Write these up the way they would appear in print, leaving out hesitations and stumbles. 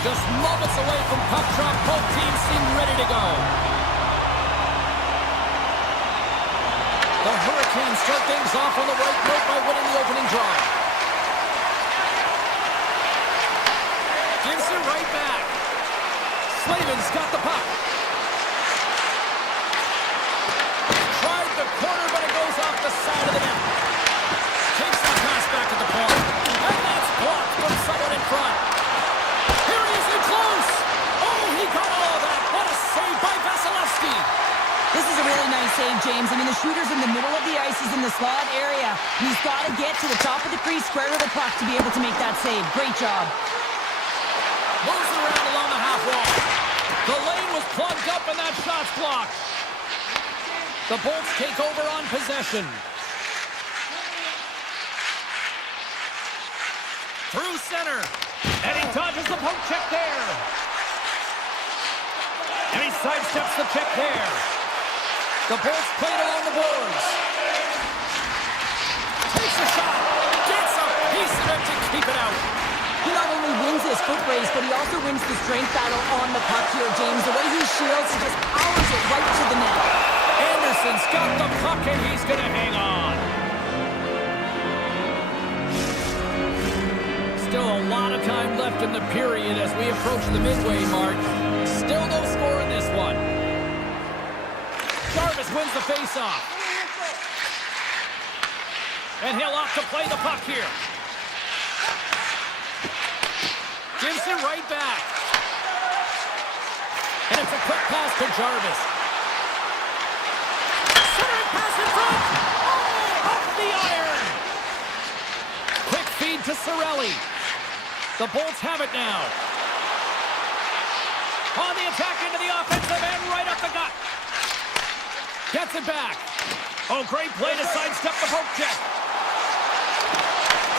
Just moments away from puck drop, both teams seem ready to go. The Hurricanes start things off on the right note by winning the opening draw. Gives it right back. Slavin's got the puck. Tried the corner, but it goes off the side of the net. Takes the pass back at the point. And that's blocked from someone in front. Here he is in close. Oh, he got all of that. What a save by Vasilevsky. This is a really nice save, James. I mean, the shooter's in the middle of the ice. He's in the slot area. He's got to get to the top of the crease, square to the puck to be able to make that save. Great job. Moves it around along the half wall. The lane was plugged up and that shot's blocked. The Bolts take over on possession. Through center. And he dodges the poke check there. And he sidesteps the check there. The Bolts play it along the boards. Takes a shot. Gets a piece of it to keep it out. He not only wins his foot race, but he also wins the strength battle on the puck here, James. The way he shields, he just powers it right to the net. Anderson's got the puck and he's going to hang on. Still a lot of time left in the period as we approach the midway mark. Still no score in this one. Jarvis wins the faceoff. And he'll opt to play the puck here. Gives it right back. And it's a quick pass to Jarvis. Centering pass in front. Oh, off the iron. Quick feed to Cirelli. The Bolts have it now. On the attack into the offensive end, right up the gut. Gets it back. Oh, great play to sidestep the poke check.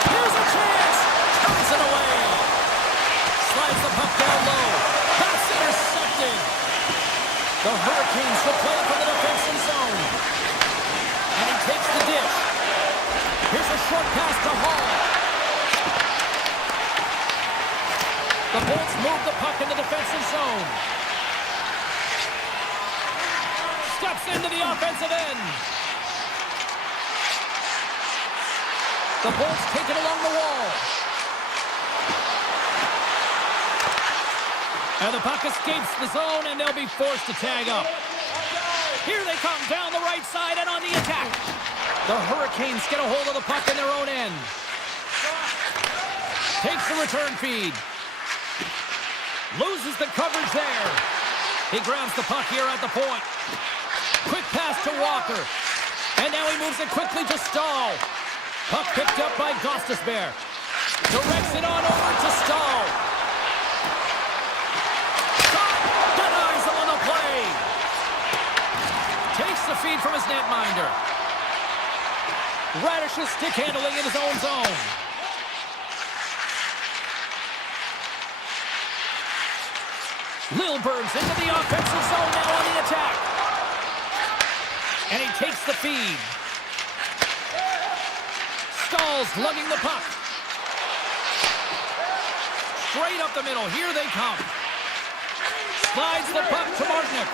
Here's a chance. Turns it away. Slides the puck down low. Pass intercepted. The Hurricanes will play from the defensive zone. And he takes the dish. Here's a short pass to Hall. The Bolts move the puck in the defensive zone. Steps into the offensive end. The Bolts take it along the wall. And the puck escapes the zone, and they'll be forced to tag up. Here they come down the right side and on the attack. The Hurricanes get a hold of the puck in their own end. Takes the return feed. Loses the coverage there. He grabs the puck here at the point. Quick pass to Walker. And now he moves it quickly to Stahl. Puck picked up by Gostisbehere. Directs it on over to Stahl. Shot! Denies him on the play. Takes the feed from his netminder. Radish's stick handling in his own zone. Lilburns into the offensive zone now on the attack. And he takes the feed. Stahl's lugging the puck. Straight up the middle. Here they come. Slides the puck to Martinick.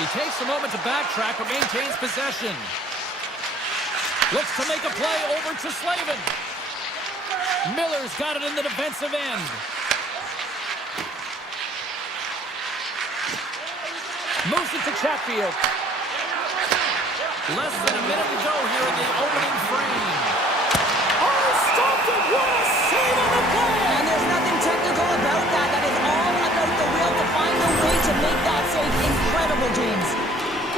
He takes a moment to backtrack but maintains possession. Looks to make a play over to Slavin. Miller's got it in the defensive end. Moves it to Chatfield. Less than a minute to go here in the opening frame. Oh, stopped it! What a save on the play! And there's nothing technical about that. That is all about the will to find a way to make that save. Incredible, James.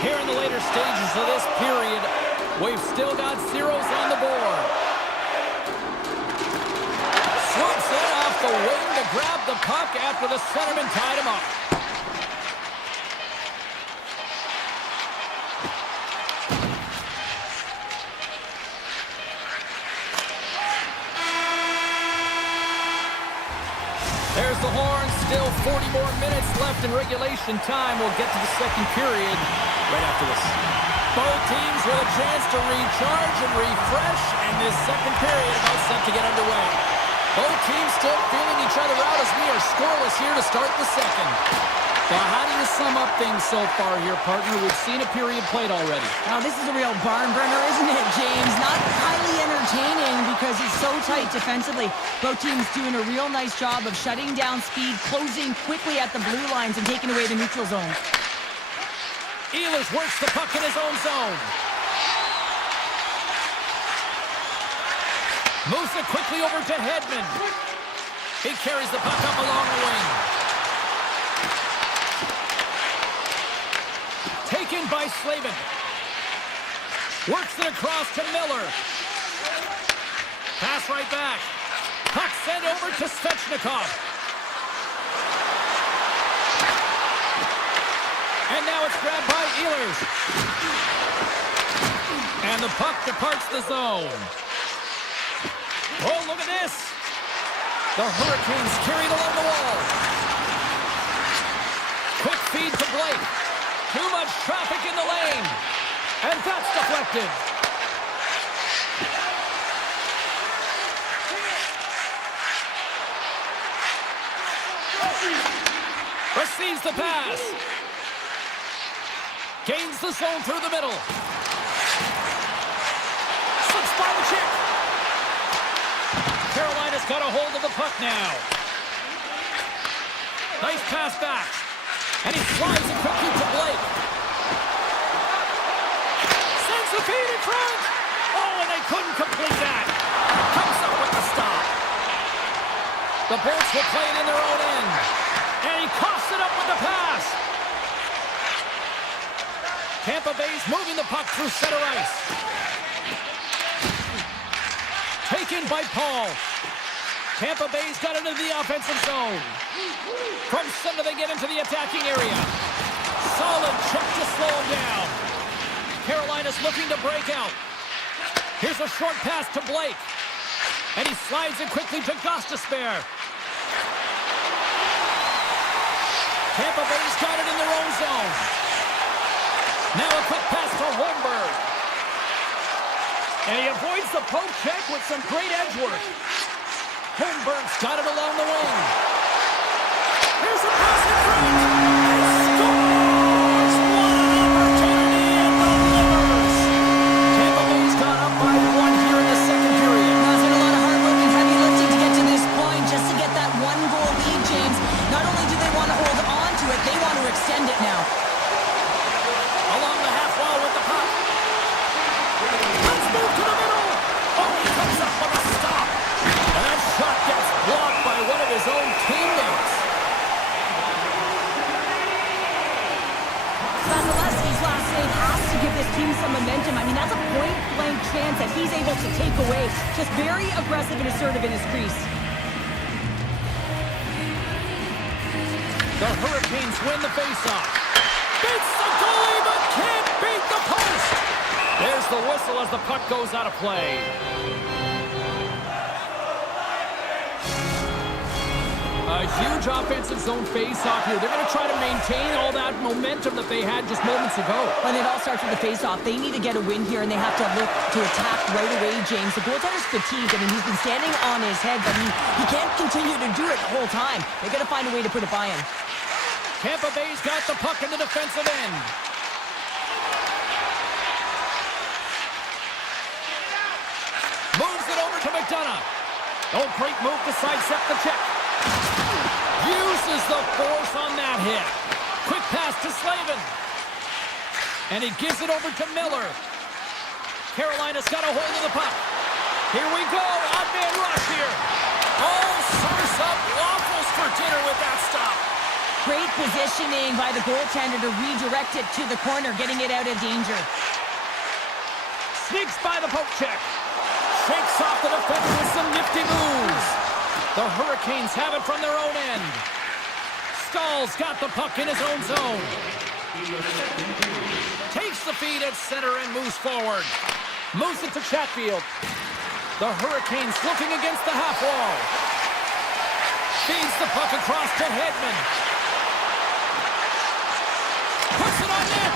Here in the later stages of this period, we've still got zeros on the board. Swoops in off the wing to grab the puck after the centerman tied him up. There's the horn. Still 40 more minutes left in regulation time. We'll get to the second period right after this. Both teams with a chance to recharge and refresh, and this second period about set to get underway. Both teams still feeling each other out as we are scoreless here to start the second. So how do you sum up things so far here, partner? We've seen a period played already. Now, this is a real barn burner, isn't it, James? Not highly entertaining because it's so tight defensively. Both teams doing a real nice job of shutting down speed, closing quickly at the blue lines, and taking away the neutral zone. Ehlers works the puck in his own zone. Moves it quickly over to Hedman. He carries the puck up along the wing. Taken by Slavin. Works it across to Miller. Pass right back. Puck sent over to Svechnikov. And now it's grabbed by Ehlers. And the puck departs the zone. Oh, look at this. The Hurricanes carried along the wall. Quick feed to Blake. Too much traffic in the lane. And that's deflected. Receives the pass. Gains the zone through the middle. Slips by the chip. Carolina's got a hold of the puck now. Nice pass back. And he slides it quickly to Blake. Sends the feed in front. Oh, and they couldn't complete that. Comes up with the stop. The Bolts will play it in their own end. And he coughs it up with the pass. Tampa Bay's moving the puck through center ice. Taken by Paul. Tampa Bay's got it into the offensive zone. From center they get into the attacking area. Solid check to slow him down. Carolina's looking to break out. Here's a short pass to Blake. And he slides it quickly to Gostisbehere. Tampa Bay's got it in their own zone. Now a quick pass to Holmberg. And he avoids the poke check with some great edge work. Holmberg's got it along the wing. Here's a pass in front. He scores! What an opportunity and delivers. Tampa Bay's gone up by 1 here in the second period. Now, it's been a lot of hard work and heavy lifting to get to this point just to get that one-goal lead, James. Not only do they want to hold on to it, they want to extend it now. Along the half wall with the puck. Let's move to the middle. Oh, he comes up with a stop. And that shot gets blocked by one of his own teammates. Vasilevsky's last save has to give this team some momentum. I mean, that's a point-blank chance that he's able to take away. Just very aggressive and assertive in his crease. The Hurricanes win the faceoff. Beats the goalie, but can't beat the post. There's the whistle as the puck goes out of play. A huge offensive zone face-off here. They're going to try to maintain all that momentum that they had just moments ago. And it all starts with the face-off. They need to get a win here, and they have to look to attack right away, James. The goaltender's fatigued. I mean, he's been standing on his head, but he can't continue to do it the whole time. They got to find a way to put it by him. Tampa Bay's got the puck in the defensive end. McDonough. Oh, great move to sidestep the check. Uses the force on that hit. Quick pass to Slavin. And he gives it over to Miller. Carolina's got a hold of the puck. Here we go. Odd man rush here. Oh, serves up waffles for dinner with that stop. Great positioning by the goaltender to redirect it to the corner, getting it out of danger. Sneaks by the poke check. Shakes off the defense with some nifty moves. The Hurricanes have it from their own end. Stahl's got the puck in his own zone. Takes the feed at center and moves forward. Moves it to Chatfield. The Hurricanes looking against the half wall. Feeds the puck across to Hedman. Puts it on net.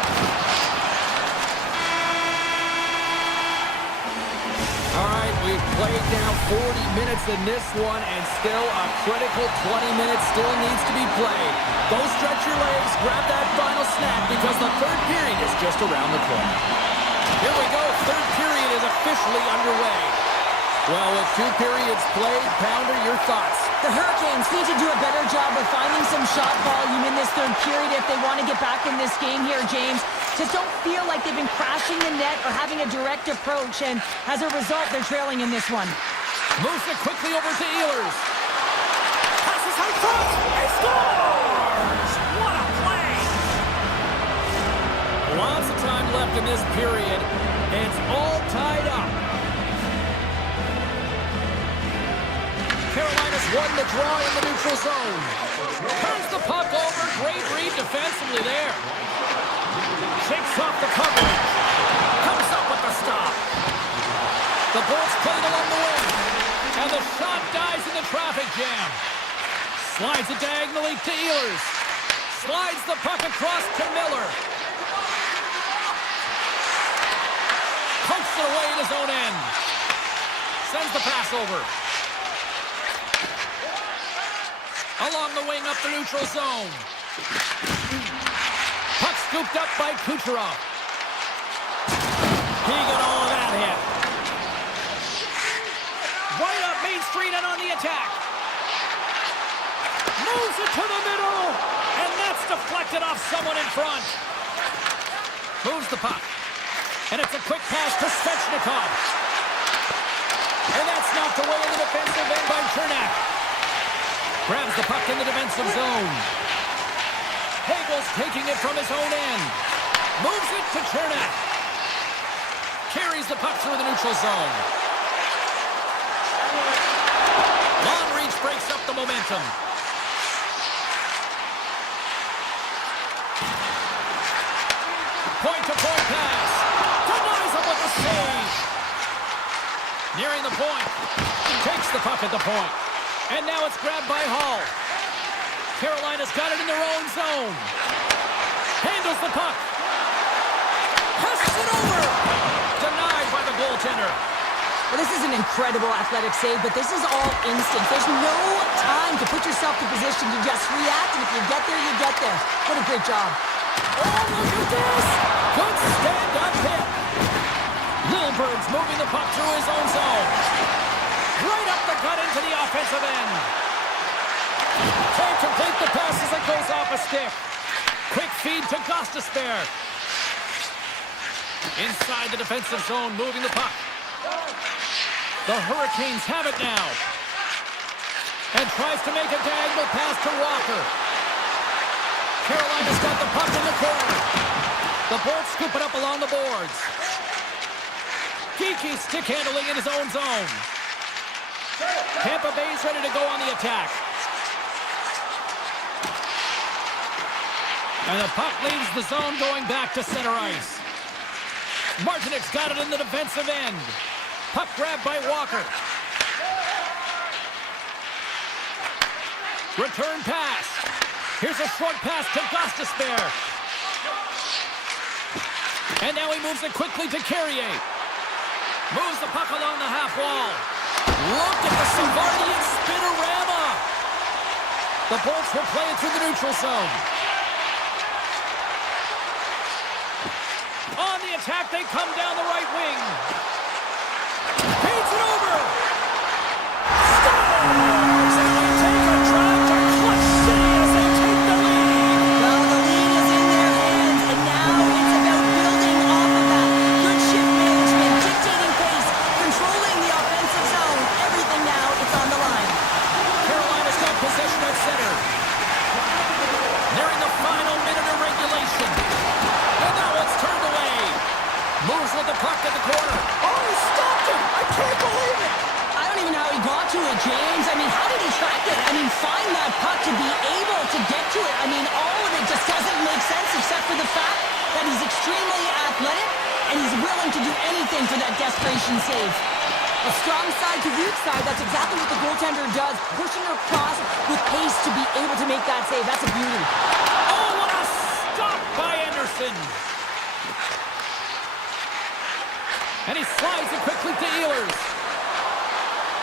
All right, we've played now 40 minutes in this one, and still a critical 20 minutes still needs to be played. Go stretch your legs, grab that final snap, because the third period is just around the corner. Here we go, third period is officially underway. Well, with 2 periods played, Pounder, your thoughts? The Hurricanes need to do a better job of finding some shot volume in this third period if they want to get back in this game here, James. Just don't feel like they've been crashing the net or having a direct approach, and as a result, they're trailing in this one. Moves it quickly over to Ehlers. Passes high front. He scores! What a play! Lots of time left in this period. It's all tied up. Carolina's won the draw in the neutral zone. Turns the puck over. Great read defensively there. Shakes off the coverage. Comes up with the stop. The ball's played along the wing. And the shot dies in the traffic jam. Slides it diagonally to Ehlers. Slides the puck across to Miller. Pokes it away at his own end. Sends the pass over. Along the wing up the neutral zone. Puck scooped up by Kucherov. He got all of that hit. Right up Main Street and on the attack. Moves it to the middle. And that's deflected off someone in front. Moves the puck. And it's a quick pass to Svechnikov. And that's knocked away in the defensive end by Chernak. Grabs the puck in the defensive zone. Hagel's taking it from his own end. Moves it to Chernak. Carries the puck through the neutral zone. Long reach breaks up the momentum. Point-to-point pass. Denies him with the save. Nearing the point. Takes the puck at the point. And now it's grabbed by Hall. Carolina's got it in their own zone. Handles the puck. Passes it over. Denied by the goaltender. Well, this is an incredible athletic save, but this is all instinct. There's no time to put yourself in position to just react, and if you get there, you get there. What a great job. Oh, look at this. Good stand-up hit. Lilburg's moving the puck through his own zone. Right up the gut into the offensive end. Can't complete the pass as it goes off a stick. Quick feed to Gostisbehere. Inside the defensive zone, moving the puck. The Hurricanes have it now. And tries to make a diagonal pass to Walker. Carolina's got the puck in the corner. The Bolts scoop it up along the boards. Geeky stick handling in his own zone. Tampa Bay's ready to go on the attack. And the puck leaves the zone going back to center ice. Martinik's got it in the defensive end. Puck grabbed by Walker. Return pass. Here's a short pass to Gostisbehere. And now he moves it quickly to Carrier. Moves the puck along the half wall. Look at the Savardian spinorama. The Bolts will play it through the neutral zone. On the attack, they come down the right wing. Feeds it over. with the puck at the corner. Oh, he stopped him! I can't believe it! I don't even know how he got to it, James. I mean, how did he track it? I mean, find that puck to be able to get to it. I mean, all of it just doesn't make sense except for the fact that he's extremely athletic and he's willing to do anything for that desperation save. A strong side to weak side, that's exactly what the goaltender does. Pushing across with pace to be able to make that save. That's a beauty. Oh, what a stop by Anderson. And he slides it quickly to Ehlers.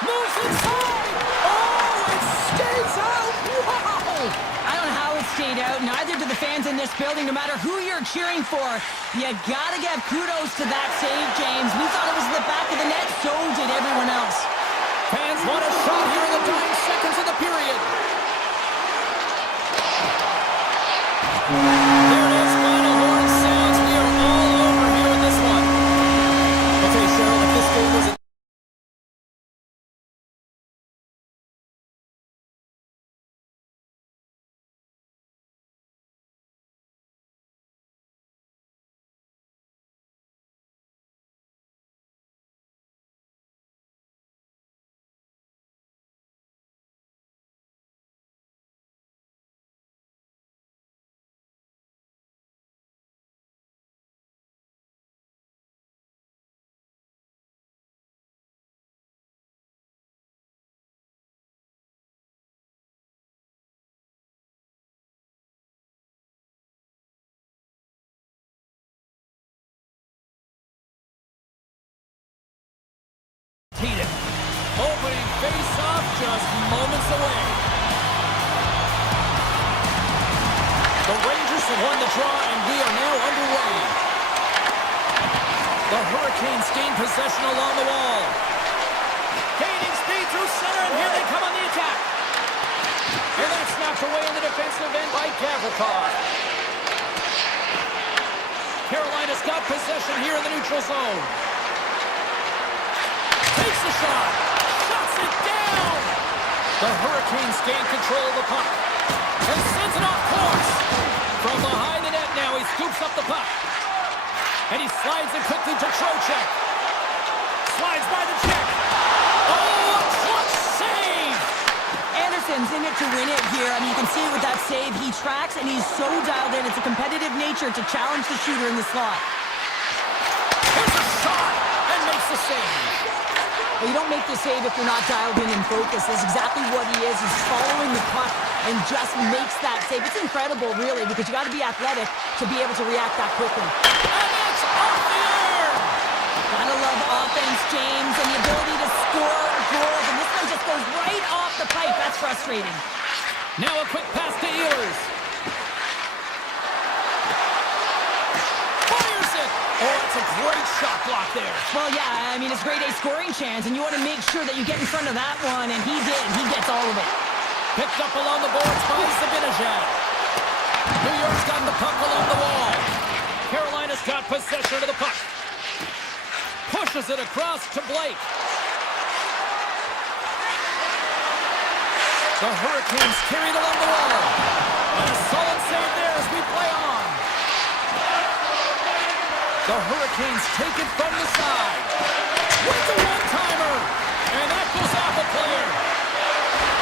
Moves inside. Oh, it stays out! Wow! I don't know how it stayed out. Neither do the fans in this building, no matter who you're cheering for. You gotta give kudos to that save, James. We thought it was in the back of the net, so did everyone else. Fans want a shot here in the dying seconds of the period. There it is, final horn sounds. We are all over here in this one. Okay, Cheryl, if this game was heated. Opening face-off just moments away. The Rangers have won the draw, and we are now underway. The Hurricanes gain possession along the wall. Gaining speed through center, and here they come on the attack. And that's knocked away in the defensive end by Gavrikov. Carolina's got possession here in the neutral zone. Takes the shot. Shuts it down. The Hurricanes gain control of the puck. And sends it off course. From behind the net now, he scoops up the puck. And he slides it quickly to Trocheck. Slides by the check. Oh, a clutch save. Anderson's in it to win it here. I mean, you can see it with that save. He tracks, and he's so dialed in. It's a competitive nature to challenge the shooter in the slot. Here's a shot. And makes the save. Well, you don't make the save if you're not dialed in and focused. That's exactly what he is. He's following the puck and just makes that save. It's incredible, really, because you got to be athletic to be able to react that quickly. And it's off the air. Gotta love offense, James, and the ability to score goals. And this one just goes right off the pipe. That's frustrating. Now a quick pass to Ehlers. Fires it. Oh, it's a great shot block there. Well, yeah, I mean, it's a grade A scoring chance, and you want to make sure that you get in front of that one, and he did. He gets all of it. Picked up along the boards by Zibanejad. New York's got the puck along the wall. Carolina's got possession of the puck. Pushes it across to Blake. The Hurricanes carried along the wall. And a solid save there as we play on. The Hurricanes take it from the side. With the one-timer. And that goes off a player.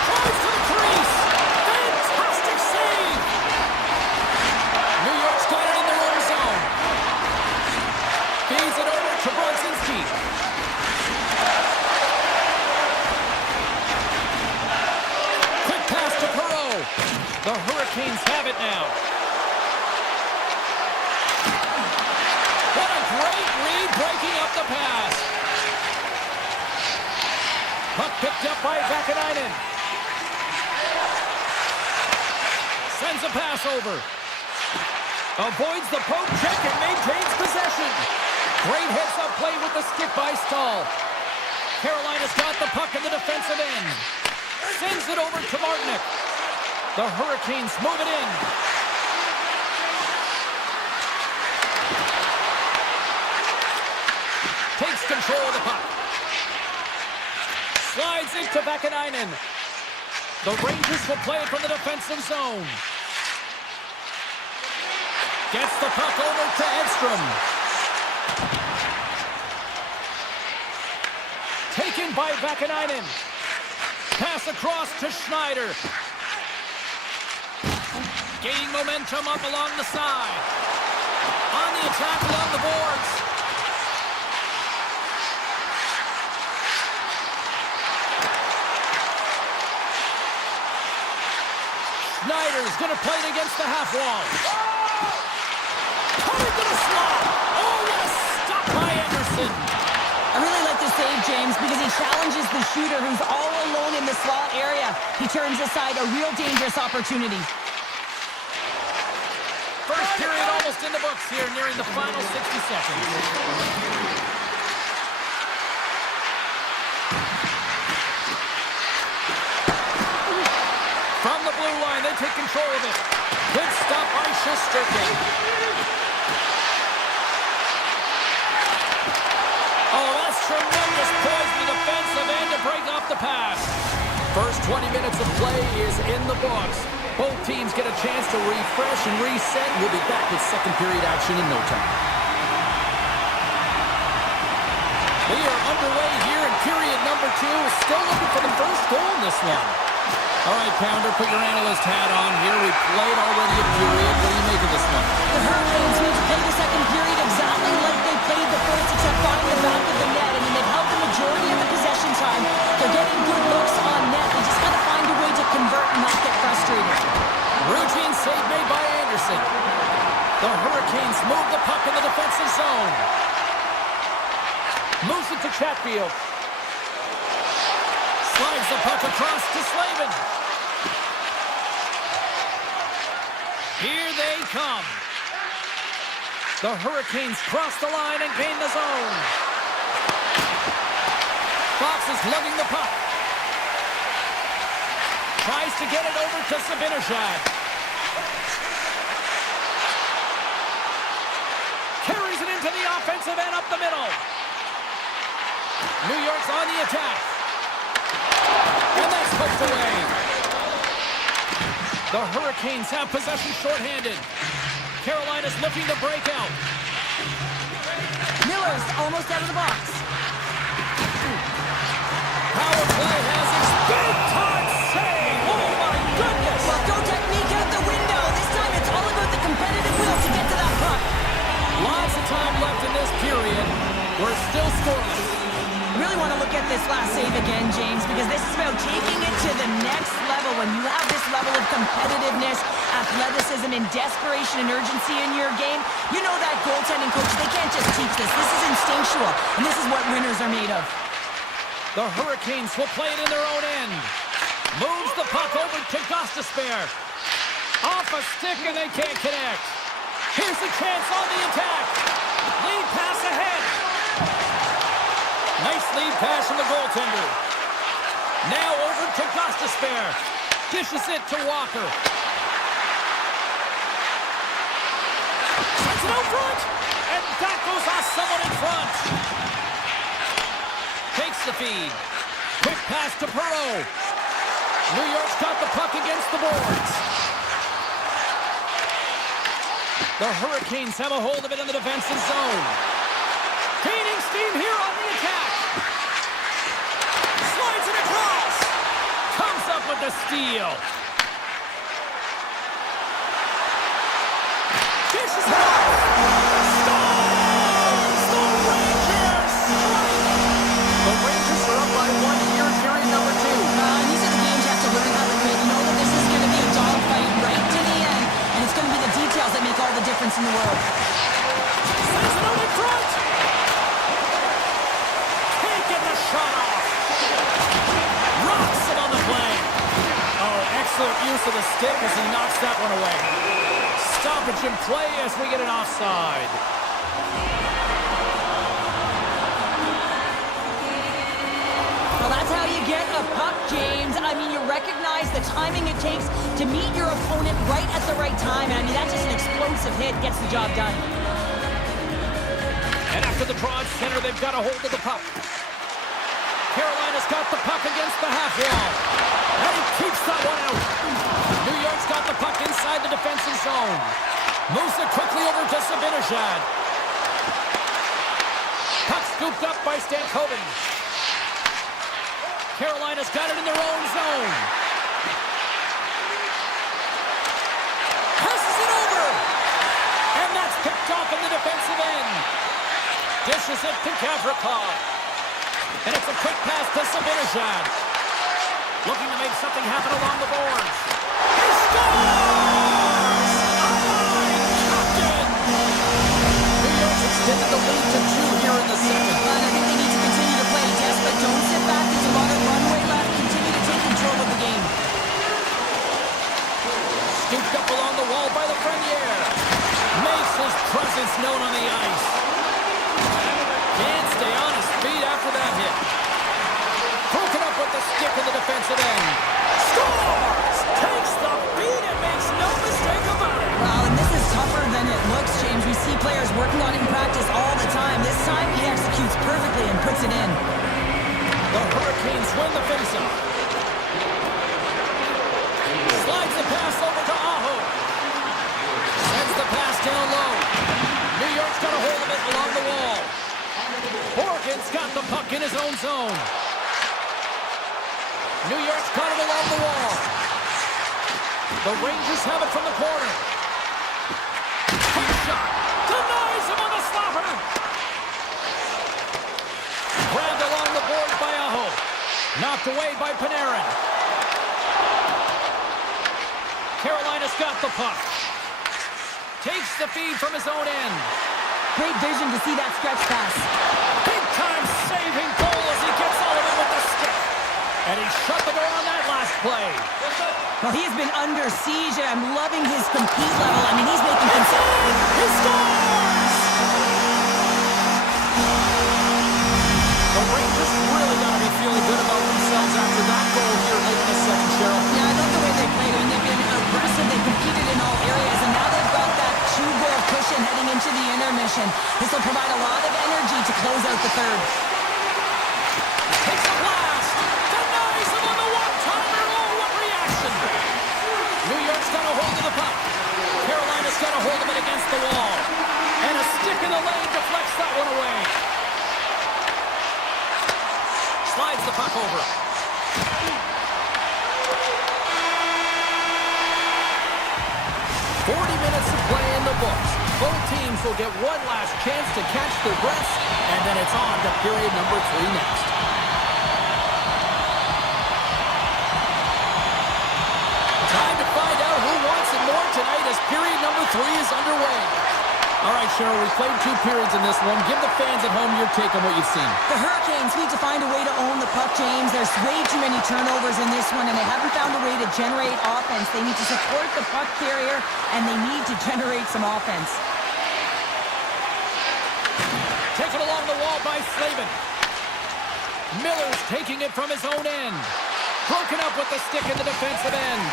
Tries to the crease. Fantastic save. New York's got it in their own zone. Feeds it over to Brodzinski. Quick pass to Perreault. The Hurricanes have it now. What a great read breaking up the pass. Puck picked up by Vakanainen. Sends a pass over. Avoids the poke check and maintains possession. Great heads-up play with the stick by Stahl. Carolina's got the puck in the defensive end. Sends it over to Martinick. The Hurricanes move it in. Takes control of the puck. Slides into Vakanainen. The Rangers will play it from the defensive zone. Gets the puck over to Edstrom. Taken by Vakanainen. Pass across to Schneider. Gaining momentum up along the side. On the attack along the boards. Schneider's going to play it against the half wall. Cutting to the slot. Oh, what a stop by Anderson. I really like the save, James, because he challenges the shooter who's all alone in the slot area. He turns aside a real dangerous opportunity. First period almost in the books here, nearing the final 60 seconds. From the blue line, they take control of it. Good stop by Shesterkin. Oh, that's tremendous poise to the defensive end to break off the pass. First 20 minutes of play is in the books. Both teams get a chance to refresh and reset. We'll be back with second period action in no time. We are underway here in period number 2. Still looking for the first goal in this one. All right, Pounder, put your analyst hat on here. We played already a period. What do you make of this one? The Hurricanes need to play the second period exactly like they played the first, except finding the back of the net. I mean, they've held the majority of the possession time. They're getting good looks on net. They just got to find a way to convert and not get frustrated. Routine save made by Anderson. The Hurricanes move the puck in the defensive zone. Moves it to Chatfield. Slides the puck across to Slavin. Here they come. The Hurricanes cross the line and gain the zone. Fox is lugging the puck. Tries to get it over to Sabinishad. Carries it into the offensive end up the middle. New York's on the attack. And that's poked away. The Hurricanes have possession shorthanded. Carolina's looking to break out. Miller's almost out of the box. Power play has its big time save. Oh my goodness. Well, go technique out the window. This time it's all about the competitive will to get to that puck. Lots of time left in this period. We're still scoreless. I really want to look at this last save again, James, because this is about taking it to the next level. When you have this level of competitiveness, athleticism, and desperation and urgency in your game, you know that goaltending coach, they can't just teach this. This is instinctual, and this is what winners are made of. The Hurricanes will play it in their own end. Moves the puck over to Gostisbehere. Off a stick, and they can't connect. Here's a chance on the attack. Lead pass ahead. Nice lead pass from the goaltender. Now over to Gostisbehere. Dishes it to Walker. Sends it out front. And that goes off someone in front. Takes the feed. Quick pass to Perreault. New York's got the puck against the boards. The Hurricanes have a hold of it in the defensive zone. Gaining steam here on the attack. Slides it across. Comes up with the steal. Dishes it off. Stars the Rangers. The Rangers are up by 1 here in period number 2. These are the games you have to learn how to win. You know that this is going to be a dogfight right to the end, and it's going to be the details that make all the difference in the world. Sends it out in front. Can't get the shot off. Rocks it on the play. Oh, excellent use of the stick as he knocks that one away. Stoppage in play as we get an offside. Well, that's how you get a puck, James. I mean, you recognize the timing it takes to meet your opponent right at the right time. And I mean, that's just an explosive hit, gets the job done. And after the draw at center, they've got a hold of the puck. Carolina's got the puck against the half wall. And he keeps that one out. New York's got the puck inside the defensive zone. Moves it quickly over to Sabinishad. Scooped up by Stankoven. Carolina's got it in their own zone. Passes it over. And that's picked off in the defensive end. Dishes it to Gavrikov. And it's a quick pass to Sabinajad. Looking to make something happen along the boards. He scores! Captain! New York's extended the lead to 2 here in the second. And I think they need to continue to play desperate. Don't sit back. There's a lot of runway left. Continue to take control of the game. Scooped up along the wall by the Frenier. Makes his presence known on the ice. Can't stay on his feet after that hit. Broken up with the stick in the defensive end. Scores! Takes the beat and makes no mistake about it. Well, and this is tougher than it looks, James. We see players working on it in practice all the time. This time he executes perfectly and puts it in. The Hurricanes win the faceoff. Slides the pass over to Aho. Sends the pass down low. New York's got a hold of it along the wall. Oregon's got the puck in his own zone. New York's got it along the wall. The Rangers have it from the corner. Quick shot. Denies him on the slapper. Grabbed along the boards by Aho. Knocked away by Panarin. Carolina's got the puck. Takes the feed from his own end. Great vision to see that stretch pass. Big time saving goal as he gets all of it with the stick. And he shut the door on that last play. Well, he has been under siege, and I'm loving his compete level. I mean, he's making He scores! The Rangers really got to be feeling good about themselves after that goal here late in the second, Cheryl. Yeah, I love the way they played. I mean, they've been aggressive. They competed in all areas, and now they've got that 2-goal cushion heading into the intermission. This will provide a lot of energy to close out the third. Takes a blast. Denies him on the one-timer. Oh, what reaction. New York's got a hold of the puck. Carolina's got a hold of it against the wall. And a stick in the lane deflects that one away. Slides the puck over. 40 minutes of play in the books. Both teams will get one last chance to catch their breaths, and then it's on to period number 3 next. Time to find out who wants it more tonight as period number 3 is underway. All right, Cheryl, we played 2 periods in this one. Give the fans at home your take on what you've seen. The Hurricanes need to find a way to own the puck, James. There's way too many turnovers in this one, and they haven't found a way to generate offense. They need to support the puck carrier, and they need to generate some offense. Taken along the wall by Slavin. Miller's taking it from his own end. Broken up with the stick in the defensive end.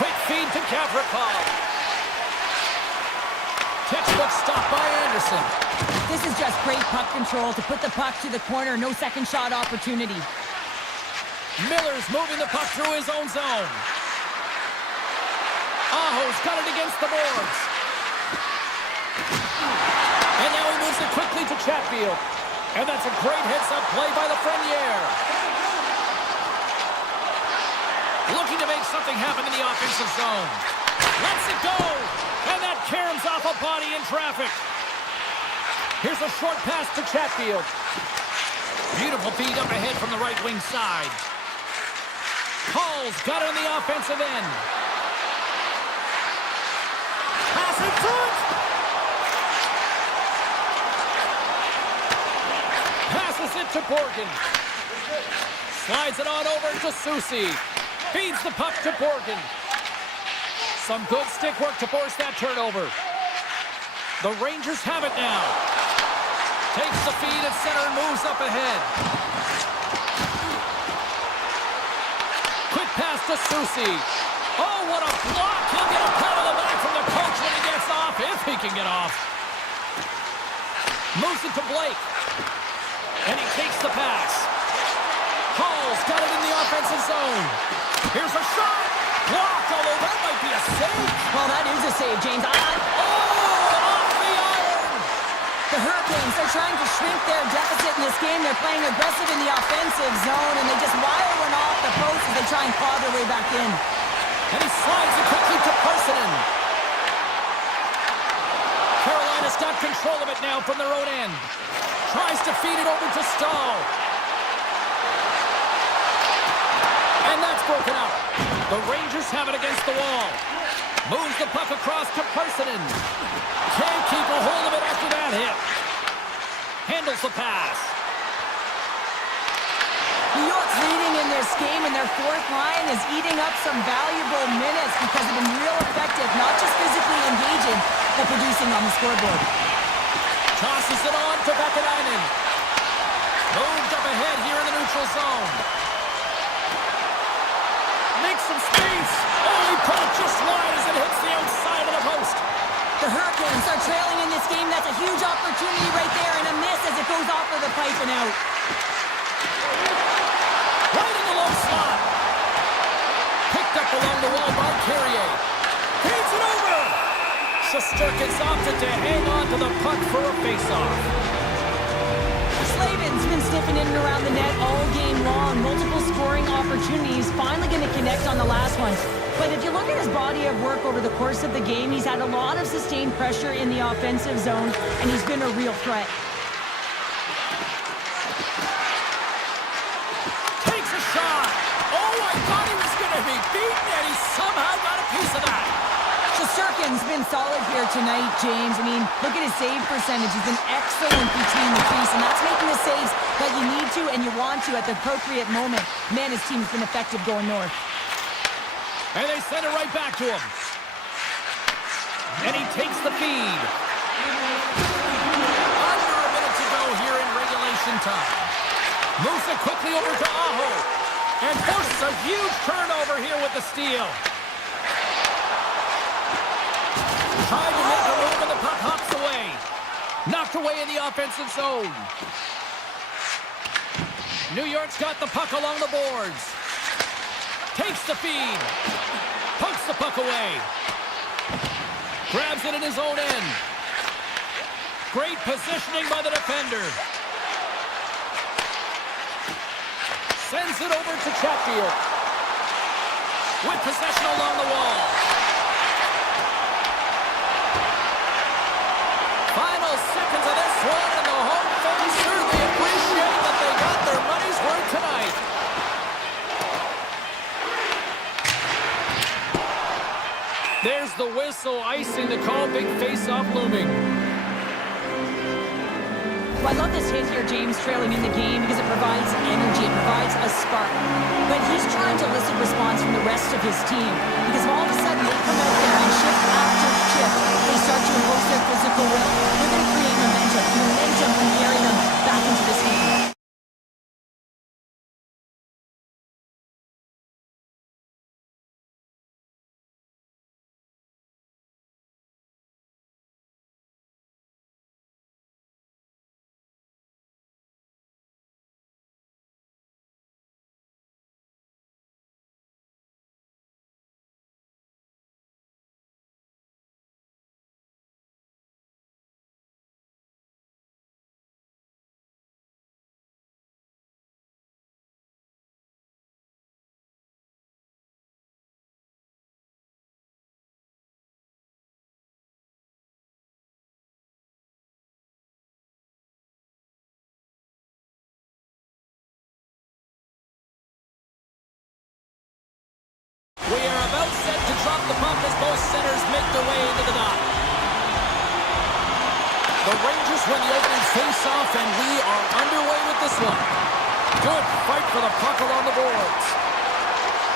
Quick feed to Gavrikov. Textbook stop by Anderson. This is just great puck control to put the puck to the corner. No second shot opportunity. Miller's moving the puck through his own zone. Aho's got it against the boards. And now he moves it quickly to Chatfield. And that's a great heads-up play by the Frenier. Looking to make something happen in the offensive zone. Lets it go. And that caroms off a body in traffic. Here's a short pass to Chatfield. Beautiful feed up ahead from the right wing side. Hall's got it on the offensive end. Pass in front. Passes it to Borgen. Slides it on over to Susi. Feeds the puck to Borgen. Some good stick work to force that turnover. The Rangers have it now. Takes the feed at center and moves up ahead. Quick pass to Susi. Oh, what a block. He'll get a pat on the back from the coach when he gets off, if he can get off. Moves it to Blake. And he takes the pass. Hall's got it in the offensive zone. Here's a shot. Blocked, although that might be a save. Well, that is a save, James. Oh, off the iron. Hurricanes are trying to shrink their deficit in this game. They're playing aggressive in the offensive zone, and they just wire one off the post as they try and claw their way back in. And he slides it quickly to Parsonen. Carolina's got control of it now from their own end. Tries to feed it over to Stahl. And that's broken up. The Rangers have it against the wall. Moves the puck across to Parsonen. Can't keep a hold of it after that hit. Handles the pass. New York's leading in this game, and their fourth line is eating up some valuable minutes because they've been real effective, not just physically engaging, but producing on the scoreboard. Tosses it on to Vakanainen. Moved up ahead here in the neutral zone. Makes some space. Oh, he put it just wide as it hits the outside of the post. The Hurricanes are trailing in this game. That's a huge opportunity right there, and a miss as it goes off of the pipe and out. Right in the low slot. Picked up along the wall by Carrier. Feeds it over. Shesterkin's opted to hang on to the puck for a face-off. Slavin's been sniffing in and around the net all game long. Multiple scoring opportunities. Finally going to connect on the last one. But if you look at his body of work over the course of the game, he's had a lot of sustained pressure in the offensive zone, and he's been a real threat. Takes a shot. Oh, I thought he was going to be beaten, and he somehow got a piece of that. Shesterkin's been solid here tonight, James. I mean, look at his save percentage. He's been excellent between the crease, and that's making the saves that you need to and you want to at the appropriate moment. Man, his team's been effective going north. And they send it right back to him. And he takes the feed. Under a minute to go here in regulation time. Moves it quickly over to Aho. And forces a huge turnover here with the steal. Tried to make a move and the puck hops away. Knocked away in the offensive zone. New York's got the puck along the boards. Takes the feed. Pokes the puck away. Grabs it in his own end. Great positioning by the defender. Sends it over to Chatfield. With possession along the wall. Final seconds of this one, and the home fans certainly appreciate that they got their money's worth tonight. There's the whistle, icing the call, big face-off looming. Well, I love this hit here, James, trailing in the game because it provides energy, it provides a spark. But he's trying to elicit response from the rest of his team because all of a sudden they come out there and shift after shift. They start to impose their physical will. They're going to create momentum. Momentum can carry them back into this game. We are about set to drop the puck as both centers make their way into the dot. The Rangers win the opening face-off, and we are underway with this one. Good fight for the puck along the boards.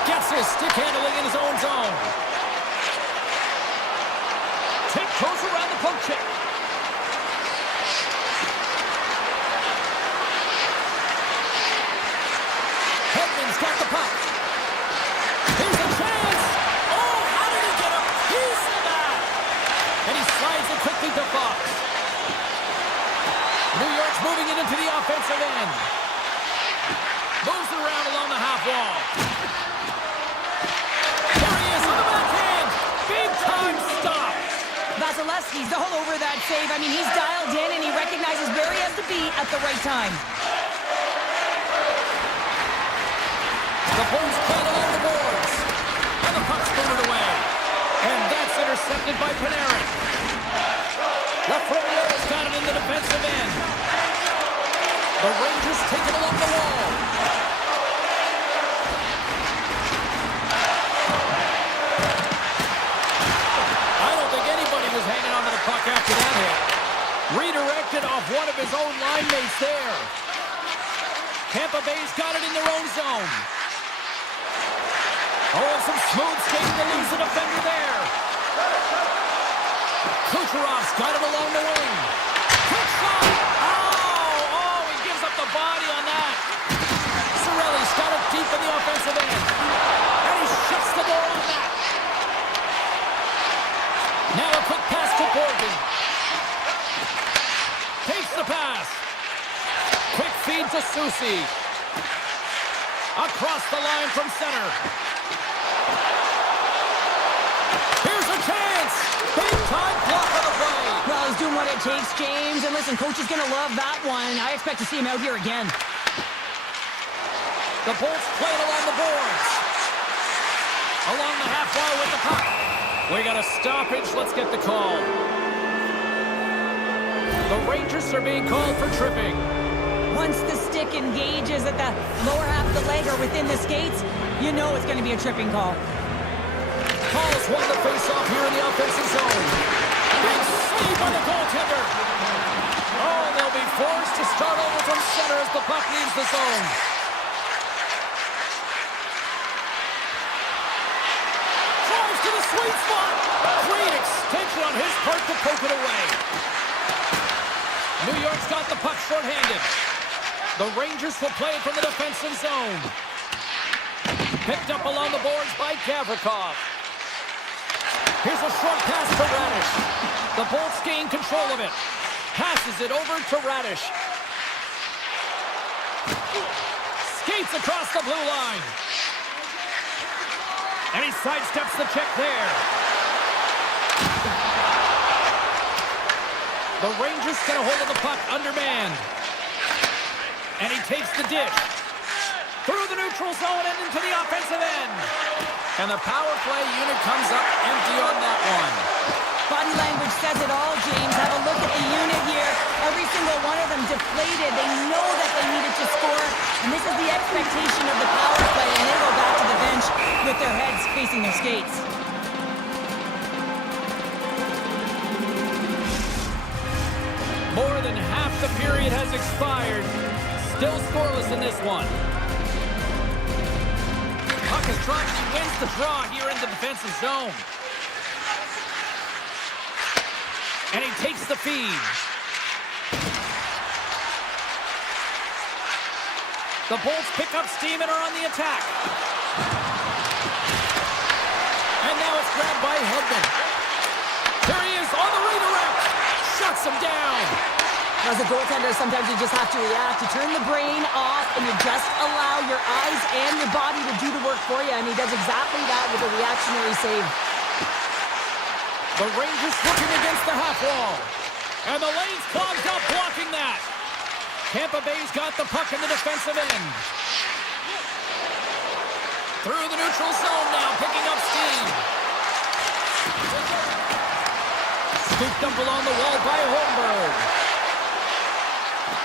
Gets his stick handling in his own zone. Tip goes around the poke check. Hedman's got the puck. Here's a chance! Oh, how did he get a piece of that? And he slides it quickly to Fox. New York's moving it into the offensive end. Moves it around along the half wall. There he is on the backhand! Big time stop! Vasilevsky He's all over that save. I mean, he's dialed in and he recognizes where he has to be at the right time. The Bulls play along the boards. And the puck's booted away. And that's intercepted by Panarin. Lafreniere's got it in the defensive end. The Rangers take it along the wall. I don't think anybody was hanging on to the puck after that hit. Redirected off one of his own line mates there. Tampa Bay's got it in their own zone. Oh, some smooth skating to lose the defender there. Kucherov's got it along the wing. Quick shot! Oh, he gives up the body on that. Cirelli's got it deep in the offensive end. And he shuts the door on that. Now a quick pass to Borgen. Takes the pass. Quick feed to Susi. Across the line from center. Here's a chance! Big time block on the play! Well, he's doing what it takes, James. And listen, coach is going to love that one. I expect to see him out here again. The Bolts play it along the boards. Along the half wall with the puck. We got a stoppage. Let's get the call. The Rangers are being called for tripping. Once the stick engages at the lower half of the leg or within the skates, you know it's going to be a tripping call. Paul's won the face-off here in the offensive zone. Big save by the goaltender. Oh, they'll be forced to start over from center as the puck leaves the zone. Drives to the sweet spot. Great extension on his part to poke it away. New York's got the puck short-handed. The Rangers will play it from the defensive zone. Picked up along the boards by Gavrikov. Here's a short pass to Radish. The Bolts gain control of it. Passes it over to Radish. Skates across the blue line. And he sidesteps the check there. The Rangers get a hold of the puck undermanned. And he takes the dish. Through the neutral zone and into the offensive end. And the power play unit comes up empty on that one. Body language says it all, James. Have a look at the unit here. Every single one of them deflated. They know that they needed to score. And this is the expectation of the power play. And they go back to the bench with their heads facing their skates. More than half the period has expired. Still scoreless in this one. Puck is dropped. He wins the draw here in the defensive zone. And he takes the feed. The Bolts pick up steam and are on the attack. And now it's grabbed by Hedman. There he is on the redirect. Shuts him down. As a goaltender, sometimes you just have to react. You turn the brain off and you just allow your eyes and your body to do the work for you. And he does exactly that with a reactionary save. The Rangers looking against the half wall. And the lane's clogged up blocking that. Tampa Bay's got the puck in the defensive end. Through the neutral zone now, picking up steam. Scooped up along the wall by Holmberg.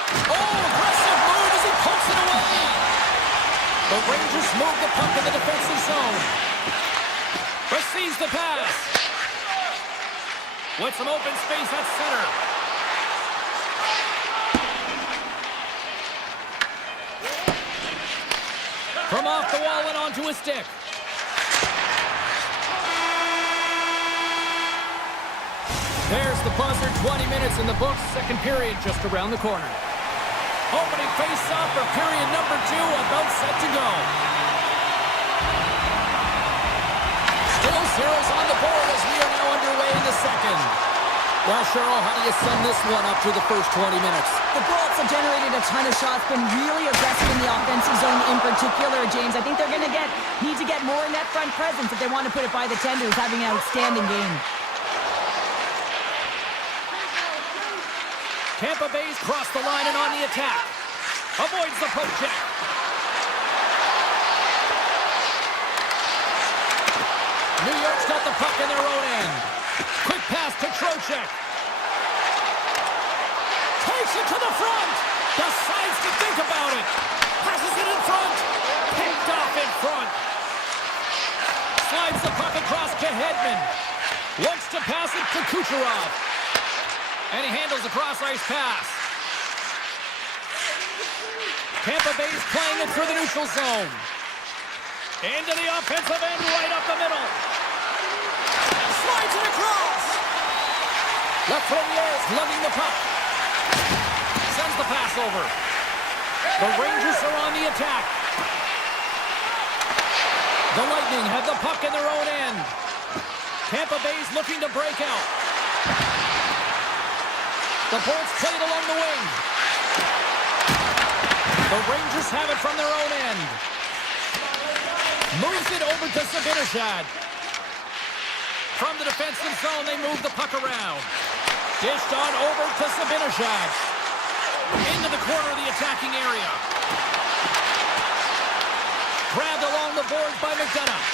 Oh, aggressive move as he pokes it away. The Rangers move the puck in the defensive zone. Receives the pass. With some open space at center. From off the wall and onto a stick. There's the buzzer, 20 minutes in the books, second period just around the corner. Opening face-off for period number 2, about set to go. Still zeros on the board as we are now underway in the second. Well, Cheryl, how do you sum this one up through the first 20 minutes? The Bolts have generated a ton of shots, been really aggressive in the offensive zone in particular, James. I think they're going to need to get more net front presence if they want to put it by the tenders, having an outstanding game. Tampa Bay's crossed the line and on the attack. Avoids the poke check. New York's got the puck in their own end. Quick pass to Trocheck. Takes it to the front. Decides to think about it. Passes it in front. Picked off in front. Slides the puck across to Hedman. Wants to pass it to Kucherov. And he handles the cross-ice pass. Tampa Bay's playing it through the neutral zone. Into the offensive end, right up the middle. Slides it across. Lafreniere's lugging the puck. Sends the pass over. The Rangers are on the attack. The Lightning have the puck in their own end. Tampa Bay's looking to break out. The Bolts played along the wing. The Rangers have it from their own end. Moves it over to Zibanejad. From the defensive zone, they move the puck around. Dished on over to Zibanejad. Into the corner of the attacking area. Grabbed along the boards by McDonough.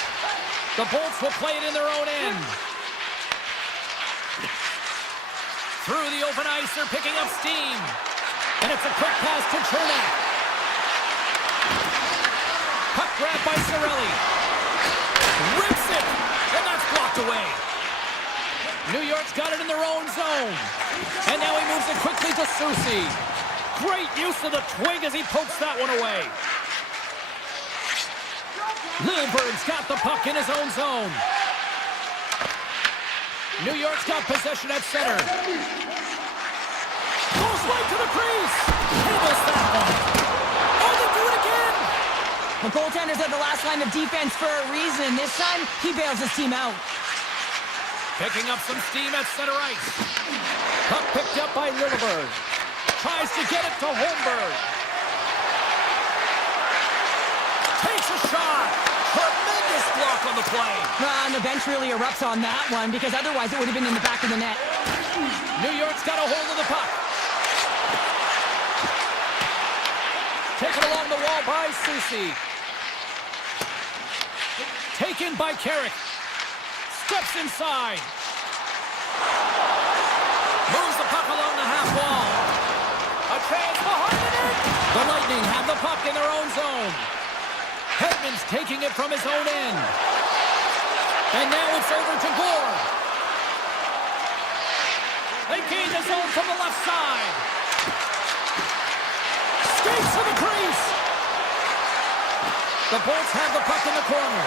The Bolts will play it in their own end. Through the open ice, they're picking up steam. And it's a quick pass to Chernak. Puck grabbed by Cirelli. Rips it, and that's blocked away. New York's got it in their own zone. And now he moves it quickly to Soucy. Great use of the twig as he pokes that one away. Lilberg's got the puck in his own zone. New York's got possession at center. Goes right to the crease. Handles that one. Oh, they do it again. The goaltender's at the last line of defense for a reason. This time, he bails his team out. Picking up some steam at center ice. Puck picked up by Lilleberg. Tries to get it to Holmberg. Takes a shot. Tremendous block on the play. And the bench really erupts on that one because otherwise it would have been in the back of the net. New York's got a hold of the puck. Taken along the wall by Soucy. Taken by Carrick. Steps inside. Moves the puck along the half wall. A chance behind the net. The Lightning have the puck in their own zone. Hedman's taking it from his own end. And now it's over to Gore. They gain the zone from the left side. Skates to the crease. The Bolts have the puck in the corner.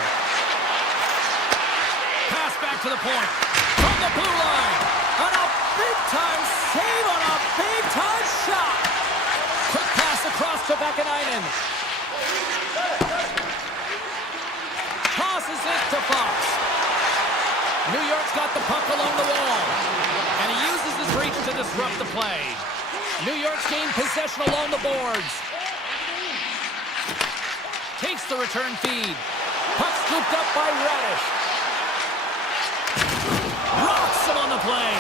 Pass back to the point. From the blue line. On a big-time save on a big-time shot. Quick pass across to Vakanainen. Tosses it to Fox. New York's got the puck along the wall. And he uses his reach to disrupt the play. New York's gained possession along the boards. Takes the return feed. Puck scooped up by Radish. Rocks him on the play.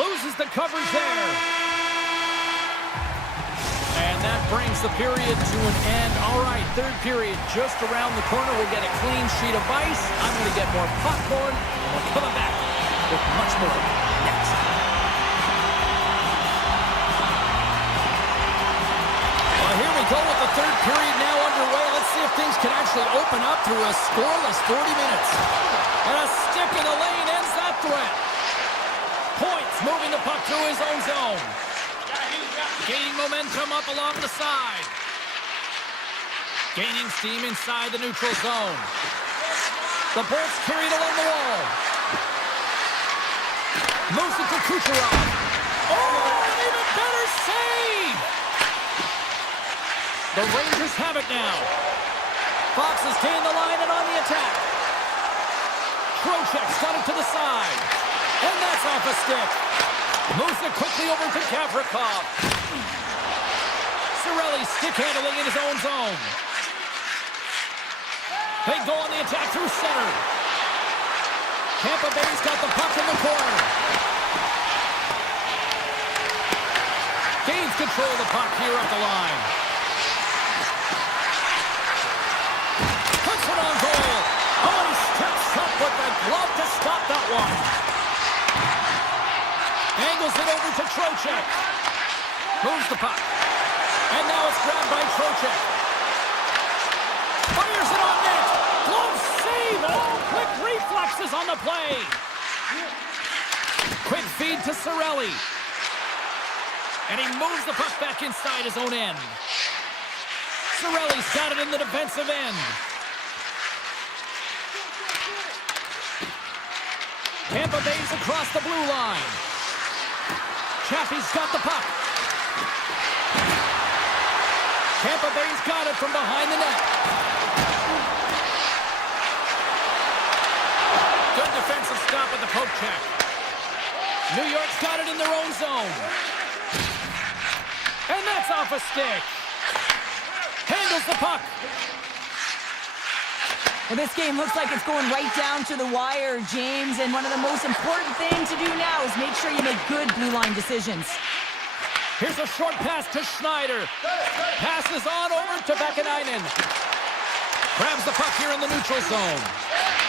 Loses the coverage there. And that brings the period to an end. All right, third period just around the corner. We'll get a clean sheet of ice. I'm going to get more popcorn. And we're coming back with much more next. Well, here we go with the third period now underway. Let's see if things can actually open up through a scoreless 40 minutes. And a stick in the lane ends that threat. Points moving the puck through his own zone. Gaining momentum up along the side. Gaining steam inside the neutral zone. The Bolts carried along the wall. Moves it to Kucherov. Oh, an even better save! The Rangers have it now. Fox has gained the line and on the attack. Trocheck's got it to the side. And that's off a stick. Moves it quickly over to Gavrikov. Cirelli stick handling in his own zone. They go on the attack through center. Tampa Bay's got the puck in the corner. control the puck here at the line. Puts it on goal. Oh, and he steps up with the glove to stop that one. Angles it over to Trocheck. Moves the puck. And now it's grabbed by Trocheck. Fires it on net. Glove save. Oh, quick reflexes on the play. Quick feed to Cirelli. And he moves the puck back inside his own end. Cirelli's got it in the defensive end. Tampa Bay's across the blue line. Chappie's got the puck. Tampa Bay's got it from behind the net. Good defensive stop at the poke check. New York's got it in their own zone. And that's off a stick. Handles the puck. Well, this game looks like it's going right down to the wire, James, and one of the most important things to do now is make sure you make good blue line decisions. Here's a short pass to Schneider. Passes on over to Vakanainen. Grabs the puck here in the neutral zone.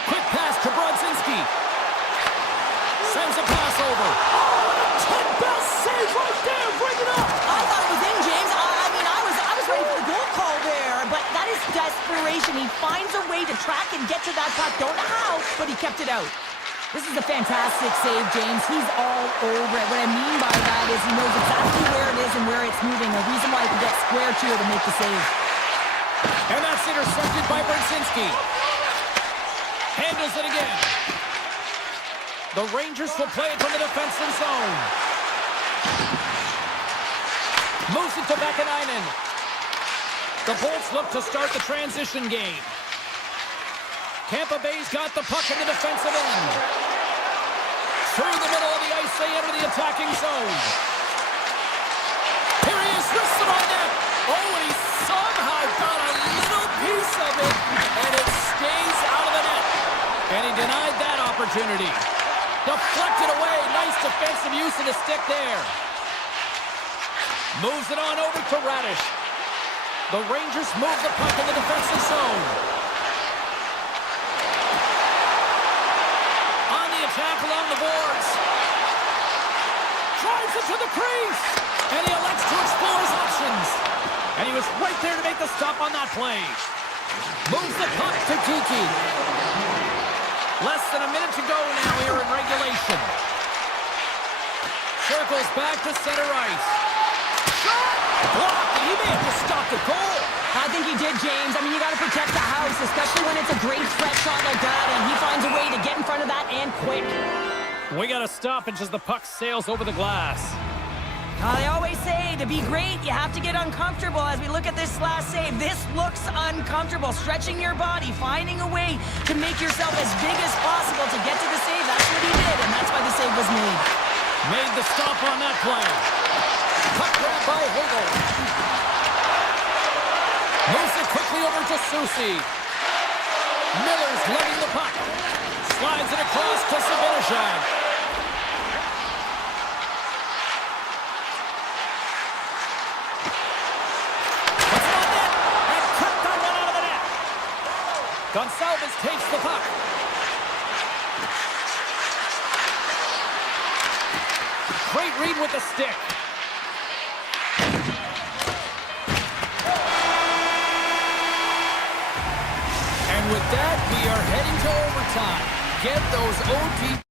Quick pass to Brodzinski. Sends a pass over. Oh, 10 best save right there. Bring it up. I thought it was in, James. I was ready for the goal call there, but that is desperation. He finds a way to track and get to that puck. Don't know how, but he kept it out. This is a fantastic save, James. He's all over it. What I mean by that is he knows exactly where it is and where it's moving. A reason why he can get square to it and make the save. And that's intercepted by Brodzinski. Handles it again. The Rangers will play it from the defensive zone. Moves it to Vakanainen. The Bolts look to start the transition game. Tampa Bay's got the puck in the defensive end. Through the middle of the ice, they enter the attacking zone. Here he is, wrists it on net. Oh, and he somehow got a little piece of it, and it stays out of the net. And he denied that opportunity. Deflected away. Nice defensive use of the stick there. Moves it on over to Radish. The Rangers move the puck in the defensive zone. On the attack along the boards. Drives it to the crease. And he elects to explore his options. And he was right there to make the stop on that play. Moves the puck to Kiki. Less than a minute to go now here in regulation. Circles back to center ice. Shot! Blocked, and he may have just stopped the goal. I think he did, James. I mean, you got to protect the house, especially when it's a great threat shot like that, and he finds a way to get in front of that and quick. We got a stoppage as the puck sails over the glass. They always say to be great, you have to get uncomfortable. As we look at this last save, this looks uncomfortable. Stretching your body, finding a way to make yourself as big as possible to get to the save. That's what he did, and that's why the save was made. Made the stop on that play. Puck grab by Hagel. Moves it quickly over to Susi. Miller's lugging the puck. Slides it across to Sabinishad. Gonçalves takes the puck. Great read with the stick. And with that, we are heading to overtime. Get those OT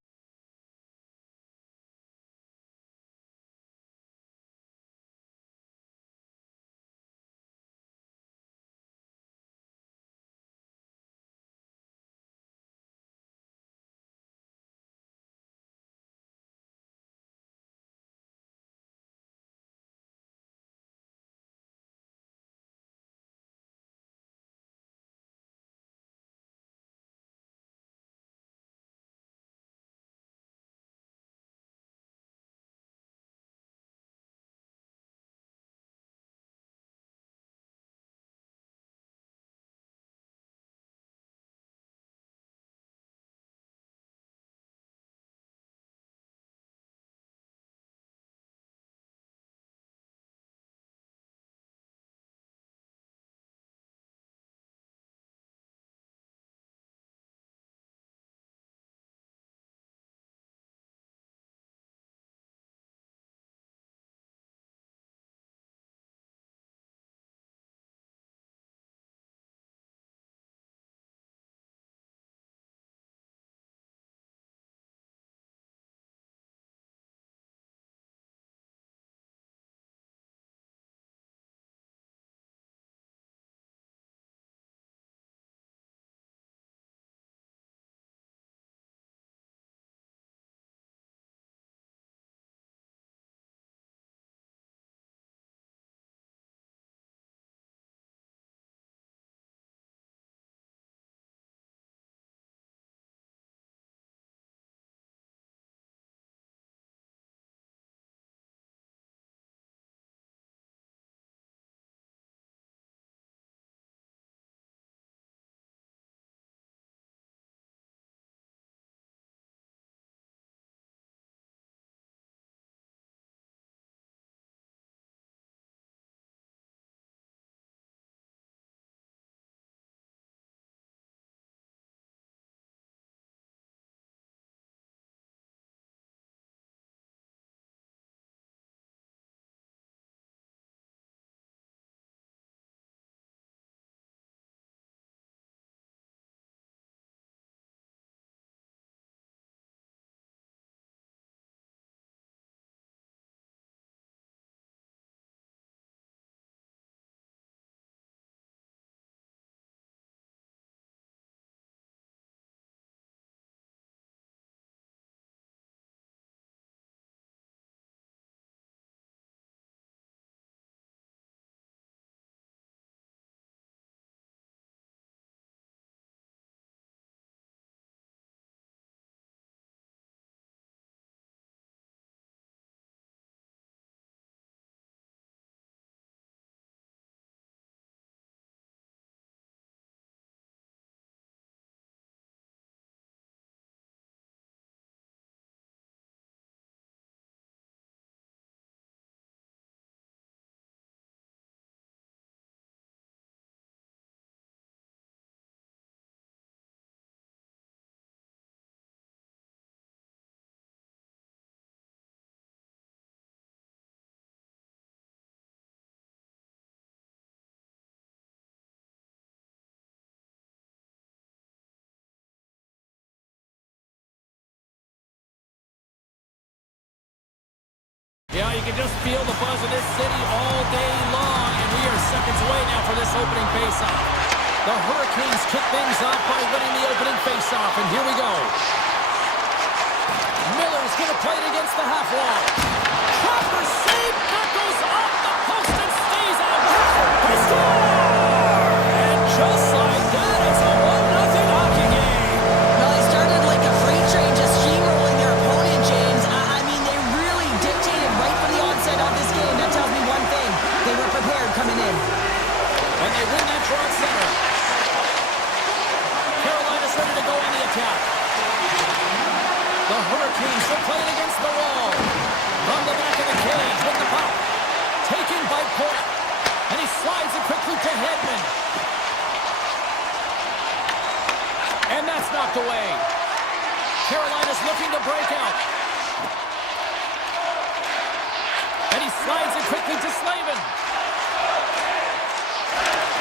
Yeah, you can just feel the buzz of this city all day long, and we are seconds away now for this opening faceoff. The Hurricanes kick things off by winning the opening faceoff, and here we go. Miller's going to play it against the half wall. Proper save, that goes off the post and stays out. They score! And just like that, it's a 1-0 hockey game. Well, they started like a freight train, just steamrolling their opponent, James. I mean, they really dictated right from the onset of this game. That tells me one thing. They were prepared coming in. And they win that draw at center. Carolina's ready to go on the attack. The Hurricanes will play it against the wall. From the back of the cage with the puck. Taken by Port. And he slides it quickly to Hedman. And that's knocked away. Carolina's looking to break out. And he slides it quickly to Slavin.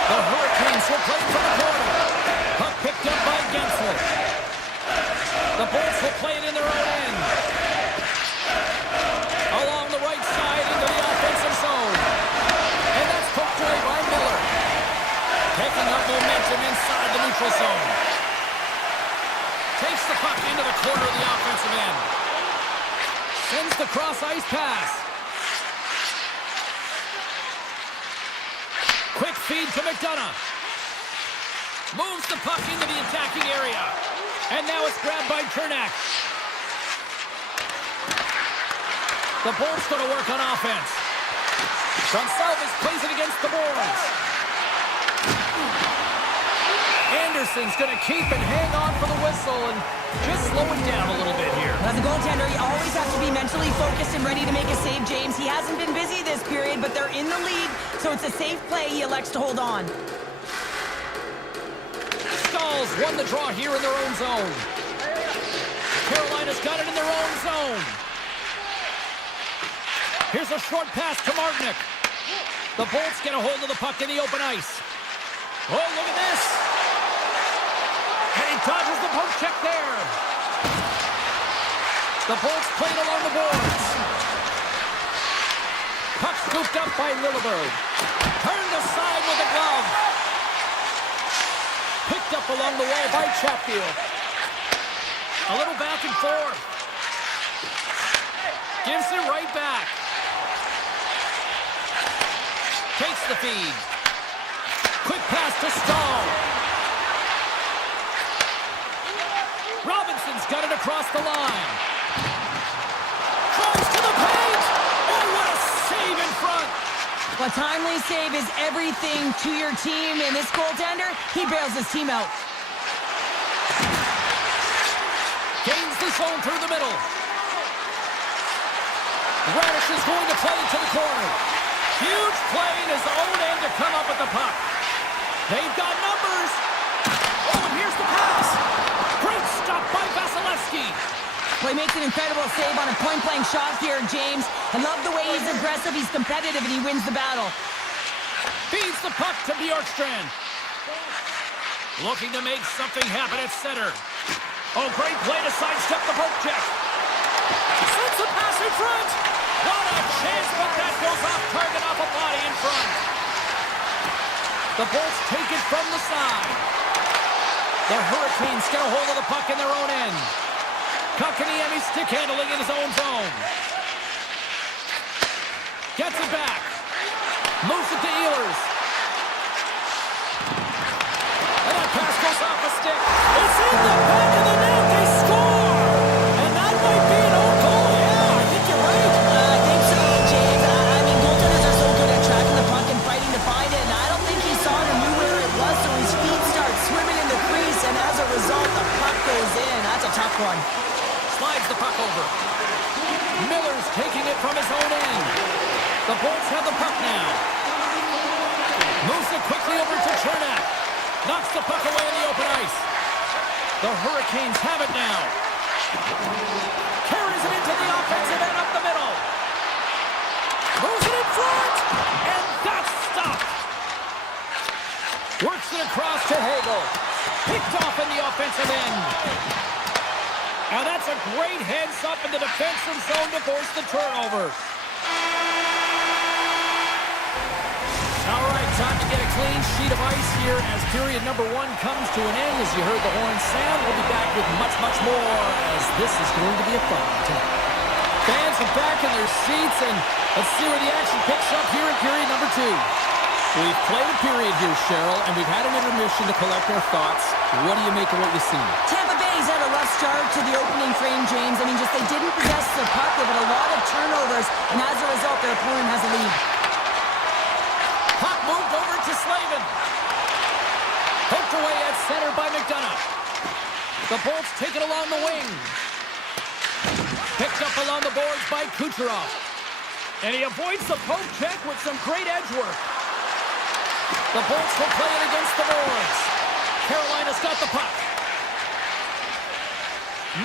The Hurricanes will play from the corner. Puck picked up by Gensler. The Bolts will play it in their own end. Along the right side into the offensive zone. And that's poked away by Miller. Taking up momentum inside the neutral zone. Takes the puck into the corner of the offensive end. Sends the cross-ice pass. Quick feed to McDonough. Moves the puck into the attacking area. And now it's grabbed by Chernak. The Bolts going to work on offense. Gonsalves plays it against the boards. Anderson's going to keep and hang on for the whistle and just slow it down a little bit here. As a goaltender, you always have to be mentally focused and ready to make a save, James. He hasn't been busy this period, but they're in the lead, so it's a safe play. He elects to hold on. Stalls won the draw here in their own zone. Carolina's got it in their own zone. Here's a short pass to Martinick. The Bolts get a hold of the puck in the open ice. Oh, look at this. And he dodges the poke check there. The Bolts played along the boards. Puck scooped up by Lilleberg. Turned aside with a glove. Picked up along the wall by Chatfield. A little back and forth. Gives it right back. Takes the feed. Quick pass to Stahl. Robinson's got it across the line. Drives to the paint. Oh, what a save in front. A timely save is everything to your team, and this goaltender, he bails his team out. Gains the zone through the middle. Radish is going to play it to the corner. Huge play in his own end to come up with the puck. They've got numbers. Oh, and here's the pass. Great stop by Vasilevsky. Well, he makes an incredible save on a point-blank shot here, James. I love the way he's aggressive, he's competitive, and he wins the battle. Feeds the puck to Bjorkstrand. Looking to make something happen at center. Oh, great play to sidestep the poke check. Sends the pass in front. What a chance, but that goes off target off a body in front. The Bolts take it from the side. The Hurricanes get a hold of the puck in their own end. Kotkaniemi stick handling in his own zone. Gets it back. Moves it to Ehlers. And that pass goes off a stick. It's in the back of the net. They score. And that might be an own goal. Yeah, I think you're right. I think so, James. I mean, goaltenders are so good at tracking the puck and fighting to find it, and I don't think he saw it or knew where it was, so his feet start swimming in the crease, and as a result, the puck goes in. That's a tough one. Slides the puck over. Miller's taking it from his own end. The Bolts have the puck now. Moves it quickly over to Chernak. Knocks the puck away in the open ice. The Hurricanes have it now. Carries it into the offensive end up the middle. Moves it in front. And that's stopped. Works it across to Hagel. Picked off in the offensive end. Now that's a great heads up in the defensive zone to force the turnover. sheet of ice here as period number 1 comes to an end. As you heard the horn sound, we'll be back with much, much more as this is going to be a fun one. Fans are back in their seats, and let's see where the action picks up here in period number 2. We've played a period here, Cheryl, and we've had an intermission to collect our thoughts. What do you make of what you've seen? Tampa Bay's had a rough start to the opening frame, James. I mean, just they didn't possess the puck. They've had a lot of turnovers, and as a result, their opponent has a lead. Puck moved over to Slavin. Poked away at center by McDonough. The Bolts take it along the wing. Picked up along the boards by Kucherov. And he avoids the poke check with some great edge work. The Bolts will play it against the boards. Carolina's got the puck.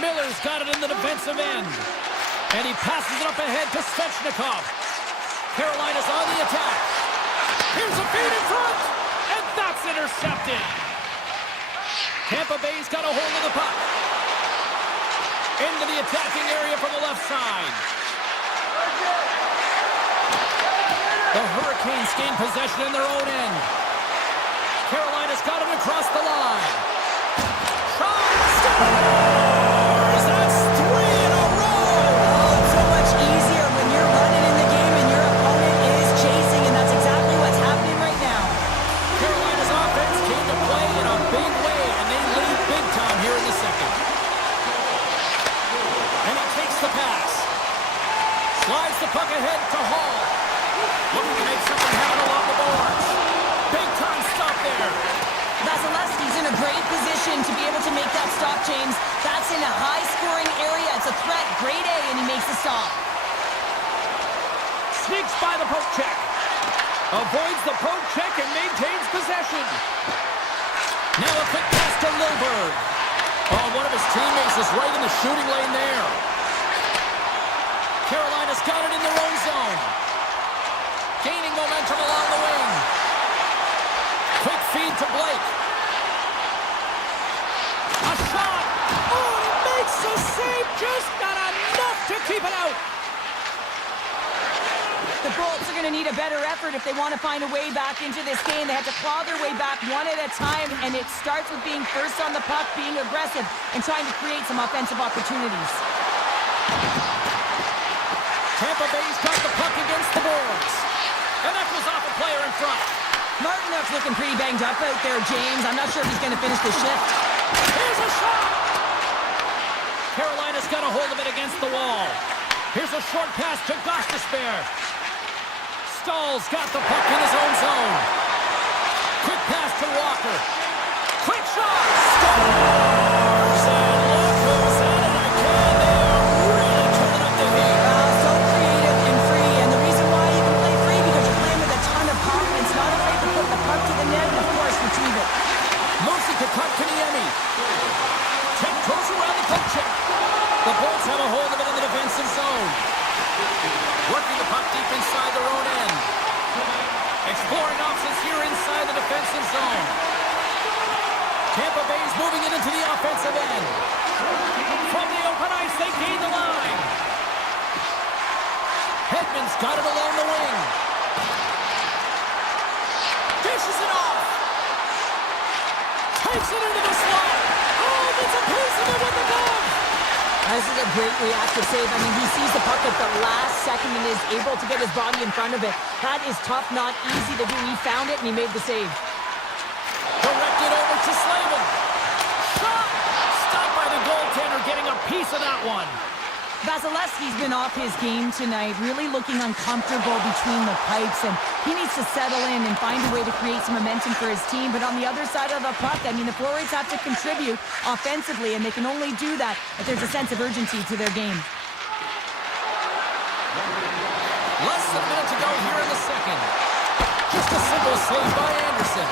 Miller's got it in the defensive end. And he passes it up ahead to Svechnikov. Carolina's on the attack. Here's a feed in front. And that's intercepted. Tampa Bay's got a hold of the puck. Into the attacking area from the left side. The Hurricanes gain possession in their own end. Carolina's got it across the line. Shot! Scores! That's 3 in a row! Oh, it's so much easier when you're running in the game and your opponent is chasing, and that's exactly what's happening right now. Carolina's offense came to play in a big way, and they lead big time here in the second. And he takes the pass. Slides the puck ahead to Hall. Looking to make something happen along the boards. Big time stop there. Vasilevsky's in a great position to be able to make that stop, James. That's in a high-scoring area. It's a threat. Grade A, and he makes the stop. Sneaks by the poke check. Avoids the poke check and maintains possession. Now a quick pass to Lilburg. Oh, one of his teammates is right in the shooting lane there. Carolina's got it in their own zone. Gaining momentum along the wing. Quick feed to Blake. A shot. Oh, he makes the save. Just not enough to keep it out. The Bolts are going to need a better effort if they want to find a way back into this game. They have to claw their way back one at a time, and it starts with being first on the puck, being aggressive, and trying to create some offensive opportunities. Tampa Bay's got the puck against the boards. And that goes off a player in front. Martinuff's looking pretty banged up out there, James. I'm not sure if he's going to finish the shift. Here's a shot! Carolina's got a hold of it against the wall. Here's a short pass to Gostisbehere. Stahl's got the puck in his own zone. Quick pass to Walker. Quick shot! Scores! And look who's at it again. They are really turning up the heat. So creative and free, and the reason why you can play free because you're playing with a ton of confidence, not afraid to put the puck to the net and, of course, retrieve it. Moves it to Kotkaniemi. Goes around the poke check. The Bolts have a hold of it in the defensive zone. Working the puck deep inside their own end. Exploring options here inside the defensive zone. Tampa Bay's moving it into the offensive end. From the open ice, they gain the line. Hedman's got it along the wing. Dishes it off. Takes it into the slot. Oh, it's a piece of it with the glove. This is a great reactive save. I mean, he sees the puck at the last second and is able to get his body in front of it. That is tough, not easy to do. He found it and he made the save. Directed over to Slavin. Shot! Stopped by the goaltender, getting a piece of that one. Vasilevsky's been off his game tonight, really looking uncomfortable between the pipes, and he needs to settle in and find a way to create some momentum for his team. But on the other side of the puck, I mean, the forwards have to contribute offensively, and they can only do that if there's a sense of urgency to their game. Less than a minute to go here in the second. Just a simple save by Anderson.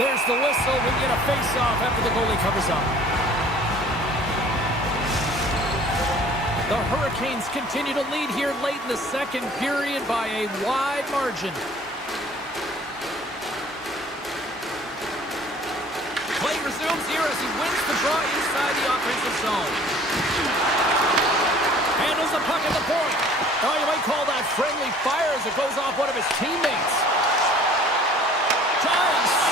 There's the whistle. We get a face-off after the goalie covers up. The Hurricanes continue to lead here late in the second period by a wide margin. Play resumes here as he wins the draw inside the offensive zone. Handles the puck at the point. Oh, you might call that friendly fire as it goes off one of his teammates. Giant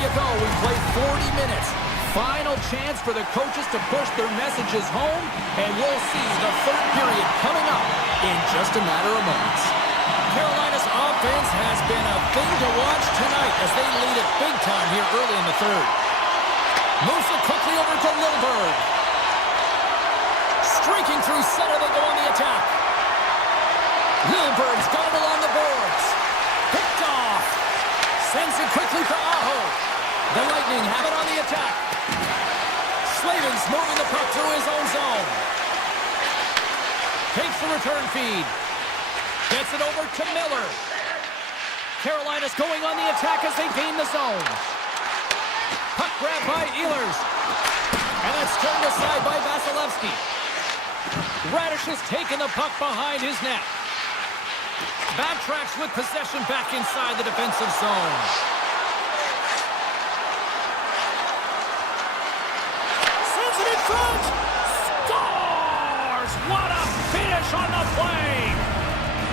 you go. We've played 40 minutes. Final chance for the coaches to push their messages home, and we'll see the third period coming up in just a matter of moments. Carolina's offense has been a thing to watch tonight as they lead it big time here early in the third. Moves it quickly over to Lilburn. Streaking through center, they go on the attack. Lilburn's got it along the boards. Picked off. Sends it quickly for Aho. The Lightning have it on the attack. Slavin's moving the puck through his own zone. Takes the return feed. Gets it over to Miller. Carolina's going on the attack as they gain the zone. Puck grabbed by Ehlers. And that's turned aside by Vasilevsky. Radish has taken the puck behind his net. Backtracks with possession back inside the defensive zone. Sends it in front. Scores! What a finish on the play!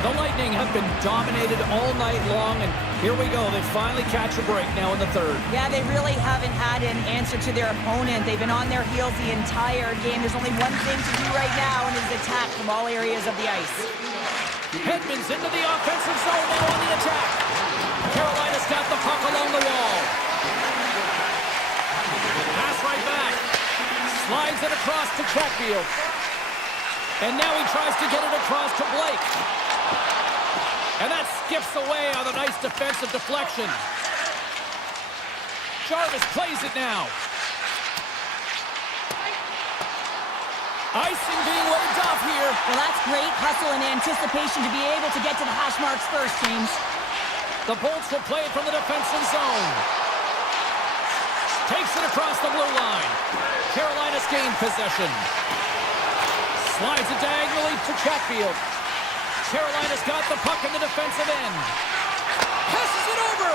The Lightning have been dominated all night long, and here we go. They finally catch a break now in the third. Yeah, they really haven't had an answer to their opponent. They've been on their heels the entire game. There's only one thing to do right now, and it's attack from all areas of the ice. Hedman's into the offensive zone now on the attack. Carolina's got the puck along the wall. Pass right back. Slides it across to Chatfield. And now he tries to get it across to Blake. And that skips away on a nice defensive deflection. Jarvis plays it now. Icing being waved off here. Well, that's great hustle and anticipation to be able to get to the hash marks first, James. The Bolts will play it from the defensive zone. Takes it across the blue line. Carolina's gained possession. Slides it diagonally to Chatfield. Carolina's got the puck in the defensive end. Passes it over.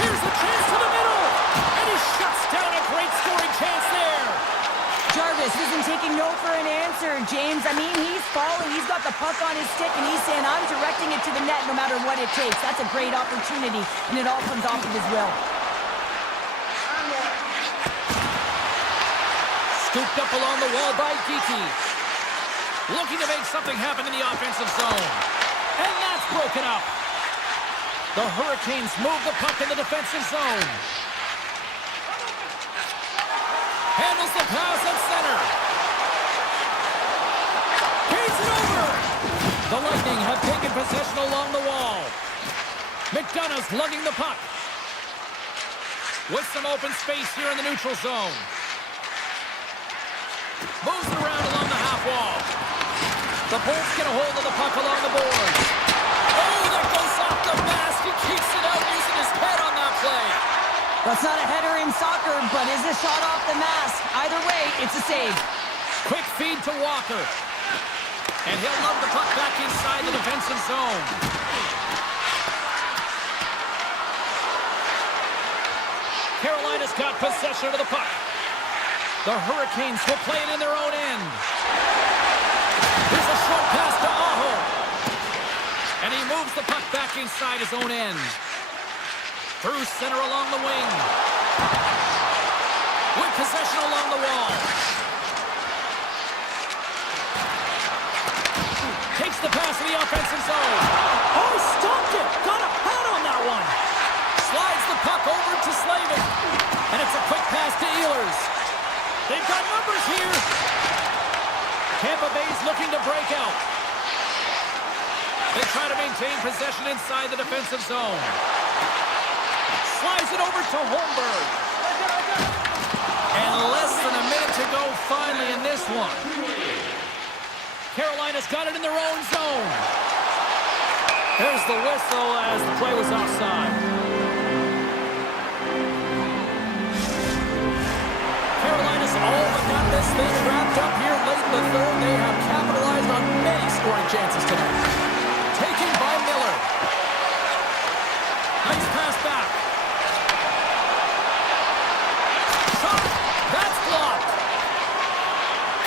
Here's a chance to the middle. And he shuts down a great scoring chance there. Jarvis isn't taking no for an answer, James. I mean, he's falling. He's got the puck on his stick, and he's saying, I'm directing it to the net no matter what it takes. That's a great opportunity, and it all comes off of his will. Scooped up along the wall by Geeky. Looking to make something happen in the offensive zone. And that's broken up. The Hurricanes move the puck in the defensive zone. Handles the pass at center. Feeds it over. The Lightning have taken possession along the wall. McDonough's lugging the puck. With some open space here in the neutral zone. Moves it around along the half wall. The Bolts get a hold of the puck along the boards. Oh, that goes off the mask. He keeps it out using his head on that play. That's not a header in soccer, but is a shot off the mask. Either way, it's a save. Quick feed to Walker. And he'll lug the puck back inside the defensive zone. Carolina's got possession of the puck. The Hurricanes will play it in their own end. Here's a short pass to Aho. And he moves the puck back inside his own end. Through center along the wing. With possession along the wall. Takes the pass to the offensive zone. Oh, he stopped it. Got a pad on that one. Slides the puck over to Slavin. And it's a quick pass to Ehlers. They've got numbers here. Tampa Bay's looking to break out. They try to maintain possession inside the defensive zone. Slides it over to Holmberg. And less than a minute to go finally in this one. Carolina's got it in their own zone. There's the whistle as the play was offside. Carolina's all but got this thing wrapped up here late in the third. They have capitalized on many scoring chances tonight. Taken by Miller. Nice pass back. Shot. That's blocked.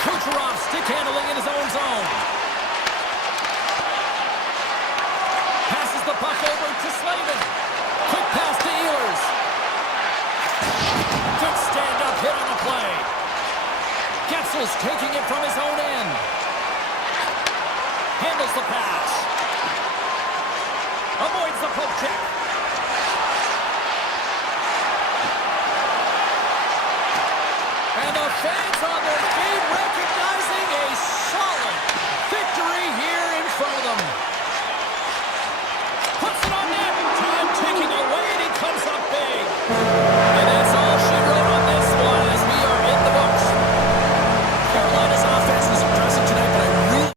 Kucherov stick handling in his own zone. Passes the puck over to Slavin. Quick pass to Ehlers. Good stand-up hit on the play. Getzel's taking it from his own end. Handles the pass. Avoids the poke check. And the fans on their feet recognizing a solid victory here in front of them. Puts it on net. Time ticking away, and he comes up big. And that's all she wrote on this one as we are in the books. Carolina's offense was impressive tonight, but I really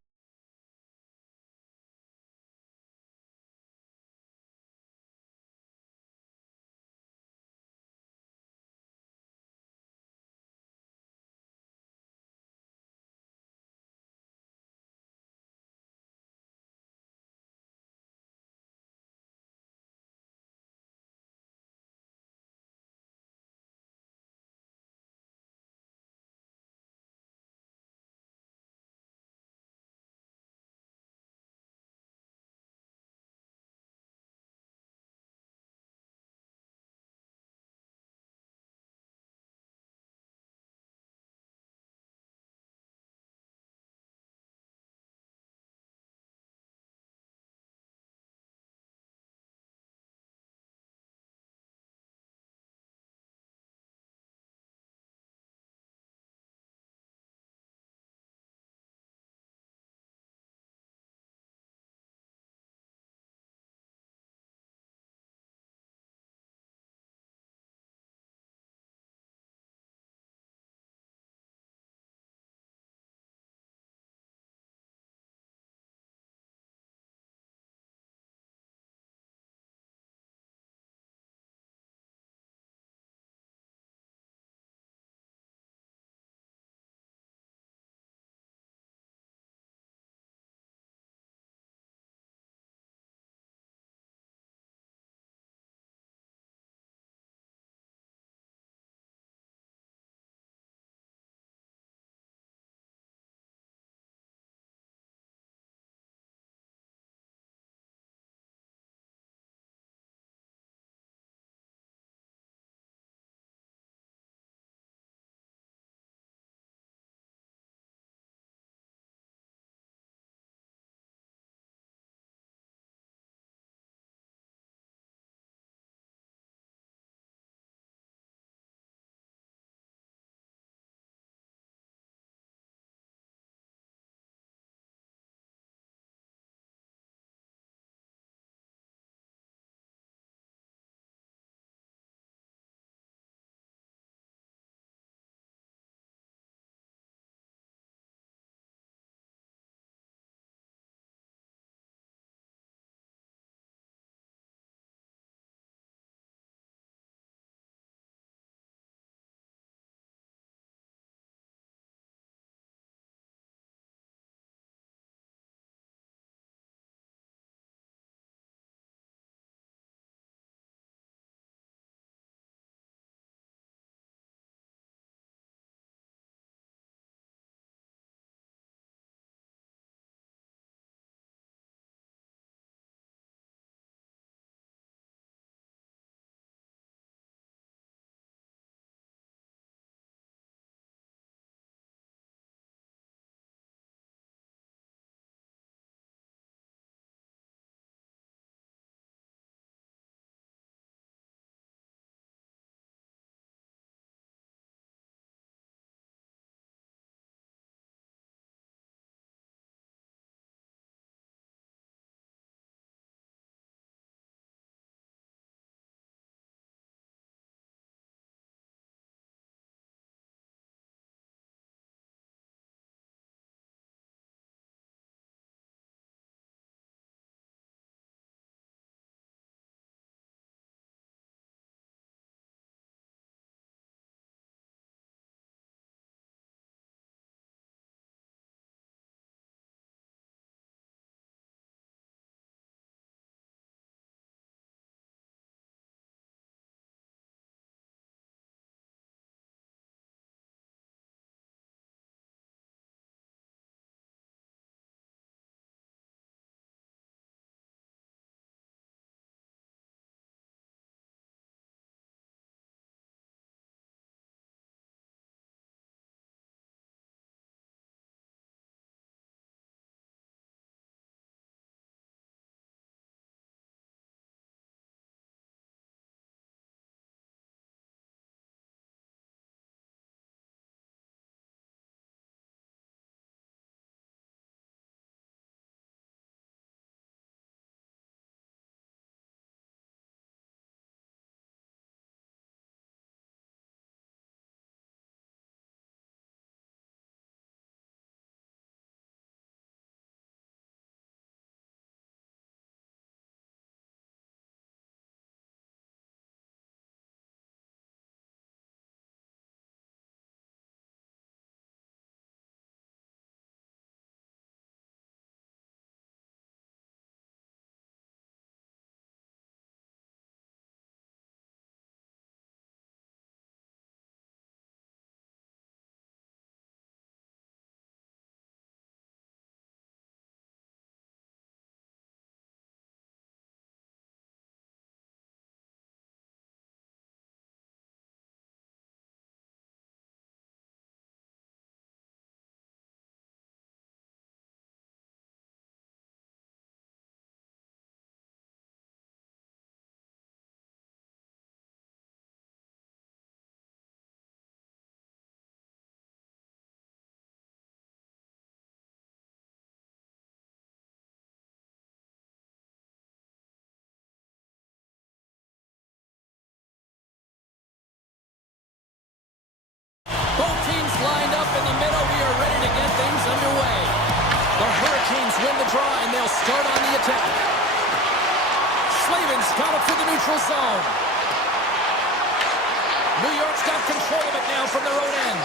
lined up in the middle. We are ready to get things underway. The Hurricanes win the draw, and they'll start on the attack. Slavin's got it through the neutral zone. New York's got control of it now from their own end.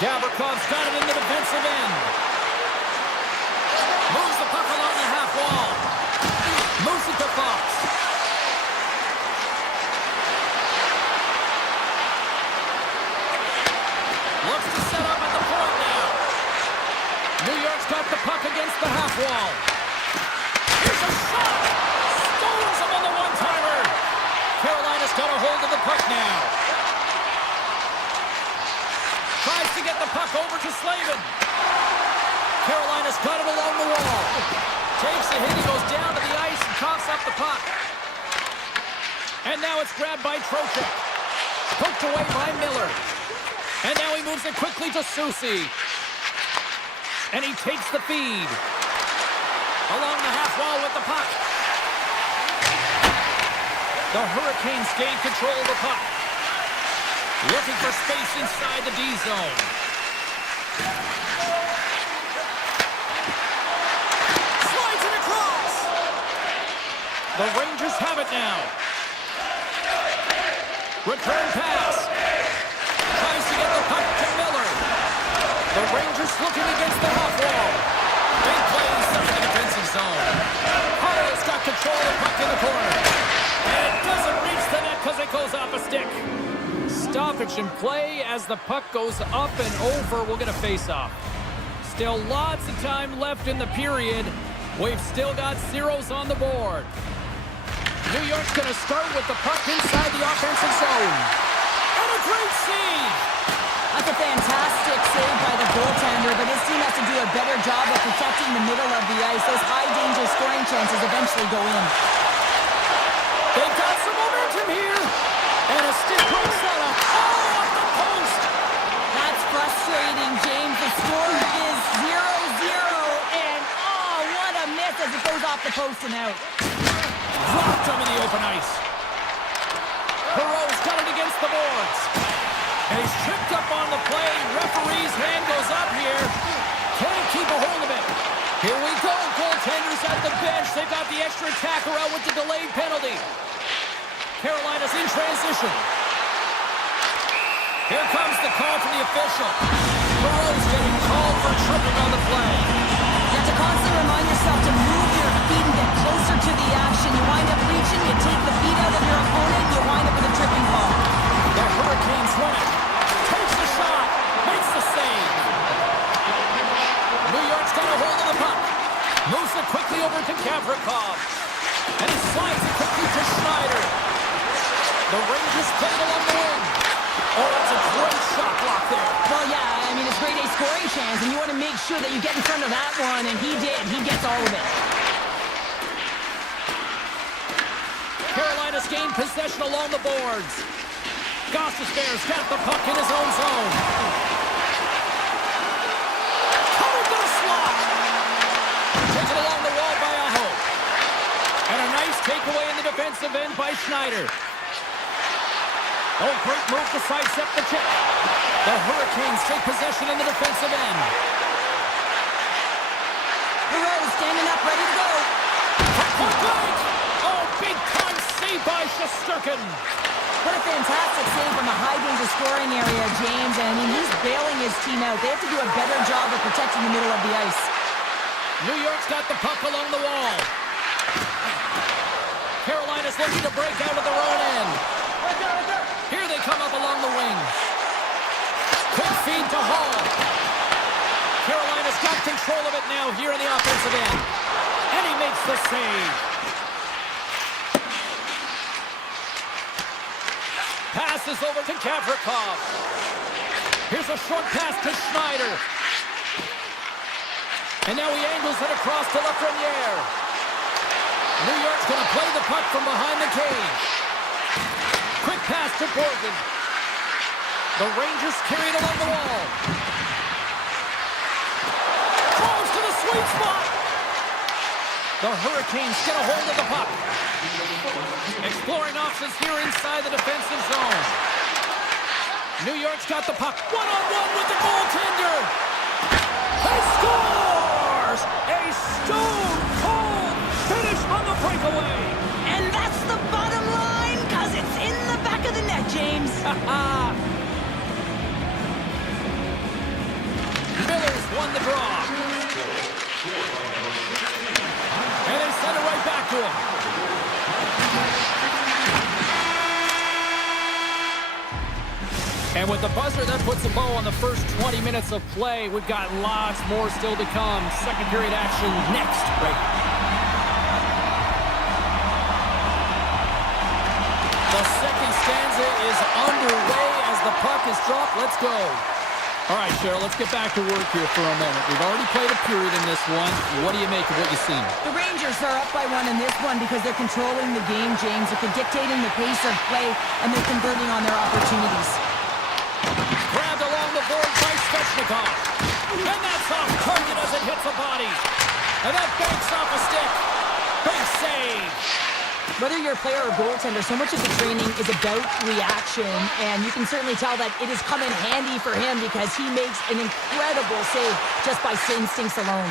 Gavrikhov's got it in the defensive end. Moves the puck along the half wall. Moves it to Fox. Looks to set up at the point now. New York's got the puck against the half wall. Here's a shot! Stones him on the one-timer. Carolina's got a hold of the puck now. Tries to get the puck over to Slavin. Carolina's got it along the wall. Takes a hit, he goes down to the ice and coughs up the puck. And now it's grabbed by Trocheck. Poked away by Miller. And now he moves it quickly to Soucy. And he takes the feed. Along the half wall with the puck. The Hurricanes gain control of the puck. Looking for space inside the D zone. Slides it across. The Rangers have it now. Return pass. Tries to get the puck to Miller. The Rangers looking against the half wall. Big play inside the defensive zone. Harrell's got control of the puck in the corner. And it doesn't reach the net because it goes off a stick. Stoppage in play as the puck goes up and over. We'll get a face-off. Still lots of time left in the period. We've still got zeros on the board. New York's going to start with the puck inside the offensive zone. And a great save! That's a fantastic save by the goaltender, but his team has to do a better job of protecting the middle of the ice. Those high-danger scoring chances eventually go in. They've got some momentum here. And a stick breaks that up. Oh, off the post! That's frustrating, James. The score is 0-0, and oh, what a miss as it goes off the post and out. Dropped him in the open ice. Perreault's got it against the boards. And he's tripped up on the play. Referee's hand goes up here. Can't keep a hold of it. Here we go. Goaltenders at the bench. They've got the extra attacker out with the delayed penalty. Carolina's in transition. Here comes the call from the official. Perreault's getting called for tripping on the play. You have to constantly remind yourself to move your feet and get closer to the action. You wind up reaching, you take the feet out of your opponent, you wind up with a tripping call. The Hurricanes win it. Takes the shot. Makes the save. New York's got a hold of the puck. Moves it quickly over to Gavrikov. And he slides it quickly to Schneider. The Rangers play it along the wing. Oh, it's a great shot block there. Well, yeah, I mean, it's grade A scoring chance, and you want to make sure that you get in front of that one, and he did. He gets all of it. Carolina's gained possession along the boards. Gostisbehere's got the puck in his own zone. Covered to the slot. Taken along the wall by Aho. And a nice takeaway in the defensive end by Schneider. Oh, great move to sidestep the check. The Hurricanes take possession in the defensive end. Perreault standing up, ready to go. Point blank. Oh, big time save by Shesterkin. What a fantastic save from a high-danger scoring area, James. And I mean, he's bailing his team out. They have to do a better job of protecting the middle of the ice. New York's got the puck along the wall. Carolina's looking to break out of their own end. Here they come up along the wing. Quick feed to Hall. Carolina's got control of it now here in the offensive end. And he makes the save. Passes over to Gavrikov. Here's a short pass to Schneider. And now he angles it across to Lafreniere. New York's going to play the puck from behind the cage. Quick pass to Borgen. The Rangers carry it along the wall. Close to the sweet spot. The Hurricanes get a hold of the puck. Exploring options here inside the defensive zone. New York's got the puck. One-on-one with the goaltender. He scores! A stone-cold finish on the breakaway. And that's the bottom line, because it's in the back of the net, James. Miller's won the draw. And they send it right back to him. And with the buzzer, that puts a bow on the first 20 minutes of play. We've got lots more still to come. Second period action next. Right. The second stanza is underway as the puck is dropped. Let's go. All right, Cheryl, let's get back to work here for a moment. We've already played a period in this one. What do you make of what you've seen? The Rangers are up by 1 in this one because they're controlling the game, James. They're dictating the pace of play, and they're converting on their opportunities. Grabbed along the board by Svechnikov. And that's off target as it hits a body. And that banks off a stick. Big save. Whether you're a player or goaltender, so much of the training is about reaction, and you can certainly tell that it has come in handy for him because he makes an incredible save just by instincts alone.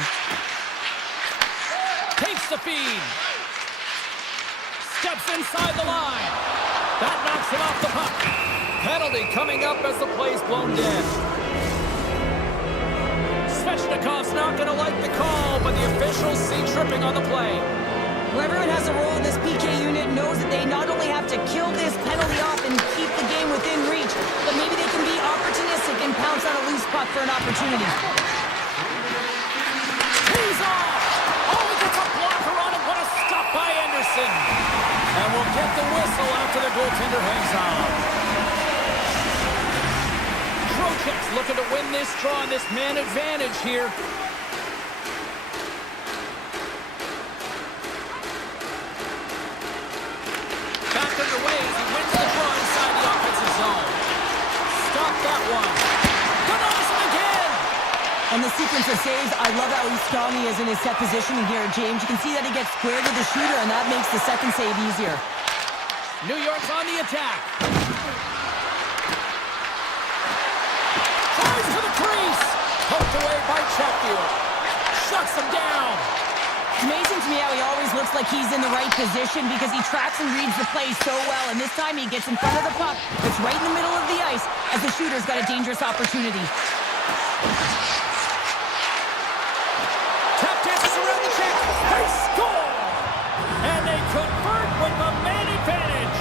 Takes the feed. Steps inside the line. That knocks him off the puck. Penalty coming up as the play's blown dead. Svechnikov's not going to like the call, but the officials see tripping on the play. Well, everyone has a role in this PK unit knows that they not only have to kill this penalty off and keep the game within reach, but maybe they can be opportunistic and pounce on a loose puck for an opportunity. He's off! Oh, he gets a blocker on him. What a stop by Anderson. And we'll get the whistle after the goaltender hangs on. Trocheck's looking to win this draw on this man advantage here. Back underway as he wins the draw inside the offensive zone. Stop that one. Denies him again. On the sequence of saves, I love how strong he is in his set positioning here, James. You can see that he gets square to the shooter, and that makes the second save easier. New York's on the attack. Drives to the crease. Poked away by Chatfield. Shuts him down. It's amazing to me how he always looks like he's in the right position because he tracks and reads the play so well, and this time he gets in front of the puck. It's right in the middle of the ice as the shooter's got a dangerous opportunity. Tap dances around the check. They score! And they convert with the man advantage.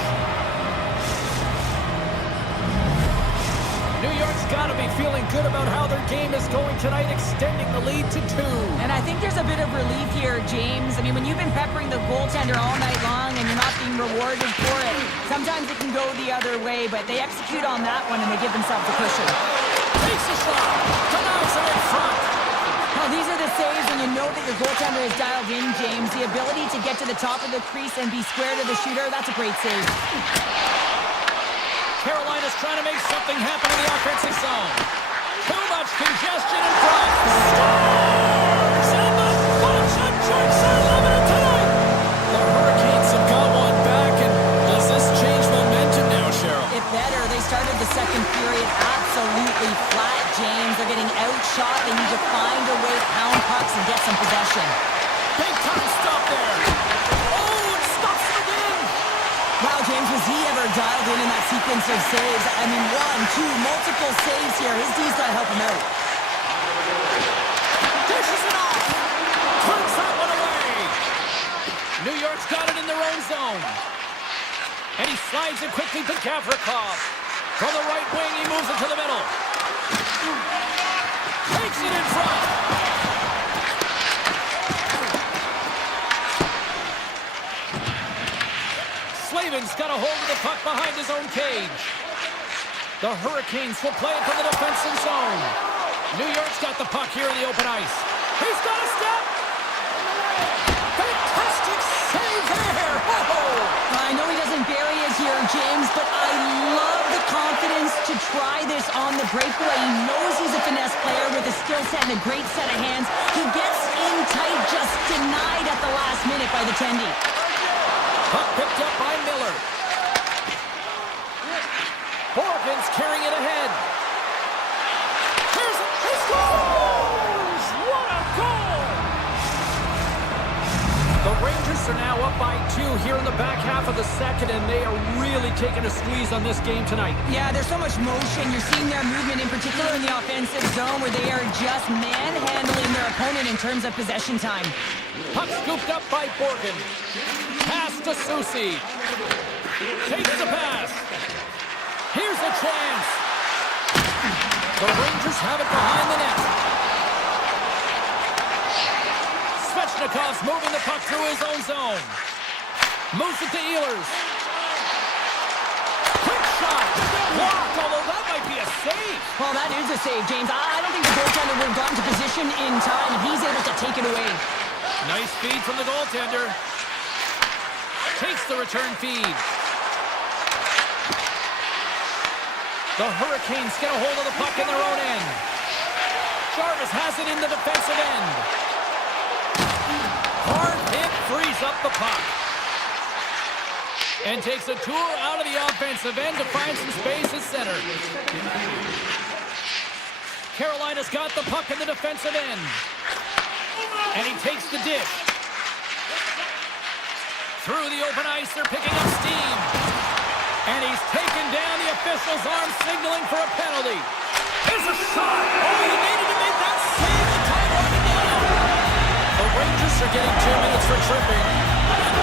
New York's got to be feeling good about how their game is going tonight, extending the lead to 2. And I think there's a bit of relief here, James. I mean, when you've been peppering the goaltender all night long and you're not being rewarded for it, sometimes it can go the other way, but they execute on that one and they give themselves a cushion. Takes a shot. Denies him in front. Now, these are the saves when you know that your goaltender is dialed in, James. The ability to get to the top of the crease and be square to the shooter, that's a great save. Carolina's trying to make something happen in the offensive zone. Too much congestion in front. Scores! And the Boston Jets are limited tonight. The Hurricanes have got one back, and does this change momentum now, Cheryl? It better. They started the second period absolutely flat, James. They're getting outshot. They need to find a way to pound pucks and get some possession. Big time stop there. Oh, it stops him again. Wow, James, was he ever dialed in that sequence of saves? I mean, 1, 2, multiple saves here. His D's got to help him out. Dishes it off. Turns that one away. New York's got it in their own zone. And he slides it quickly to Gavrikov. From the right wing, he moves it to the middle. Takes it in front. Slavin's got a hold of the puck behind his own cage. The Hurricanes will play it from the defensive zone. New York's got the puck here in the open ice. He's got a step. Fantastic save there. Oh! I know he doesn't bury it here, James, but I love the confidence to try this on the breakaway. He knows he's a finesse player with a skill set and a great set of hands. He gets in tight, just denied at the last minute by the Tendy. Puck picked up by Miller. 4 offense carrying it ahead. Here's he scores! What a goal! The Rangers are now up by 2 here in the back half of the second, and they are really taking a squeeze on this game tonight. Yeah, there's so much motion. You're seeing their movement, in particular in the offensive zone, where they are just manhandling their opponent in terms of possession time. Puck scooped up by Borgen. Pass to Susi. Takes the pass. Here's a chance. The Rangers have it behind the net. Svechnikov's moving the puck through his own zone. Moves it to Ehlers. Quick shot. Blocked, although that might be a save. Well, that is a save, James. I don't think the goaltender would have gotten to position in time, and he's able to take it away. Nice feed from the goaltender. Takes the return feed. The Hurricanes get a hold of the puck in their own end. Jarvis has it in the defensive end. Hard hit frees up the puck. And takes a tour out of the offensive end to find some space at center. Carolina's got the puck in the defensive end. And he takes the dish. Through the open ice, they're picking up steam. And he's taken down, the official's arm signaling for a penalty. Here's a shot. Oh, he needed to make that save. The time running down. The Rangers are getting 2 minutes for tripping.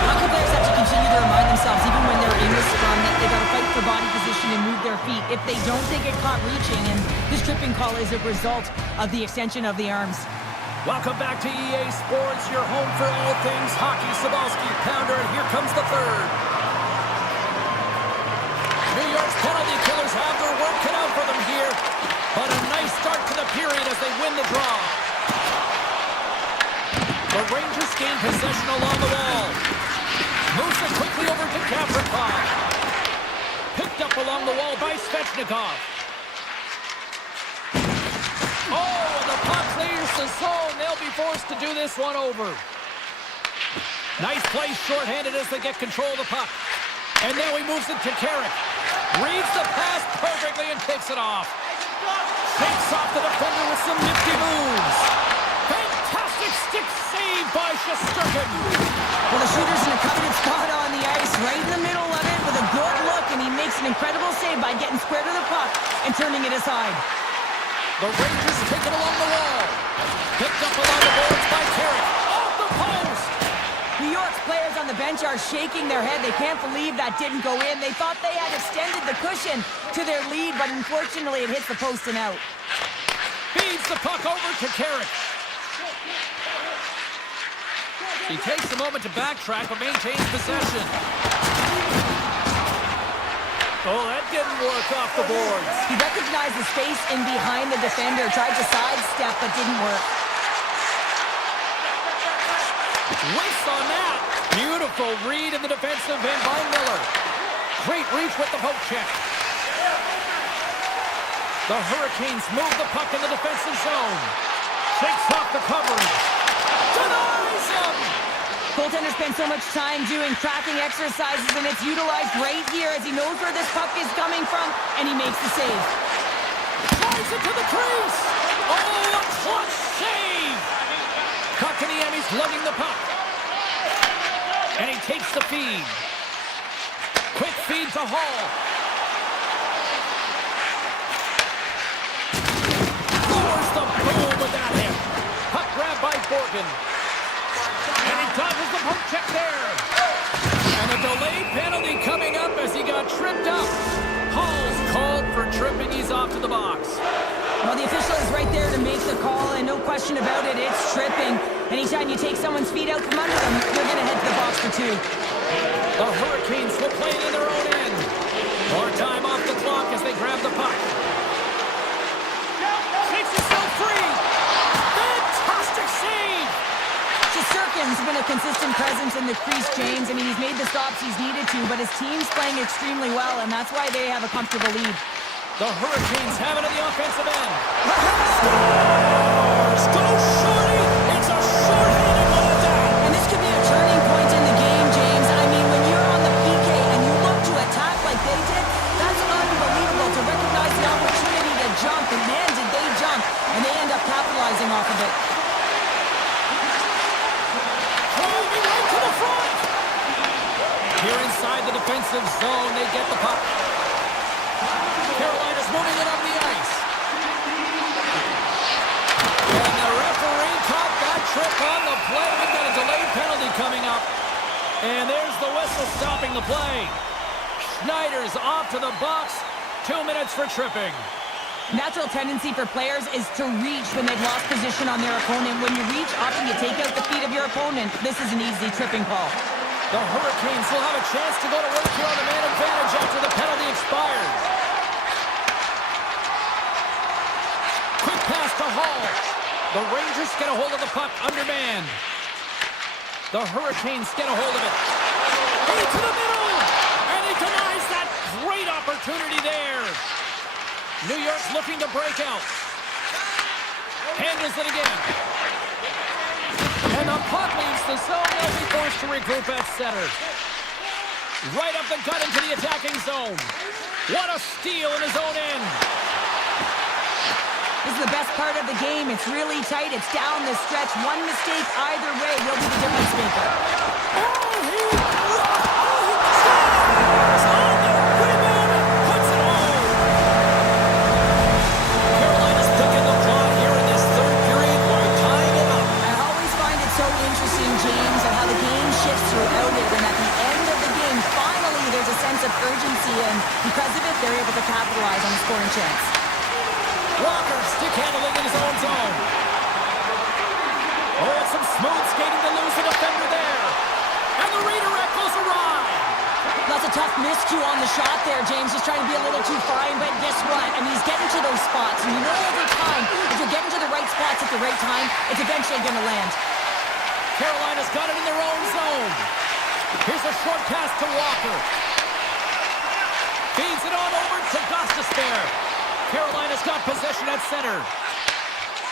Hockey players have to continue to remind themselves, even when they're in the scrum, that they got to fight for body position and move their feet. If they don't, they get caught reaching, and this tripping call is a result of the extension of the arms. Welcome back to EA Sports, your home for all things hockey. Sabalski, Pounder, and here comes the third. New York's penalty killers have their work cut out for them here, but a nice start to the period as they win the draw. The Rangers gain possession along the wall. Moves it quickly over to Gavrikov. Picked up along the wall by Svechnikov. Oh, and the puck clears the zone. They'll be forced to do this one over. Nice play shorthanded as they get control of the puck. And now he moves it to Carrick. Reads the pass perfectly and takes it off. Shakes off the defender with some nifty moves. Fantastic stick save by Shesterkin. Well, the shooter's in a coveted spot on the ice, right in the middle of it with a good look, and he makes an incredible save by getting square to the puck and turning it aside. The Rangers take it along the wall. Picked up along the boards by Carrick. Off the post. New York's players on the bench are shaking their head. They can't believe that didn't go in. They thought they had extended the cushion to their lead, but unfortunately it hits the post and out. Feeds the puck over to Carrick. He takes a moment to backtrack, but maintains possession. Oh, that didn't work off the boards. He recognized the space in behind the defender, tried to sidestep, but didn't work. Waits on that. Beautiful read in the defensive end by Miller. Great reach with the poke check. The Hurricanes move the puck in the defensive zone. Shakes off the coverage. Denies him! Goaltender spends so much time doing tracking exercises, and it's utilized right here as he knows where this puck is coming from, and he makes the save. Drives it to the crease. Oh, a clutch save! Kotkaniemi's lugging the puck. And he takes the feed. Quick feed to Hall. Lowers the boom with that hit. Puck grab by Borgen. And he dodges the poke check there. And a delayed penalty coming up as he got tripped up. Hall's called for tripping. He's off to the box. Well, the official is right there to make the call, and no question about it, it's tripping. Anytime you take someone's feet out from under them, you're going to head to the box for 2. The Hurricanes will play in their own end. More time off the clock as they grab the puck. Takes himself free. Fantastic save. Shesterkin's been a consistent presence in the crease, James. I mean, he's made the stops he's needed to, but his team's playing extremely well, and that's why they have a comfortable lead. The Hurricanes have it on the offensive end. Scores! Go Shorty! It's a short-handed one at that! And this could be a turning point in the game, James. I mean, when you're on the PK and you look to attack like they did, that's unbelievable. To defensive zone. They get the puck. Carolina's moving it up the ice. And the referee caught that trip on the play. We've got a delayed penalty coming up. And there's the whistle stopping the play. Schneider's off to the box. 2 minutes for tripping. Natural tendency for players is to reach when they've lost position on their opponent. When you reach, often you take out the feet of your opponent. This is an easy tripping call. The Hurricanes will have a chance to go to work here on the man advantage after the penalty expires. Quick pass to Hall. The Rangers get a hold of the puck undermanned. The Hurricanes get a hold of it. Into the middle! And he denies that great opportunity there. New York's looking to break out. Handles it again. And the puck leaves the zone. They'll be forced to regroup at center. Right up the gut into the attacking zone. What a steal in his own end. This is the best part of the game. It's really tight. It's down the stretch. One mistake either way will be the difference maker. He scores on the rebound and puts it home. Carolina's picking the plot here in this third period. We're tying it up. I always find it so interesting, James, and how the game shifts throughout it. And at the end of the game, finally, there's a sense of urgency. And because of it, they're able to capitalize on the scoring chance. Walker stick handling in his own zone. Oh, it's some smooth skating to lose a defender there. And the redirect goes awry. That's a tough miscue on the shot there, James. Just trying to be a little too fine, but guess what? I mean, he's getting to those spots. And you know over time, if you're getting to the right spots at the right time, it's eventually going to land. Carolina's got it in their own zone. Here's a short pass to Walker. Feeds it on over to Gostisbehere. Carolina's got possession at center.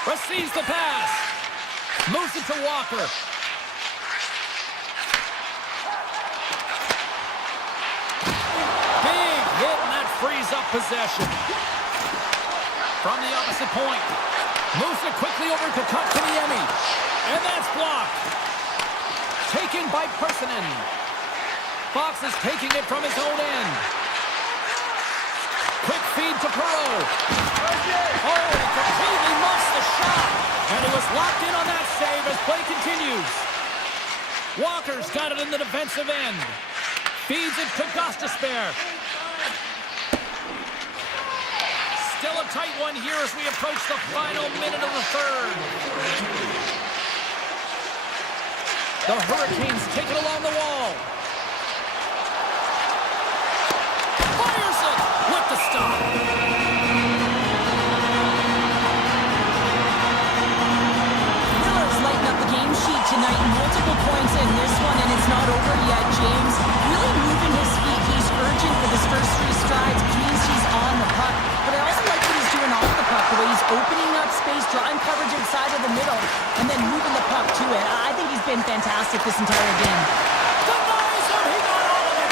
Receives the pass. Moves it to Walker. Big hit, and that frees up possession. From the opposite point. Moves it quickly over to Kotkaniemi. And that's blocked. Taken by Personen. Fox is taking it from his own end. Quick feed to Perreault. Oh, he completely muffs the shot. And he was locked in on that save as play continues. Walker's got it in the defensive end. Feeds it to Gostisbehere. Still a tight one here as we approach the final minute of the third. The Hurricanes take it along the wall. Fires it with the stop. Miller's lighting up the game sheet tonight. Multiple points in this one, and it's not over yet, James. Really moving his feet. He's urgent with his first three strides. It means he's on the puck. But I also like what he's doing off the puck. The way he's opening up space, drawing coverage inside of the middle, and then moving the puck to it. I think he's been fantastic this entire game. Denies him. He got all of it.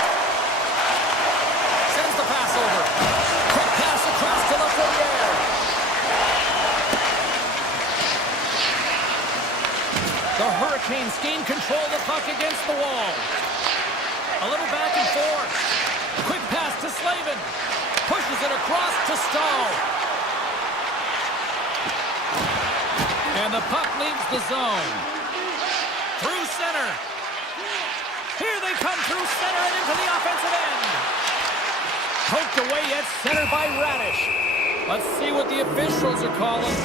Sends the pass over. Quick pass across to Lafreniere. The Hurricanes gain control of the puck against the wall. A little back and forth. Quick pass to Slavin. Pushes it across to Stahl. And the puck leaves the zone. Through center. Here they come through center and into the offensive end. Poked away at center by Radish. Let's see what the officials are calling.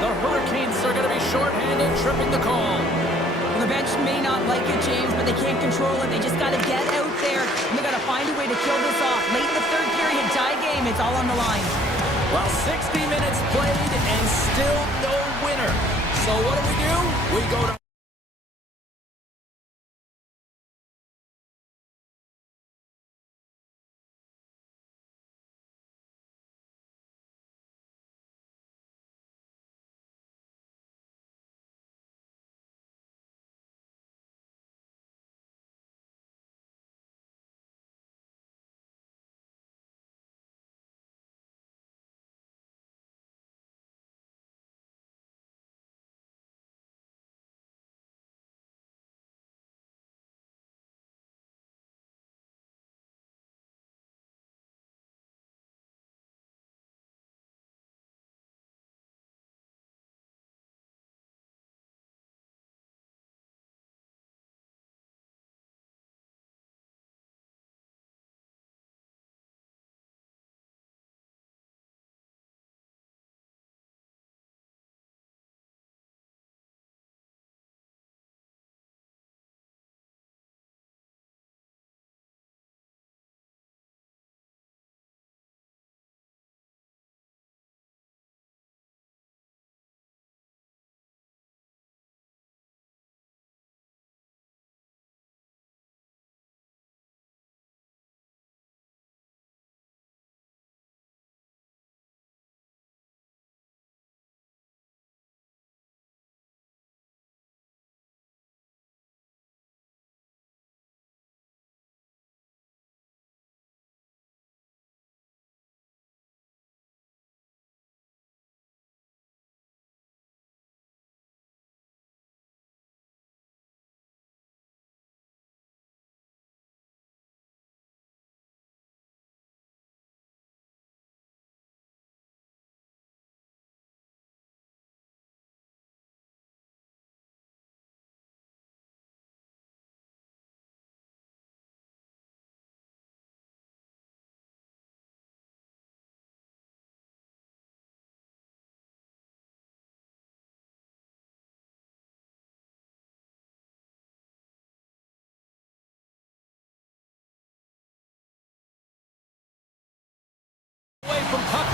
The Hurricanes are going to be shorthanded, tripping the call. The bench may not like it, James, but they can't control it. They just got to get out there, and they got to find a way to kill this off. Late in the third period, tie game, it's all on the line. Well, 60 minutes played and still no winner. So what do? We go to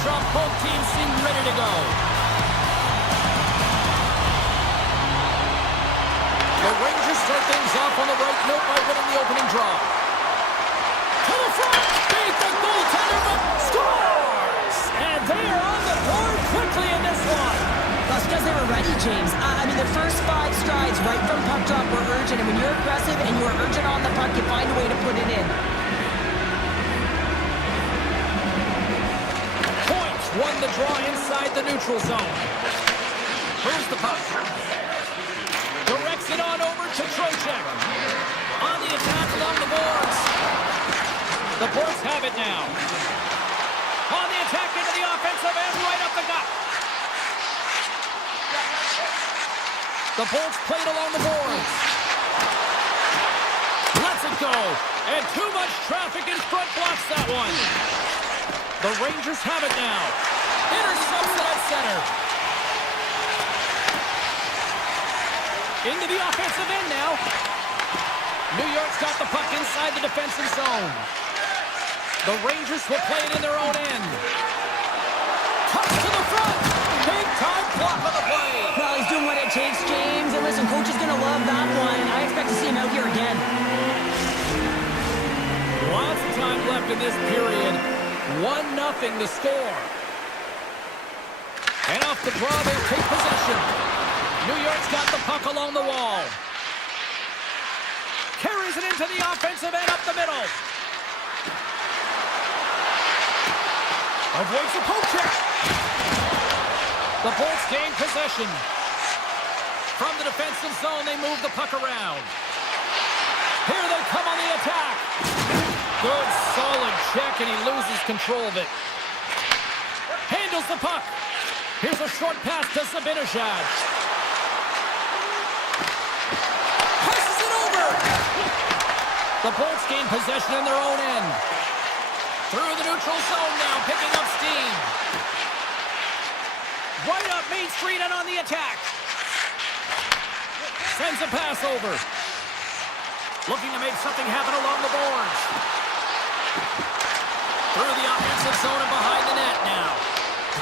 drop, both teams seem ready to go. The Rangers start things off on the right note by winning the opening draw. To the front, beat the goaltender, but scores! And they are on the board quickly in this one. That's because they were ready, James. I mean, the first 5 strides right from puck drop were urgent, and when you're aggressive and you're urgent on the puck, you find a way to put it in. Points won the draw inside the neutral zone. Here's the puck. Directs it on over to Trocheck. On the attack along the boards. The Bolts have it now. On the attack into the offensive end, right up the gut. The Bolts played along the boards. Lets it go. And too much traffic in front blocks that one. The Rangers have it now. Intercepts it at center. Into the offensive end now. New York's got the puck inside the defensive zone. The Rangers will play it in their own end. Touch to the front. Big time block on the play. Well, he's doing what it takes, James. And listen, coach is going to love that one. I expect to see him out here again. Lots of time left in this period. 1-0 the score. And off the draw, they take possession. New York's got the puck along the wall. Carries it into the offensive end up the middle. Avoids the poke check. The Bolts gain possession. From the defensive zone, they move the puck around. Here they come on the attack. Good, solid check, and he loses control of it. Handles the puck. Here's a short pass to Zibanejad. Passes it over. The Bolts gain possession in their own end. Through the neutral zone now, picking up steam. Right up Main Street and on the attack. Sends a pass over. Looking to make something happen along the boards. Through the offensive zone and behind the net now.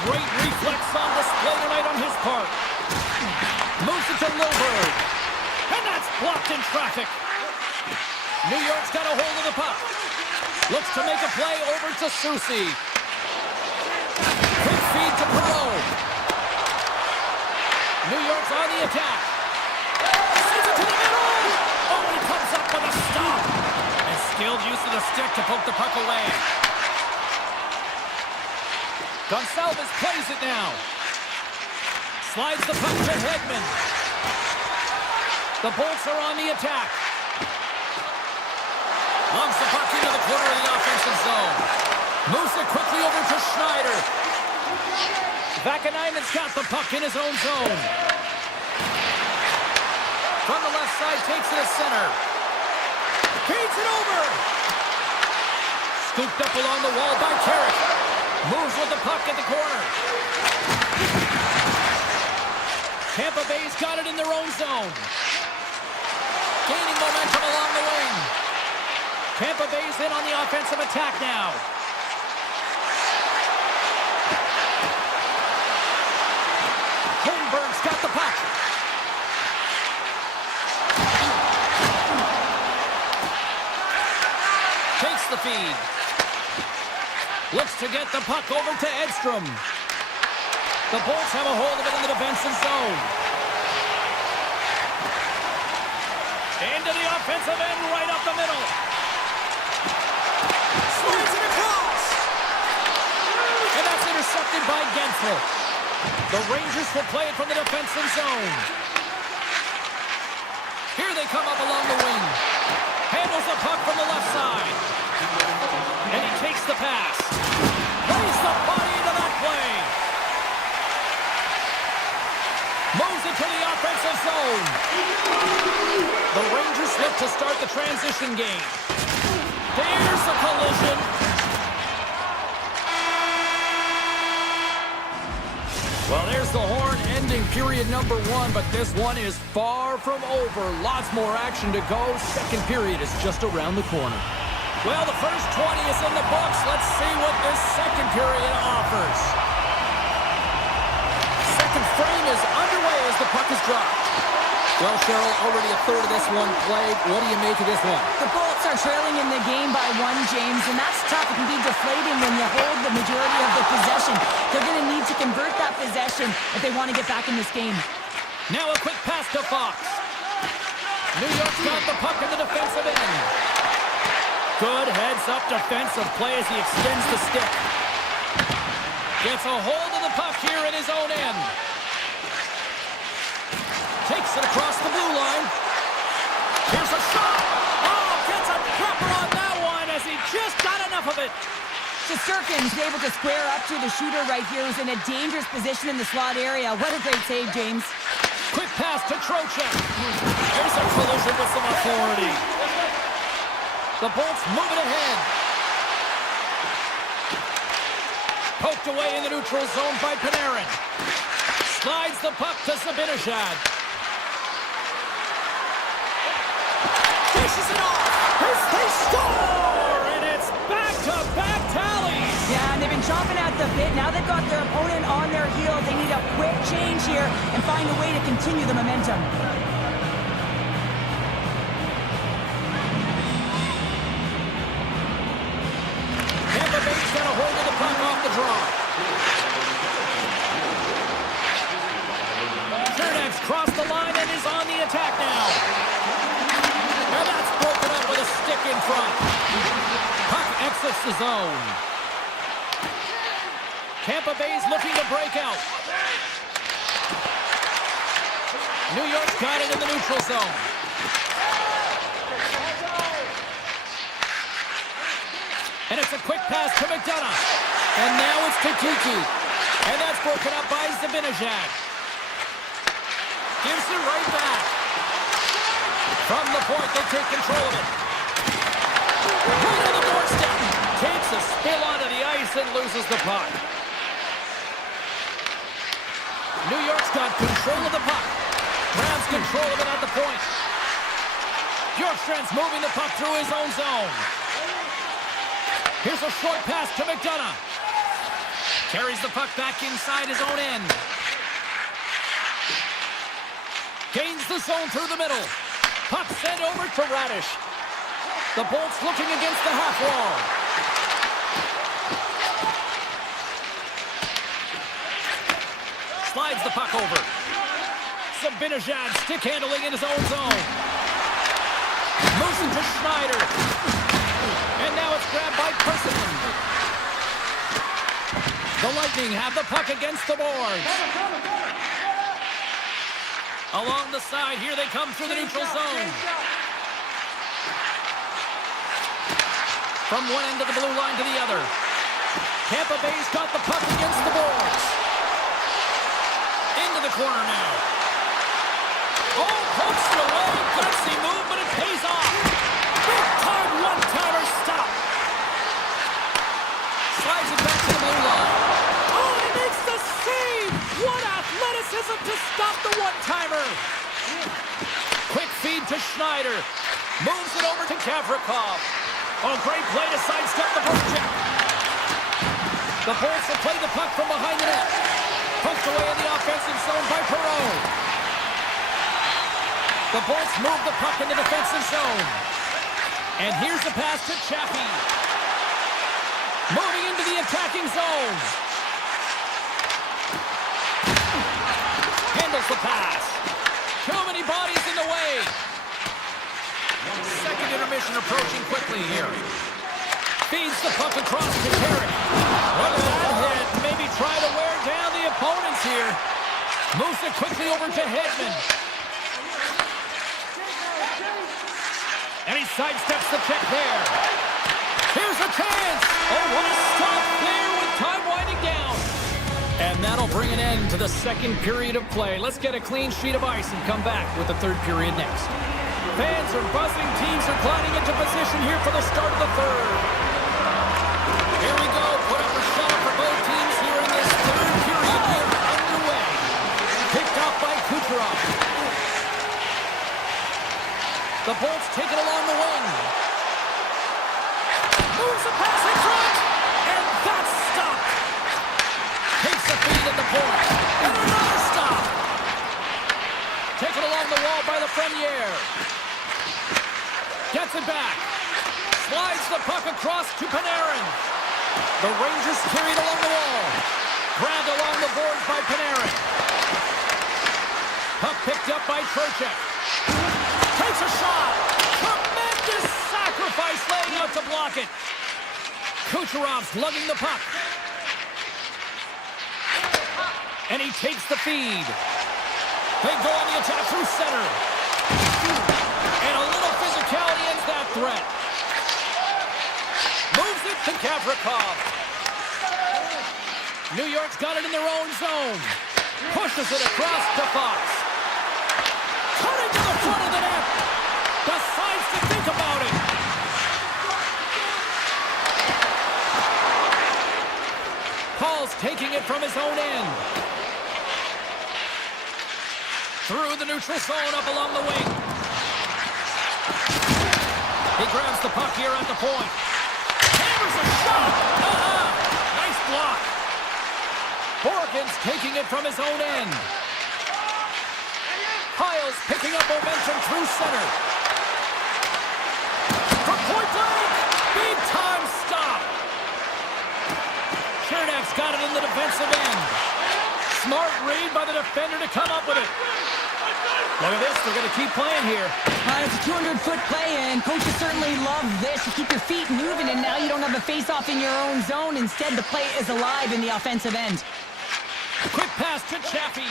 Great reflex on display tonight on his part. Moves it to Lilburg. And that's blocked in traffic. New York's got a hold of the puck. Looks to make a play over to Susi. Quick feed to Perot. New York's on the attack. Sends it to the middle. Oh, and he comes up with a stop. And skilled use of the stick to poke the puck away. Gonçalves plays it now. Slides the puck to Hedman. The Bolts are on the attack. Lungs the puck into the corner of the offensive zone. Moves it quickly over to Schneider. Vakanainen's got the puck in his own zone. From the left side, takes it to center. Feeds it over. Scooped up along the wall by Carrick. Moves with the puck at the corner. Tampa Bay's got it in their own zone. Gaining momentum along the wing. Tampa Bay's in on the offensive attack now. Holmberg's got the puck. Takes the feed. Looks to get the puck over to Edstrom. The Bolts have a hold of it in the defensive zone. Into the offensive end, right up the middle. Slides it across. And that's intercepted by Gensel. The Rangers will play it from the defensive zone. Here they come up along the wing. Handles the puck from the left side. And he takes the pass. Plays the body into that play. Moves into the offensive zone. The Rangers look to start the transition game. There's a collision. Well, there's the horn ending period number 1, but this one is far from over. Lots more action to go. Second period is just around the corner. Well, the first 20 is in the books. Let's see what this second period offers. Second frame is underway as the puck is dropped. Well, Cheryl, already a third of this one played. What do you make of this one? The Bolts are trailing in the game by 1, James, and that's tough. It can be deflating when you hold the majority of the possession. They're going to need to convert that possession if they want to get back in this game. Now a quick pass to Fox. New York's got the puck in the defensive end. Good heads-up defensive play as he extends the stick. Gets a hold of the puck here in his own end. Takes it across the blue line. Here's a shot. Oh, gets a proper on that one as he just got enough of it. Shesterkin's able to square up to the shooter right here, who's in a dangerous position in the slot area. What a great save, James. Quick pass to Trocheck. Here's a collision with some authority. The Bolts moving ahead. Poked away in the neutral zone by Panarin. Slides the puck to Zibanejad. Dishes it off. They score! And it's back-to-back tallies. Yeah, and they've been chomping at the bit. Now they've got their opponent on their heels. They need a quick change here and find a way to continue the momentum. Tampa Bay's got a hold of the puck off the draw. Cernak's crossed the line and is on the attack now. And that's broken up with a stick in front. Puck exits the zone. Tampa Bay's looking to break out. New York's got it in the neutral zone. And it's a quick pass to McDonough. And now it's to Kiki. And that's broken up by Zibanejad. Gives it right back. From the point, they take control of it. Right on the doorstep. Takes a spill onto the ice and loses the puck. New York's got control of the puck. Grabs control of it at the point. Bjorkstrand's moving the puck through his own zone. Here's a short pass to McDonough. Carries the puck back inside his own end. Gains the zone through the middle. Puck sent over to Radish. The Bolts looking against the half wall. Slides the puck over. Zibanejad stick handling in his own zone. Moves it to Schneider. And now it's grabbed by Persimmon. The Lightning have the puck against the boards. Along the side, here they come through the neutral zone. From one end of the blue line to the other. Tampa Bay's got the puck against the boards. Into the corner now. Oh, pokes it away. Gutsy move, but it pays off. Big time one-timer stop. Slides it back to the blue line. Oh, he makes the save. What athleticism to stop the one-timer. Quick feed to Schneider. Moves it over to Gavrikov. Oh, great play to sidestep the forecheck. The Bolts will play the puck from behind the net. Poked away in the offensive zone by Perreault. The Bolts move the puck in the defensive zone. And here's the pass to Chappie. Moving into the attacking zone. Handles the pass. Too many bodies in the way. Second intermission approaching quickly here. Feeds the puck across to Terry. Look at that hit. Maybe try to wear down the opponents here. Moves it quickly over to Hedman. And he sidesteps the check there. Here's a chance. Oh, what a stop there with time winding down. And that'll bring an end to the second period of play. Let's get a clean sheet of ice and come back with the third period next. Fans are buzzing. Teams are gliding into position here for the start of the third. Here we go. Put up a shot for both teams here in this third period here underway. Picked off by Kucherov. The Bolts take it along the wing. Moves a pass in front. And that's stopped. Takes the feed at the point. And another stop. Taken along the wall by the Premier. Gets it back. Slides the puck across to Panarin. The Rangers carried along the wall. Grabbed along the boards by Panarin. Puck picked up by Trocheck. Takes a shot. Tremendous sacrifice laying out to block it. Kucherov's lugging the puck. And he takes the feed. They go on the attack through center. And a little physicality ends that threat. Moves it to Gavrikov. New York's got it in their own zone. Pushes it across to Fox. Cutting to the front of the net. Decides to think about it. Paul's taking it from his own end. Through the neutral zone, up along the wing. He grabs the puck here at the point. Hammers a shot! Nice block. Borgen's taking it from his own end. Hiles picking up momentum through center. From point blank! Big time stop! Chernak's got it in the defensive end. Smart read by the defender to come up with it. Look at this, they're going to keep playing here. It's a 200-foot play, and coaches certainly love this. You keep your feet moving, and now you don't have a face-off in your own zone. Instead, the play is alive in the offensive end. Quick pass to Chaffee.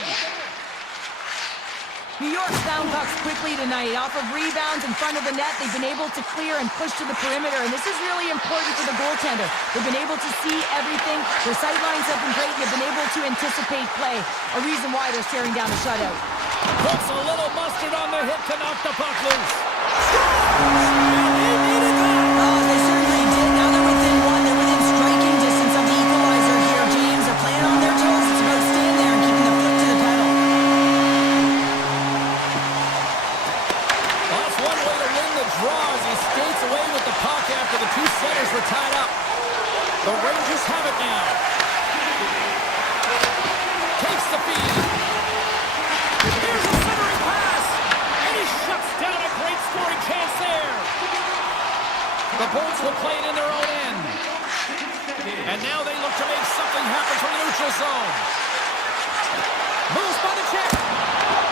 New York's found pucks quickly tonight. Off of rebounds in front of the net, they've been able to clear and push to the perimeter, and this is really important for the goaltender. They've been able to see everything. Their sight lines have been great. They've been able to anticipate play, a reason why they're staring down a shutout. Puts a little mustard on the hit to knock the puck loose. Oh, they certainly did. Now they're within one. They're within striking distance of the equalizer here. James are playing on their toes. It's about staying there and keeping the foot to the pedal. Well, that's one way to win the draw as he skates away with the puck after the two centers were tied up. The Rangers have it now. Takes the feed. Here's a centering pass. And he shuts down a great scoring chance there. The Bulls will play it in their own end. And now they look to make something happen from the neutral zone. Moves by the check.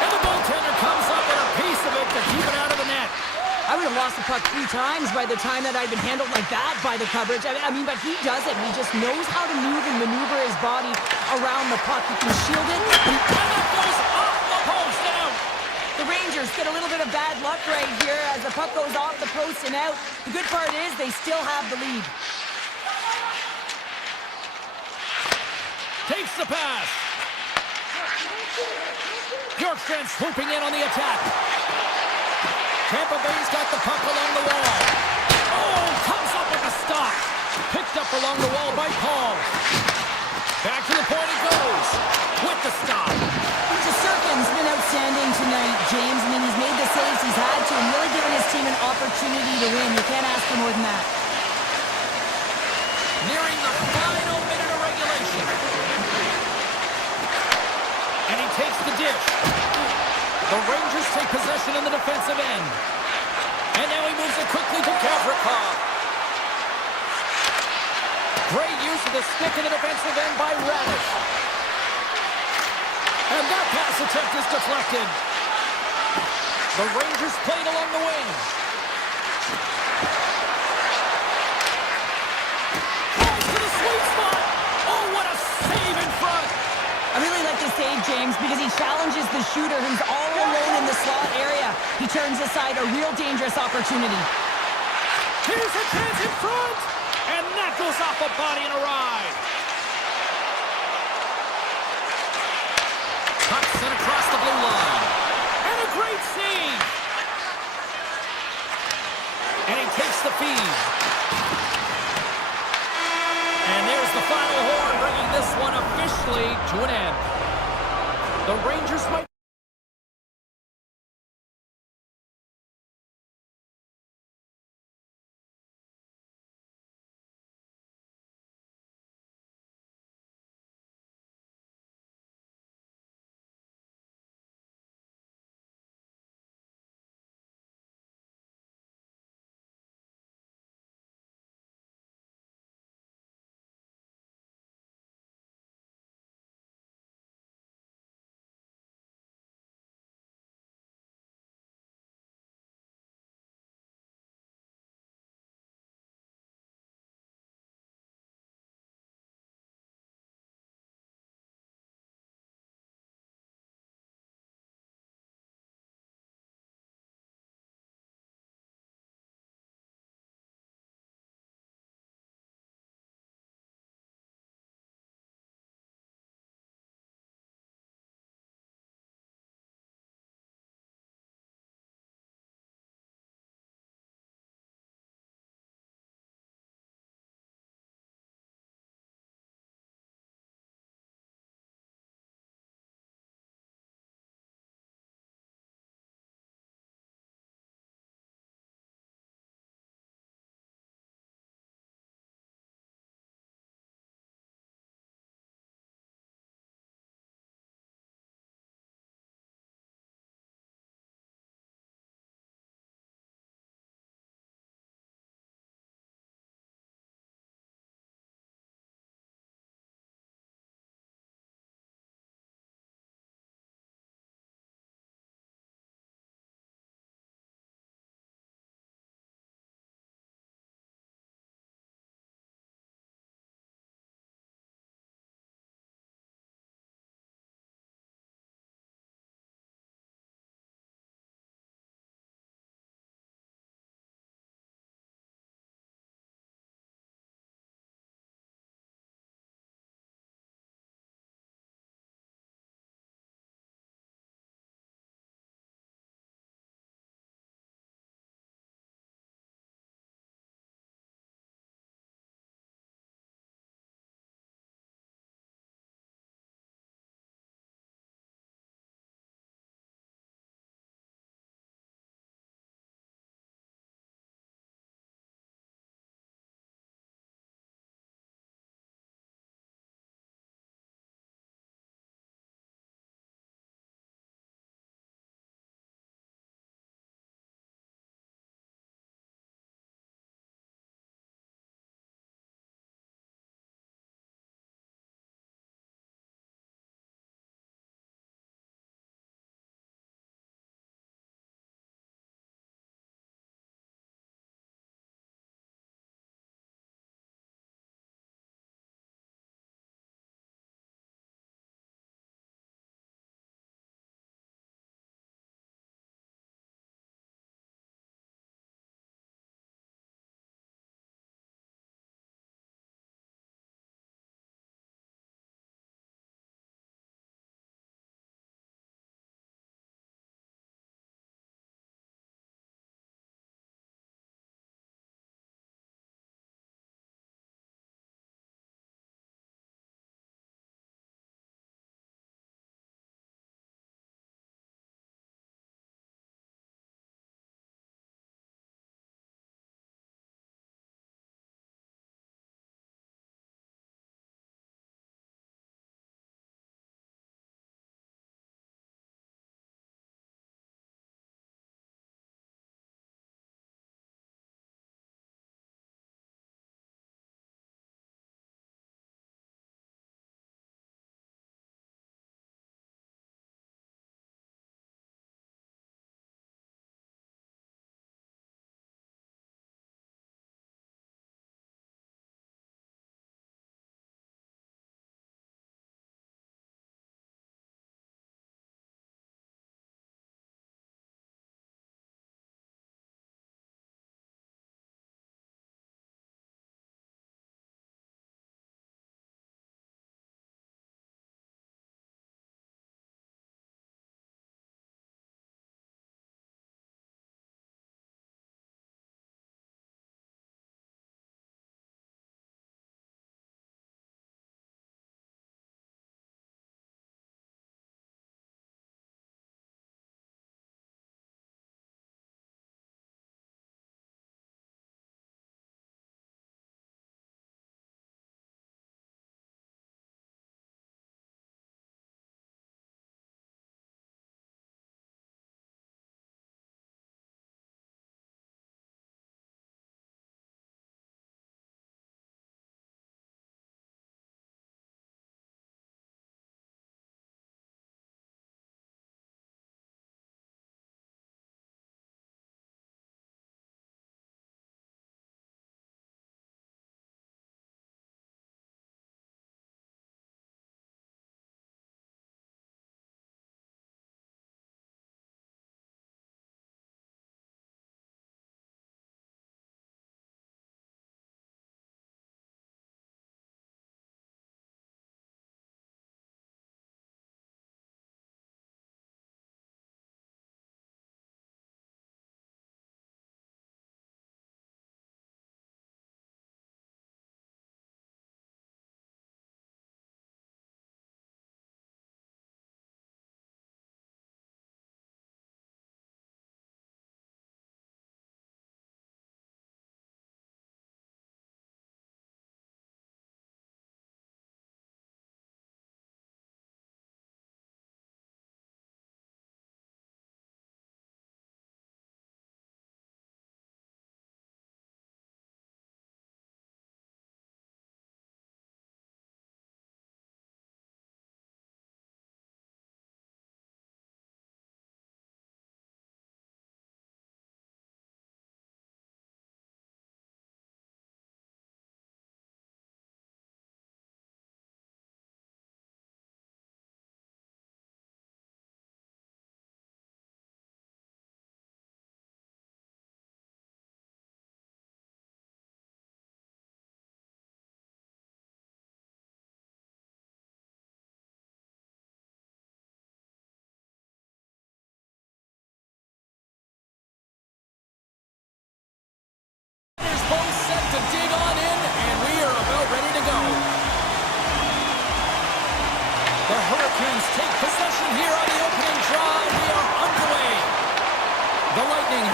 And the goaltender comes up with a piece of it to keep it out of the net. I would have lost the puck 3 times by the time that I'd been handled like that by the coverage. I mean, but he does it. He just knows how to move and maneuver his body around the puck. He can shield it. And it goes off the post and out. The Rangers get a little bit of bad luck right here as the puck goes off the post and out. The good part is they still have the lead. Takes the pass. Bjorkstrand swooping in on the attack. Tampa Bay's got the puck along the wall. Oh, comes up with a stop. Picked up along the wall by Paul. Back to the point it goes. With the stop. Surkin's been outstanding tonight, James. I mean, he's made the saves he's had to and really given his team an opportunity to win. You can't ask for more than that. Nearing the final minute of regulation. And he takes the dish. The Rangers take possession in the defensive end. And now he moves it quickly to Gavrikov. Great use of the stick in the defensive end by Radish. And that pass attempt is deflected. The Rangers played along the wing. Tries to the sweet spot. Oh, what a save in front. I really like this save, James, because he challenges the shooter who's all alone in the slot area. He turns aside a real dangerous opportunity. Here's a chance in front. And that goes off a body and a ride. Puck sent across the blue line. And a great save. And he takes the feed. And there's the final horn, bringing this one officially to an end. The Rangers might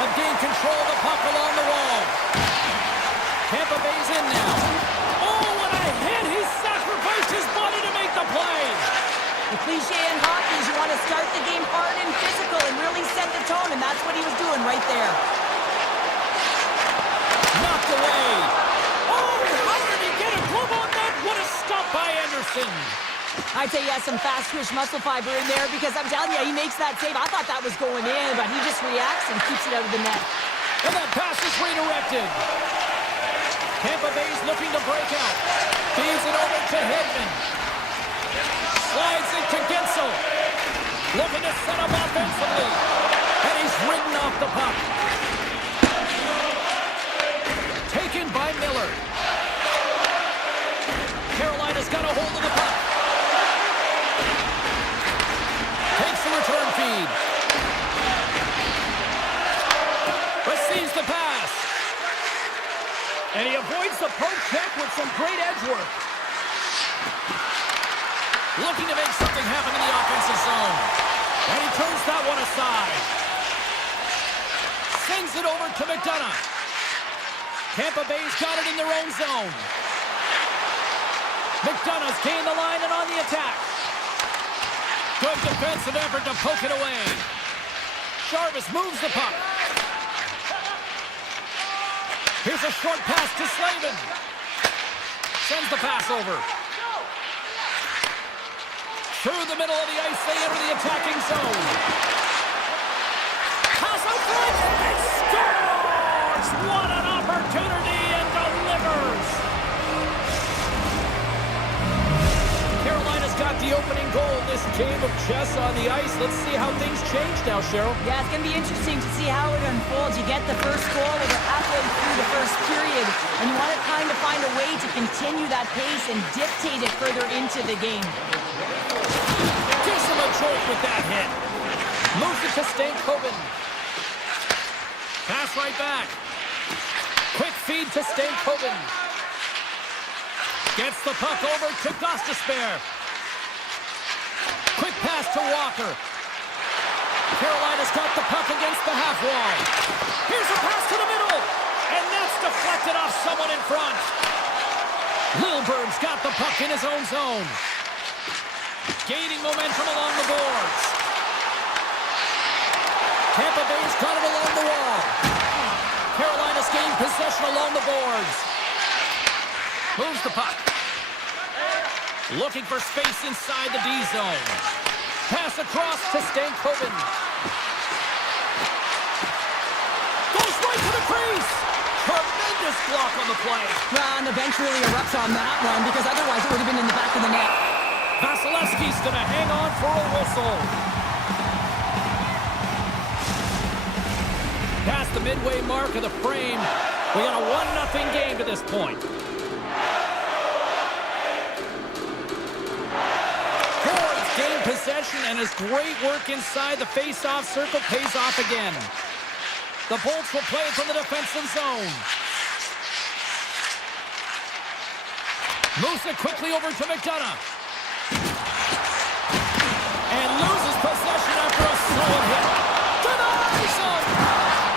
have gained control of the puck along the wall. Tampa Bay's in now. Oh, what a hit! He sacrificed his body to make the play. The cliche in hockey is you want to start the game hard and physical and really set the tone, and that's what he was doing right there. Knocked away. Oh, how did he get a glove on that? What a stop by Anderson. I'd say he has some fast twitch muscle fiber in there because I'm telling you, he makes that save. I thought that was going in, but he just reacts and keeps it out of the net. And that pass is redirected. Tampa Bay's looking to break out. Feeds it over to Hedman. Slides it to Gensel. Looking to set up offensively. And he's ridden off the puck. Taken by Miller. Carolina's got a hold of the puck. Takes the return feed. Receives the pass. And he avoids the poke check with some great edge work. Looking to make something happen in the offensive zone. And he turns that one aside. Sends it over to McDonough. Tampa Bay's got it in their own zone. McDonough's gained the line and on the attack. Good defensive effort to poke it away. Jarvis moves the puck. Here's a short pass to Slavin. Sends the pass over. Through the middle of the ice, they enter the attacking zone. Pass out front and scores! What an opportunity and delivers! Carolina's got the opening goal in this game of chess on the ice. Let's see how things change now, Cheryl. Yeah, it's going to be interesting to see how it unfolds. You get the first goal over halfway through the first period, and you want to kind of find a way to continue that pace and dictate it further into the game. Gives him a choice with that hit. Moves it to Stankoven. Pass right back. Quick feed to Stankoven. Gets the puck over to Gostisbehere. Quick pass to Walker. Carolina's got the puck against the half wall. Here's a pass to the middle. And that's deflected off someone in front. Lilberg's got the puck in his own zone. Gaining momentum along the boards. Tampa Bay's got it along the wall. Carolina's gained possession along the boards. Moves the puck. Looking for space inside the D zone. Pass across to Stankoven. Goes right to the crease. Tremendous block on the play. Well, and the bench really erupts on that one because otherwise it would have been in the back of the net. Vasilevsky's going to hang on for a whistle. Past the midway mark of the frame. We got a 1-0 game to this point. Forwards gain possession, and his great work inside the face-off circle pays off again. The Bolts will play it from the defensive zone. Moves it quickly over to McDonough. And loses possession after a solid hit. To the ice zone!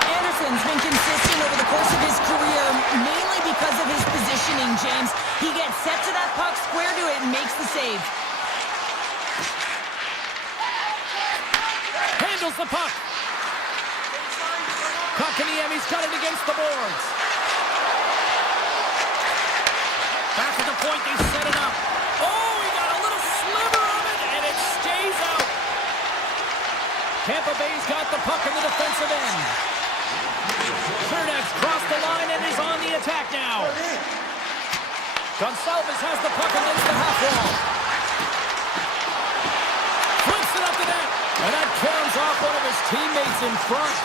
Anderson's been consistent over the course of his career, mainly because of his positioning, James. He gets set to that puck, square to it, and makes the save. Handles the puck. Kotkaniemi's got it against the boards. Back at the point, they set it up. Oh, he got a little sliver of it, and it stays out. Tampa Bay's got the puck in the defensive end. Cernak's crossed the line and is on the attack now. Gonçalves has the puck against the half wall. Flips it up the net, and that caroms off one of his teammates in front.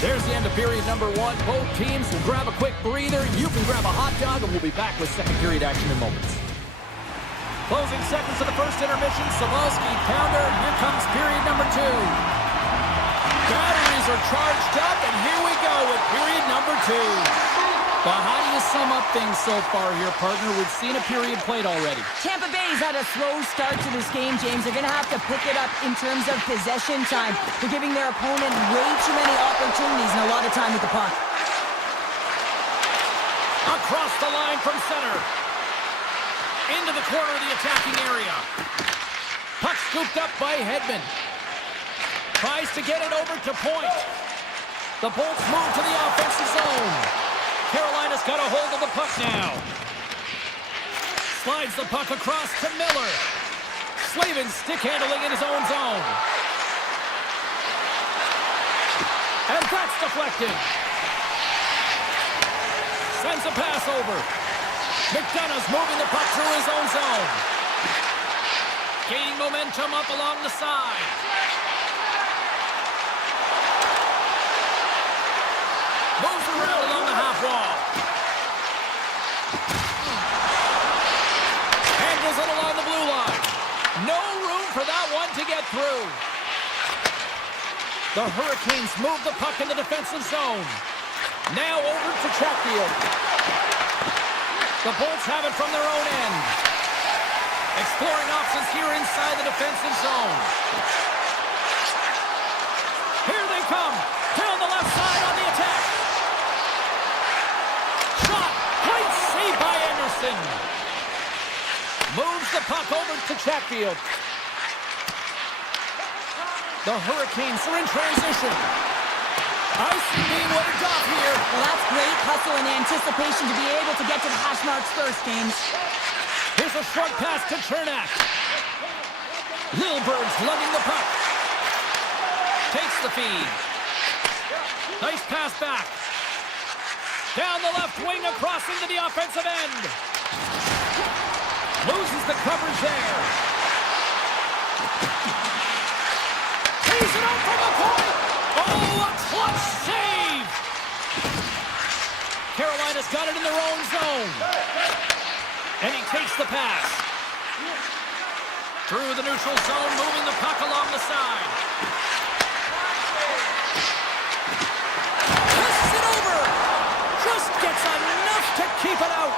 There's the end of period number 1. Both teams will grab a quick breather. You can grab a hot dog, and we'll be back with second period action in moments. Closing seconds of the first intermission. Savalsky, pounder. Here comes period number 2. Batteries are charged up, and here we go with period number 2. Well, how do you sum up things so far here, partner? We've seen a period played already. Tampa Bay's had a slow start to this game, James. They're going to have to pick it up in terms of possession time. They're giving their opponent way too many opportunities and a lot of time with the puck. Across the line from center. Into the corner of the attacking area. Puck scooped up by Hedman. Tries to get it over to point. The Bolts move to the offensive zone. Carolina's got a hold of the puck now. Slides the puck across to Miller. Slavin stick handling in his own zone. And that's deflected. Sends a pass over. McDonough's moving the puck through his own zone. Gaining momentum up along the side. Moves around along the half wall. Handles it along the blue line. No room for that one to get through. The Hurricanes move the puck in the defensive zone. Now over to Chatfield. The Bolts have it from their own end. Exploring options here inside the defensive zone. Here they come. Down the left side on the attack. Shot. Great save by Anderson. Moves the puck over to Chatfield. The Hurricanes are in transition. Ice being waived off here. Well, that's great hustle and anticipation to be able to get to the hash marks first, James. Here's a short pass to Chernak. Lilberg's lugging the puck. Takes the feed. Nice pass back. Down the left wing across into the offensive end. Loses the coverage there. Tees it up from the point. Oh, a clutch save. Carolina's got it in their own zone. And he takes the pass. Through the neutral zone, moving the puck along the side. Passes it over. Just gets enough to keep it out.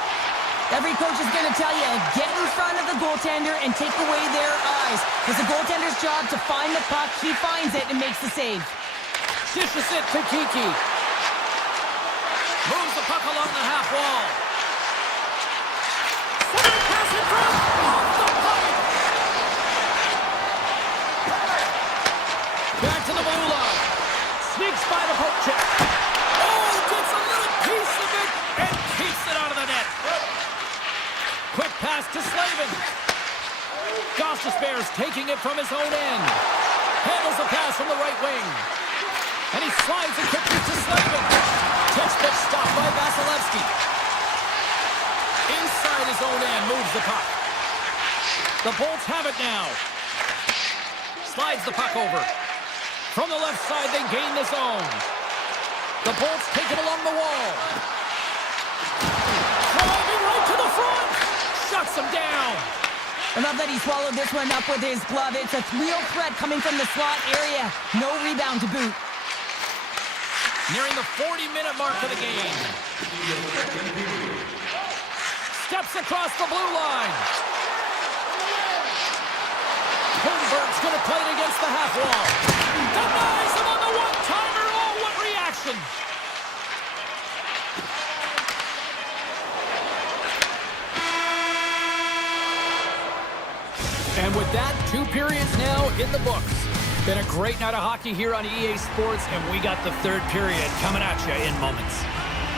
Every coach is going to tell you, get in front of the goaltender and take away their eyes. It's the goaltender's job to find the puck. He finds it and makes the save. Dishes it to Kiki. Moves the puck along the half wall. Somebody pass in front. Off the pipe. Back to the blue line. Sneaks by the poke check. Oh, gets a little piece of it and keeps it out of the net. Quick pass to Slavin. Gostisbehere's taking it from his own end. Handles the pass from the right wing. And he slides and kicks it to Slavin. Textbook stop by Vasilevsky. Inside his own end, moves the puck. The Bolts have it now. Slides the puck over. From the left side, they gain the zone. The Bolts take it along the wall. Driving right to the front. Shuts him down. I love that he swallowed this one up with his glove. It's a real threat coming from the slot area. No rebound to boot. Nearing the 40-minute mark of the game. Steps across the blue line. Holmberg's going to play it against the half wall. Denies him on the one-timer. Oh, what reaction. And with that, 2 periods now in the books. Been a great night of hockey here on EA Sports, and we got the 3rd period coming at you in moments.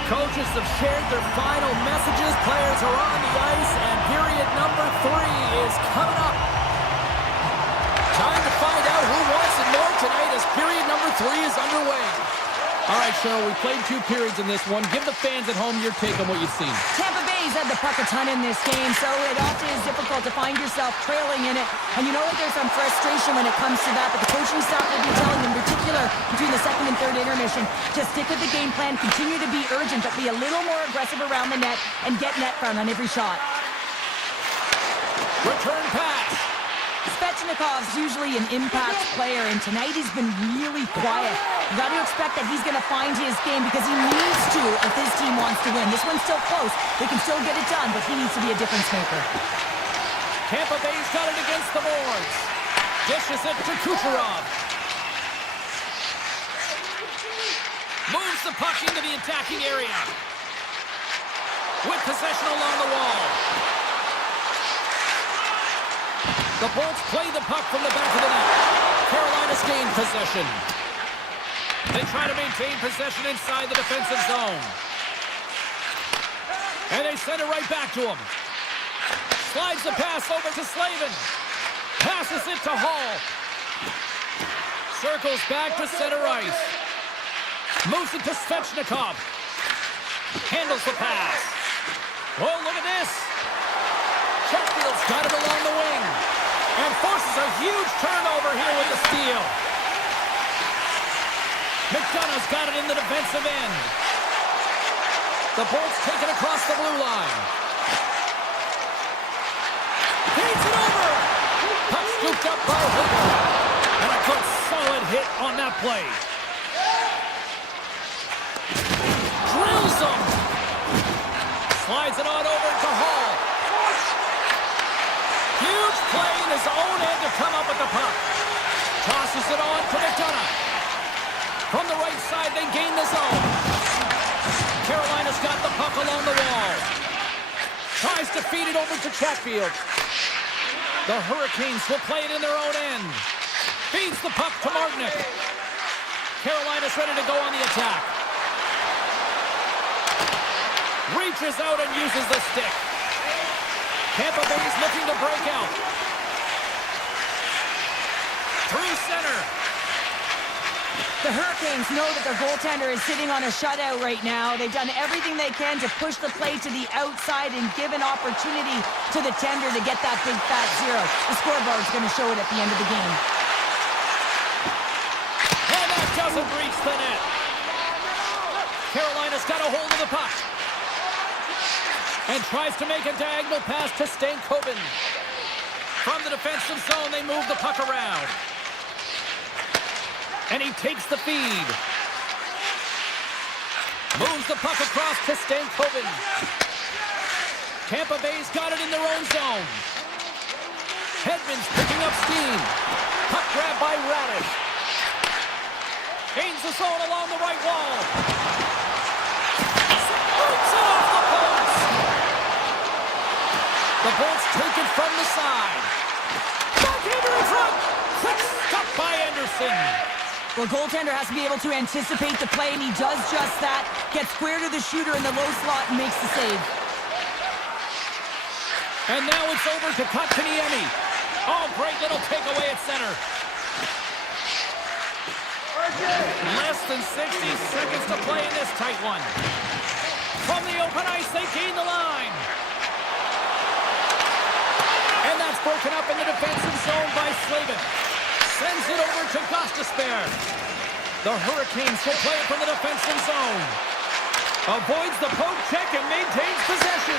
Coaches have shared their final messages. Players are on the ice, and period number 3 is coming up. Time to find out who wants it more tonight as period number 3 is underway. All right, Cheryl, we played 2 periods in this one. Give the fans at home your take on what you've seen. Tampa Bay's had the puck a ton in this game, so it often is difficult to find yourself trailing in it. And you know what? There's some frustration when it comes to that, but the coaching staff will be telling, in particular, between the 2nd and 3rd intermission, just stick with the game plan, continue to be urgent, but be a little more aggressive around the net and get net front on every shot. Return pass. Svechnikov's usually an impact player, and tonight he's been really quiet. You got to expect that he's going to find his game because he needs to if his team wants to win. This one's still close. They can still get it done, but he needs to be a difference maker. Tampa Bay's got it against the boards. Dishes it to Kucherov. Moves the puck into the attacking area. With possession along the wall. The Bolts play the puck from the back of the net. Carolina's gained possession. They try to maintain possession inside the defensive zone. And they send it right back to him. Slides the pass over to Slavin. Passes it to Hall. Circles back to center ice. Moves it to Svechnikov. Handles the pass. Oh, look at this. Chatfield's got it along the wing. And forces a huge turnover here with the steal. McDonough's got it in the defensive end. The Bolts take it across the blue line. Feeds it over. Puck scooped up by Hooper. And a good solid hit on that play. Drills him. Slides it on over to Hall. Huge play in his own end to come up with the puck. Tosses it on to McDonough. From the right side, they gain the zone. Carolina's got the puck along the wall. Tries to feed it over to Chatfield. The Hurricanes will play it in their own end. Feeds the puck to Martinick. Carolina's ready to go on the attack. Reaches out and uses the stick. Tampa Bay's looking to break out. Through center. The Hurricanes know that their goaltender is sitting on a shutout right now. They've done everything they can to push the play to the outside and give an opportunity to the tender to get that big fat zero. The scoreboard's going to show it at the end of the game. And that doesn't reach the net. Carolina's got a hold of the puck. And tries to make a diagonal pass to Stankoven. From the defensive zone, they move the puck around. And he takes the feed. Moves the puck across to Stankoven. Tampa Bay's got it in their own zone. Hedman's picking up steam. Puck grab by Radish. Gains the zone along the right wall. Breaks it off the post. The Bolts take it from the side. Backhander in front. Quick stop by Anderson. Well, goaltender has to be able to anticipate the play, and he does just that. Gets square to the shooter in the low slot and makes the save. And now it's over to Kotkaniemi. Oh, great little takeaway at center. Less than 60 seconds to play in this tight one. From the open ice, they gain the line. And that's broken up in the defensive zone by Slavin. Sends it over to Gostisbehere. The Hurricanes will play it from the defensive zone. Avoids the poke check and maintains possession.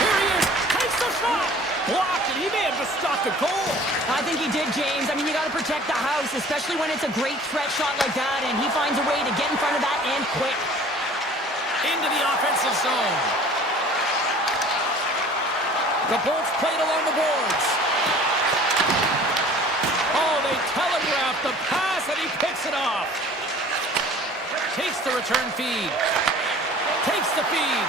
Here he is. Takes the shot. Blocked, and he may have just stopped a goal. I think he did, James. I mean, you got to protect the house, especially when it's a great threat shot like that, and he finds a way to get in front of that and quick. Into the offensive zone. The Bolts played along the boards. Oh, they telegraphed the pass, and he picks it off. Takes the return feed. Takes the feed.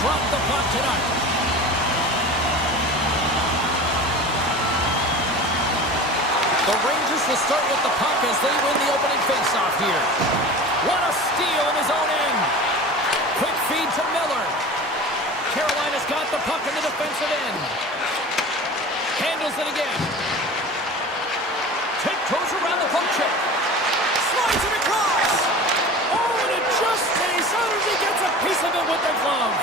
drop the puck tonight. The Rangers will start with the puck as they win the opening faceoff here. What a steal in his own end. Quick feed to Miller. Carolina's got the puck in the defensive end. Handles it again. Goes around the puck check. Slides it across. Oh, and it just stays out as he gets a piece of it with the glove.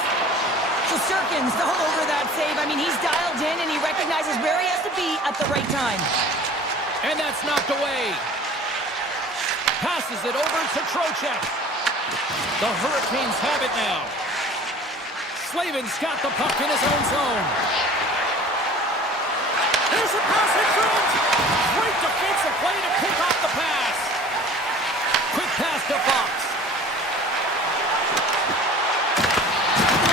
So Sturkin's all over that save. I mean, he's dialed in and he recognizes where he has to be at the right time. And that's knocked away. Passes it over to Trocheck. The Hurricanes have it now. Slavin's got the puck in his own zone. There's a pass in front. Great defensive play to pick off the pass. Quick pass to Fox.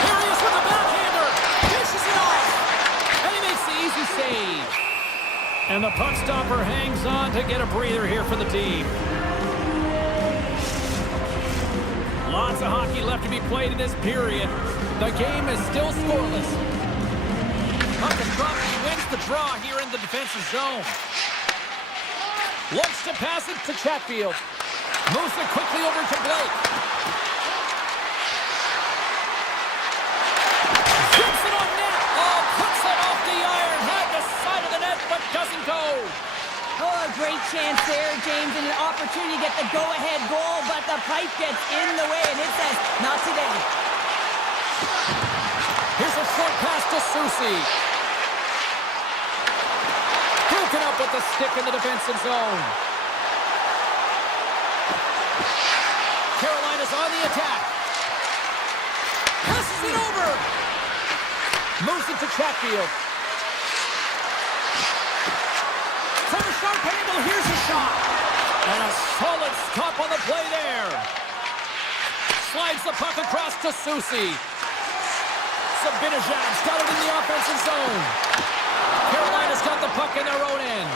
Here he is with the backhander. Dishes it off. And he makes the easy save. And the puck stopper hangs on to get a breather here for the team. Lots of hockey left to be played in this period. The game is still scoreless. Puck is dropped. He wins the draw here in the defensive zone. Looks to pass it to Chatfield. Moves it quickly over to Blake. Shoots it on net. Oh, puts it off the iron. Had the side of the net, but doesn't go. Oh, a great chance there, James, and an opportunity to get the go-ahead goal, but the pipe gets in the way, and it says, not today. Here's a short pass to Susie. Broken up with the stick in the defensive zone. Carolina's on the attack. Passes it over. Moves it to Chatfield. From a sharp angle, here's a shot. And a solid stop on the play there. Slides the puck across to Susie. Sabinajad's got it in the offensive zone. Carolina's got the puck in their own end.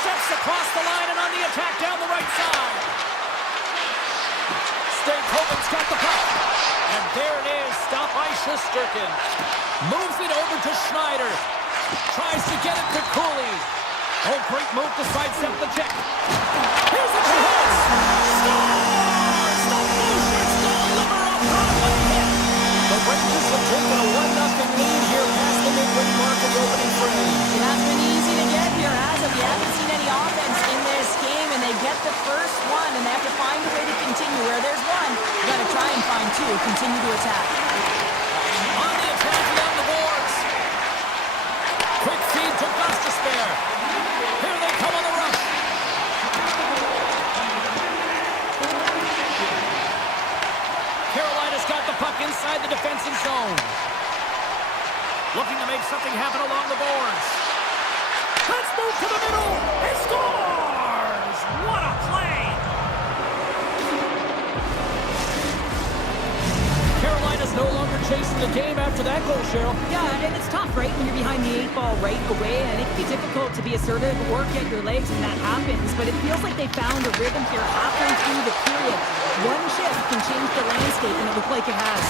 Steps across the line and on the attack down the right side. Stankoven's got the puck. And there it is. Stop by Shesterkin. Moves it over to Schneider. Tries to get it to Cooley. Oh, great move to sidestep the check. Here's a chance. Scores! The Blueshirts deliver a Broadway hit. The Rangers have taken a 1-0 lead here past the midway mark of the opening frame. It hasn't been easy to get here, has it? We haven't seen any offense in this game, and they get the first one, and they have to find a way to continue. Where there's one, you got to try and find two. Continue to attack. On the attack along the boards. Quick feed to Gostisbehere. Here they come on the rush. Carolina's got the puck inside the defensive zone. Looking to make something happen along the boards. Let's move to the middle. He scores! What a play! Carolina's no longer chasing the game after that goal, Cheryl. Yeah, and it's tough, right, when you're behind the 8 ball right away, and it can be difficult to be assertive or get your legs when that happens, but it feels like they found a rhythm here halfway through the period. One shift can change the landscape, and it looks like it has.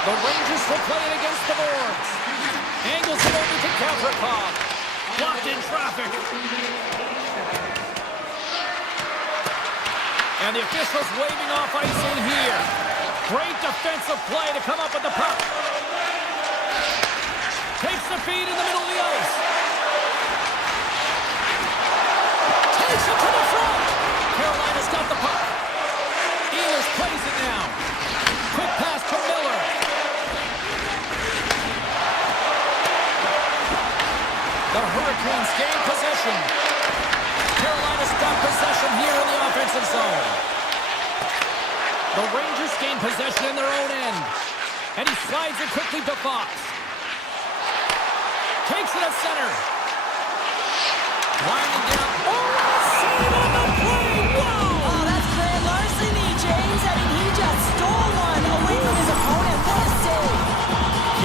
The Rangers will play it against the boards. Angles it over to Gavrikov. Blocked in traffic. And the officials waving off icing here. Great defensive play to come up with the puck. Takes the feed in the middle of the ice. Takes it to the front. Carolina's got the puck. Ehlers plays it now. Quick pass to Miller. The Hurricanes gain possession. Carolina's got possession here in the offensive zone. The Rangers gain possession in their own end. And he slides it quickly to Fox. Takes it at center. Winding down. Oh, save on the play! Whoa! Oh, that's grand larceny, James. I mean, he just stole one away from his opponent. What a save!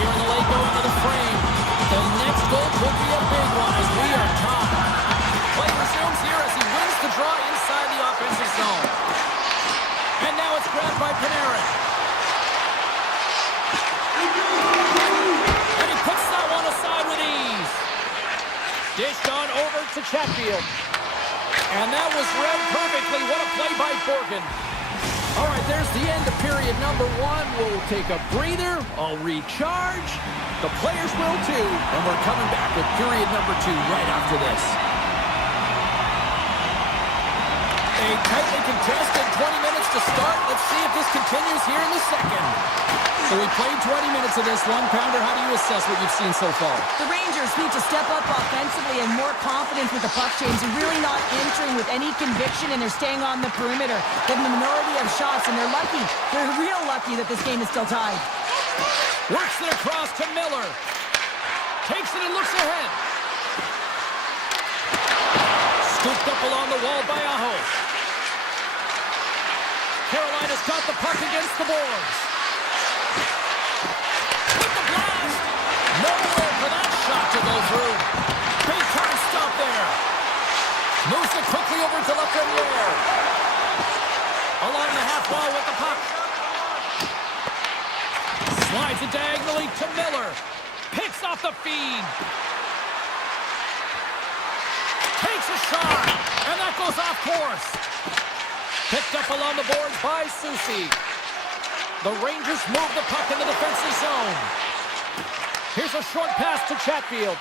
Here in the late go into the frame. The next goal could be a big one as we are tied. Play resumes here as he wins the draw inside the offensive zone. And now it's grabbed by Panarin. field. And that was read perfectly. What a play by Borgen. All right, there's the end of period number 1. We'll take a breather. I'll recharge. The players will too. And we're coming back with period number 2 right after this. A tightly contested 20 minutes to start. Let's see if this continues here in the second. So we played 20 minutes of this. One pounder, how do you assess what you've seen so far? The Rangers need to step up offensively and more confidence with the puck, James. They're really not entering with any conviction, and they're staying on the perimeter. Getting the minority of shots, and they're lucky. They're real lucky that this game is still tied. Works it across to Miller. Takes it and looks ahead. Scooped up along the wall by Aho. Carolina's got the puck against the boards. With the blast. Nowhere for that shot to go through. Big time stop there. Moves it quickly over to Lafreniere. Along the half wall with the puck. Slides it diagonally to Miller. Picks off the feed. Takes a shot. And that goes off course. Picked up along the boards by Susi. The Rangers move the puck in the defensive zone. Here's a short pass to Chatfield.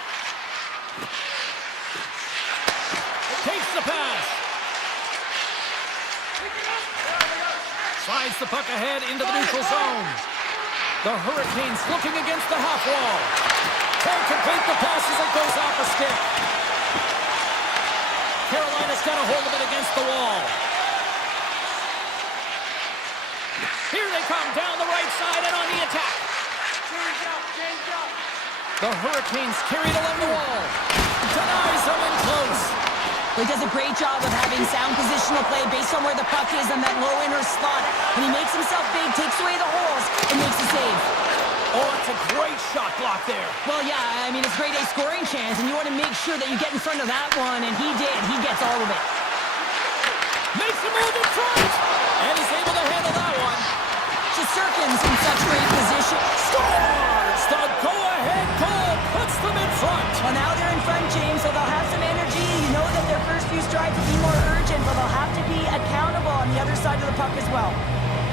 Takes the pass. Slides the puck ahead into the neutral zone. The Hurricanes looking against the half wall. Can't complete the pass as it goes off a stick. Carolina's got a hold of it against the wall. Here they come down the right side and on the attack. The Hurricanes carried along the wall. Denies them in close. He does a great job of having sound positional play based on where the puck is on that low inner slot. And he makes himself big, takes away the holes, and makes a save. Oh, that's a great shot block there. Well, yeah, I mean, it's grade A scoring chance, and you want to make sure that you get in front of that one, and he did. He gets all of it. Makes a move in front, and he's able to handle that one. Shesterkin's in such great position. Scores! The go-ahead goal puts them in front. Well, now they're in front, James, so they'll have some energy. You know that their first few strides will be more urgent, but they'll have to be accountable on the other side of the puck as well.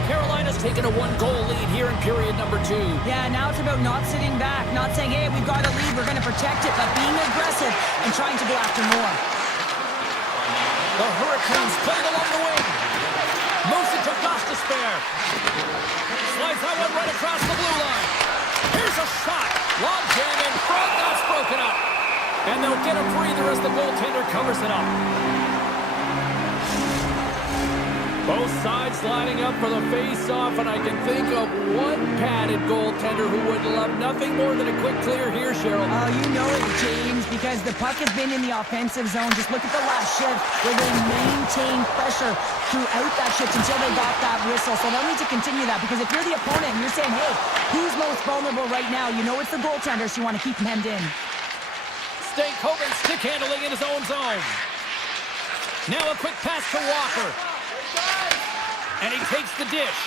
Carolina's taken a 1-goal lead here in period number 2. Yeah, now it's about not sitting back, not saying, hey, we've got a lead, we're going to protect it, but being aggressive and trying to go after more. The Hurricanes played along the wing. Moves it to Gostisbehere. Slides that one right across the blue line. Here's a shot. Long jam in front. That's broken up. And they'll get a breather as the goaltender covers it up. Both sides lining up for the face-off, and I can think of one padded goaltender who would love nothing more than a quick clear here, Cheryl. Oh, you know it, James, because the puck has been in the offensive zone. Just look at the last shift where they maintained pressure throughout that shift until they got that whistle. So they'll need to continue that, because if you're the opponent and you're saying, hey, who's most vulnerable right now? You know it's the goaltender, so you want to keep him hemmed in. Stankoven stick handling in his own zone. Now a quick pass to Walker. And he takes the dish.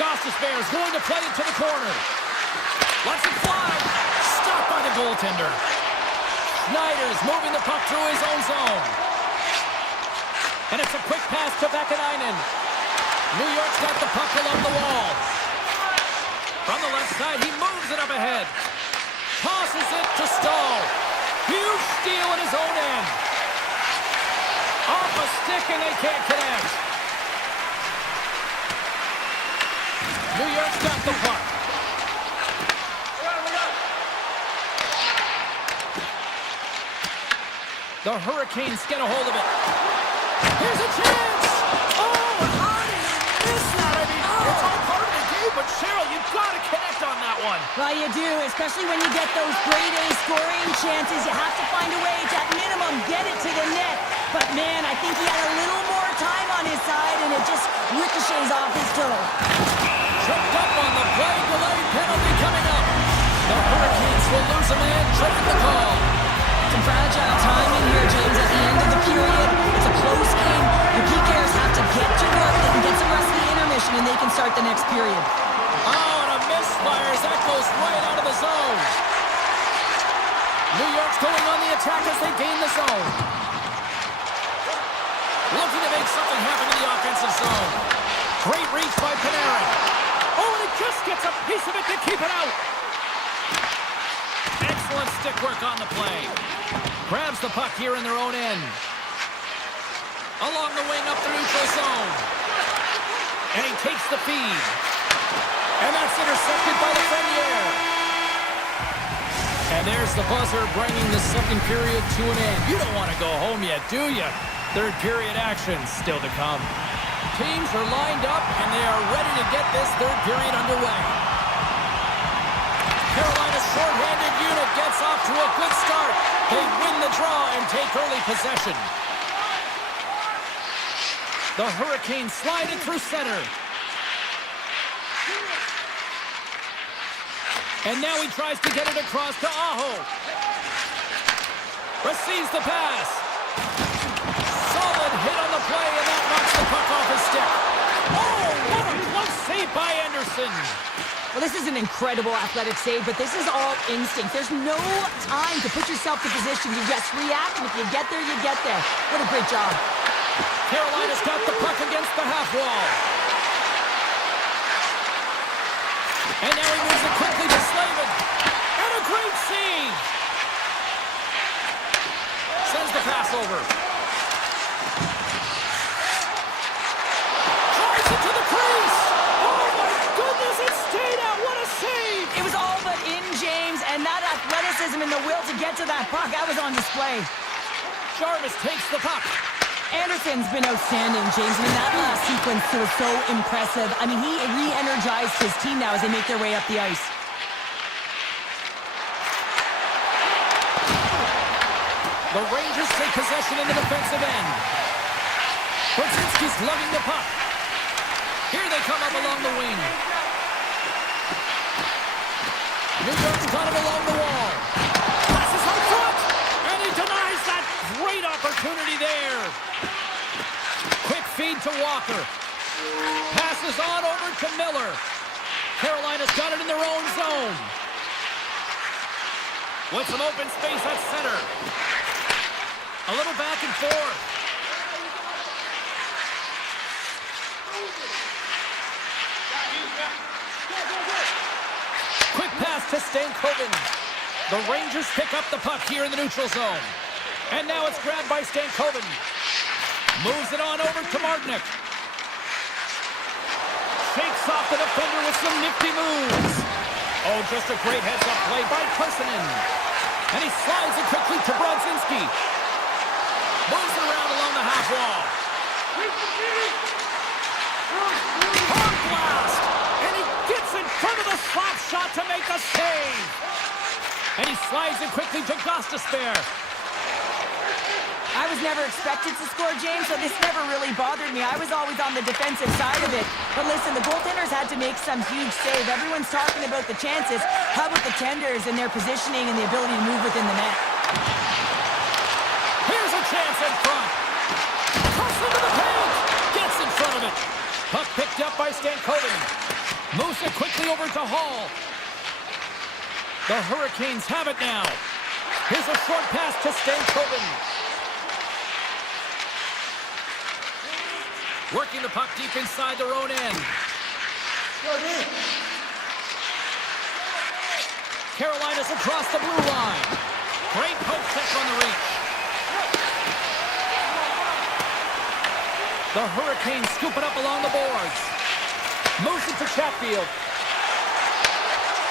Gostisbehere is going to play it to the corner. Lets it fly. Stopped by the goaltender. Schneider's moving the puck through his own zone. And it's a quick pass to Vakanainen. New York's got the puck along the wall. From the left side, he moves it up ahead. Tosses it to Stahl. Huge steal at his own end. Off a stick and they can't connect. New York's got the puck. The Hurricanes get a hold of it. Here's a chance! Oh, how did he miss that? I mean, it's all part of the game, but Cheryl, you've got to connect on that one. Well, you do, especially when you get those grade A scoring chances. You have to find a way to, at minimum, get it to the net. But, man, I think he had a little more time on his side, and it just ricochets off his toe. Tripped up on the play, delay penalty coming up. The Hurricanes will lose a man, tripping the call. Some fragile timing here, James, at the end of the period. It's a close game. The PKers have to get to work. They can get some rest of the intermission, and they can start the next period. Oh, and a misfires. That goes right out of the zone. New York's going on the attack as they gain the zone. Looking to make something happen in the offensive zone. Great reach by Panarin. Oh, and it just gets a piece of it to keep it out. Excellent stick work on the play. Grabs the puck here in their own end. Along the wing up the neutral zone. And he takes the feed. And that's intercepted by the Frenier. And there's the buzzer bringing the second period to an end. You don't want to go home yet, do you? Third period action still to come. Teams are lined up and they are ready to get this third period underway. Carolina's short-handed unit gets off to a good start. They win the draw and take early possession. The Hurricanes slide it through center. And now he tries to get it across to Aho. Receives the pass. Solid hit on the play, and that knocks the puck off his stick. Oh, what a close save by Anderson. Well, this is an incredible athletic save, but this is all instinct. There's no time to put yourself in position. You just react, and if you get there, you get there. What a great job. Carolina's got the puck against the half wall. And now he moves it quickly to Slavin. And a great save. Sends the pass over. Drives it to the crease. Oh my goodness, it stayed out. What a save. It was all but in, James, and that athleticism and the will to get to that puck, that was on display. Jarvis takes the puck. Anderson's been outstanding, James. I mean, that last sequence was so impressive. I mean, he re-energized his team now as they make their way up the ice. The Rangers take possession in the defensive end. Brzezinski's lugging the puck. Here they come up along the wing. New York's got him along the wall. Passes on front, and he denies that great opportunity there. Quick feed to Walker. Passes on over to Miller. Carolina's got it in their own zone. With some open space at center. A little back and forth. Quick pass to Stankoven. The Rangers pick up the puck here in the neutral zone. And now it's grabbed by Stankoven. Moves it on over to Martinic. Shakes off the defender with some nifty moves. Oh, just a great heads-up play by Kursinen. And he slides it quickly to Brodzinski. Moves it around along the half wall. Hard blast! And he gets in front of the slap shot to make a save. And he slides it quickly to Gostisbehere. I was never expected to score, James, so this never really bothered me. I was always on the defensive side of it. But listen, the goaltenders had to make some huge save. Everyone's talking about the chances. How about the tenders and their positioning and the ability to move within the net? Here's a chance in front. Cuts into the paint. Gets in front of it. Puck picked up by Stankoven. Moves it quickly over to Hall. The Hurricanes have it now. Here's a short pass to Stankoven. Working the puck deep inside their own end. Carolina's across the blue line. Great poke check on the reach. The Hurricanes scoop it up along the boards. Moves it to Chatfield.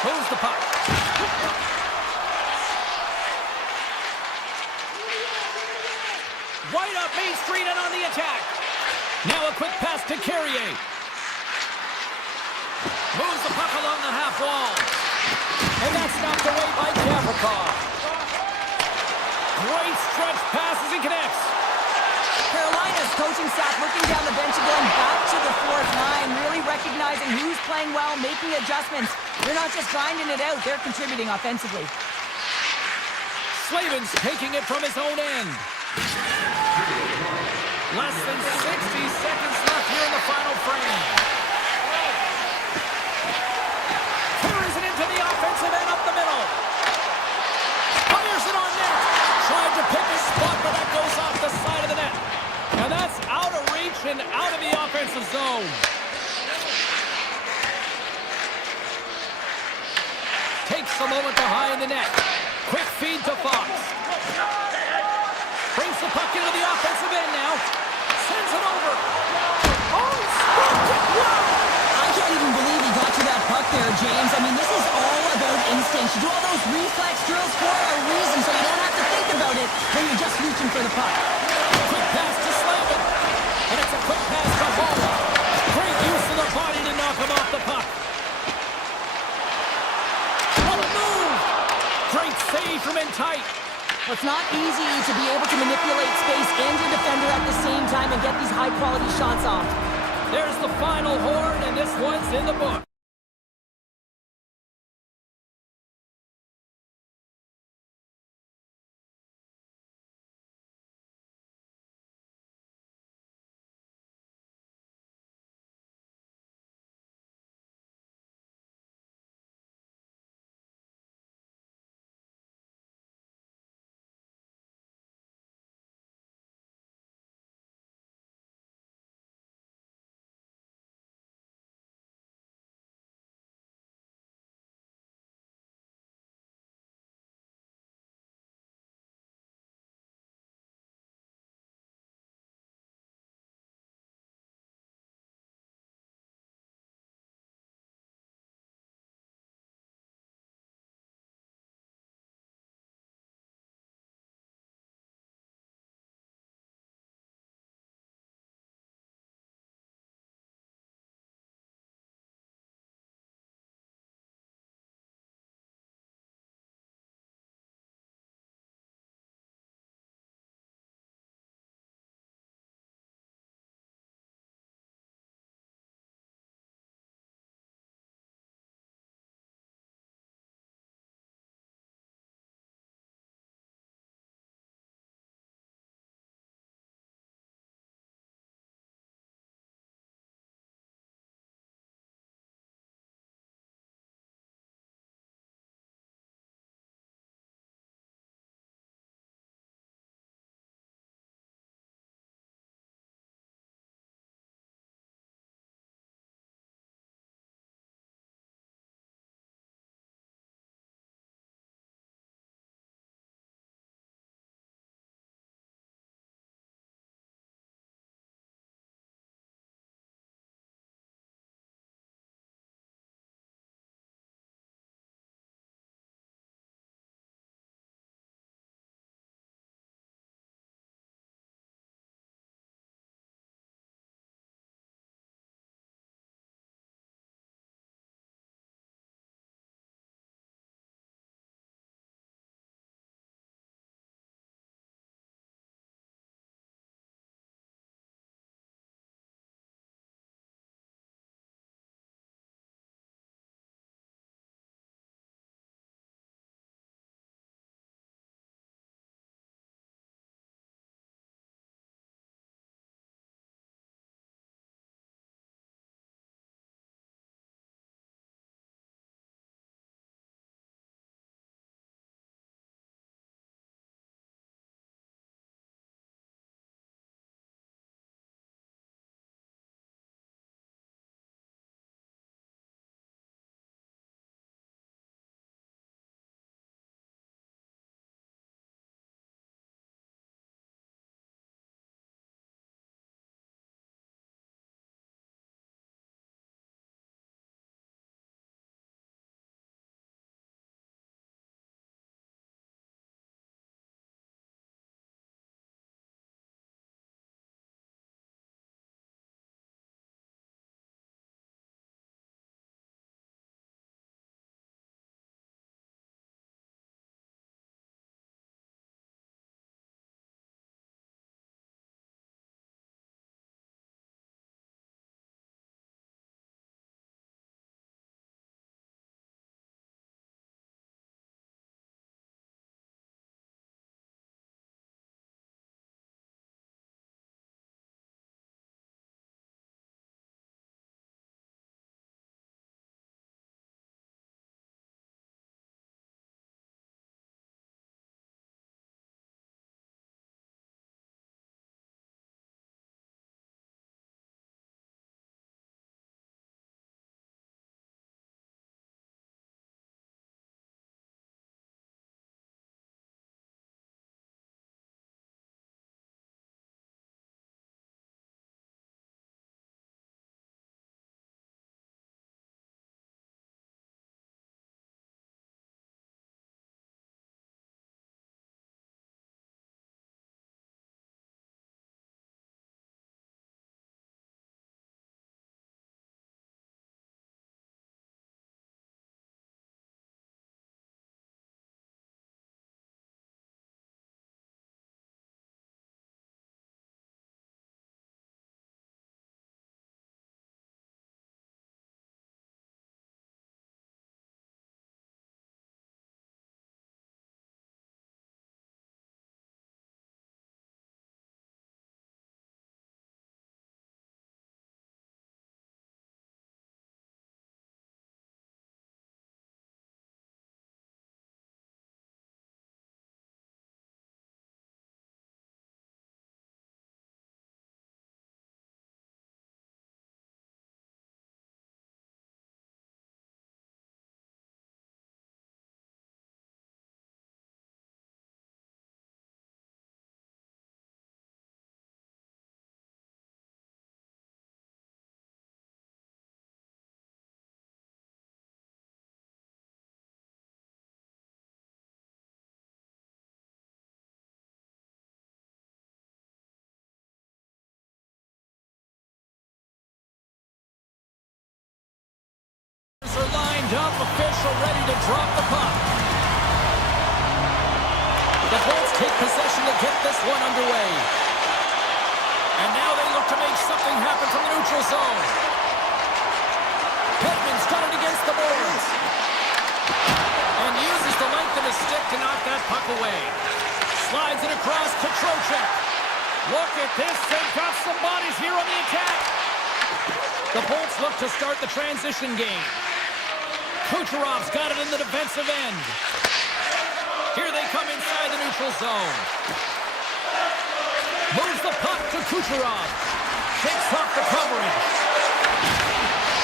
Moves the puck. Right up Main Street and on the attack. Now a quick pass to Carrier. Moves the puck along the half wall. And that's knocked away by Gavrikov. Great stretch passes and connects. Carolina's coaching staff looking down the bench again, back to the fourth line, really recognizing who's playing well, making adjustments. They're not just grinding it out, they're contributing offensively. Slavin's taking it from his own end. Less than 60 seconds left here in the final frame. Carries it into the offensive end up the middle. Fires it defensive zone. Takes a moment behind the net. Quick feed to Fox. Brings the puck into the offensive end now. Sends it over. Oh, smoked it! Wow! I can't even believe he got to that puck there, James. I mean, this is all about instinct. You do all those reflex drills for a reason, so you don't have to think about it when you're just reaching for the puck. Quick pass to Slavin. And it's a quick pass to Hall. Great use of the body to knock him off the puck. What a move! Great save from in tight. Well, it's not easy to be able to manipulate space and your defender at the same time and get these high-quality shots off. There's the final horn, and this one's in the book. Are lined up, official ready to drop the puck. The Bolts take possession to get this one underway. And now they look to make something happen from the neutral zone. Hedman's got it against the boards. And uses the length of his stick to knock that puck away. Slides it across to Trocheck. Look at this, they've got some bodies here on the attack. The Bolts look to start the transition game. Kucherov's got it in the defensive end. Here they come inside the neutral zone. Moves the puck to Kucherov. Takes off the coverage.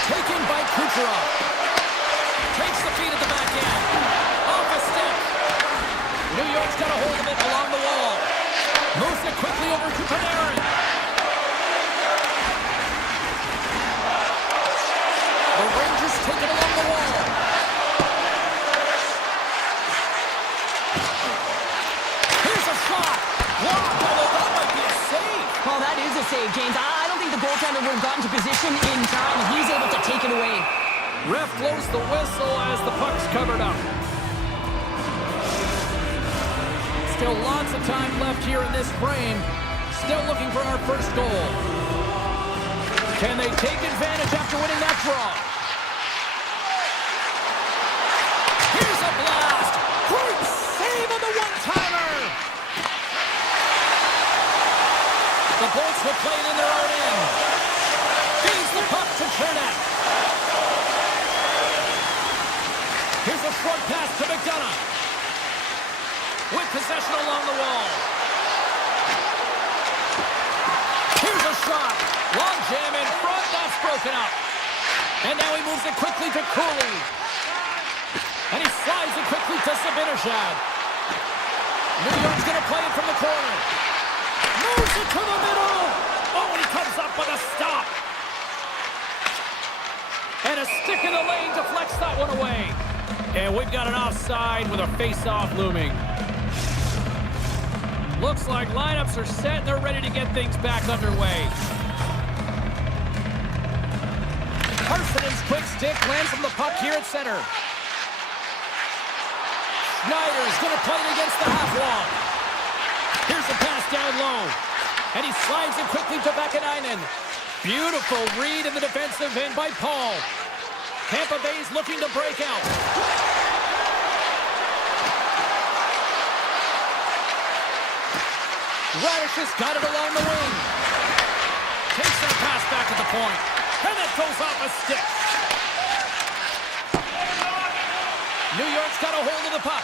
Taken by Kucherov. Takes the feed at the back end. Off a stick. New York's got a hold of it along the wall. Moves it quickly over to Panarin. The Rangers take it along the wall. Here's a shot. Blocked, although that might be a save. Well, that is a save, James. I don't think the goaltender would have gotten to position in time. He's able to take it away. Ref blows the whistle as the puck's covered up. Still lots of time left here in this frame. Still looking for our first goal. Can they take advantage after winning that draw? Here's a blast. Great save on the one-timer. The Bolts will play it in their own end. Feeds the puck to Chernak. Here's a short pass to McDonough. With possession along the wall. Here's a shot. Long jam in front. That's broken up. And now he moves it quickly to Cooley. And he slides it quickly to Zibanejad. New York's going to play it from the corner. Moves it to the middle. Oh, and he comes up with a stop. And a stick in the lane deflects that one away. And we've got an offside with a face-off looming. Looks like lineups are set and they're ready to get things back underway. Harsonen's quick stick lands from the puck here at center. Schneider's going to play it against the half wall. Here's a pass down low. And he slides it quickly to Vakanainen. Beautiful read in the defensive end by Paul. Tampa Bay's looking to break out. Radish has got it along the wing. Takes that pass back to the point. And it goes off a stick. New York's got a hold of the puck.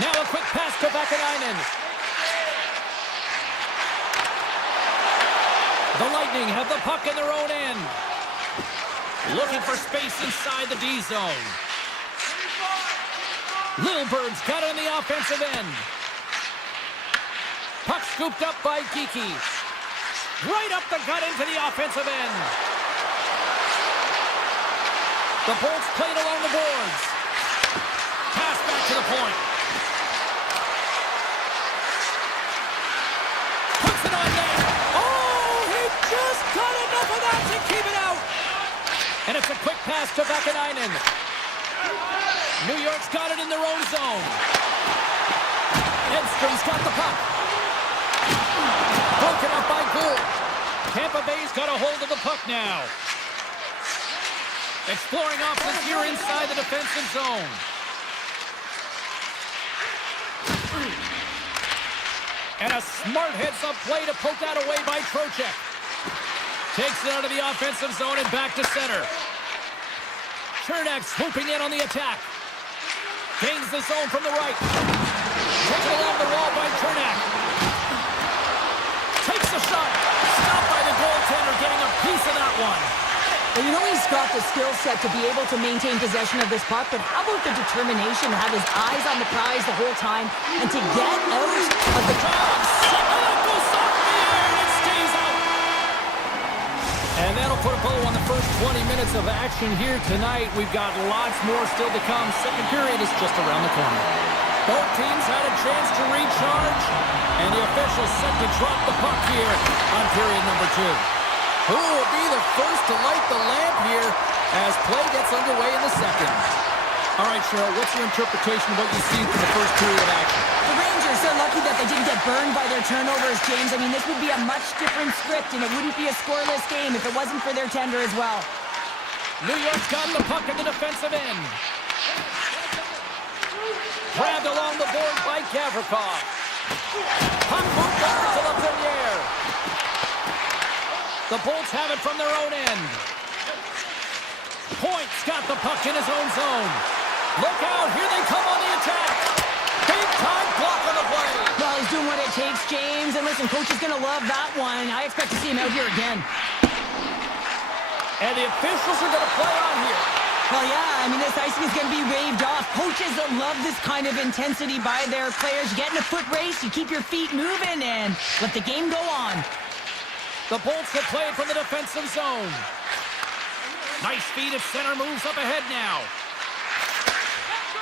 Now a quick pass to Vakanainen. The Lightning have the puck in their own end. Looking for space inside the D zone. Lilbert's got it on the offensive end. Puck scooped up by Geekie. Right up the gut into the offensive end. The Bolts played along the boards. Pass back to the point. Puts it on net. Oh, he just got enough of that to keep it out. And it's a quick pass to Vakanainen. New York's got it in their own zone. Edstrom's got the puck. Broken up by Gould. Tampa Bay's got a hold of the puck now. Exploring options here inside the defensive zone. And a smart heads-up play to poke that away by Trocheck. Takes it out of the offensive zone and back to center. Chernak swooping in on the attack. Gains the zone from the right. Taken along the wall by Chernak. Takes the shot. Stopped by the goaltender, getting a piece of that one. Well, you know he's got the skill set to be able to maintain possession of this puck, but how about the determination to have his eyes on the prize the whole time and to get out of the job? That goes off the air and it stays out. And that'll put a bow on the first 20 minutes of action here tonight. We've got lots more still to come. Second period is just around the corner. Both teams had a chance to recharge, and the officials set to drop the puck here on period number 2. Who will be the first to light the lamp here as play gets underway in the second? All right, Cheryl, what's your interpretation of what you see from the first period of action? The Rangers are lucky that they didn't get burned by their turnovers, James. I mean, this would be a much different script, and it wouldn't be a scoreless game if it wasn't for their tender as well. New York's got the puck at the defensive end. Grabbed along the board by Gavrikov. Puck moved over to Lafreniere. The Bolts have it from their own end. Point's got the puck in his own zone. Look out, here they come on the attack. Big time block on the play. Well, he's doing what it takes, James. And listen, coach is going to love that one. I expect to see him out here again. And the officials are going to play on here. Well, yeah, I mean, this icing is going to be waved off. Coaches that love this kind of intensity by their players. You get in a foot race, you keep your feet moving, and let the game go on. The Bolts have played from the defensive zone. Nice feed at center, moves up ahead now.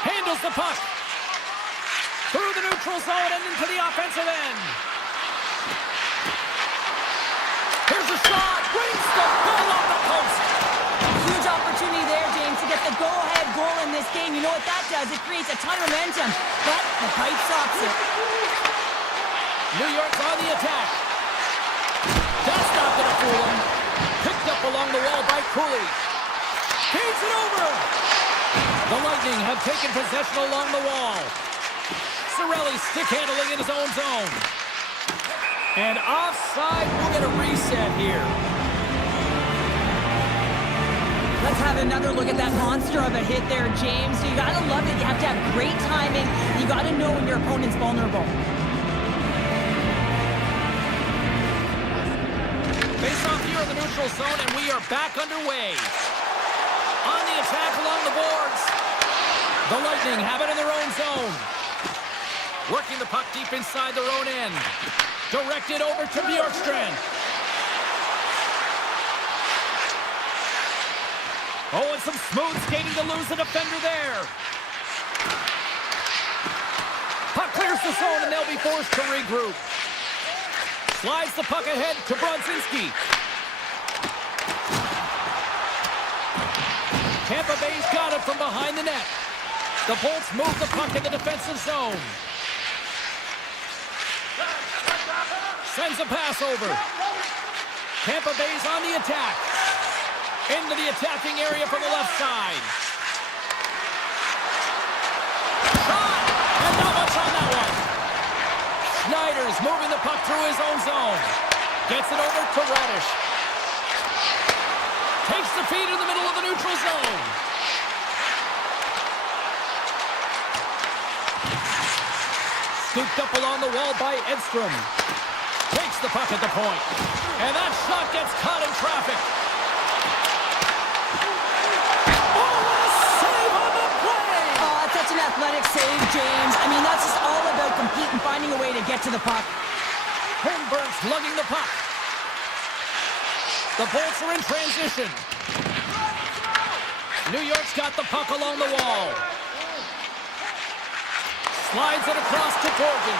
Handles the puck. Through the neutral zone and into the offensive end. Here's a shot. Brings the ball off the post. Huge opportunity there, James, to get the go-ahead goal in this game. You know what that does? It creates a ton of momentum, but the pipe stops it. New York's on the attack. That's not going to fool him. Picked up along the wall by Cooley. Feeds it over. The Lightning have taken possession along the wall. Cirelli stick handling in his own zone. And offside, we'll get a reset here. Let's have another look at that monster of a hit there, James. So you got to love it. You have to have great timing. You got to know when your opponent's vulnerable. Face off here in the neutral zone, and we are back underway. On the attack along the boards. The Lightning have it in their own zone. Working the puck deep inside their own end. Directed over to Bjorkstrand. Oh, and some smooth skating to lose the defender there. Puck clears the zone, and they'll be forced to regroup. Slides the puck ahead to Brodzinski. Tampa Bay's got it from behind the net. The Bolts move the puck in the defensive zone. Sends a pass over. Tampa Bay's on the attack. Into the attacking area from the left side. Shot! And not much on that one. Schneider's moving the puck through his own zone. Gets it over to Radish. Takes the feed in the middle of the neutral zone. Scooped up along the wall by Edstrom. Takes the puck at the point. And that shot gets caught in traffic. Oh, what a save on the play! Oh, that's such an athletic save, James. I mean, that's just all about competing, finding a way to get to the puck. Holmberg's lugging the puck. The Bolts are in transition. New York's got the puck along the wall. Slides it across to Gorgon.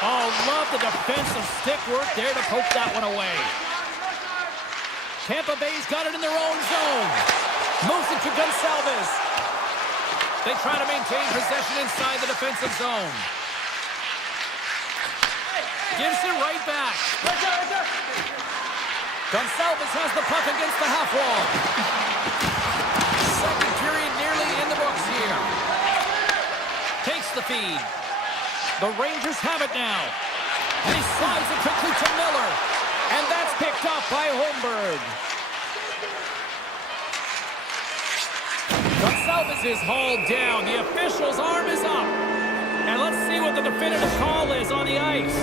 Oh, love the defensive stick work there to poke that one away. Tampa Bay's got it in their own zone. Moves it to Gonsalves. They try to maintain possession inside the defensive zone. Gives it right back. Gonsalves has the puck against the half wall. Second period nearly in the books here. Takes the feed. The Rangers have it now. And he slides it quickly to Miller. And that's picked up by Holmberg. Gonsalves is hauled down. The official's arm is up. And let's see what the definitive call is on the ice.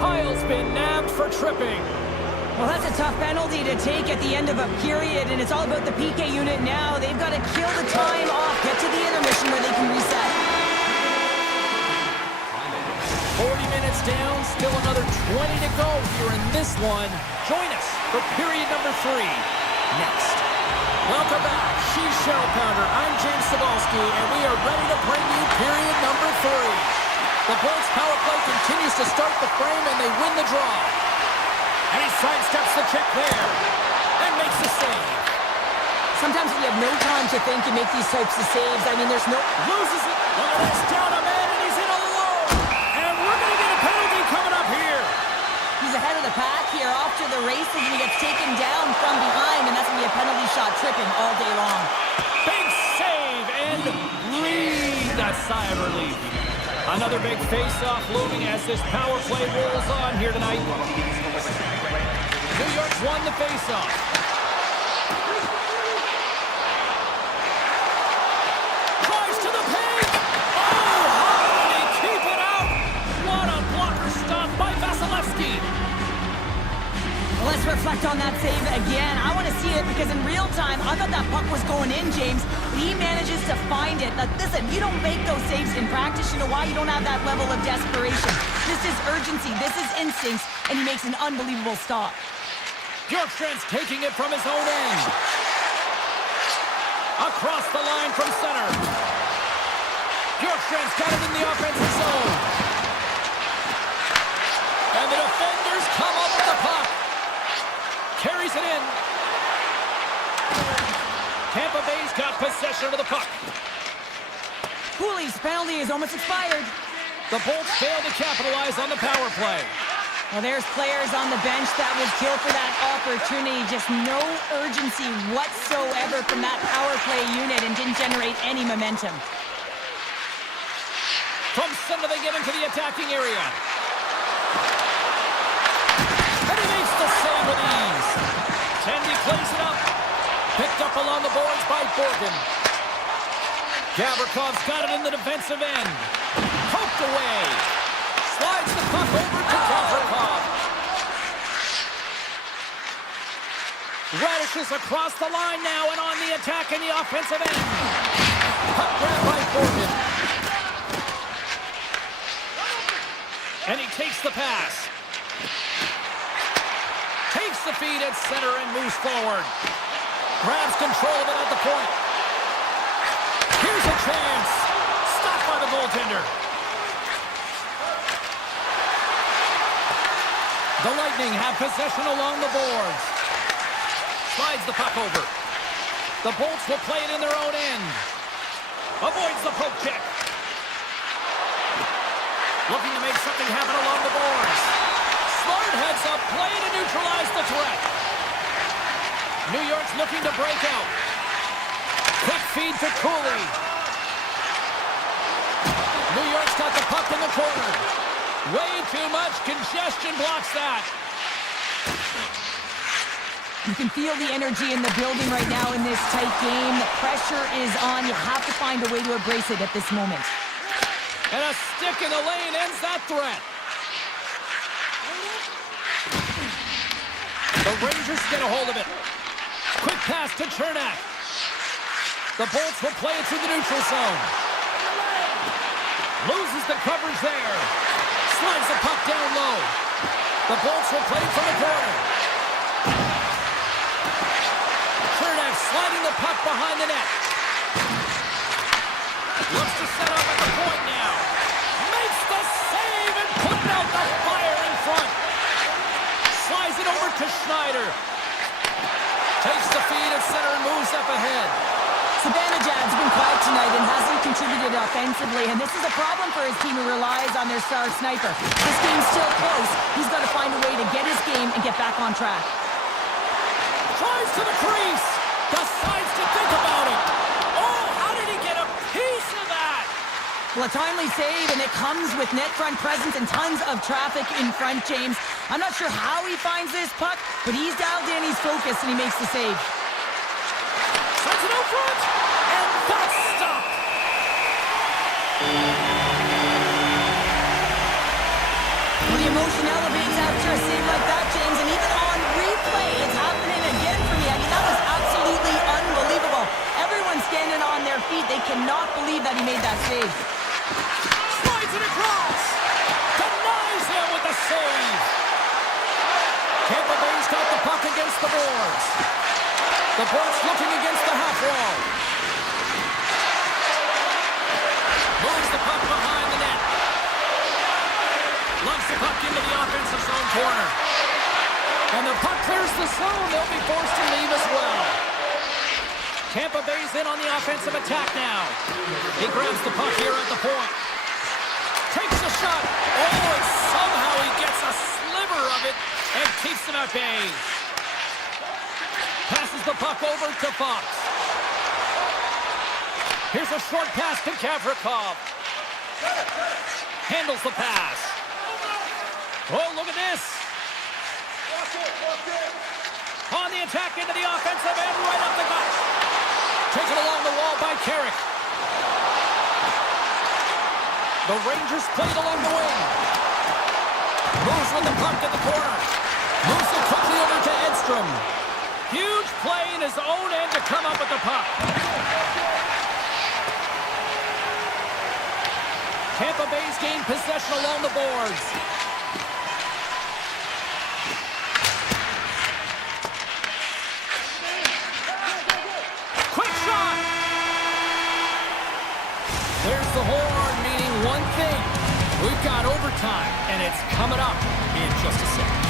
Kyle's been nabbed for tripping. Well, that's a tough penalty to take at the end of a period, and it's all about the PK unit now. They've got to kill the time off, get to the intermission where they can reset. 40 minutes down, still another 20 to go here in this one. Join us for period number 3 next. Welcome back. She's Cheryl Pounder. I'm James Cebulski, and we are ready to bring you period number 3. The Bolts power play continues to start the frame, and they win the draw. And he sidesteps the check there. And makes the save. Sometimes when you have no time to think and make these types of saves, I mean, there's no... Loses it. Look at this. Down a man, and he's in alone. And we're going to get a penalty coming up here. He's ahead of the pack here, off to the races, and he gets taken down from behind, and that's going to be a penalty shot tripping all day long. Big save, and breathe a sigh of relief. Another big face-off looming as this power play rolls on here tonight. New York's won the face-off. Drives to the paint. Oh, how did he keep it out? What a blocker stop by Vasilevsky. Let's reflect on that save again. I want to see it because in real time, I thought that puck was going in, James. He manages to find it. Now, listen, you don't make those saves in practice. You know why? You don't have that level of desperation. This is urgency. This is instincts. And he makes an unbelievable stop. Bjorkstrand's taking it from his own end. Across the line from center. Bjorkstrand's got it in the offensive zone. And the defenders come up with the puck. Carries it in. Tampa Bay's got possession of the puck. Cooley's penalty is almost expired. The Bolts fail to capitalize on the power play. Well, there's players on the bench that would kill for that opportunity. Just no urgency whatsoever from that power play unit and didn't generate any momentum. From center they get into the attacking area. And he makes the save with ease. Tandy plays it up. Picked up along the boards by Borgen. Gavrikoff's got it in the defensive end. Poked away. Slides the puck over to Gavrikov. Radishes across the line now and on the attack in the offensive end. Puck grab by Borgen. And he takes the pass. Takes the feed at center and moves forward. Grabs control of it at the point. Here's a chance. Stopped by the goaltender. The Lightning have possession along the boards. Slides the puck over. The Bolts will play it in their own end. Avoids the poke check. Looking to make something happen along the boards. Smart heads up play to neutralize the threat. New York's looking to break out. Quick feed to Cooley. New York's got the puck in the corner. Way too much congestion blocks that. You can feel the energy in the building right now in this tight game. The pressure is on. You have to find a way to embrace it at this moment. And a stick in the lane ends that threat. The Rangers get a hold of it. Quick pass to Chernak. The Bolts will play it through the neutral zone. Loses the coverage there. Slides the puck down low. The Bolts will play it from the corner. Chernak sliding the puck behind the net. Looks to set up at the point now. Makes the save and putting out the fire in front. Slides it over to Schneider. Takes the feed at center and moves up ahead. Zibanejad's been quiet tonight and hasn't contributed offensively, and this is a problem for his team who relies on their star sniper. This game's still close. He's got to find a way to get his game and get back on track. Tries to the crease. Decides to think about it. Oh, how did he get a piece of that? Well, a timely save, and it comes with net front presence and tons of traffic in front, James. I'm not sure how he finds this puck, but he's dialed in, he's focused, and he makes the save. Sends it out front, and that's stopped. Well, the emotion elevates after a save like that, James, and even on replay, it's happening again for me. I mean, that was absolutely unbelievable. Everyone's standing on their feet. They cannot believe that he made that save. Slides it across. Denies him with the save. Tampa Bay's got the puck against the boards. The Bolts looking against the half wall. Moves the puck behind the net. Lumps the puck into the offensive zone corner. And the puck clears the zone. They'll be forced to leave as well. Tampa Bay's in on the offensive attack now. He grabs the puck here at the point. Takes a shot. Oh, and somehow he gets a sliver of it and keeps him at bay. Passes the puck over to Fox. Here's a short pass to Gavrikov. Handles the pass. Oh, look at this. On the attack into the offensive end, right up the gut. Taken along the wall by Carrick. The Rangers played along the wing. Moves with the puck in the corner. Moves it quickly over to Edstrom. Huge play in his own end to come up with the puck. Tampa Bay's gained possession along the boards. Quick shot! There's the horn, meaning one thing. We've got overtime, and it's coming up in just a second.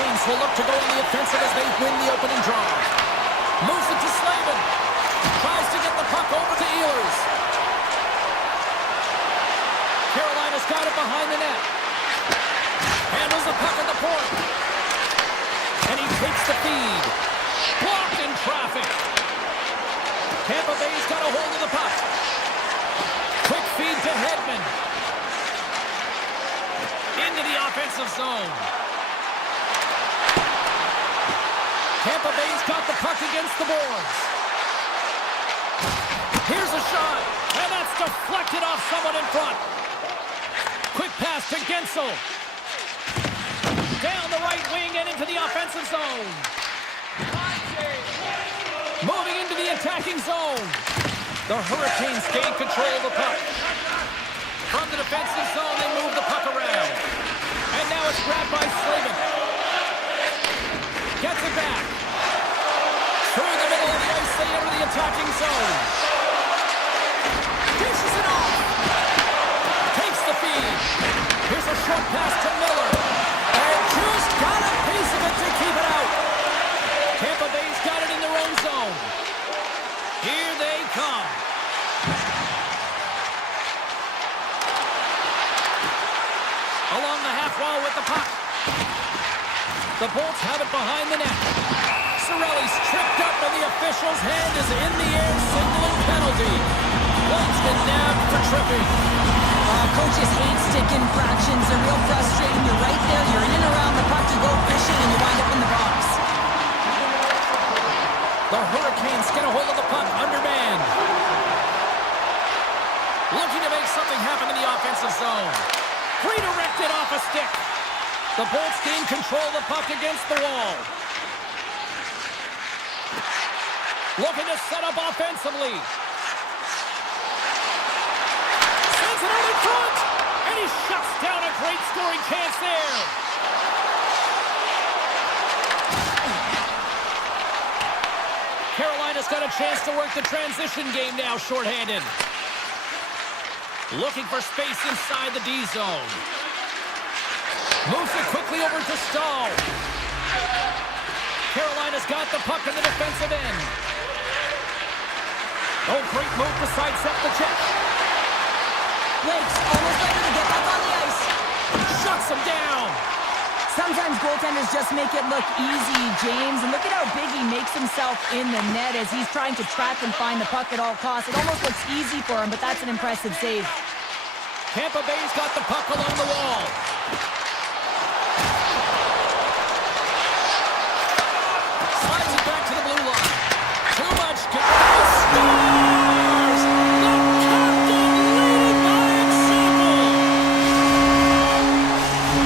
Hurricanes will look to go in the offensive as they win the opening draw. Moves it to Slavin. Tries to get the puck over to Ehlers. Carolina's got it behind the net. Handles the puck at the point. And he takes the feed. Blocked in traffic. Tampa Bay's got a hold of the puck. Quick feed to Hedman. Into the offensive zone. Tampa Bay's got the puck against the boards. Here's a shot, and that's deflected off someone in front. Quick pass to Gensel. Down the right wing and into the offensive zone. Moving into the attacking zone. The Hurricanes gain control of the puck. From the defensive zone, they move the puck around. And now it's grabbed by Slavin. Gets it back. Through the middle of the ice, they enter the attacking zone. Dishes it off. Takes the feed. Here's a short pass to Miller. And just got a piece of it to keep it out. Tampa Bay's got it in their own zone. Here they come. Along the half wall with the puck. The Bolts have it behind the net. Cirelli's tripped up and the official's hand is in the air, signaling penalty. Bolts get nabbed for tripping. Coaches hate stick infractions. They're real frustrating. You're right there. You're in and around the puck. You go fishing and you wind up in the box. The Hurricanes get a hold of the puck, undermanned. Looking to make something happen in the offensive zone. Redirected off a stick. The Bolts gain control of the puck against the wall. Looking to set up offensively. Sends it out in front. And he shuts down a great scoring chance there. Carolina's got a chance to work the transition game now, shorthanded. Looking for space inside the D zone. Moves it quickly over to Stahl. Carolina's got the puck in the defensive end. Oh, great move to sidestep the check. Blake's almost ready to get back on the ice. Shuts him down. Sometimes goaltenders just make it look easy, James. And look at how big he makes himself in the net as he's trying to track and find the puck at all costs. It almost looks easy for him, but that's an impressive save. Tampa Bay's got the puck along the wall. Slides it back to the blue line. Too much control. Scores! The captain leading by example.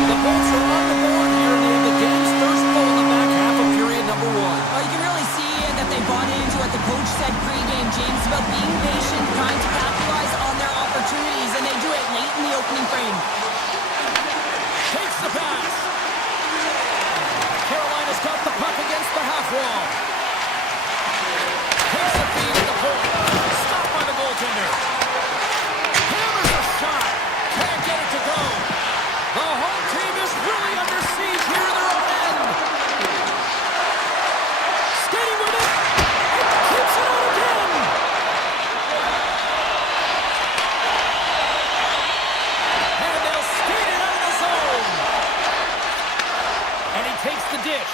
The Bolts are on the board here near the game's first goal in the back half of period number 1. Well, you can really see that they bought into what the coach said pregame, James, about being patient, trying to capitalize on their opportunities, and they do it late in the opening frame. Takes the pass. Carolina's got the puck against the half wall. Takes the feed at the point. Stopped by the goaltender. Hammers a shot. Can't get it to go. The home team is really under siege here in their own end. Skating with it. And keeps it out again. And they'll skate it out of the zone. And he takes the dish.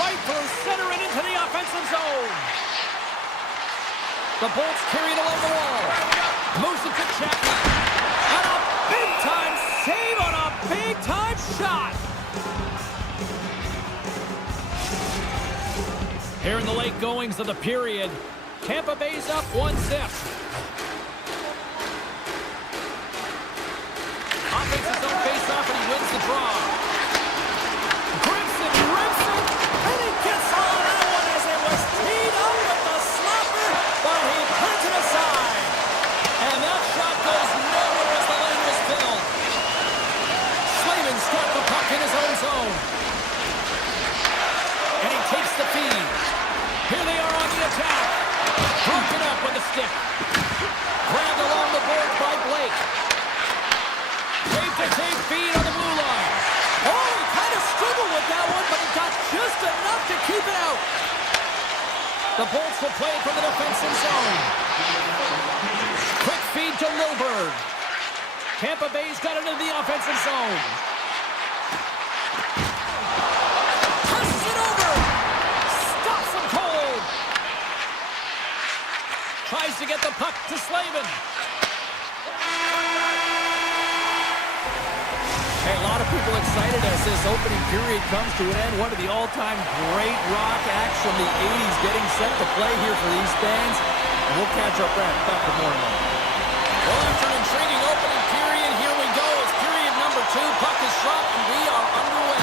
Right through center and into the offensive zone. The Bolts carry it along the wall. Moves it to Chappie. And a big-time save on a big-time shot. Here in the late goings of the period, Tampa Bay's up 1-0. Offensive zone face-off, and he wins the draw. Grips it, and he gets on that one as it was teed up with the slapper, but he puts it aside. And that shot goes nowhere as the lane was filled. Slavin's got the puck in his own zone. And he takes the feed. Here they are on the attack. Broken up with a stick. Grabbed along the board by Blake. Tape-to-tape feed on the blue line. Oh, he enough to keep it out. The Bolts will play it from the defensive zone. Quick feed to Milberg. Tampa Bay's got it into the offensive zone. Passes it over. Stops him cold. Tries to get the puck to Slavin. Hey, a lot of people excited as this opening period comes to an end. One of the all-time great rock acts from the 80s getting set to play here for these fans. And we'll catch our breath back for more now. Well, after an intriguing opening period, here we go. It's period number 2. Puck is dropped, and we are underway.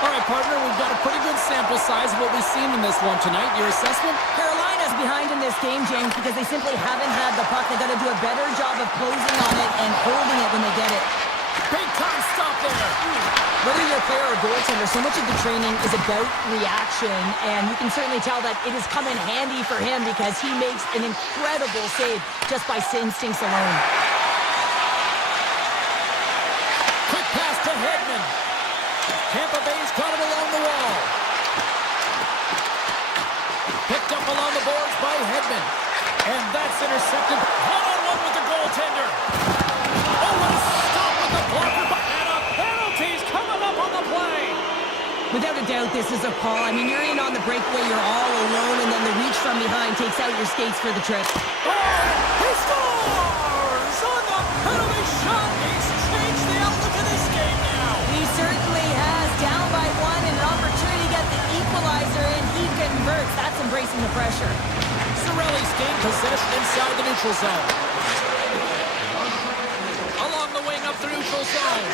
All right, partner, we've got a pretty good sample size of what we've seen in this one tonight. Your assessment? Carolina's behind in this game, James, because they simply haven't had the puck. They've got to do a better job of closing on it and holding it when they get it. Big time stop there. Whether you're a player or a goaltender, so much of the training is about reaction, and you can certainly tell that it has come in handy for him because he makes an incredible save just by instincts alone. Quick pass to Hedman. Tampa Bay's got it along the wall. Picked up along the boards by Hedman. And that's intercepted. One-on-one with the goaltender. Oh, what a stop with the blocker. And a penalty's coming up on the play. Without a doubt, this is a call. I mean, you're in on the breakaway, you're all alone, and then the reach from behind takes out your skates for the trip. Oh, he scores on the penalty shot. He's changed the outlook of this game now. He certainly has. Down by 1 and an opportunity to get the equalizer, and he converts. That's embracing the pressure. Cirelli's gained possession inside the neutral zone. Along the wing up the neutral zone.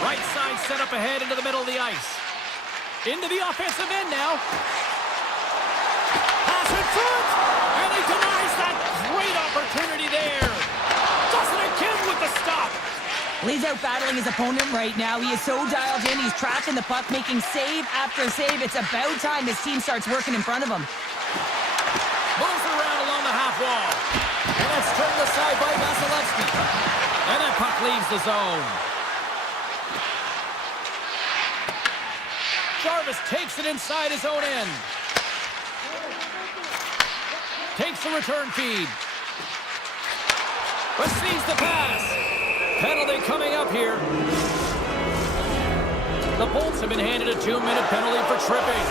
Right side set up ahead into the middle of the ice. Into the offensive end now. Pass in front. And he denies that great opportunity there. Does it again with the stop. He's out battling his opponent right now. He is so dialed in. He's tracking the puck, making save after save. It's about time his team starts working in front of him. Moves around along the half wall. And that's turned aside by Vasilevsky. And that puck leaves the zone. Jarvis takes it inside his own end. Takes the return feed. Receives the pass. Penalty coming up here. The Bolts have been handed a 2-minute penalty for tripping.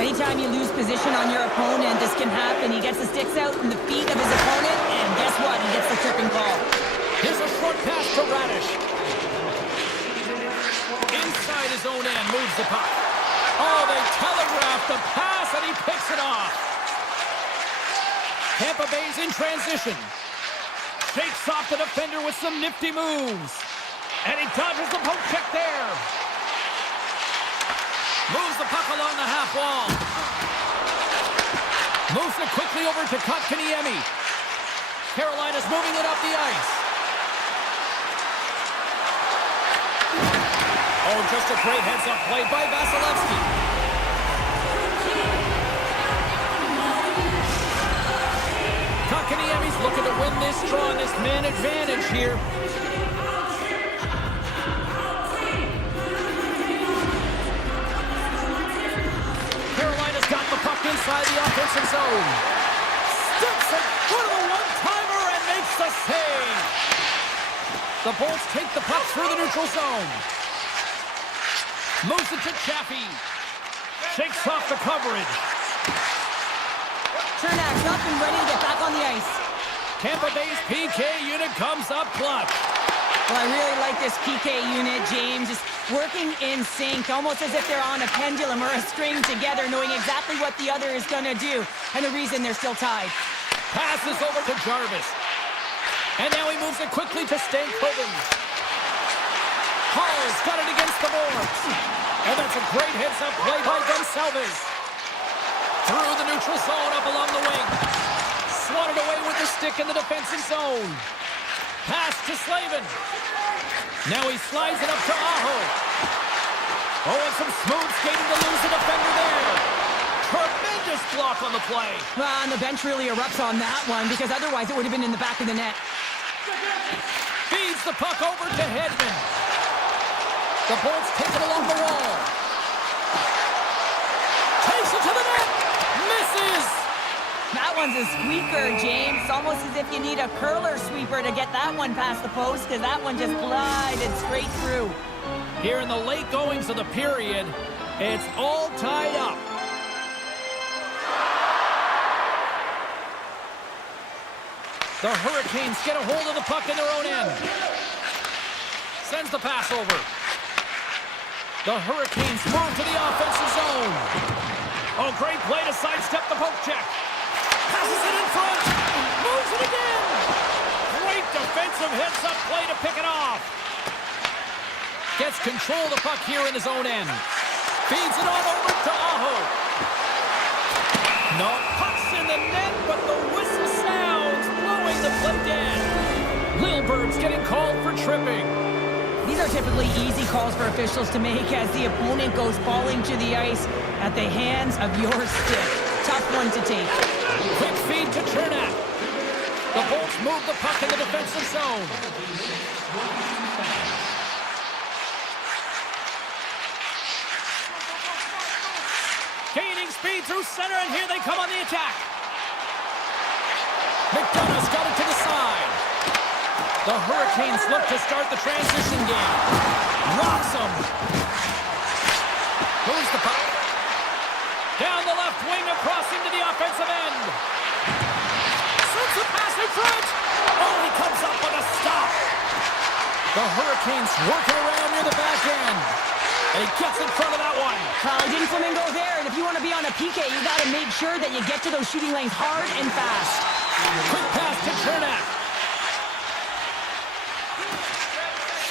Anytime you lose position on your opponent, this can happen. He gets the sticks out in the feet of his opponent, and guess what? He gets the tripping call. Here's a short pass to Radish. Inside his own end, moves the puck. Oh, they telegraph the pass, and he picks it off. Tampa Bay's in transition. Shakes off the defender with some nifty moves. And he dodges the poke check there. Moves the puck along the half wall. Moves it quickly over to Kotkaniemi. Carolina's moving it up the ice. Oh, just a great heads-up play by Vasilevsky. Kotkaniemi's looking to win this draw on this man advantage here. Carolina's got the puck inside the offensive zone. Steps it, go to the one-timer and makes the save. The Bolts take the puck through the neutral zone. Moves it to Chaffee. Shakes off the coverage. Chernak's up and ready to get back on the ice. Tampa Bay's PK unit comes up clutch. Well, I really like this PK unit, James. Just working in sync, almost as if they're on a pendulum or a string together, knowing exactly what the other is going to do, and the reason they're still tied. Passes over to Jarvis. And now he moves it quickly to Stankoven. Hall's got it against the boards. And that's a great heads-up play by Gonsalves. Through the neutral zone, up along the wing. Swatted away with the stick in the defensive zone. Pass to Slavin. Now he slides it up to Aho. Oh, and some smooth skating to lose the defender there. Tremendous block on the play. Well, and the bench really erupts on that one, because otherwise it would have been in the back of the net. Feeds the puck over to Hedman. The Bolts take it along the wall. That one's a squeaker, James. It's almost as if you need a curler sweeper to get that one past the post, because that one just glided straight through. Here in the late goings of the period, it's all tied up. The Hurricanes get a hold of the puck in their own end. Sends the pass over. The Hurricanes move to the offensive zone. Oh, great play to sidestep the poke check. Passes it in front. Moves it again. Great defensive heads-up play to pick it off. Gets control of the puck here in his own end. Feeds it on over to Aho. No, puck's in the net, but the whistle sounds, blowing the play dead. Lilbert's getting called for tripping. These are typically easy calls for officials to make as the opponent goes falling to the ice at the hands of your stick. Tough one to take. Quick feed to Chernak. The Bolts move the puck in the defensive zone. Gaining speed through center, and here they come on the attack. McDonough's got it to the side. The Hurricanes look to start the transition game. Rocks them. Moves the puck. Down the left wing, across into the offensive end. Sends the pass in front. Oh, he comes up with a stop. The Hurricanes working around near the back end. And he gets in front of that one. Didn't Flamingo there, and if you want to be on a PK, you got to make sure that you get to those shooting lanes hard and fast. Quick pass to Chernak.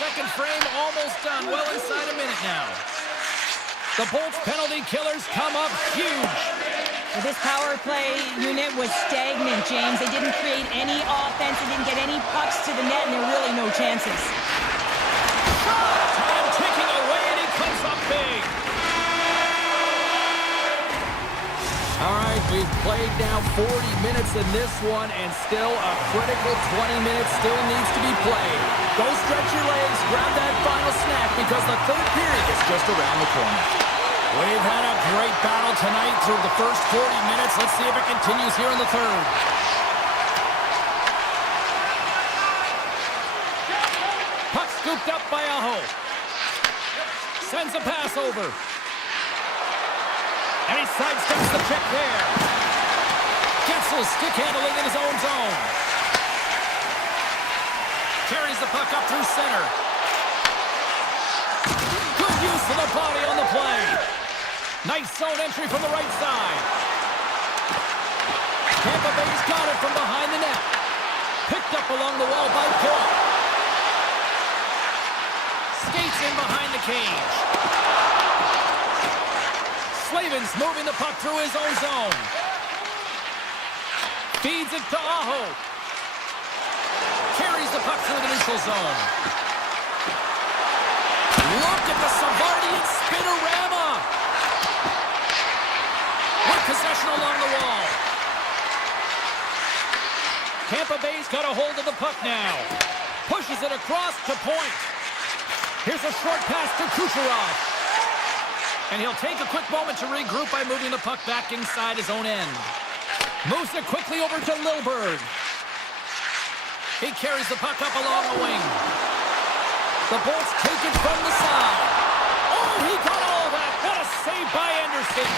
Second frame almost done. Well inside a minute now. The Bolts penalty killers come up huge. This power play unit was stagnant, James. They didn't create any offense. They didn't get any pucks to the net, and there were really no chances. Time ticking away, and he comes up big. All right, we've played now 40 minutes in this one, and still a critical 20 minutes still needs to be played. Go stretch your legs, grab that final snack, because the third period is just around the corner. We've had a great battle tonight through the first 40 minutes. Let's see if it continues here in the third. Puck scooped up by Aho. Sends a pass over. And he sidesteps the check there. Getzel's stick handling in his own zone. Carries the puck up through center. Good use of the body on the play. Nice zone entry from the right side. Tampa Bay's got it from behind the net. Picked up along the wall by Paul. Skates in behind the cage. Slavin's moving the puck through his own zone. Feeds it to Aho. Carries the puck through the neutral zone. Look at the Savardian spinorama. With possession along the wall. Tampa Bay's got a hold of the puck now. Pushes it across to point. Here's a short pass to Kucherov. And he'll take a quick moment to regroup by moving the puck back inside his own end. Moves it quickly over to Lilberg. He carries the puck up along the wing. The Bolts take it from the side. Oh, he got all that. What a save by Anderson.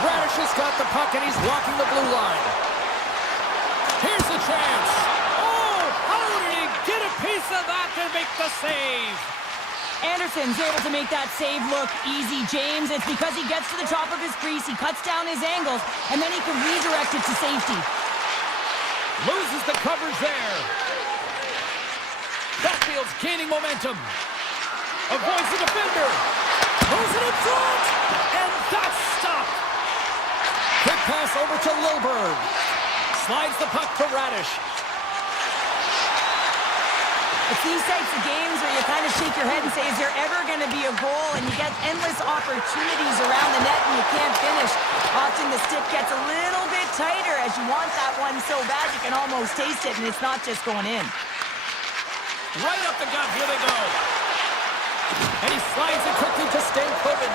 Radish has got the puck and he's walking the blue line. Here's the chance. Oh, how did he get a piece of that to make the save? Anderson's able to make that save look easy, James. It's because he gets to the top of his crease, he cuts down his angles, and then he can redirect it to safety. Loses the coverage there. Backfield's gaining momentum. Avoids the defender. Moves it in front. And that's stopped. Quick pass over to Lilberg. Slides the puck to Radish. It's these types of games where you kind of shake your head and say, is there ever going to be a goal? And you get endless opportunities around the net and you can't finish. Often the stick gets a little bit tighter as you want that one so bad you can almost taste it, and it's not just going in. Right up the gut, here they go. And he slides it quickly to Stankoven.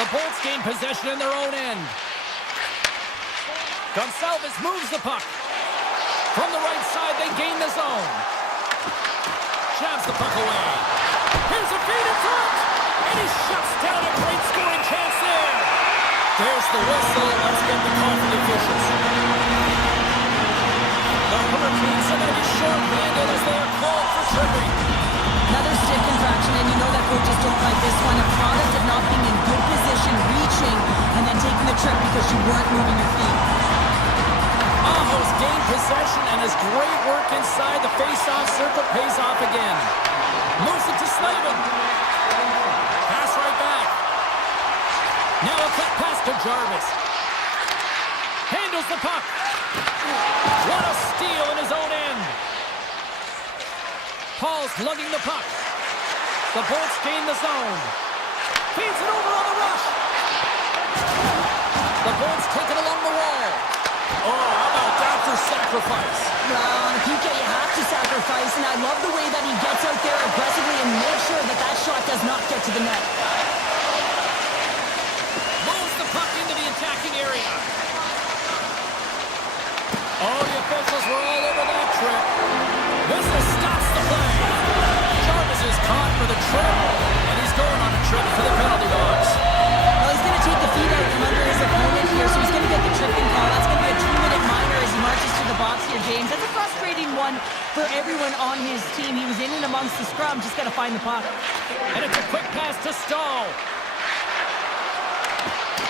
The Bolts gain possession in their own end. Gonçalves moves the puck. From the right side, they gain the zone. Jabs the puck away. Here's a feed in front. And he shuts down a great scoring chance there. There's the whistle. Let's get the call for the officials. The Hurricanes are going to be short-handed as they are called for tripping. Another stick infraction, and you know that coaches don't like this one. A product of not being in good position, reaching, and then taking the trip because you weren't moving your feet. Aho's gained possession, and his great work inside the face-off circle pays off again. Moves it to Slavin. Pass right back. Now a quick pass to Jarvis. Handles the puck. What a steal in his own end. Paul's lugging the puck. The Bolts gain the zone. Feeds it over on the rush. The Bolts take it along the wall. Oh, how about that for sacrifice? Well, on a PK, you have to sacrifice, and I love the way that he gets out there aggressively and makes sure that that shot does not get to the net. Moves the puck into the attacking area. Oh, the officials were all over that trip. Whistle stops the play. Jarvis is caught for the trip, and he's going on a trip for the penalty box. Well, he's going to take the feed out from under his opponent here, so he's going to get the tripping call. That's going to be a 2-minute minor as he marches to the box here, James. That's a frustrating one for everyone on his team. He was in and amongst the scrum, just got to find the puck. And it's a quick pass to Stahl.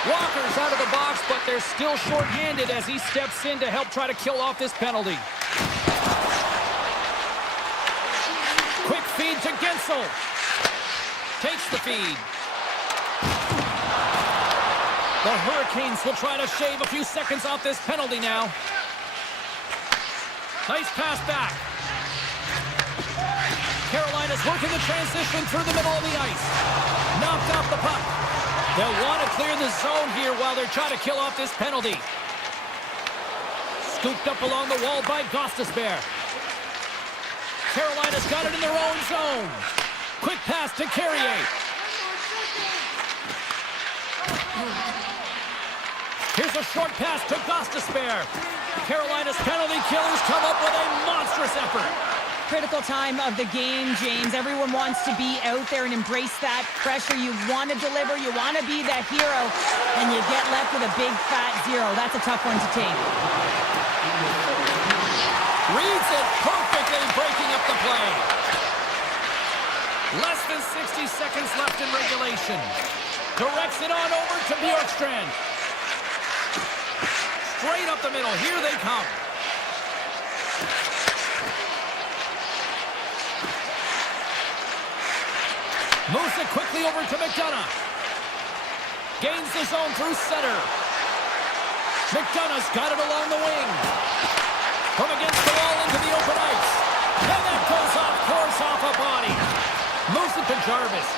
Walker's out of the box, but they're still short-handed as he steps in to help try to kill off this penalty. Quick feed to Gensel. Takes the feed. The Hurricanes will try to shave a few seconds off this penalty now. Nice pass back. Carolina's working the transition through the middle of the ice. Knocked off the puck. They'll want to clear the zone here while they're trying to kill off this penalty. Scooped up along the wall by Gostisbehere. Carolina's got it in their own zone. Quick pass to Carrier. Here's a short pass to Gostisbehere. Carolina's penalty killers come up with a monstrous effort. Critical time of the game, James. Everyone wants to be out there and embrace that pressure. You want to deliver, you want to be that hero, and you get left with a big fat zero. That's a tough one to take. Reads it perfectly, breaking up the play. Less than 60 seconds left in regulation. Directs it on over to Bjorkstrand. Straight up the middle. Here they come. Moves it quickly over to McDonough. Gains the zone through center. McDonough's got it along the wing. From against the wall into the open ice. And that goes off course off a body. Moves it to Jarvis.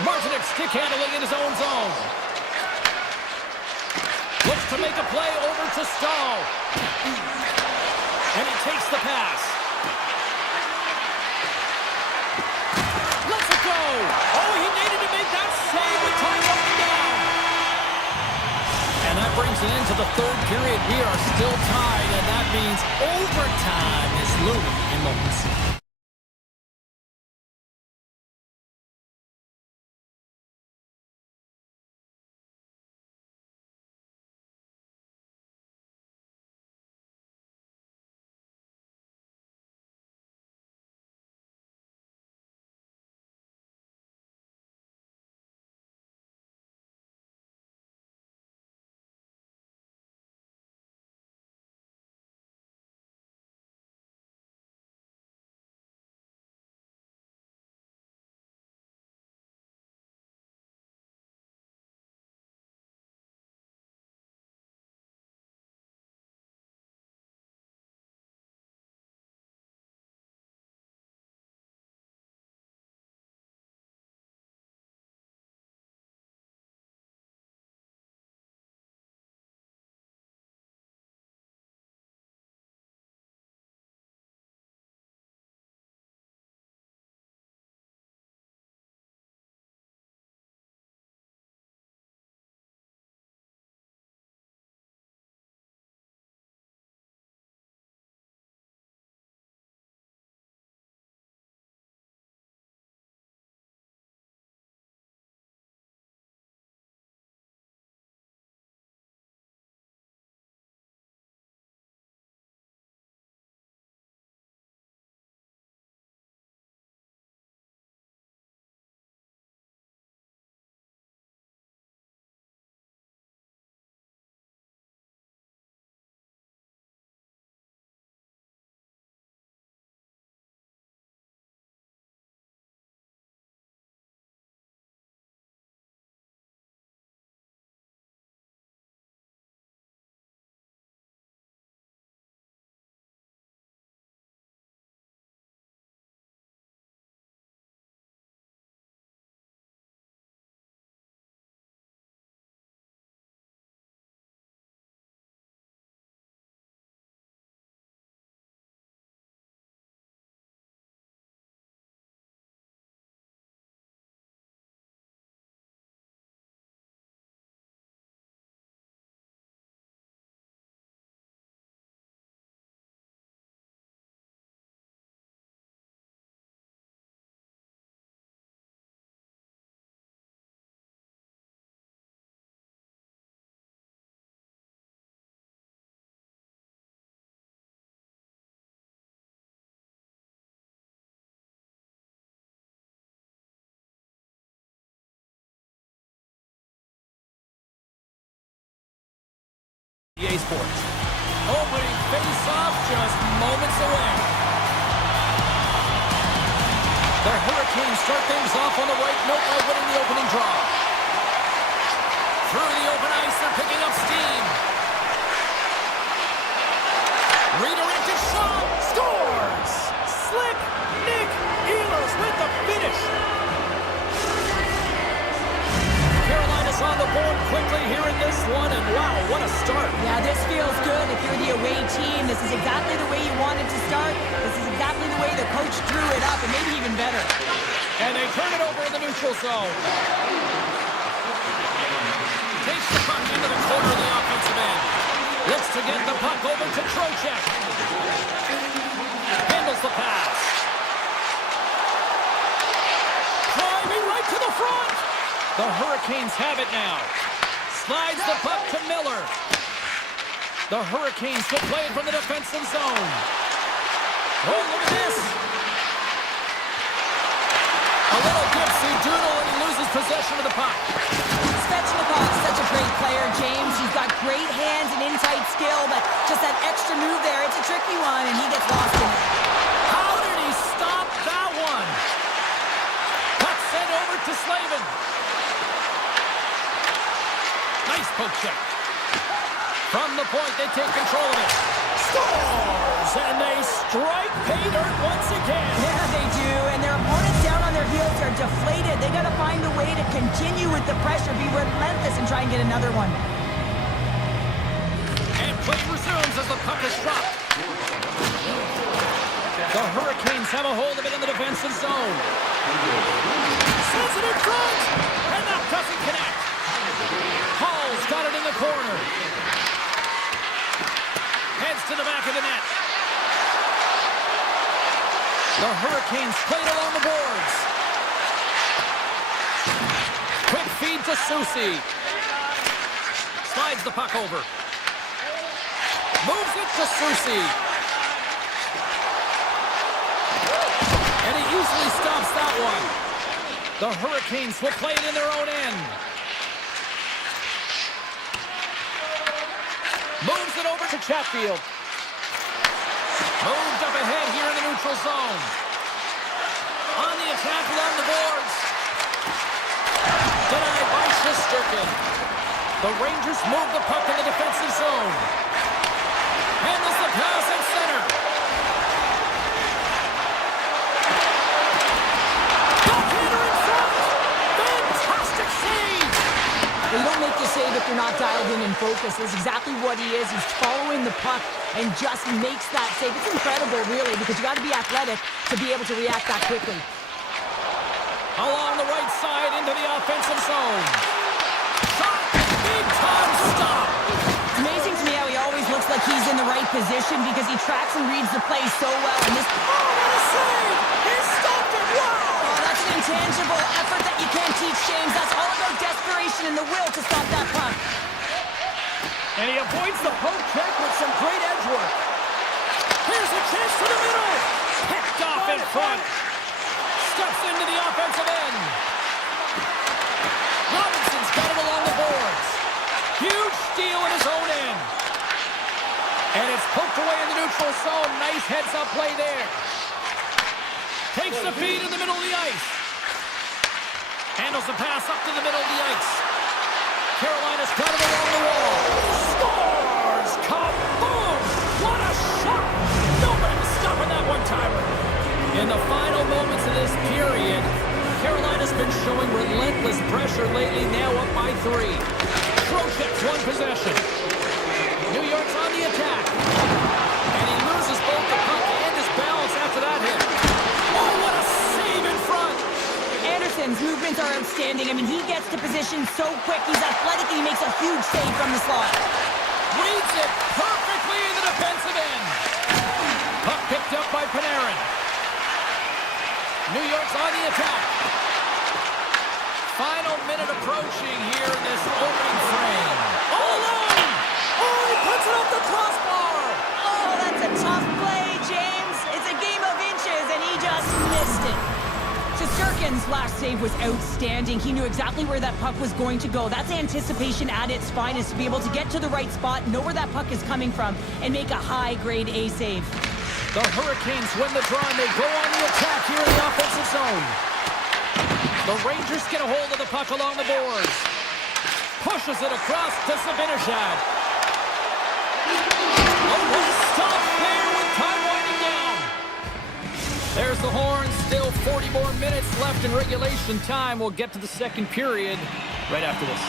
Martinek stick handling in his own zone. Looks to make a play over to Stahl. And he takes the pass. Let's it go. Oh, he needed to make that save with time running down. And that brings an end to the third period. We are still tied, and that means overtime is looming in moments. EA Sports. Opening face-off just moments away. The Hurricanes start things off on the right note by winning the opening draw. Through the open ice, they're picking up steam. Redirected shot, scores! Slick Nick Ehlers with the finish. Carolina's on the board quickly here in this one, and wow, what a start. Yeah, this feels good. If you're the away team, this is exactly the way you wanted to start. This is exactly the way the coach drew it up, and maybe even better. And they turn it over in the neutral zone. Takes the puck into the corner of the offensive end. Looks to get the puck over to Trocheck. Handles the pass. Driving right to the front. The Hurricanes have it now. Slides the puck to Miller. The Hurricanes will play it from the defensive zone. Oh, look at this. A little dipsy doodle and he loses possession of the puck. Svechnikov is such a great player, James. He's got great hands and in-tight skill, but just that extra move there, it's a tricky one, and he gets lost in it. How did he stop that one? Puck sent over to Slavin. Nice poke check. From the point, they take control of it. Scores! And they strike pay dirt once again. Yeah, they do, and their opponents down on their heels are deflated. They got to find a way to continue with the pressure, be relentless, and try and get another one. And play resumes as the puck is dropped. The Hurricanes have a hold of it in the defensive zone. Sends it in front, and that doesn't connect. Hall's got it in the corner. Heads to the back of the net. The Hurricanes played along the boards. Quick feed to Susie. Slides the puck over. Moves it to Susie. And he easily stops that one. The Hurricanes will play it in their own end. Moves it over to Chatfield. Moved up ahead here in the neutral zone. On the attack along the boards. Denied by Shesterkin. The Rangers move the puck in the defensive zone. Handles the pass at center. Goaltender in front. Fantastic save. You don't make the save if you're not dialed in and focused. That's exactly what he is. He's following the puck and just makes that save. It's incredible, really, because you got to be athletic to be able to react that quickly. Along the right side into the offensive zone. Shot! Big time stop! It's amazing to me how he always looks like he's in the right position because he tracks and reads the play so well. And this... Oh, what a save! He stopped it! Wow! Oh, that's an intangible effort that you can't teach, James. That's all about desperation and the will to stop that puck. And he avoids the poke check with some great edge work. Here's a chance to the middle. Picked off in front. Steps into the offensive end. Robinson's got it along the boards. Huge steal in his own end. And it's poked away in the neutral zone. Nice heads-up play there. Takes the feed in the middle of the ice. Handles the pass up to the middle of the ice. Carolina's got it along the wall. Scores! Kaboom! What a shot! Nobody was stopping that one-timer. In the final moments of this period, Carolina's been showing relentless pressure lately, now up by 3. Trocheck's one possession. New York's on the attack. And he loses both the puck and his balance after that hit. Oh, what a save in front! Anderson's movements are outstanding. I mean, he gets to position so quick. He's athletic and he makes a huge save from the slot. Reads it perfectly in the defensive end. Puck picked up by Panarin. New York's on the attack. Final minute approaching here in this opening frame. All alone! Oh, he puts it up the crossbar! Oh, that's a tough play, James. It's a game of inches, and he just missed it. Shesterkin Slavin's last save was outstanding. He knew exactly where that puck was going to go. That's anticipation at its finest, to be able to get to the right spot, know where that puck is coming from, and make a high-grade A save. The Hurricanes win the draw, and they go on the attack here in the offensive zone. The Rangers get a hold of the puck along the boards. Pushes it across to Zibanejad. Oh, what a stop there with time winding down. There's the horn. Still 40 more minutes left in regulation time. We'll get to the second period right after this.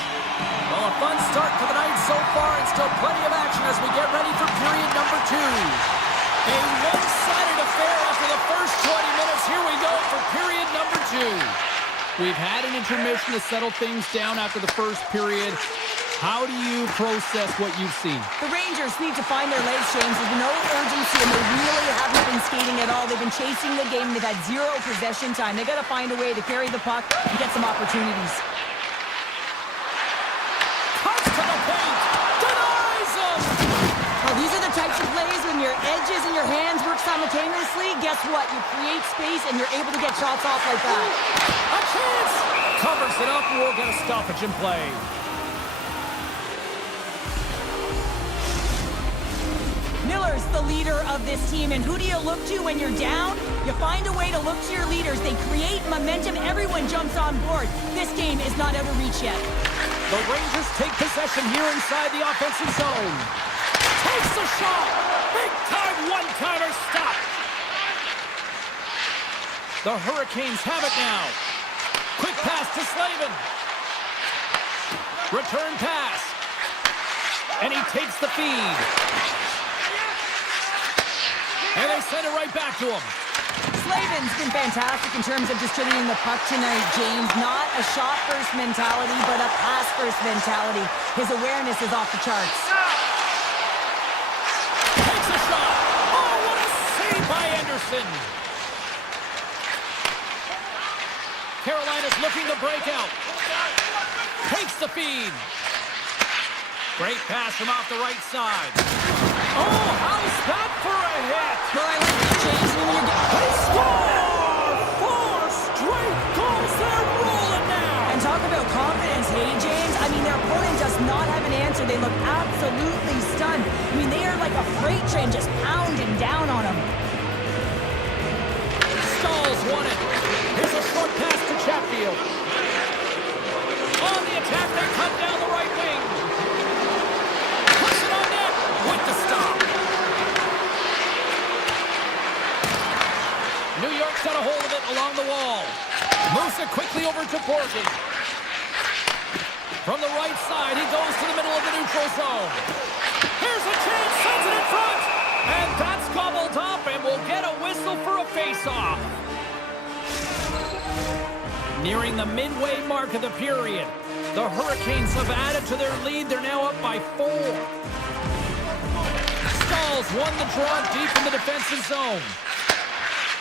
Well, a fun start to the night so far, and still plenty of action as we get ready for period number 2. A one-sided affair after the first 20 minutes. Here we go for period number 2. We've had an intermission to settle things down after the first period. How do you process what you've seen? The Rangers need to find their legs, James. There's no urgency, and they really haven't been skating at all. They've been chasing the game. They've had zero possession time. They got to find a way to carry the puck and get some opportunities. Cuts to the paint. Denies him. Well, these are the types of plays when your edges and your hands work simultaneously. Guess what? You create space, and you're able to get shots off like that. A chance. Covers it up, and we'll get a stoppage in play. Miller's the leader of this team, and who do you look to when you're down? You find a way to look to your leaders. They create momentum. Everyone jumps on board. This game is not out of reach yet. The Rangers take possession here inside the offensive zone. Takes the shot. Big time one-timer stop. The Hurricanes have it now. Quick pass to Slavin. Return pass. And he takes the feed. And they send it right back to him. Slavin's been fantastic in terms of distributing the puck tonight, James. Not a shot-first mentality, but a pass-first mentality. His awareness is off the charts. Takes a shot. Oh, what a save by Anderson. Carolina's looking to break out. Takes the feed. Great pass from off the right side. Oh, how's that for a hit? Well, I like that, James. When you're They score! 4 straight goals. They're rolling now. And talk about confidence, hey, James? I mean, their opponent does not have an answer. They look absolutely stunned. I mean, they are like a freight train just pounding down on them. Stalls won it. Here's a short pass to Chatfield. On the attack, they cut down the right wing. Puts it on net with the stop. New York's got a hold of it along the wall. Moves it quickly over to Borgen. From the right side, he goes to the middle of the neutral zone. Here's a chance, sends it in front. And that's gobbled up, and we'll get a whistle for a face-off. Nearing the midway mark of the period, the Hurricanes have added to their lead. They're now up by 4. Stalls won the draw deep in the defensive zone.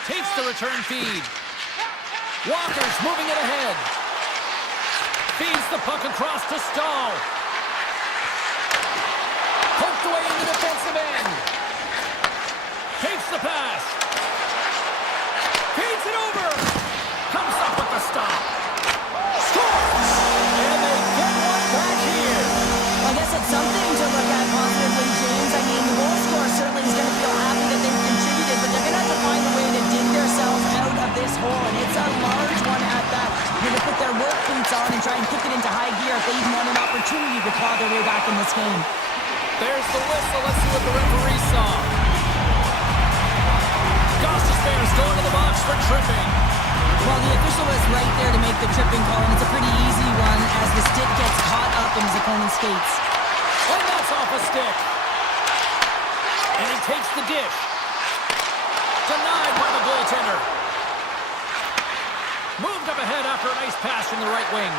Takes the return feed. Walker's moving it ahead. Feeds the puck across to Stahl. Poked away in the defensive end. Takes the pass. Feeds it over. Comes up with the stop. Scores! And they get one back here. I guess it's something to look at positively, James. I mean, the goal scorer certainly is going to feel happy that they've contributed, but they're going to have to find a way to dig themselves out of this hole, and it's a large one at that. They're going to put their work boots on and try and kick it into high gear if they even want an opportunity to claw their way back in this game. There's the whistle. Let's see what the referee saw. Goss's Bears going to the box for tripping. Well, the official was right there to make the tripping call, and it's a pretty easy one as the stick gets caught up in his opponent's skates. And that's off a stick. And he takes the dish. Denied by the goaltender. Moved up ahead after a nice pass from the right wing.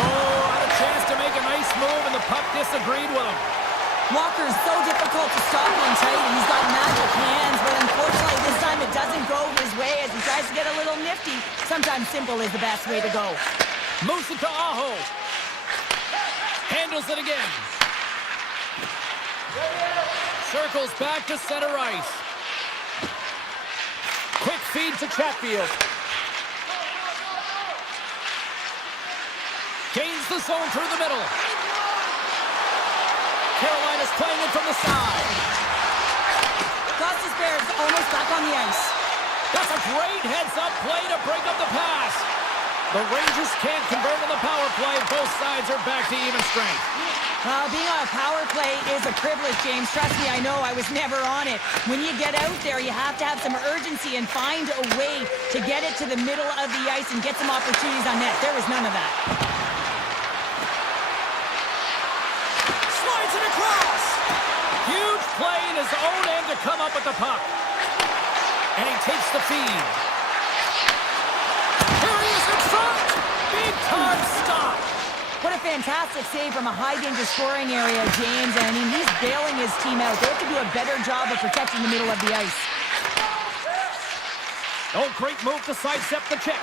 Oh, had a chance to make a nice move, and the puck disagreed with him. Walker's so difficult to stop on tight. He's got magic hands, but unfortunately this time it doesn't go his way as he tries to get a little nifty. Sometimes simple is the best way to go. Moves it to Aho. Handles it again. Circles back to center ice. Quick feed to Chatfield. the zone through the middle. Carolina's playing it from the side. Gostis Bears almost back on the ice. That's a great heads-up play to break up the pass. The Rangers can't convert on the power play. Both sides are back to even strength. Being on a power play is a privilege, James. Trust me, I know. I was never on it. When you get out there, you have to have some urgency and find a way to get it to the middle of the ice and get some opportunities on net. There was none of that. Slides it across. Huge play in his own end to come up with the puck. And he takes the feed. Here he is in front. Big time stop. What a fantastic save from a high-danger scoring area, James. I mean, he's bailing his team out. They have to do a better job of protecting the middle of the ice. Oh, great move to sidestep the check.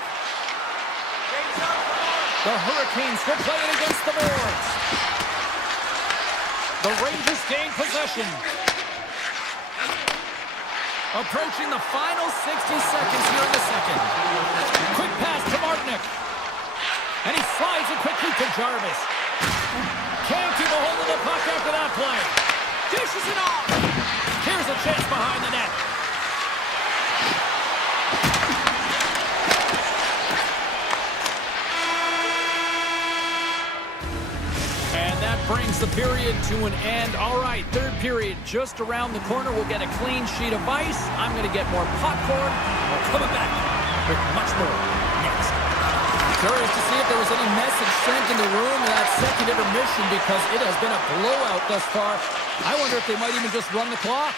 The Hurricanes will play it against the boards. The Rangers gain possession. Approaching the final 60 seconds here in the second. Quick pass to Martinick. And he slides it quickly to Jarvis. Can't keep a hold of the puck after that play. Dishes it off. Here's a chance behind the net. And that brings the period to an end. All right, third period just around the corner. We'll get a clean sheet of ice. I'm going to get more popcorn. We're coming back with much more next. Curious to see if there was any message sent in the room in that second intermission because it has been a blowout thus far. I wonder if they might even just run the clock.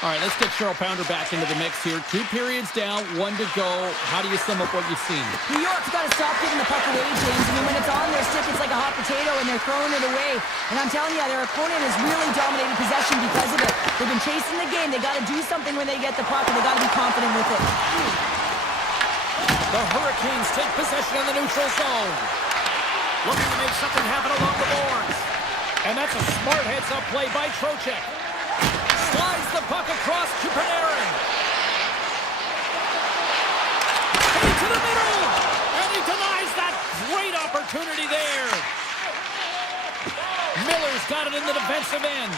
All right, let's get Cheryl Pounder back into the mix here. 2 periods down, 1 to go. How do you sum up what you've seen? New York's got to stop giving the puck away, James. I mean, when it's on their stick, it's like a hot potato, and they're throwing it away. And I'm telling you, their opponent has really dominated possession because of it. They've been chasing the game. They got to do something when they get the puck, and they got to be confident with it. The Hurricanes take possession in the neutral zone. Looking to make something happen along the boards. And that's a smart heads-up play by Trocheck. Slides the puck across to Panarin. Into the middle! And he denies that great opportunity there. Miller's got it in the defensive end.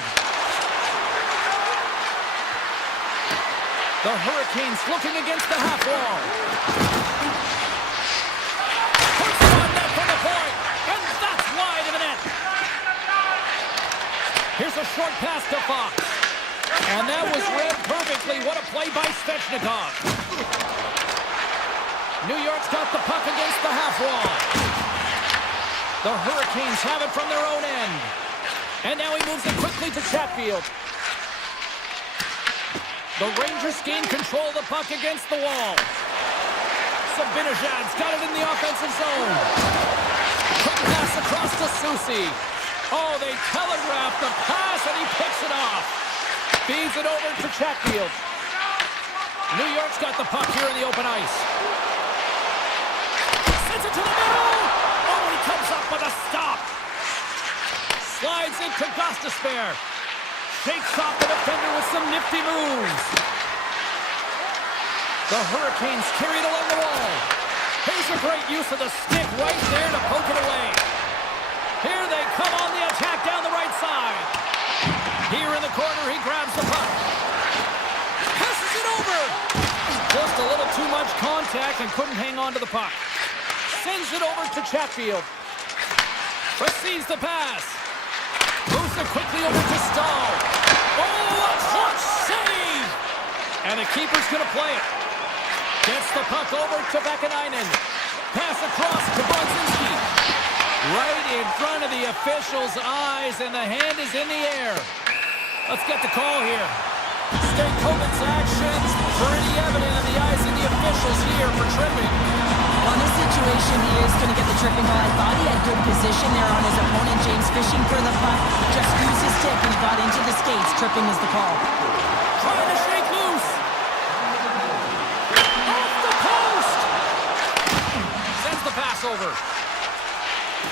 The Hurricanes looking against the half wall. Puts it on net from the point. And that's wide of the net. Here's a short pass to Fox. And that was read perfectly. What a play by Svechnikov. New York's got the puck against the half wall. The Hurricanes have it from their own end. And now he moves it quickly to Chatfield. The Rangers gain control of the puck against the wall. Sabinajad's got it in the offensive zone. Quick pass across to Soucy. Oh, they telegraph the pass and he picks it off. Feeds it over to Chatfield. New York's got the puck here in the open ice. Sends it to the middle. Oh, he comes up with a stop. Slides into Gostisbehere. Shakes off the defender with some nifty moves. The Hurricanes carry it along the wall. Here's a great use of the stick right there to poke it away. Here they come on the attack down the right side. Here in the corner, he grabs the puck. Passes it over. Just a little too much contact and couldn't hang on to the puck. Sends it over to Chatfield. Receives the pass. Moves it quickly over to Stahl. Oh, a clutch save! And the keeper's going to play it. Gets the puck over to Vakanainen. Pass across to Bronzinski. Right in front of the official's eyes, and the hand is in the air. Let's get the call here. Stankoven's actions pretty evident in the eyes of the officials here for tripping. On this situation, he is going to get the tripping ball. I thought he had good position there on his opponent. James fishing for the puck. Just used his stick and he got into the skates. Tripping is the call. Trying to shake loose. Off the post. Sends the pass over.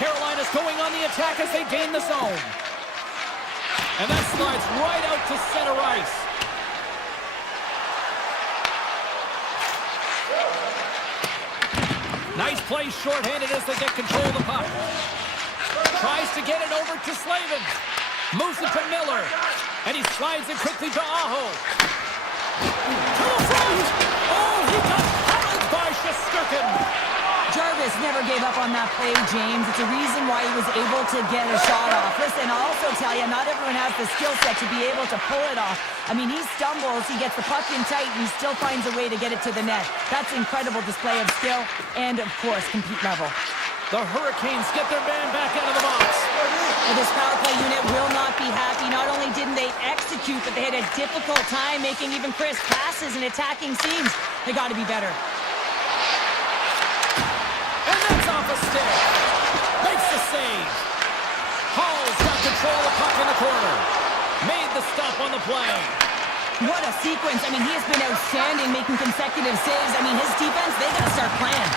Carolina's going on the attack as they gain the zone. And that slides right out to center ice. Nice play shorthanded as they get control of the puck. Tries to get it over to Slavin. Moves it to Miller. And he slides it quickly to Aho. To the front! Oh, he got held by Shesterkin. Jarvis never gave up on that play, James. It's a reason why he was able to get a shot off. Listen, I'll also tell you, not everyone has the skill set to be able to pull it off. I mean, he stumbles, he gets the puck in tight, and he still finds a way to get it to the net. That's incredible display of skill and, of course, compete level. The Hurricanes get their man back out of the box. Well, this power play unit will not be happy. Not only didn't they execute, but they had a difficult time making even crisp passes and attacking seams. They got to be better. And that's off a stick. Makes the save. Hall's got control of the puck in the corner. Made the stop on the play. What a sequence. I mean, he has been outstanding making consecutive saves. I mean, his defense, they got to start playing.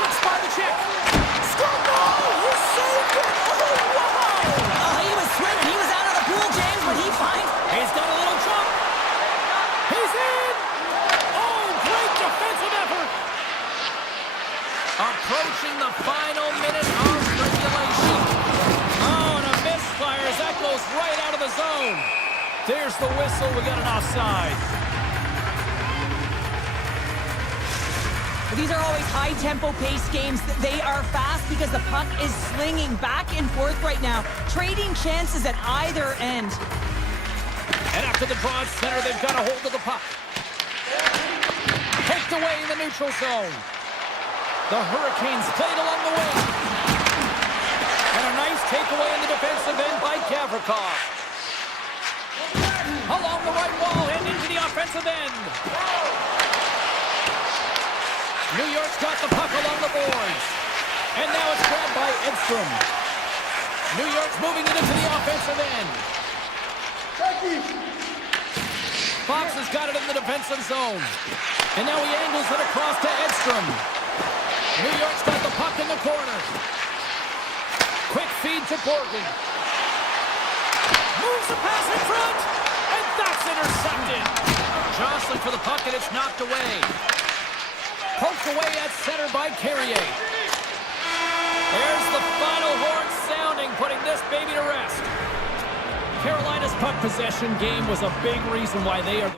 Slips by the check. Score goal! He saved it! Oh, wow! Oh, he was swimming. He was out of the pool, James, but he finds... He's got a little jump. He's in! Oh, great defensive effort! Approaching the final minute of regulation. Oh, and a misfire as that goes right out of the zone. There's the whistle. We got an offside. These are always high-tempo pace games. They are fast because the puck is slinging back and forth right now, trading chances at either end. And after the draw at center, they've got a hold of the puck. Poked away in the neutral zone. The Hurricanes played along the wing. And a nice takeaway in the defensive end by Gavrikov. Along the right wall and into the offensive end. New York's got the puck along the boards. And now it's grabbed by Edstrom. New York's moving it into the offensive end. Fox has got it in the defensive zone. And now he angles it across to Edstrom. New York's got the puck in the corner. Quick feed to Borgen. Moves the pass in front. And that's intercepted. Jostling for the puck and it's knocked away. Poked away at center by Carrier. There's the final horn sounding, putting this baby to rest. Carolina's puck possession game was a big reason why they are...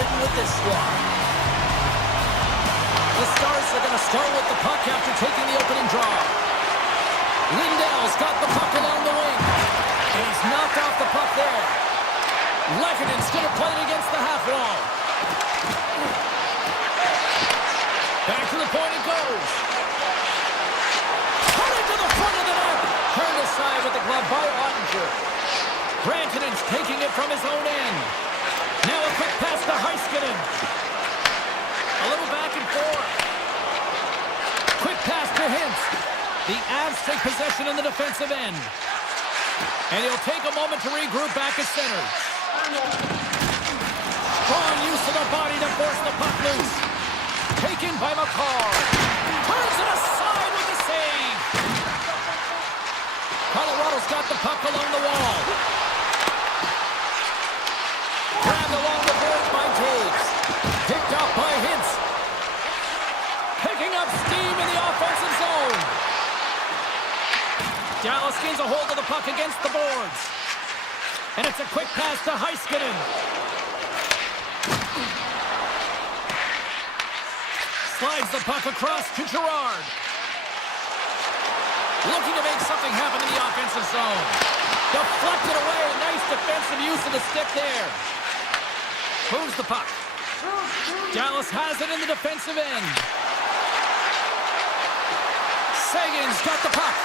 ridden with this squad. The Stars are going to start with the puck after taking the opening draw. Lindell's got the puck along the wing. And he's knocked off the puck there. Lekkonen's going to play it against the half wall. Back to the point it goes. Coming to the front of the net. Turned aside with the glove by Ottinger. Rantanen's taking it from his own end. Now a quick pass to Heiskanen. A little back and forth. Quick pass to Hintz. The Avs take possession in the defensive end. And he'll take a moment to regroup back at center. Strong use of the body to force the puck loose. Taken by McCarr. Turns it aside with the save. Colorado's got the puck along the wall. Grabbed along the boards by Taves. Picked up by Hintz. Picking up steam in the offensive zone. Dallas gains a hold of the puck against the boards. And it's a quick pass to Heiskanen. Slides the puck across to Girard. Looking to make something happen in the offensive zone. Deflected away. Nice defensive use of the stick there. Moves the puck. Dallas has it in the defensive end. Sagan's got the puck.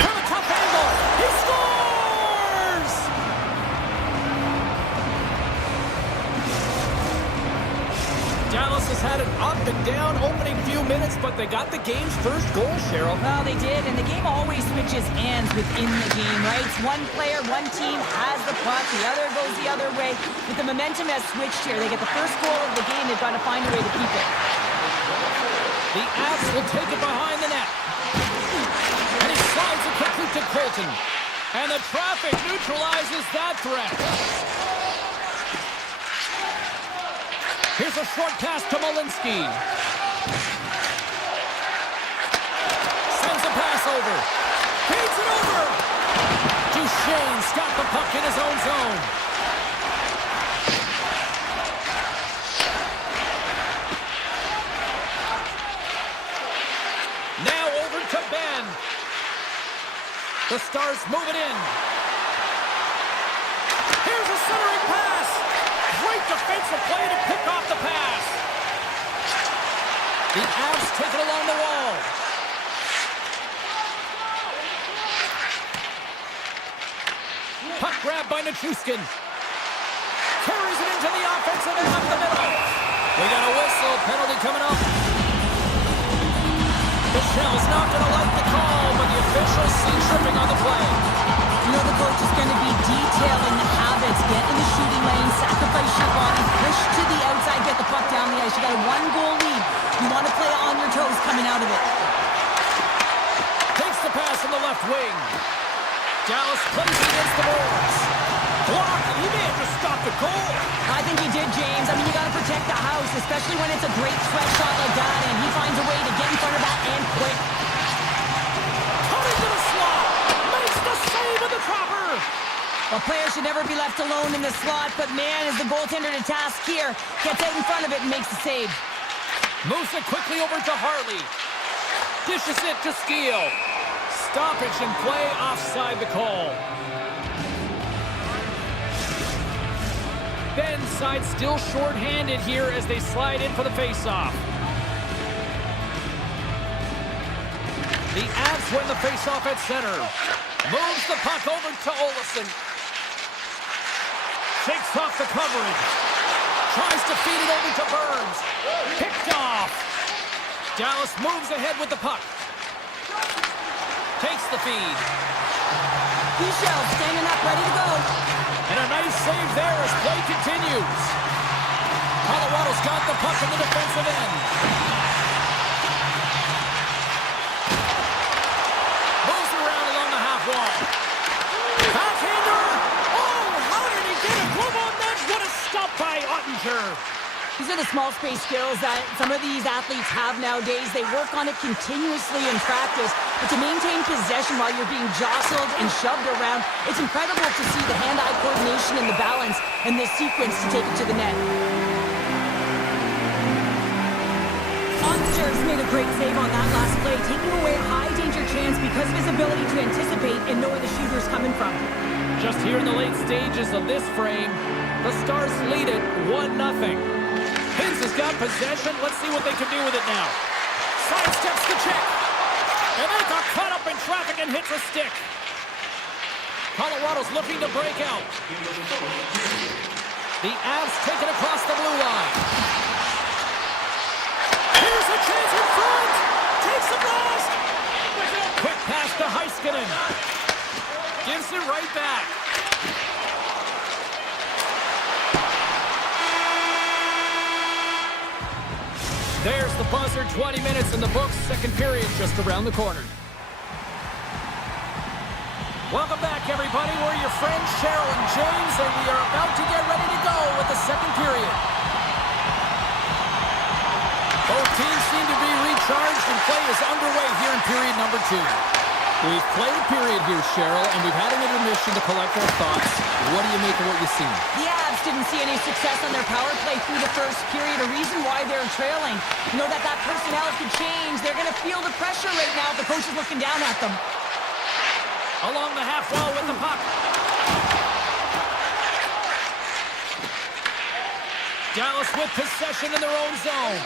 From a tough angle. He scores! Dallas has had an up and down opening few minutes, but they got the game's first goal, Cheryl. Well, they did, and the game always switches hands within the game, right? It's one player, one team has the puck, the other goes the other way. But the momentum has switched here. They get the first goal of the game. They've got to find a way to keep it. The Avs will take it behind the net. And he slides it quickly to Colton. And the traffic neutralizes that threat. Here's a short pass to Malinsky. Sends a pass over. Feeds it over. Duchesne's got the puck in his own zone. Now over to Ben. The Stars move it in. Here's a centering pass. Great defensive play to pick off the pass. The Avs take it along the wall. Puck grab by Nichushkin. Carries it into the offensive end up the middle. We got a whistle. Penalty coming up. Michelle's not going to like the call, but the officials see tripping on the play. You know the coach is going to be detailing the habits. Get in the shooting lane, sacrifice your body, push to the outside, get the puck down the ice. You got a one-goal lead. You want to play on your toes coming out of it. Takes the pass on the left wing. Dallas plays it against the boards. Blocked, and he may have just stopped the goal. I think he did, James. I mean, you got to protect the house, especially when it's a great threat shot like that, and he finds a way to get in front of that and quick. Coming to the slot. Makes the save with the dropper. A player should never be left alone in the slot, but man, is the goaltender to task here. Gets out in front of it and makes the save. Moves it quickly over to Harley. Dishes it to Skeel. Stoppage and play offside the call. Ben's side still short-handed here as they slide in for the face-off. The Avs win the face-off at center. Moves the puck over to Olsen. Shakes off the coverage. Tries to feed it over to Burns. Picked off. Dallas moves ahead with the puck. Takes the feed. Michelle standing up, ready to go. And a nice save there as play continues. Colorado's got the puck in the defensive end. Moves around along the half wall. Backhander! Oh, how did he get a glove on that? What a stop by Ottinger! These are the small space skills that some of these athletes have nowadays. They work on it continuously in practice, but to maintain possession while you're being jostled and shoved around, it's incredible to see the hand-eye coordination and the balance in this sequence to take it to the net. Jerv's made a great save on that last play, taking away a high-danger chance because of his ability to anticipate and know where the shooter's coming from. Just here in the late stages of this frame, the Stars lead it 1-0. Hins has got possession. Let's see what they can do with it now. Sidesteps the check. And they got caught up in traffic and hits a stick. Colorado's looking to break out. The Avs take it across the blue line. Here's a chance in front. Takes the blast. Quick pass to Heiskanen. Gives it right back. There's the buzzer. 20 minutes in the books. Second period just around the corner. Welcome back, everybody. We're your friends, Cheryl and James, and we are about to get ready to go with the second period. Both teams seem to be recharged, and play is underway here in period number 2. We've played a period here, Cheryl, and we've had an intermission to collect our thoughts. What do you make of what you've seen? The Avs didn't see any success on their power play through the first period, a reason why they're trailing. You know that personnel could change. They're going to feel the pressure right now if the coach is looking down at them. Along the half wall with the puck. Dallas with possession in their own zone.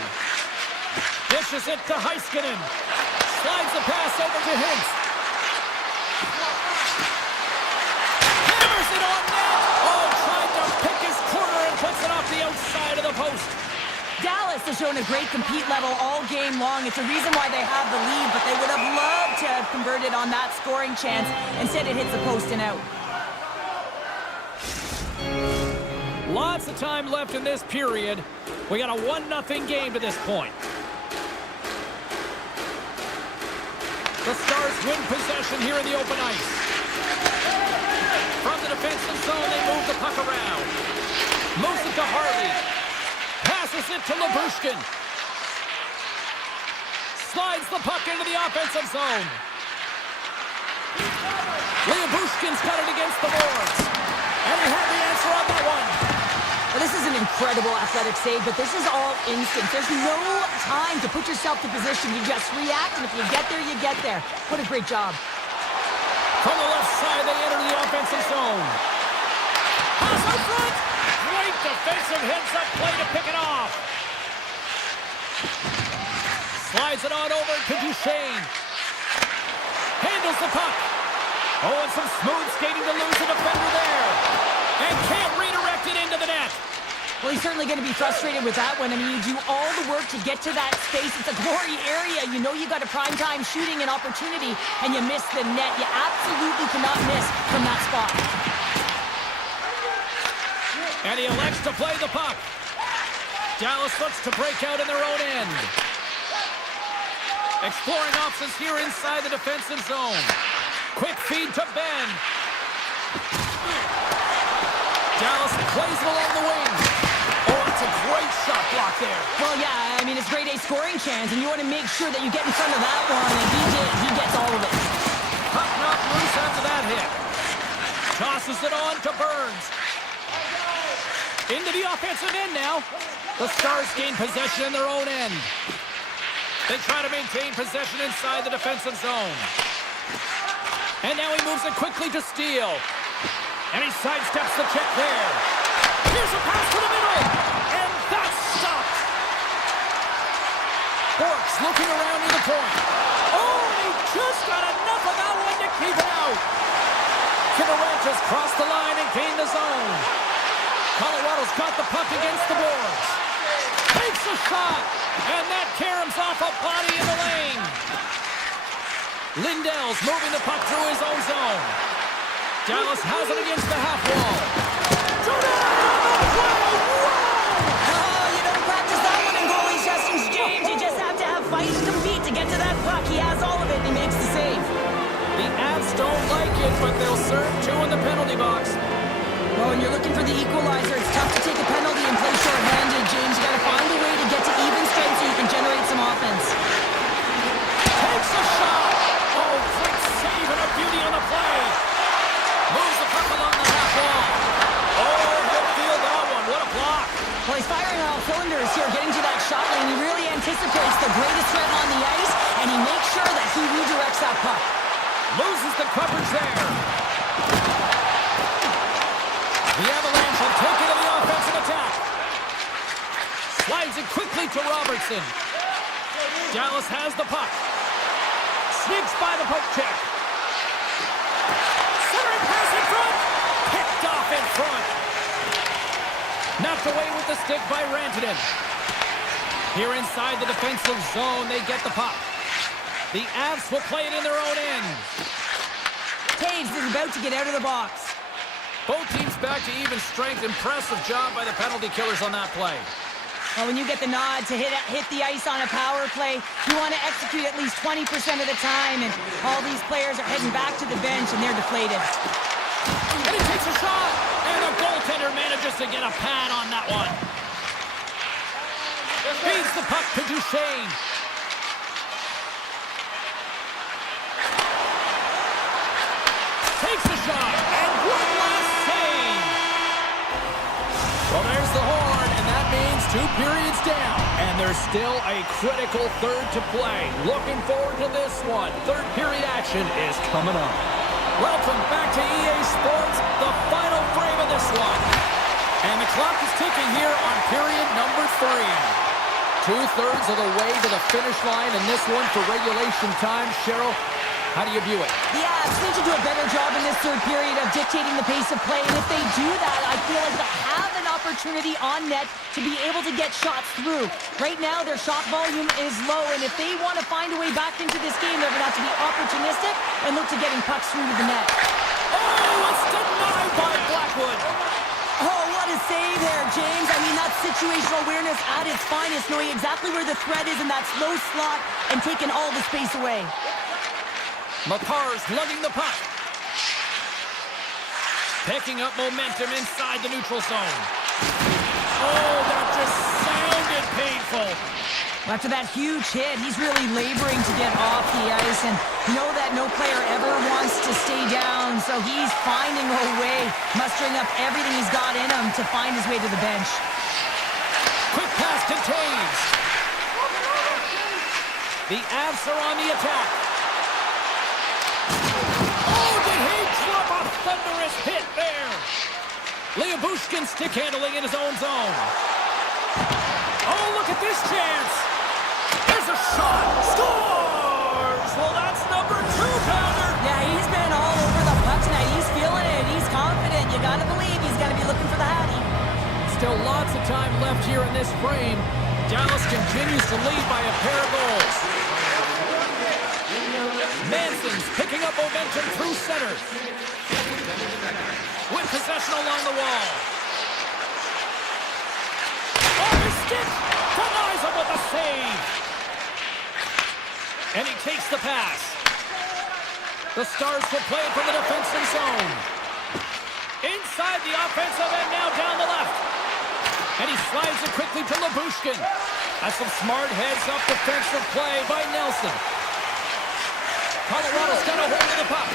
Dishes it to Heiskanen. Slides the pass over to Hintz. Hammers it on net. Oh, tried to pick his corner and puts it off the outside of the post. Dallas has shown a great compete level all game long. It's a reason why they have the lead, but they would have loved to have converted on that scoring chance. Instead, it hits the post and out. Lots of time left in this period. We got a 1-0 game to this point. The Stars win possession here in the open ice. From the defensive zone, they move the puck around. Moves it to Harley. Passes it to Labushkin. Slides the puck into the offensive zone. Labushkin's got it against the boards. And he had the answer on that one. Well, this is an incredible athletic save, but this is all instant. There's no time to put yourself to position. You just react, and if you get there, you get there. What a great job. From the left side, they enter the offensive zone. Pass out front. Great defensive heads-up play to pick it off. Slides it on over to Duchesne. Handles the puck. Oh, and some smooth skating to lose a defender there. And can't redirect it into the net. Well, he's certainly going to be frustrated with that one. I mean, you do all the work to get to that space. It's a glory area. You know you got a prime-time shooting and opportunity, and you miss the net. You absolutely cannot miss from that spot. And he elects to play the puck. Dallas looks to break out in their own end. Exploring options here inside the defensive zone. Quick feed to Ben. Dallas plays it along the wing. Oh, that's a great shot block there. Well, yeah, I mean, it's grade A scoring chance, and you want to make sure that you get in front of that one, and he did. He gets all of it. Puck knocked loose after that hit. Tosses it on to Burns. Into the offensive end now. The Stars gain possession in their own end. They try to maintain possession inside the defensive zone. And now he moves it quickly to Steele. And he sidesteps the check there. Here's a pass to the middle. And that's stopped. Borks looking around near the point. Oh, and he just got enough of that one to keep it out. Kivaranchas crossed the line and gained the zone. Colorado's got the puck against the boards. Takes a shot. And that caroms off a body in the lane. Lindell's moving the puck through his own zone. Dallas has it against the half wall. Oh, you don't practice that one in goalie sessions, James. You just have to have fight and compete to get to that puck. He has all of it, and he makes the save. The Avs don't like it, but they'll serve 2 in the penalty box. Well, when you're looking for the equalizer, it's tough to take a penalty and play short-handed, James. You got to find a offense. Takes a shot. Oh, quick save and a beauty on the play. Moves the puck along the half wall. Oh, good field that one. What a block. Well, he's firing on all cylinders here, getting to that shot lane. He really anticipates the greatest threat on the ice, and he makes sure that he redirects that puck. Loses the coverage there. The Avalanche have taken to the offensive attack. Slides it quickly to Robertson. Dallas has the puck. Sneaks by the poke check. Centering pass in front. Picked off in front. Knocked away with the stick by Rantanen. Here inside the defensive zone, they get the puck. The Avs will play it in their own end. Taves is about to get out of the box. Both teams back to even strength. Impressive job by the penalty killers on that play. Well, when you get the nod to hit the ice on a power play, you want to execute at least 20% of the time, and all these players are heading back to the bench, and they're deflated. And he takes a shot, and the goaltender manages to get a pad on that one. Feeds the puck to Duchesne. Takes a shot, and one last save. Well, there's the horn, and that means 2 periods down. And there's still a critical third to play. Looking forward to this one. Third period action is coming up. Welcome back to EA Sports, the final frame of this one. And the clock is ticking here on period number 3. 2/3 of the way to the finish line in this one for regulation time. Cheryl, how do you view it? The Avs need to do a better job in this third period of dictating the pace of play, and if they do that, I feel like they'll have an opportunity on net to be able to get shots through. Right now, their shot volume is low, and if they want to find a way back into this game, they're going to have to be opportunistic and look to getting pucks through to the net. Oh, it's denied by Blackwood. Oh, what a save there, James. I mean, that's situational awareness at its finest, knowing exactly where the threat is in that slow slot and taking all the space away. Makar's lugging the puck. Picking up momentum inside the neutral zone. Oh, that just sounded painful. After that huge hit, he's really laboring to get off the ice, and know that no player ever wants to stay down, so he's finding a way, mustering up everything he's got in him to find his way to the bench. Quick pass to Taves. The Avs are on the attack. Oh, did he drop a thunderous hit there? Lyabushkin stick handling in his own zone. Oh, look at this chance. There's a shot. Scores! Well, that's number 2-pounder. Yeah, he's been all over the puck tonight. He's feeling it. He's confident. You got to believe he's going to be looking for the hattie. Still lots of time left here in this frame. Dallas continues to lead by a pair of goals. Manson's picking up momentum through center. With possession along the wall. Oh, his stick! Denies him with a save. And he takes the pass. The Stars will play it from the defensive zone. Inside the offensive end, now down the left. And he slides it quickly to Lyabushkin. That's some smart heads-up defensive play by Nelson. Colorado's got a hold of the puck.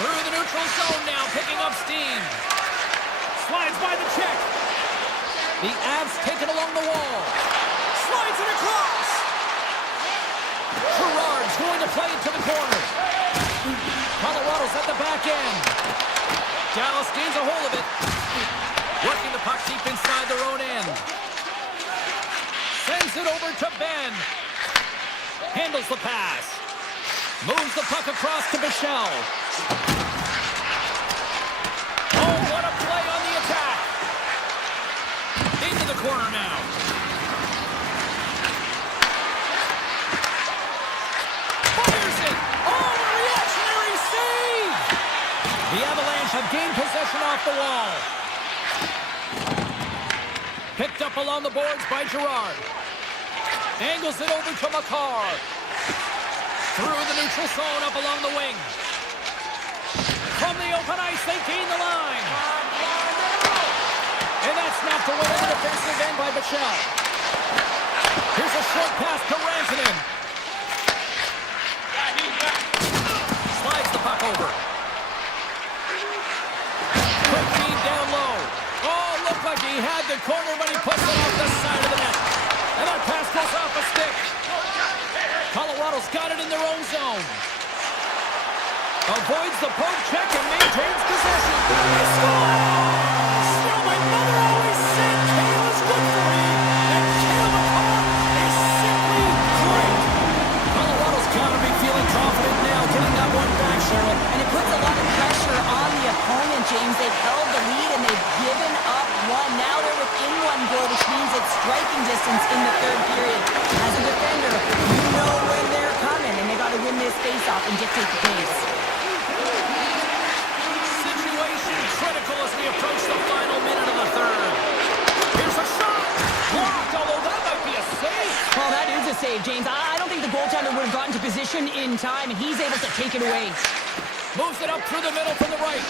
Through the neutral zone now, picking up steam. Slides by the check. The Avs take it along the wall. Slides it across. Gerard's going to play it to the corner. Colorado's at the back end. Dallas gains a hold of it. Working the puck deep inside their own end. Sends it over to Ben. Handles the pass. Moves the puck across to Michel. Oh, what a play on the attack. Into the corner now. Fires it. Oh, a reactionary save. The Avalanche have gained possession off the wall. Picked up along the boards by Gerard. Angles it over to Makar. Through the neutral zone, up along the wing. From the open ice, they gain the line. And that's snapped away to the defensive end by Michel. Here's a short pass to Rantanen. Slides the puck over. Quick feed down low. Oh, looked like he had the corner, but he puts it off the side of the net. And that pass goes off a stick. Colorado's got it in their own zone. Avoids the poke check and maintains possession. He scores! Still, my mother always said Kale is good for you. And Kale McCarr is simply great. Colorado's got to be feeling confident now, getting that one back, Cheryl. And it puts a lot of pressure on the opponent, James. They've held the lead and they've given up one. Now they're within one goal, which means it's striking distance in the third period. As a defender, you know when they're coming, and they got to win this face-off and dictate the pace. Situation critical as we approach the final minute of the third. Here's a shot. Blocked, although that might be a save. Well, that is a save, James. I don't think the goaltender would have gotten to position in time, and he's able to take it away. Moves it up through the middle from the right.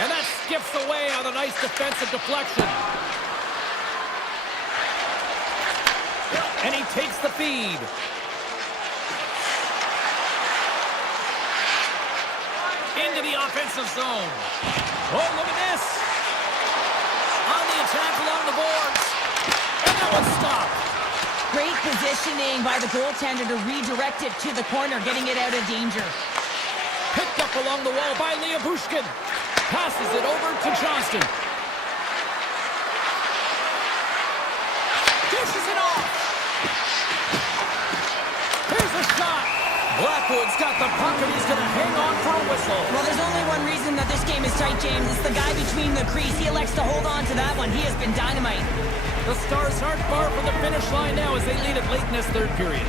And that skips away on a nice defensive deflection. And he takes the feed. Into the offensive zone. Oh, look at this. On the attack along the boards. And that one's stopped. Great positioning by the goaltender to redirect it to the corner, getting it out of danger. Picked up along the wall by Bushkin. Passes it over to Johnston. Dishes it off. Here's a shot. Blackwood's got the puck and he's going to hang on for a whistle. Well, there's only one reason that this game is tight, James. It's the guy between the crease. He elects to hold on to that one. He has been dynamite. The Stars aren't far from the finish line now as they lead it late in this third period.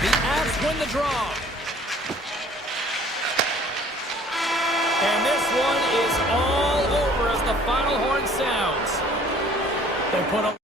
The Avs win the draw. And this one is all over as the final horn sounds. They put up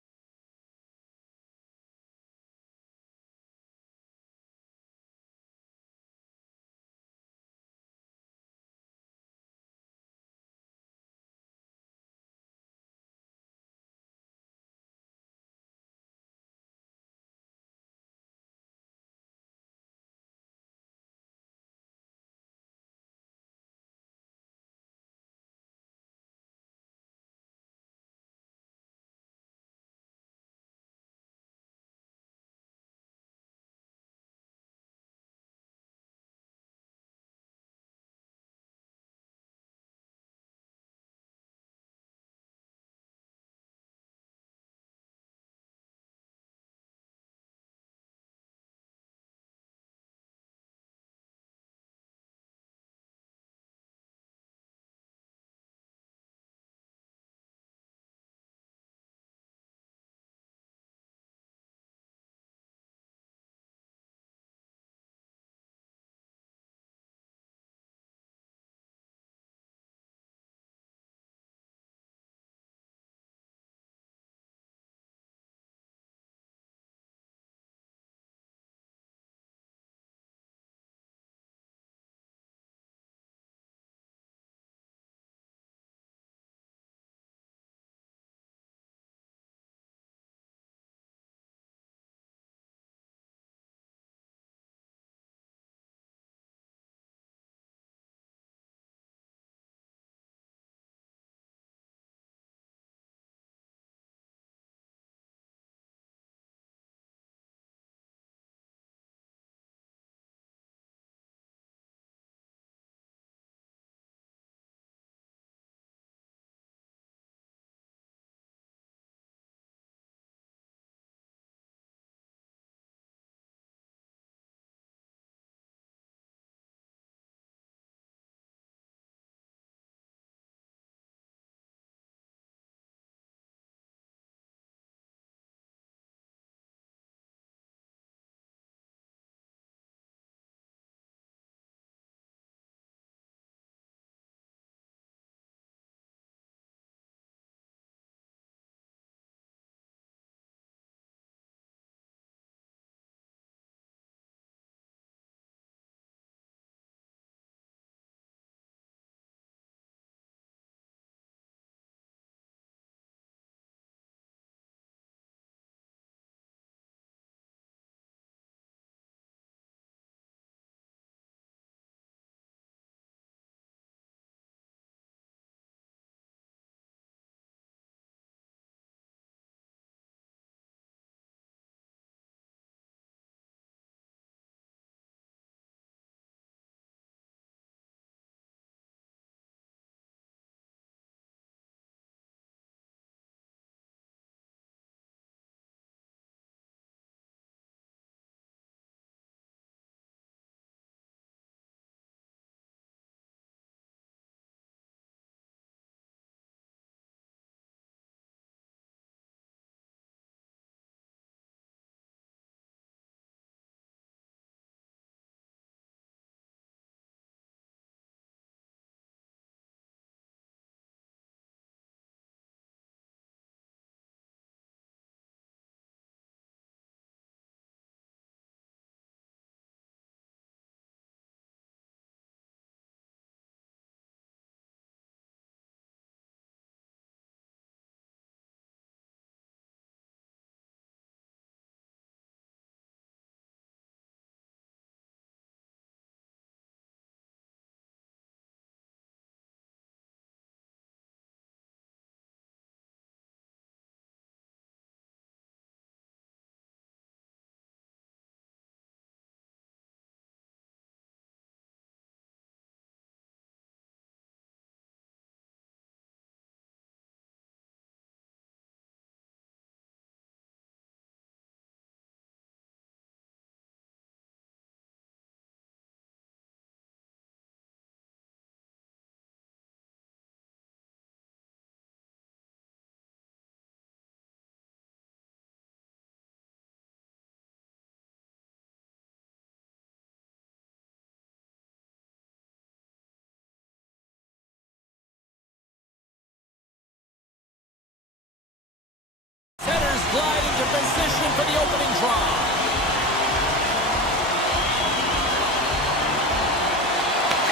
slide into position for the opening draw.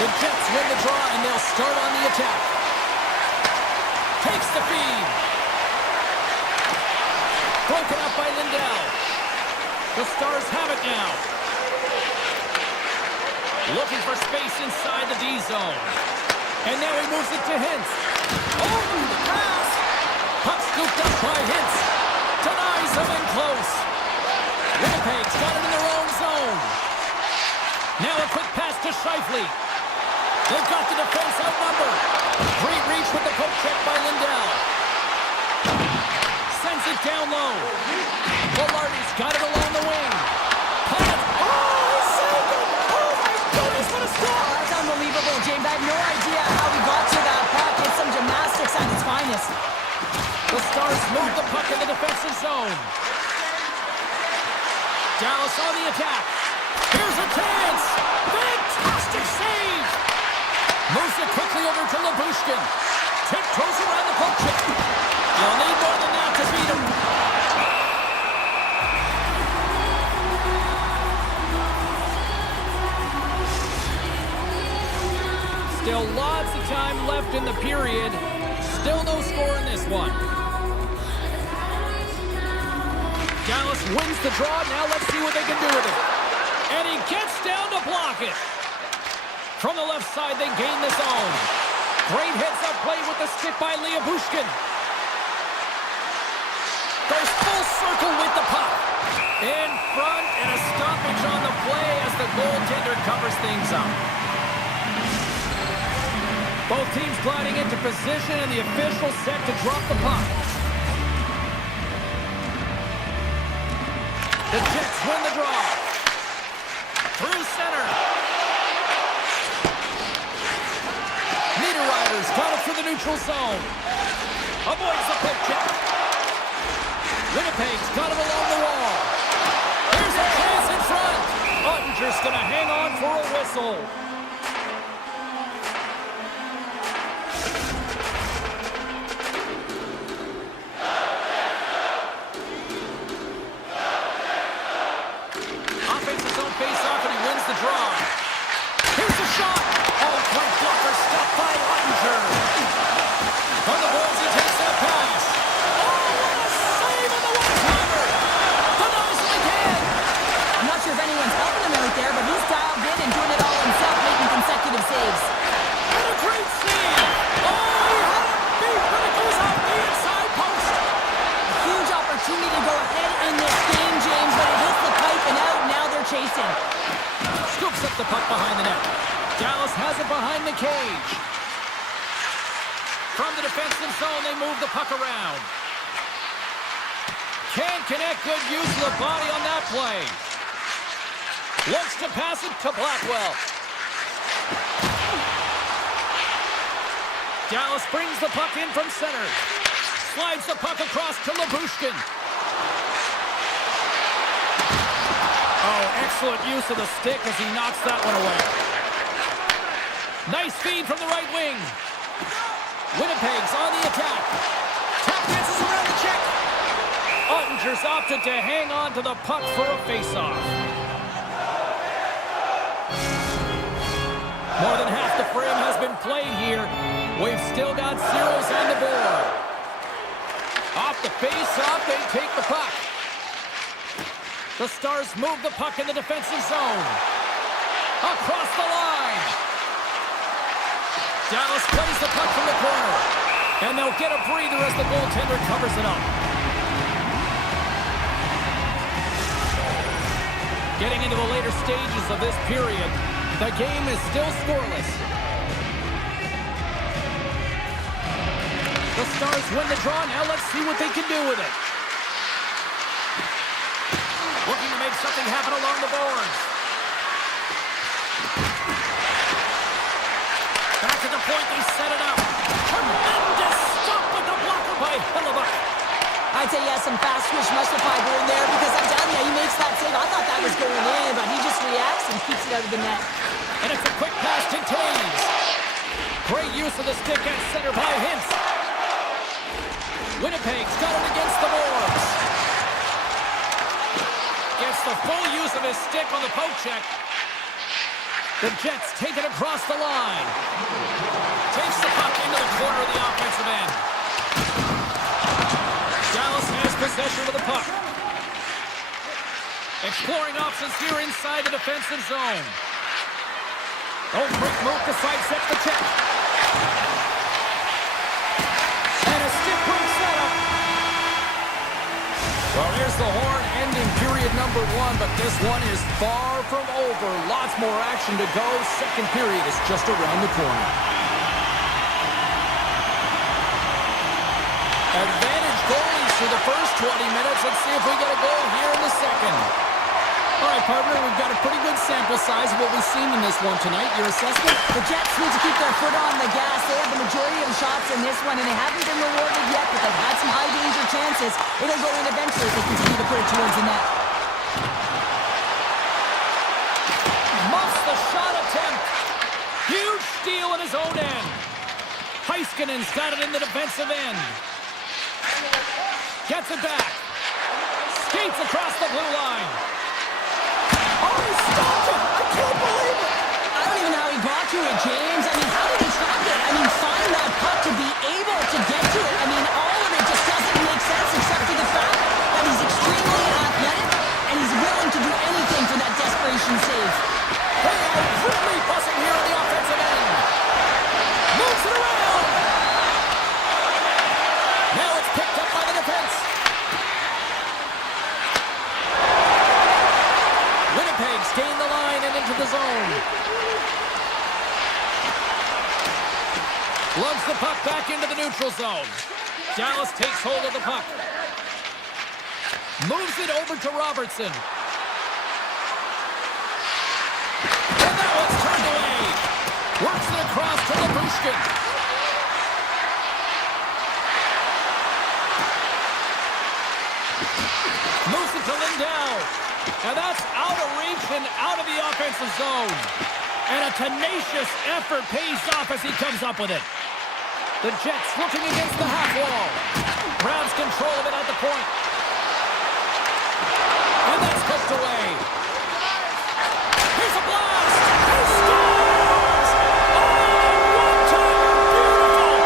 The Jets win the draw, and they'll start on the attack. Takes the feed. Broken up by Lindell. The Stars have it now. Looking for space inside the D zone. And now he moves it to Hintz. Oh, the pass! Puck scooped up by Hintz. Denies him in close. Winnipeg's got it in their own zone. Now a quick pass to Scheifele. They've got the defense outnumbered. Great reach with the poke check by Lindell. Sends it down low. Velarde's got it along the wing. Pass. Oh, he saved it! Oh my goodness, what a stop! That's unbelievable, James. I have no idea how he got to that puck. It's some gymnastics at its finest. The Stars move the puck in the defensive zone. Dallas on the attack. Here's a chance! Fantastic save! Moves it quickly over to Labushkin. Tiptoes around the poke check. You'll need more than that to beat him. Still lots of time left in the period. Still no score in this one. Dallas wins the draw. Now let's see what they can do with it. And he gets down to block it. From the left side, they gain the zone. Great heads-up play with the stick by Labushkin. Goes full circle with the puck. In front, and a stoppage on the play as the goaltender covers things up. Both teams gliding into position, and the official set to drop the puck. The Jets win the draw. Through center. Niederreiter's got it through the neutral zone. Avoids the poke check. Winnipeg's got it along the wall. Here's a chance in front. Ottinger's going to hang on for a whistle. Offensive zone face-off, and he wins the draw. Here's the shot. Oh, quick blocker stopped by Ottinger. From the boards, he takes that pass. Oh, what a save on the one-timer. Denies him again. I'm not sure if anyone's helping him out there, but he's dialed in and doing it all himself, making consecutive saves. What a great save. Oh, he had it beat, but it goes out the inside post. A huge opportunity to go ahead in this game, James, but it hits the pipe and out. Now they're chasing. Scoops up the puck behind the net. Dallas has it behind the cage. From the defensive zone, they move the puck around. Can't connect. Good use of the body on that play. Looks to pass it to Blackwell. Dallas brings the puck in from center. Slides the puck across to Labushkin. Oh, excellent use of the stick as he knocks that one away. Nice feed from the right wing. Winnipeg's on the attack. Tap dances around the check. Ottinger's opted to hang on to the puck for a face-off. More than half the frame has been played here. We've still got zeros on the board. Off the face-off, they take the puck. The Stars move the puck in the defensive zone. Across the line. Dallas plays the puck from the corner. And they'll get a breather as the goaltender covers it up. Getting into the later stages of this period, the game is still scoreless. The Stars win the draw. Now let's see what they can do with it. Looking to make something happen along the boards. Back at the point, they set it up. Tremendous stop with the blocker by Hellebuyck. I'd say, yeah, some fast twitch muscle fiber in there because I'm telling you, he makes that save. I thought that was going in, but he just reacts and keeps it out of the net. And it's a quick pass to Taves. Great use of the stick at center by Hintz. Winnipeg's got it against the boards. the full use of his stick on the poke check. The Jets take it across the line. Takes the puck into the corner of the offensive end. Dallas has possession of the puck. Exploring options here inside the defensive zone. Oh, quick move to sidestep the check. And a stick break setup. Well, here's the horn ending period number 1, but this one is far from over. Lots more action to go. Second period is just around the corner. Advantage goalies through the first 20 minutes. Let's see if we get a goal here in the second. All right, partner, we've got a pretty good sample size of what we've seen in this one tonight. Your assessment? The Jets need to keep their foot on the gas. They have the majority of the shots in this one, and they haven't been rewarded yet, but they've had some high-danger chances. It'll go in eventually if they continue to put it towards the net. Muffs the shot attempt. Huge steal at his own end. Heiskanen's got it in the defensive end. Gets it back. Skates across the blue line. Oh, he stopped it! I can't believe it! I don't even know how he got to it, James. I mean, how did he stop it? I mean, find that puck to be able to get to it. I mean, all of it just doesn't make sense except for the fact that he's extremely athletic and he's willing to do anything for that desperation save. They are quickly buzzing here on the offensive end. Moves it around. Now it's picked up by the defense. Winnipeg's gained the line and into the zone. Loves the puck back into the neutral zone. Dallas takes hold of the puck. Moves it over to Robertson. And that one's turned away. Works it across to Labushkin. Moves it to Lindell. And that's out of reach and out of the offensive zone. And a tenacious effort pays off as he comes up with it. The Jets looking against the half wall. Grabs control of it at the point. And that's poked away. Here's a blast. He scores! Oh, one-timer, beautiful!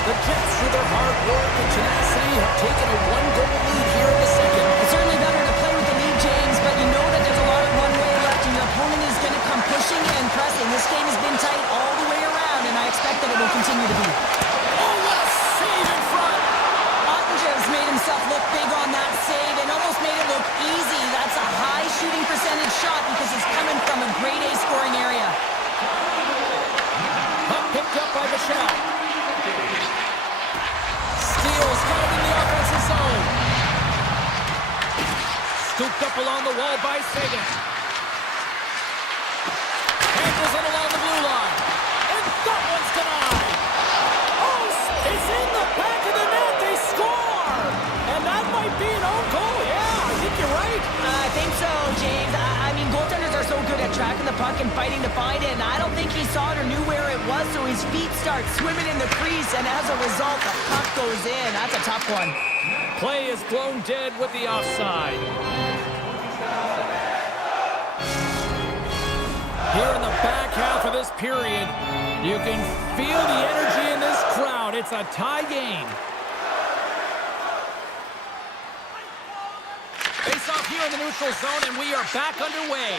The Jets, through their hard work and tenacity, have taken a one-goal lead here in the second. It's certainly better to play with the lead, James, but you know that there's a lot of runway left and your opponent is going to come pushing and pressing. This game has been tight all the way around, and I expect that it will continue to be. Oh, what a save in front! Ottingev's made himself look big on that save and almost made it look easy. That's a high shooting percentage shot because it's coming from a grade A scoring area. Puck picked up by Bichelle. Steals got it in the offensive zone. Scooped up along the wall by Sagan. Handles it along the blue line. And that one's denied. Oh, it's in the back of the net. They score. And that might be an own goal. Yeah, I think you're right. I think so, James. I mean, goaltenders are so good at tracking the puck and fighting to find it, and I don't think he saw it or knew where it was, so his feet start swimming in the crease, and as a result, the puck goes in. That's a tough one. Play is blown dead with the offside. Here in the back half of this period, you can feel the energy in this crowd. It's a tie game. Face off here in the neutral zone, and we are back underway.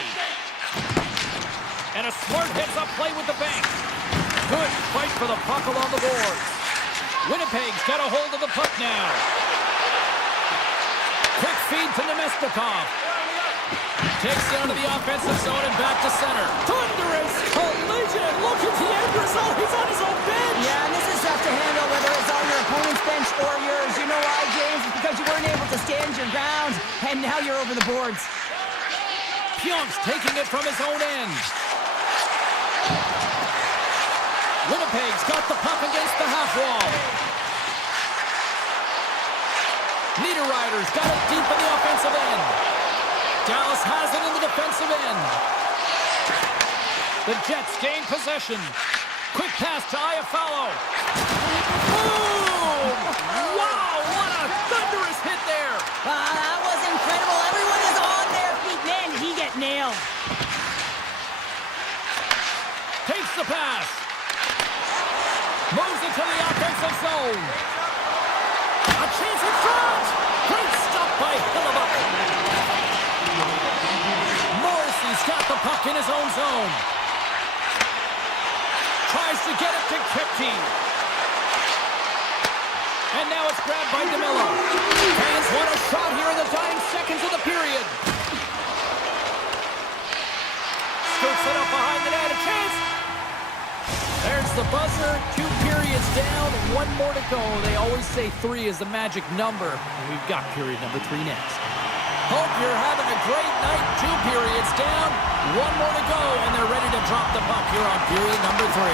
And a smart heads-up play with the bank. Good fight for the puck along the boards. Winnipeg's got a hold of the puck now. Quick feed to Nemestikov. Takes down to the offensive zone and back to center. Thunderous collision. Look at the end result. He's on his own bench. Yeah, and this is tough to handle whether it's on your opponent's bench or yours. You know why, James? It's because you weren't able to stand your ground, and now you're over the boards. Pionk's taking it from his own end. Winnipeg's got the puck against the half wall. Niederreiter's got it deep in the offensive end. Dallas has it in the defensive end. The Jets gain possession. Quick pass to Iafallo. Boom! Wow, what a thunderous zone. A chance in front. Great stop by Hillebuck. Morrissey's got the puck in his own zone. Tries to get it to Kipke. And now it's grabbed by DeMello. Fans want a shot here in the dying seconds of the period. Scoops it up behind the net. A chance. There's the buzzer. 2 periods down. 1 more to go. They always say 3 is the magic number. And we've got period number 3 next. Hope you're having a great night. 2 periods down. 1 more to go. And they're ready to drop the puck here on period number 3.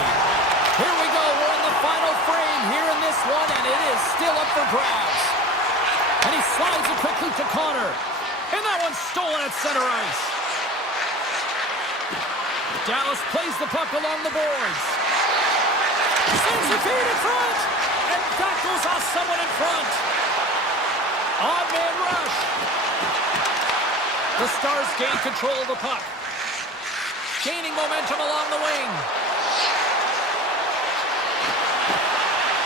Here we go. We're in the final frame here in this one, and it is still up for grabs. And he slides it quickly to Connor. And that one's stolen at center ice. Dallas plays the puck along the boards. Sends the feed in front. And that goes off someone in front. Odd man rush. The Stars gain control of the puck. Gaining momentum along the wing.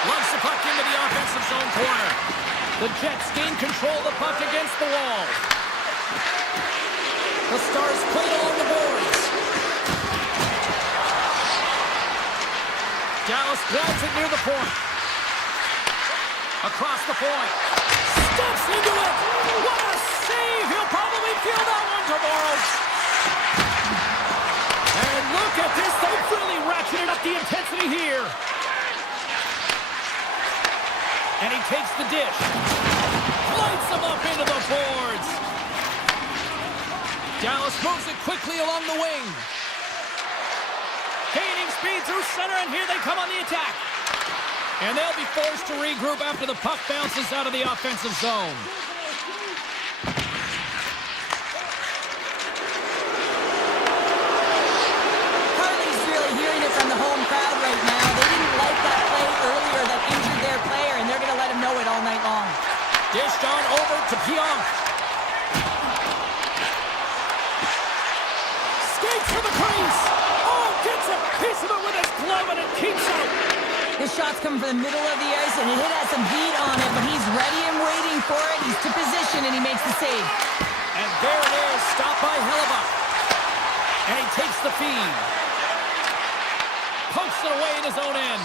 Lumps the puck into the offensive zone corner. The Jets gain control of the puck against the wall. The Stars play it along the boards. Dallas grabs it near the point. Across the point. Steps into it. What a save. He'll probably feel that one tomorrow. And look at this. They've really ratcheted up the intensity here. And he takes the dish. Lights them up into the boards. Dallas moves it quickly along the wing. Gaining speed through center, and here they come on the attack. And they'll be forced to regroup after the puck bounces out of the offensive zone. Harley's really hearing it from the home crowd right now. They didn't like that play earlier that injured their player, and they're going to let him know it all night long. Dished on over to Pionk. Skates for the crease. Oh, gets a piece of it with his glove, and it keeps it. His shot's coming from the middle of the ice, and it has some heat on it, but he's ready and waiting for it. He's to position, and he makes the save. And there it is, stopped by Hillebuck. And he takes the feed. Pokes it away in his own end.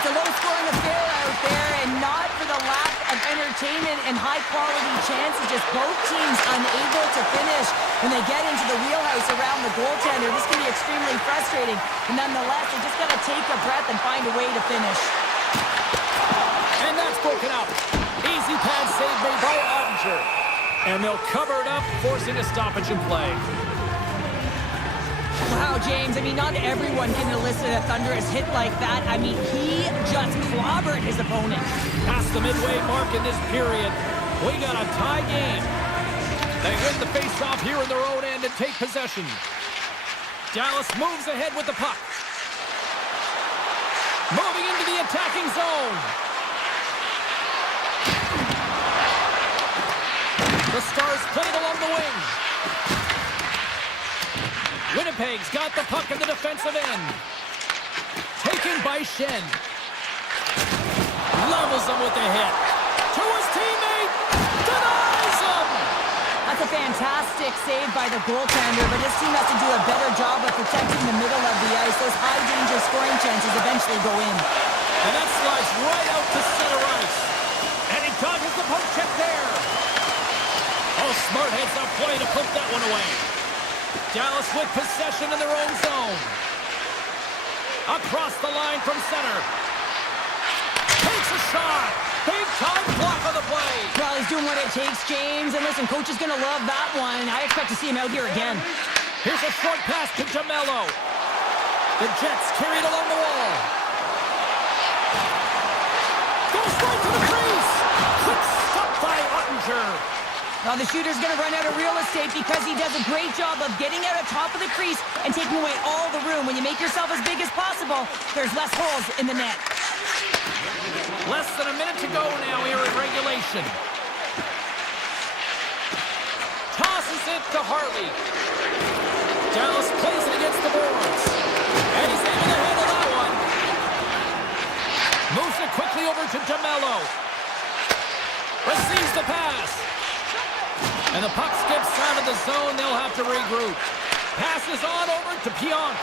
It's a low-scoring affair out there, and not for the lack of entertainment and high-quality chances. Just both teams unable to finish when they get into the wheelhouse around the goaltender. This can be extremely frustrating. But nonetheless, they just got to take a breath and find a way to finish. And that's broken up. Easy pad save made by Ottinger. And they'll cover it up, forcing a stoppage in play. Wow, James, I mean, not everyone can elicit a thunderous hit like that. I mean, he just clobbered his opponent. Past the midway mark in this period, we got a tie game. They win the face-off here in their own end and take possession. Dallas moves ahead with the puck. Moving into the attacking zone. The Stars play it along the wing. Winnipeg's got the puck in the defensive end. Taken by Shen. Levels him with the hit. To his teammate. Denies him. That's a fantastic save by the goaltender, but this team has to do a better job of protecting the middle of the ice. Those high-danger scoring chances eventually go in. And that slides right out to center ice. And he dodges the poke check there. Oh, smart heads-up play to poke that one away. Dallas with possession in their own zone. Across the line from center. Takes a shot. Big-time block on the play. Well, he's doing what it takes, James. And listen, coach is going to love that one. I expect to see him out here again. Here's a short pass to DeMello. The Jets carried along the wall. Goes right to the crease. Quick stop by Ottinger. Now the shooter's going to run out of real estate because he does a great job of getting out of top of the crease and taking away all the room. When you make yourself as big as possible, there's less holes in the net. Less than a minute to go now here in regulation. Tosses it to Harley. Dallas plays it against the boards. And he's able to handle that one. quickly over to DeMello. Receives the pass. And the puck skips out of the zone. They'll have to regroup. Passes on over to Pionk.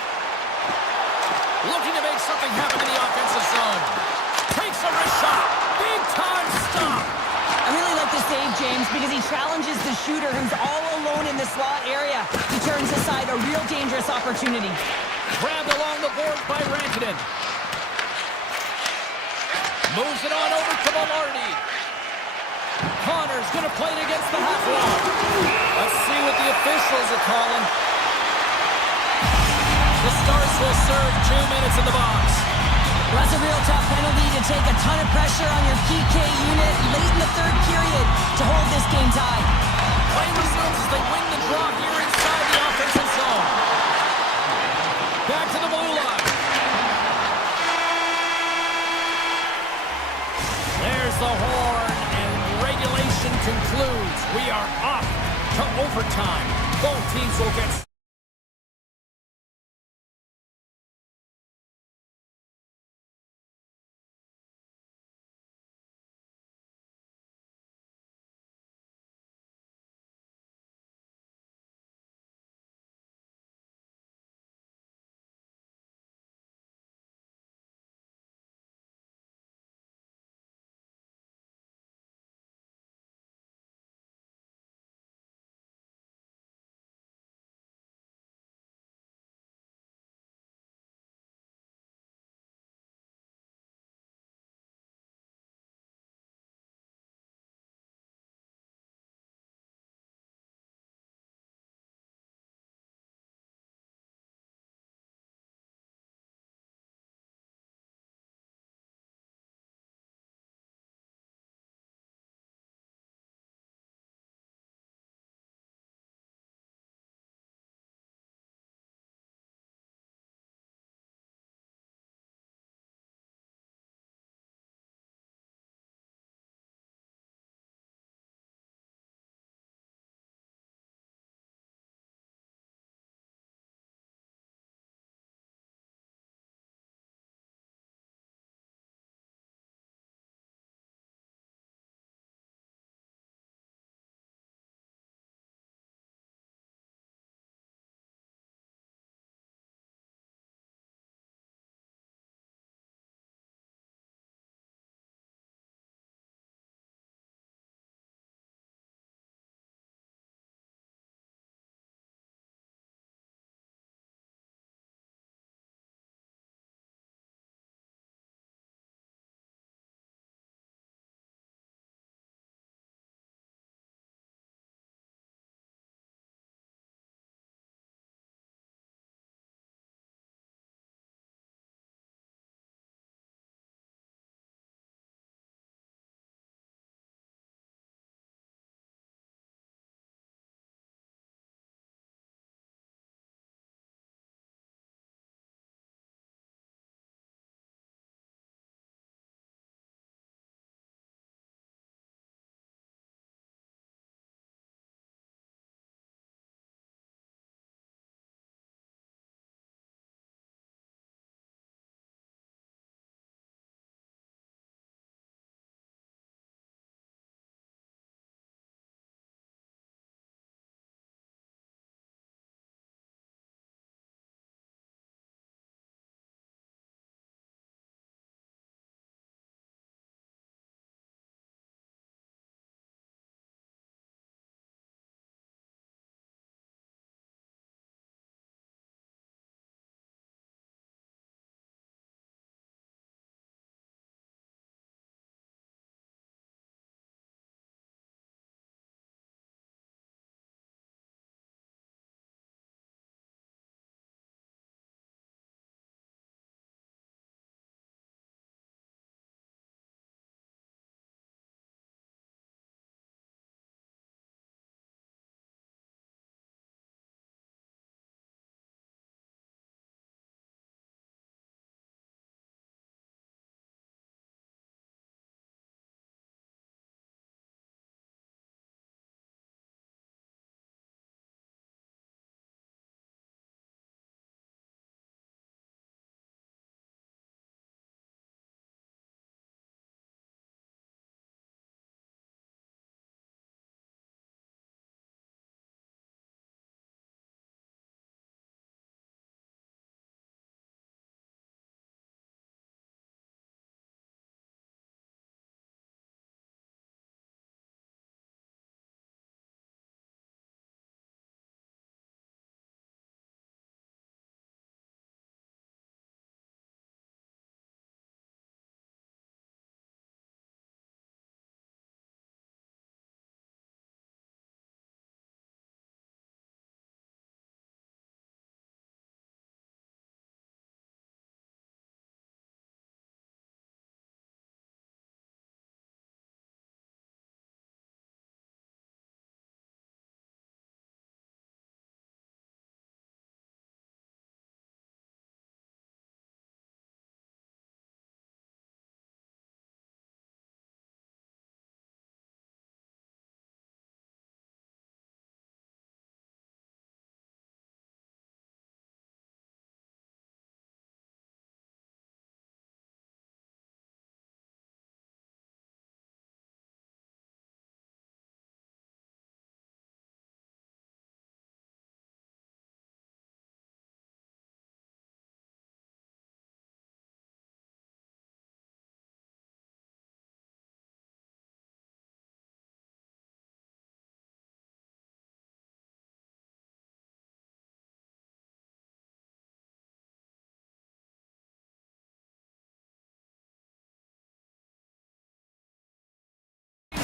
Looking to make something happen in the offensive zone. Takes a wrist shot. Big time stop. I really like the save, James, because he challenges the shooter who's all alone in the slot area. He turns aside a real dangerous opportunity. Grabbed along the board by Rantanen. Moves it on over to Velarde. Connor's going to play it against the half wall. Let's see what the officials are calling. The Stars will serve 2 minutes in the box. Well, that's a real tough penalty to take a ton of pressure on your PK unit late in the third period to hold this game tied. Play resumes as they win the draw here inside the offensive zone. Back to the blue line. There's the horn, and regulation concludes. We are off to overtime. Both teams will get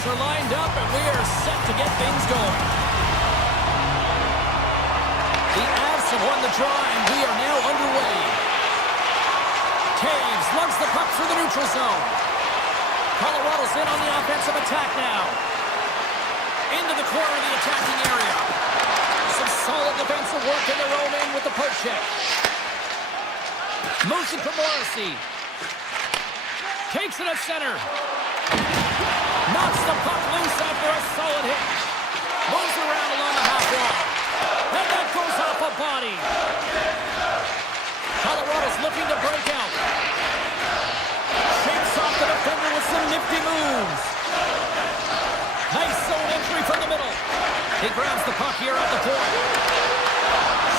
Teammates are lined up, and we are set to get things going. The Avs have won the draw, and we are now underway. Taves lugs the puck through the neutral zone. Colorado's in on the offensive attack now. Into the corner of the attacking area. Some solid defensive work in their own end with the poke check. Moves it to Morrissey. Takes it at center. Knocks the puck loose after a solid hit. Moves around along the half wall. And that goes off a body. Colorado's looking to break out. Shakes off the defender with some nifty moves. Nice zone entry from the middle. He grabs the puck here at the point.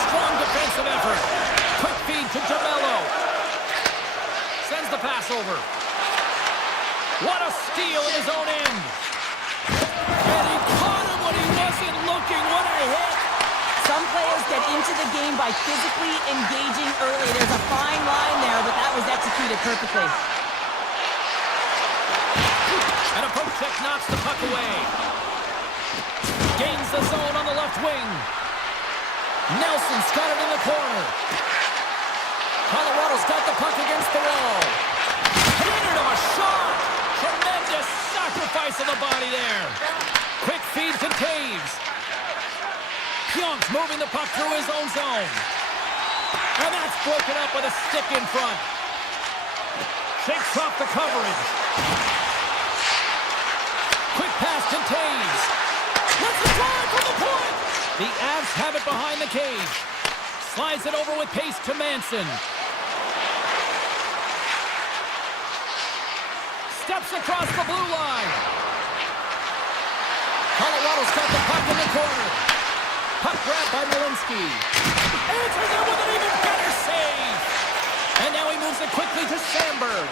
Strong defensive effort. Quick feed to Jamello. Sends the pass over. What a steal in his own end. And he caught him when he wasn't looking. What a hit. Some players get into the game by physically engaging early. There's a fine line there, but that was executed perfectly. And a poke check knocks the puck away. Gains the zone on the left wing. Nelson's got it in the corner. Colorado's got the puck against the wall. Hindered him a shot. Tremendous sacrifice of the body there. Quick feed to Taves. Pionk's moving the puck through his own zone. And that's broken up with a stick in front. Shakes off the coverage. Quick pass to Taves. Let's the drive from the point. The Avs have it behind the cage. Slides it over with pace to Manson. Steps across the blue line. Colorado's got the puck in the corner. Puck grab by Malinsky. Answers it with an even better save. And now he moves it quickly to Sandberg.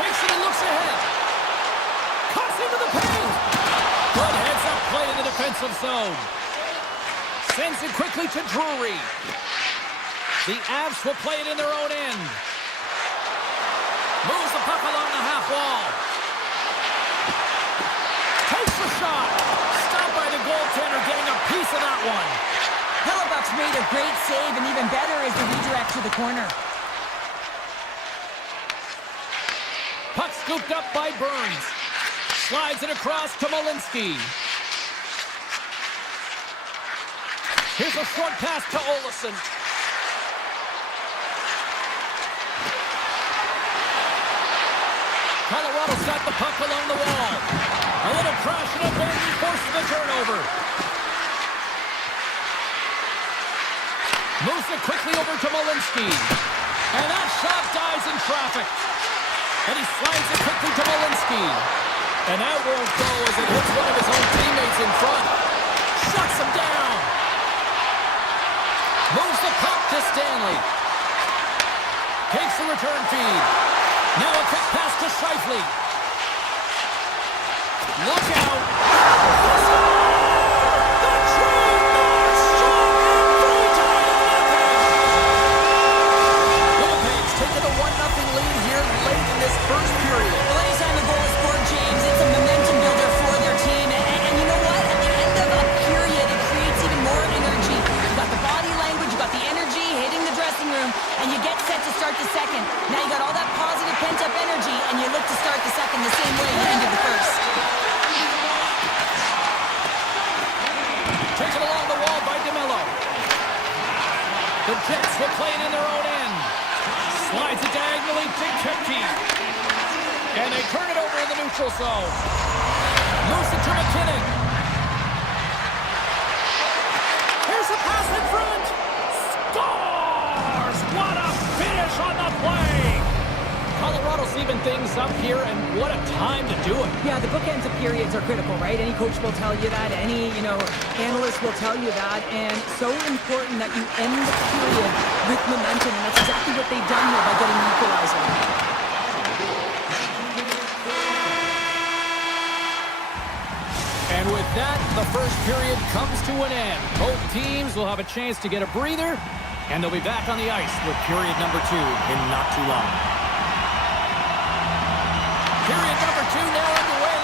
Takes it and looks ahead. Cuts into the paint. Good heads-up play in the defensive zone. Sends it quickly to Drury. The Avs will play it in their own end. Moves the puck along the half wall. Takes the shot. Stopped by the goaltender, getting a piece of that one. Hellebuck's made a great save, and even better is the redirect to the corner. Puck scooped up by Burns. Slides it across to Malinsky. Here's a short pass to Olesen. Colorado's got the puck along the wall. A little crash and a bang forces the turnover. Moves it quickly over to Malinsky. And that shot dies in traffic. And he slides it quickly to Malinsky. And that won't go as it hits one of his own teammates in front. Shuts him down. Moves the puck to Stanley. Takes the return feed. Now a quick pass to Scheifele. Look out. The train march strong and free to Winnipeg's taken a 1-0 lead here late in this first period. Well, anytime a goal is scored, James, it's a momentum builder for their team. And you know what? At the end of a period, it creates even more energy. You've got the body language, you've got the energy hitting the dressing room, and you get set to start the second. Now you got all that positive pent-up energy, and you look to start the second the same way you ended the first. Taken along the wall by DeMello. The Jets will play it in their own end. Slides it diagonally to Kepke. And they turn it over in the neutral zone. Moves it to McKinnon. Here's a pass in front. Scores! What a finish on the play! Colorado's even things up here, and what a time to do it. Yeah, the bookends of periods are critical, right? Any coach will tell you that. Any, analyst will tell you that. And so important that you end the period with momentum. And that's exactly what they've done here by getting the equalizer. And with that, the first period comes to an end. Both teams will have a chance to get a breather, and they'll be back on the ice with period number 2 in not too long. Period number 2 now underway.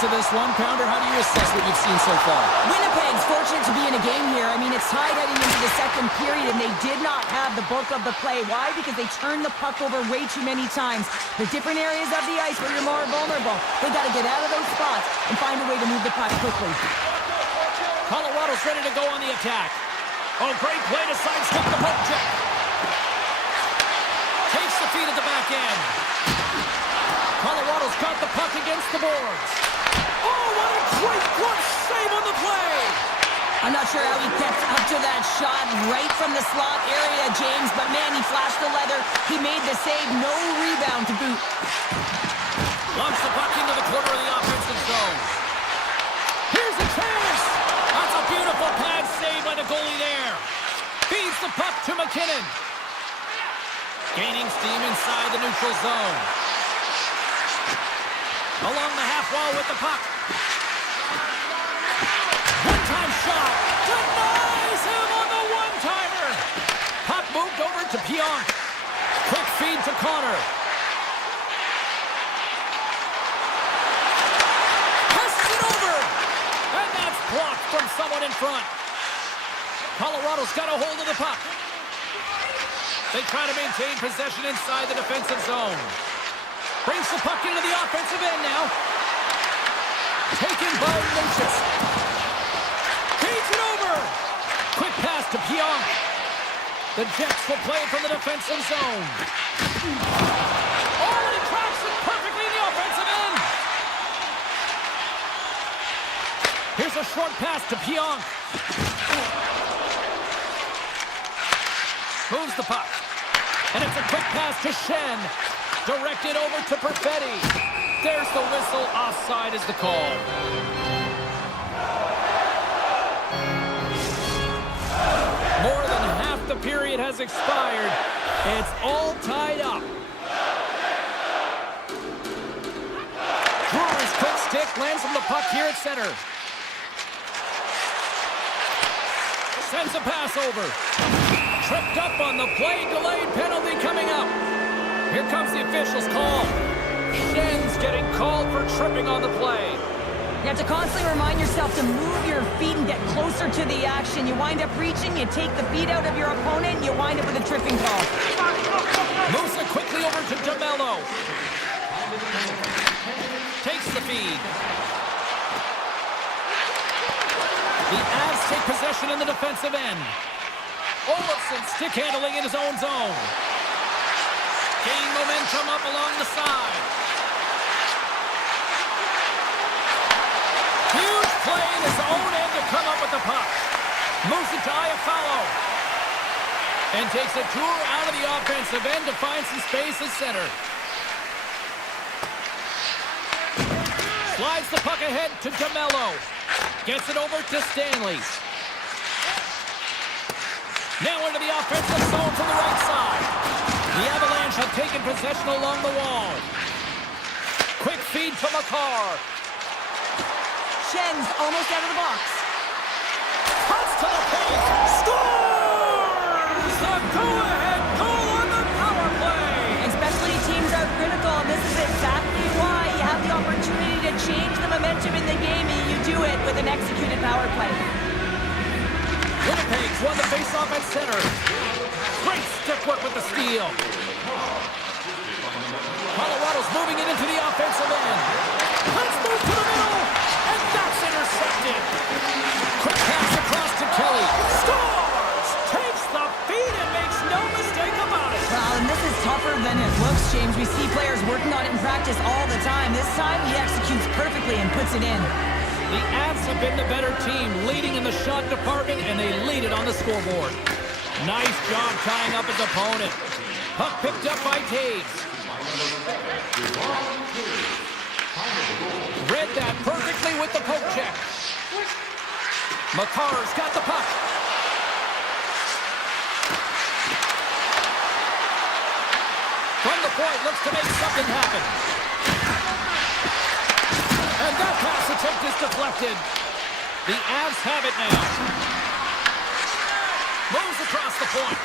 highlights of this one. Pounder, how do you assess what you've seen so far? Winnipeg's fortunate to be in a game here. I mean, it's tied heading into the second period, and they did not have the bulk of the play. Why? Because they turned the puck over way too many times. The different areas of the ice where you're more vulnerable. They got to get out of those spots and find a way to move the puck quickly. Colorado's ready to go on the attack. Oh, great play to sidestep the poke check. Takes the feed at the back end. Colorado's got the puck against the boards. Oh, what a great glove save on the play! I'm not sure how he gets up to that shot right from the slot area, James, but man, he flashed the leather. He made the save, no rebound to boot. Launch the puck into the corner of the offensive zone. Here's a chance! That's a beautiful pad save by the goalie there. Feeds the puck to McKinnon. Gaining steam inside the neutral zone. Along the half wall with the puck. One-time shot. Denies him on the one-timer. Puck moved over to Pionk. Quick feed to Connor. Passes it over. And that's blocked from someone in front. Colorado's got a hold of the puck. They try to maintain possession inside the defensive zone. Brings the puck into the offensive end now. Taken by Lucius. Feeds it over. Quick pass to Pionk. The Jets will play from the defensive zone. Oh, and he tracks it perfectly in the offensive end. Here's a short pass to Pionk. Moves the puck. And it's a quick pass to Shen. Directed over to Perfetti. There's the whistle. Offside is the call. More than half the period has expired. It's all tied up. Brewer's quick stick lands on the puck here at center. Sends a pass over. Tripped up on the play. Delayed penalty coming up. Here comes the official's call. Shen's getting called for tripping on the play. You have to constantly remind yourself to move your feet and get closer to the action. You wind up reaching, you take the feet out of your opponent, and you wind up with a tripping call. Moves it quickly over to DeMello. Takes the feed. The Avs take possession in the defensive end. Olofsson stick handling in his own zone. Gaining momentum up along the side. Huge play in his own end to come up with the puck. Moves it to Iafallo. And takes a tour out of the offensive end to find some space at center. Slides the puck ahead to DeMello. Gets it over to Stanley. Now into the offensive zone from the right side. The Avalanche have taken possession along the wall. Quick feed to Makar. Shen's almost out of the box. Cuts to the paint. Scores! The go-ahead goal on the power play. And specialty teams are critical, and this is exactly why you have the opportunity to change the momentum in the game, and you do it with an executed power play. Winnipeg's won the faceoff at center. Great stick work with the steal. Colorado's moving it into the offensive end. Let's move to the middle, and that's intercepted. Quick pass across to Kelly. Scores! Takes the feed and makes no mistake about it. Well, and this is tougher than it looks, James. We see players working on it in practice all the time. This time, he executes perfectly and puts it in. The Avs have been the better team, leading in the shot department, and they lead it on the scoreboard. Nice job tying up his opponent. Puck picked up by Taves. Read that perfectly with the poke check. Makar's got the puck. From the point, looks to make something happen. And that pass attempt is deflected. The Avs have it now. Moves across the point.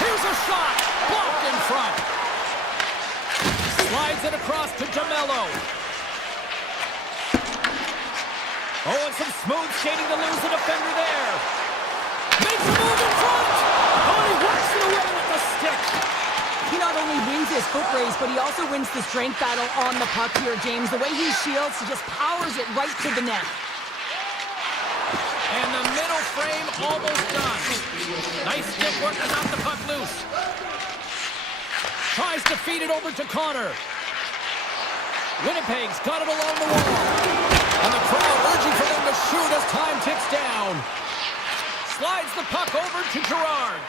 Here's a shot. Blocked in front. Slides it across to DeMello. Oh, and some smooth skating to lose the defender there. Makes a move in front. Oh, and he works it away with the stick. He not only wins his foot race, but he also wins the strength battle on the puck here, James. The way he shields, he just powers it right to the net. And the middle frame almost done. Nice stick work to knock the puck loose. Tries to feed it over to Connor. Winnipeg's got it along the wall. And the crowd urging for them to shoot as time ticks down. Slides the puck over to Gerard.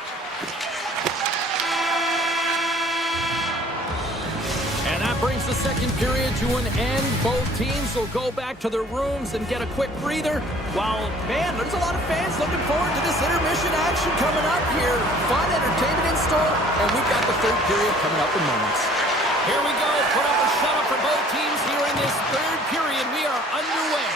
And that brings the second period to an end. Both teams will go back to their rooms and get a quick breather. While, man, there's a lot of fans looking forward to this intermission action coming up here. Fun entertainment in store, and we've got the third period coming up in moments. Here we go. Put up a shot up for both teams here in this third period. We are underway.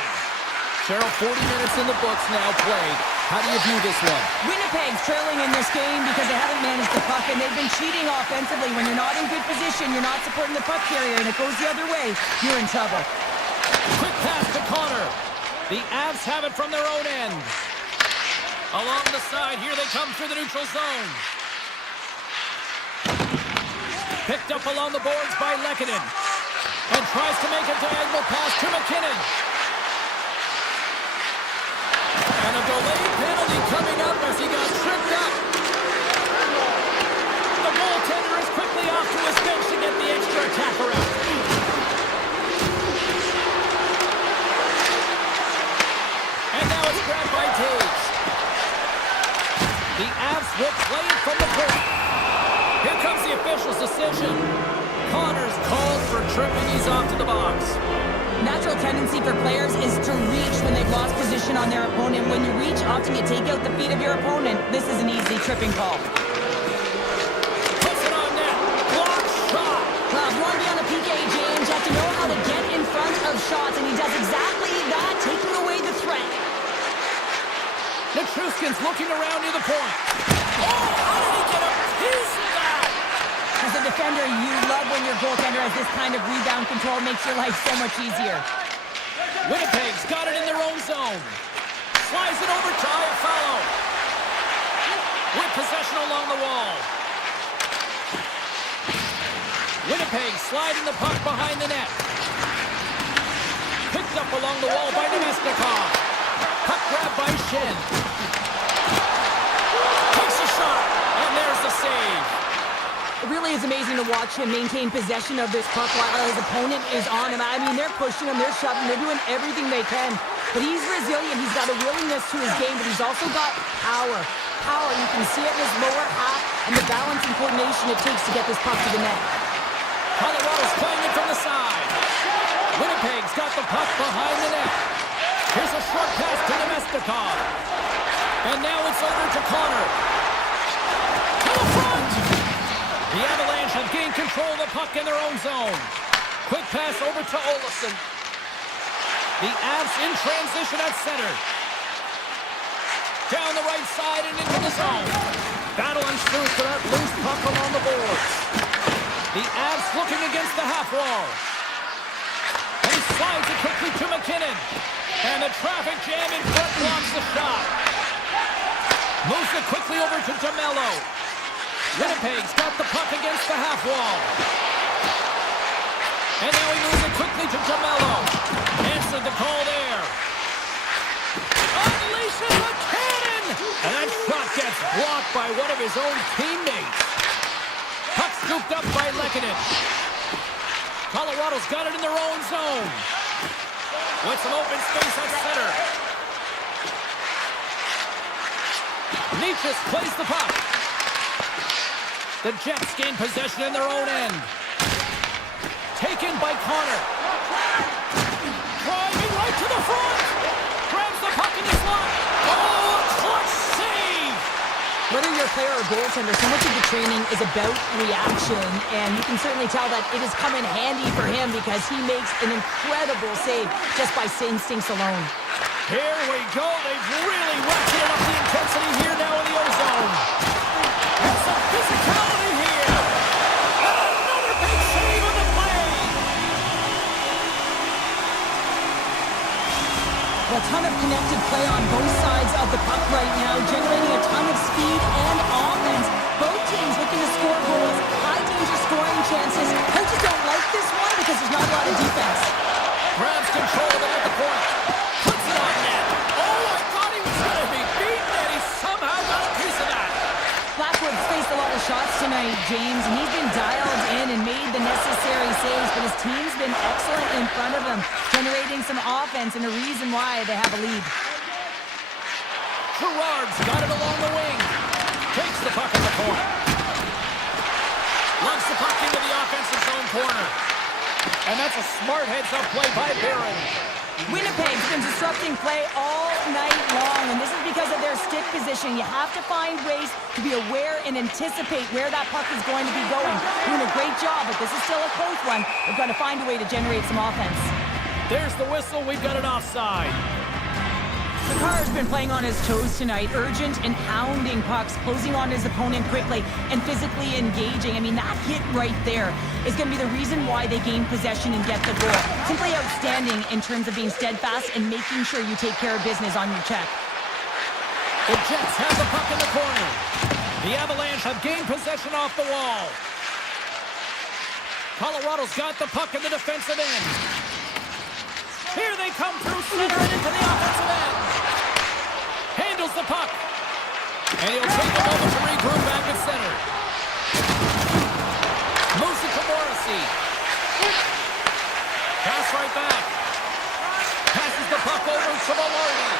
Cheryl, 40 minutes in the books now played. How do you view this one? Winnipeg's trailing in this game because they haven't managed the puck, and they've been cheating offensively. When you're not in good position, you're not supporting the puck carrier, and it goes the other way, you're in trouble. Quick pass to Connor. The Avs have it from their own end. Along the side, here they come through the neutral zone. Picked up along the boards by Lehkonen. And tries to make a diagonal pass to McKinnon. And a delayed penalty coming up as he got tripped up. The goaltender is quickly off to his bench to get the extra attacker out. And now it's grabbed by Taves. The Avs will play it from the point. Here comes the official's decision. Connor's called for tripping. He's off to the box. Natural tendency for players is to reach when they've lost position on their opponent. When you reach, often you take out the feet of your opponent. This is an easy tripping call. Puts it on net. Block shot. Well, if you want to be on a PK, James, you have to know how to get in front of shots, and he does exactly that, taking away the threat. Nichushkin's looking around near the point. Oh, how did he get a piece of that? As a defender, you love when your goaltender has this kind of rebound control. Makes your life so much easier. Winnipeg's got it in their own zone. Slides it over to Iafallo. With possession along the wall. Winnipeg sliding the puck behind the net. Picked up along the wall by Nemesnikov. Puck grab by Shen. Takes a shot, and there's the save. It really is amazing to watch him maintain possession of this puck while his opponent is on him. I mean, they're pushing him, they're shoving, they're doing everything they can. But he's resilient, he's got a willingness to his game, but he's also got power. Power, you can see it in his lower half and the balance and coordination it takes to get this puck to the net. Colorado's playing it from the side. Winnipeg's got the puck behind the net. Here's a short pass to Nemesnikov. And now it's over to Connor. To the front! The Avalanche have gained control of the puck in their own zone. Quick pass over to Olofsson. The Avs in transition at center. Down the right side and into the zone. Battling through for that loose puck along the boards. The Avs looking against the half wall. And he slides it quickly to McKinnon. And the traffic jam in front blocks the shot. Moves it quickly over to DeMello. Winnipeg's got the puck against the half wall. And now he moves it quickly to DeMello. Answered the call there. Unleashes a cannon! And that shot gets blocked by one of his own teammates. Puck scooped up by Lehkonen. Colorado's got it in their own zone. With some open space at center. Nichus plays the puck. The Jets gain possession in their own end. Taken by Connor. Driving right to the front. Grabs the puck in his slot. Oh, a clutch save! Whether you're a player or goaltender, so much of the training is about reaction, and you can certainly tell that it has come in handy for him because he makes an incredible save just by instincts alone. Here we go. They've really ratcheted up the intensity here now in the ozone. And some physicality here. And another big save on the play. a ton of connected play on both sides of the puck right now, generating a ton of speed and offense. Both teams looking to score goals, high danger scoring chances. Coaches don't like this one because there's not a lot of defense. Grabs control of it at the point. Puts it on net. Oh, I thought he was going to be beaten, and he somehow got a piece of that. Blackwood's faced a lot of shots tonight, James, and he's been dialed in and made the necessary saves, but his team's been excellent in front of him, generating some offense and a reason why they have a lead. Gerard's got it along the wing. Takes the puck at the point. Lunks the puck into the offensive zone corner. And that's a smart heads-up play by Barron. Winnipeg's been disrupting play all night long, and this is because of their stick position. You have to find ways to be aware and anticipate where that puck is going to be going. Doing a great job, but this is still a close one. They've got to find a way to generate some offense. There's the whistle. We've got an offside. Makar's been playing on his toes tonight, urgent and hounding pucks, closing on his opponent quickly and physically engaging. I mean, that hit right there is going to be the reason why they gain possession and get the goal. Simply outstanding in terms of being steadfast and making sure you take care of business on your check. The Jets have the puck in the corner. The Avalanche have gained possession off the wall. Colorado's got the puck in the defensive end. Here they come through center and into the offensive end. Handles the puck. And he'll take a moment to regroup back at center. Moves it to Morrissey. Pass right back. Passes the puck over to Maloney.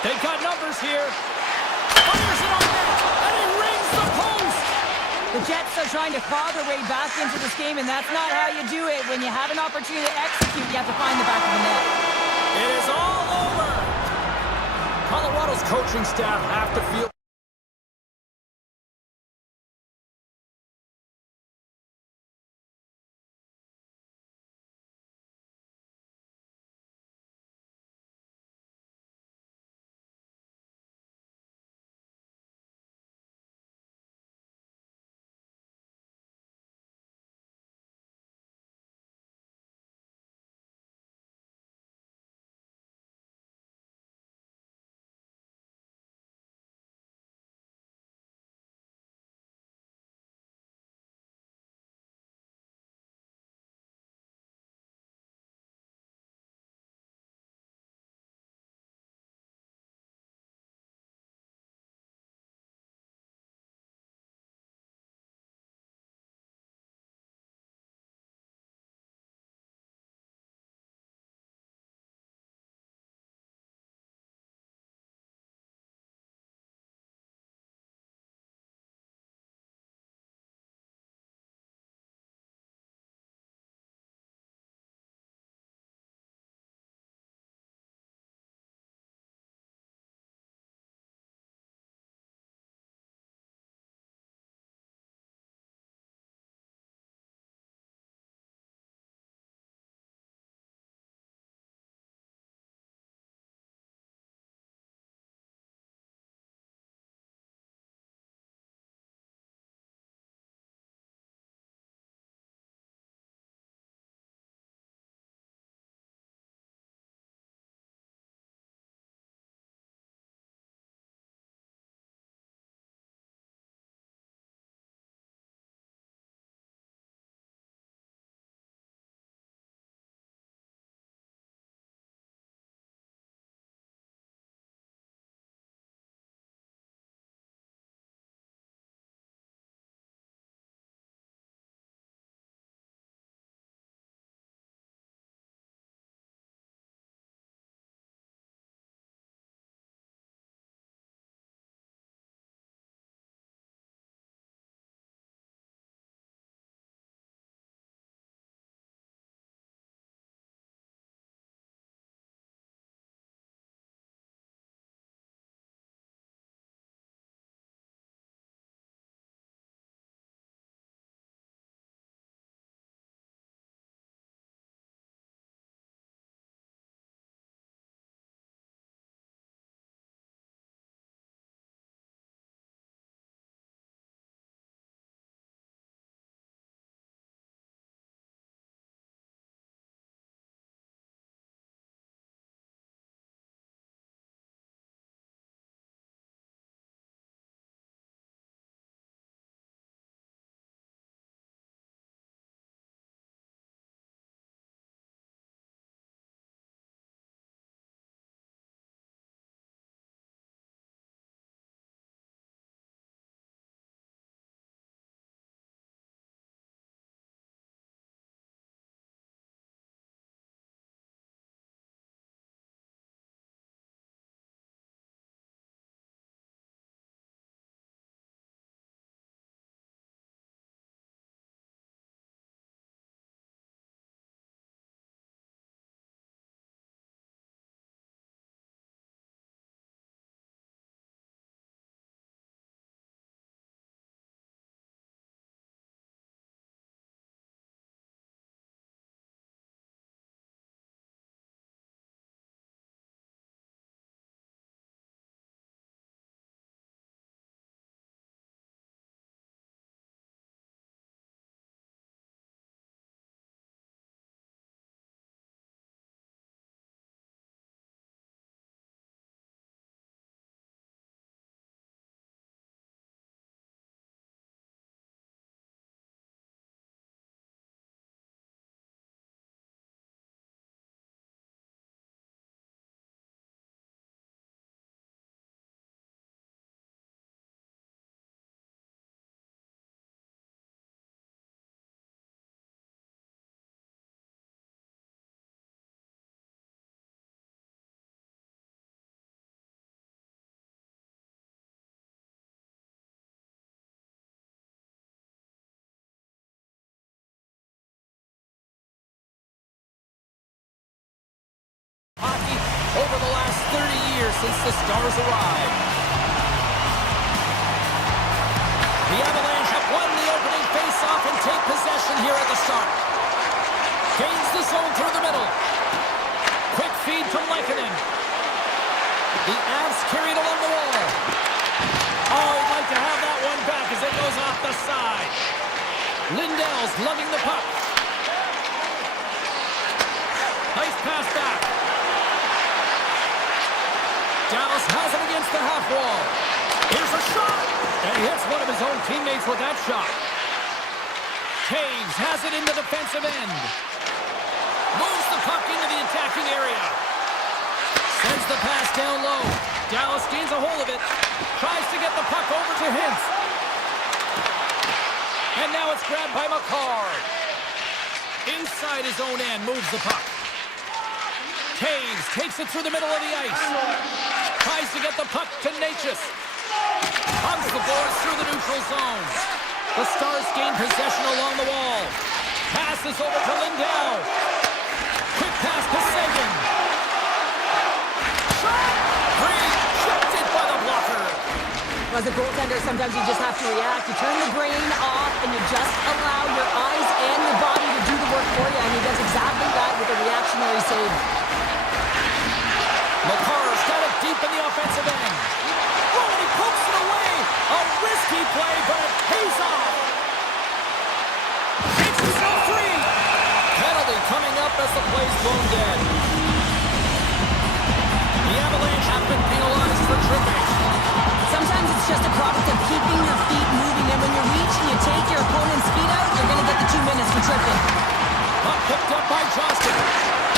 They've got numbers here. Fires it on net. And he rings the post. The Jets are trying to claw their way back into this game, and that's not how you do it. When you have an opportunity to execute, you have to find the back of the net. It is all over. Colorado's coaching staff have to feel over the last 30 years since the Stars arrived. The Avalanche have won the opening face-off and take possession here at the start. Gains the zone through the middle. Quick feed to Lehkonen. The Avs carried along the wall. Oh, he'd like to have that one back as it goes off the side. Lindell's lugging the puck. Nice pass back. Dallas has it against the half wall. Here's a shot. And he hits one of his own teammates with that shot. Taves has it in the defensive end. Moves the puck into the attacking area. Sends the pass down low. Dallas gains a hold of it. Tries to get the puck over to Hintz. And now it's grabbed by McCarr. Inside his own end, moves the puck. Taves takes it through the middle of the ice. Tries to get the puck to Natchez. Hugs the boards through the neutral zone. The Stars gain possession along the wall. Passes over to Lindell. Quick pass to Sagan. Shot! Rejected by the blocker. As a goaltender, sometimes you just have to react. You turn the brain off and you just allow your eyes and your body to do the work for you. And he does exactly that with a reactionary save. McCarr's got it deep in the offensive end. Oh, and he pokes it away. A risky play, but it pays off. It's still free. Penalty coming up as the play's blown dead. The Avalanche have been penalized for tripping. Sometimes it's just a product of keeping your feet moving. And when you reach and you take your opponent's feet out, you're going to get the 2 minutes for tripping. Puck picked up by Johnston.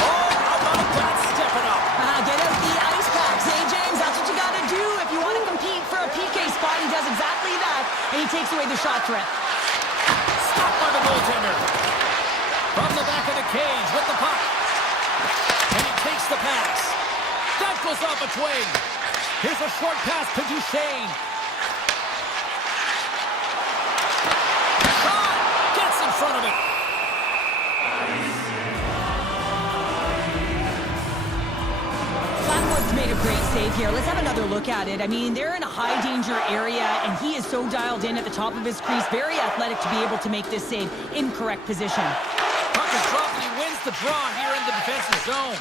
Oh, how about that stepping up? Get out the ice packs, hey James? That's what you got to do if you want to compete for a PK spot. He does exactly that, and he takes away the shot threat. Stopped by the goaltender. From the back of the cage with the puck. And he takes the pass. That goes off a twig. Here's a short pass to Duchesne. Shot! Gets in front of it. Flatwood's made a great save here. Let's have another look at it. I mean, they're in a high danger area, and he is so dialed in at the top of his crease. Very athletic to be able to make this save in correct position. Puck is dropped and he wins the draw here in the defensive zone.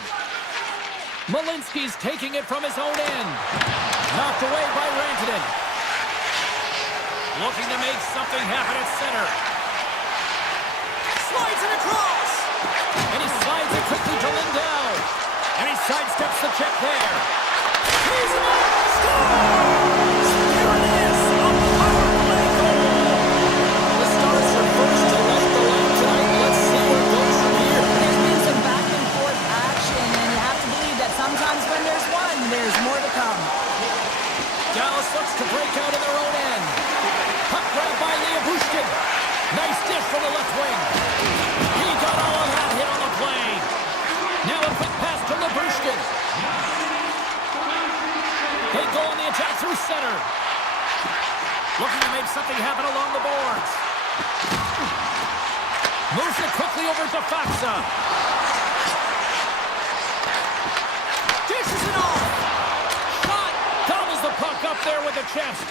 Malinsky's taking it from his own end. Knocked away by Rantanen. Looking to make something happen at center. Slides it across. And he slides it quickly to Lindell. And he sidesteps the check there. He's in it. Scores! Here it is. A power play goal. The Stars are first to light the lamp tonight. Let's see where it goes from here. There's been some back and forth action, and you have to believe that sometimes when there's one, there's more to come. Dallas looks to break out in their own end. Puck grabbed by Bushkin. Nice dish from the left wing. He got all of that hit on the play. Now a quick pass to Labushkin. They go on the attack through center. Looking to make something happen along the boards. Moves it quickly over to Faxa. Dishes it off. Shot. Gobbles the puck up there with the chest.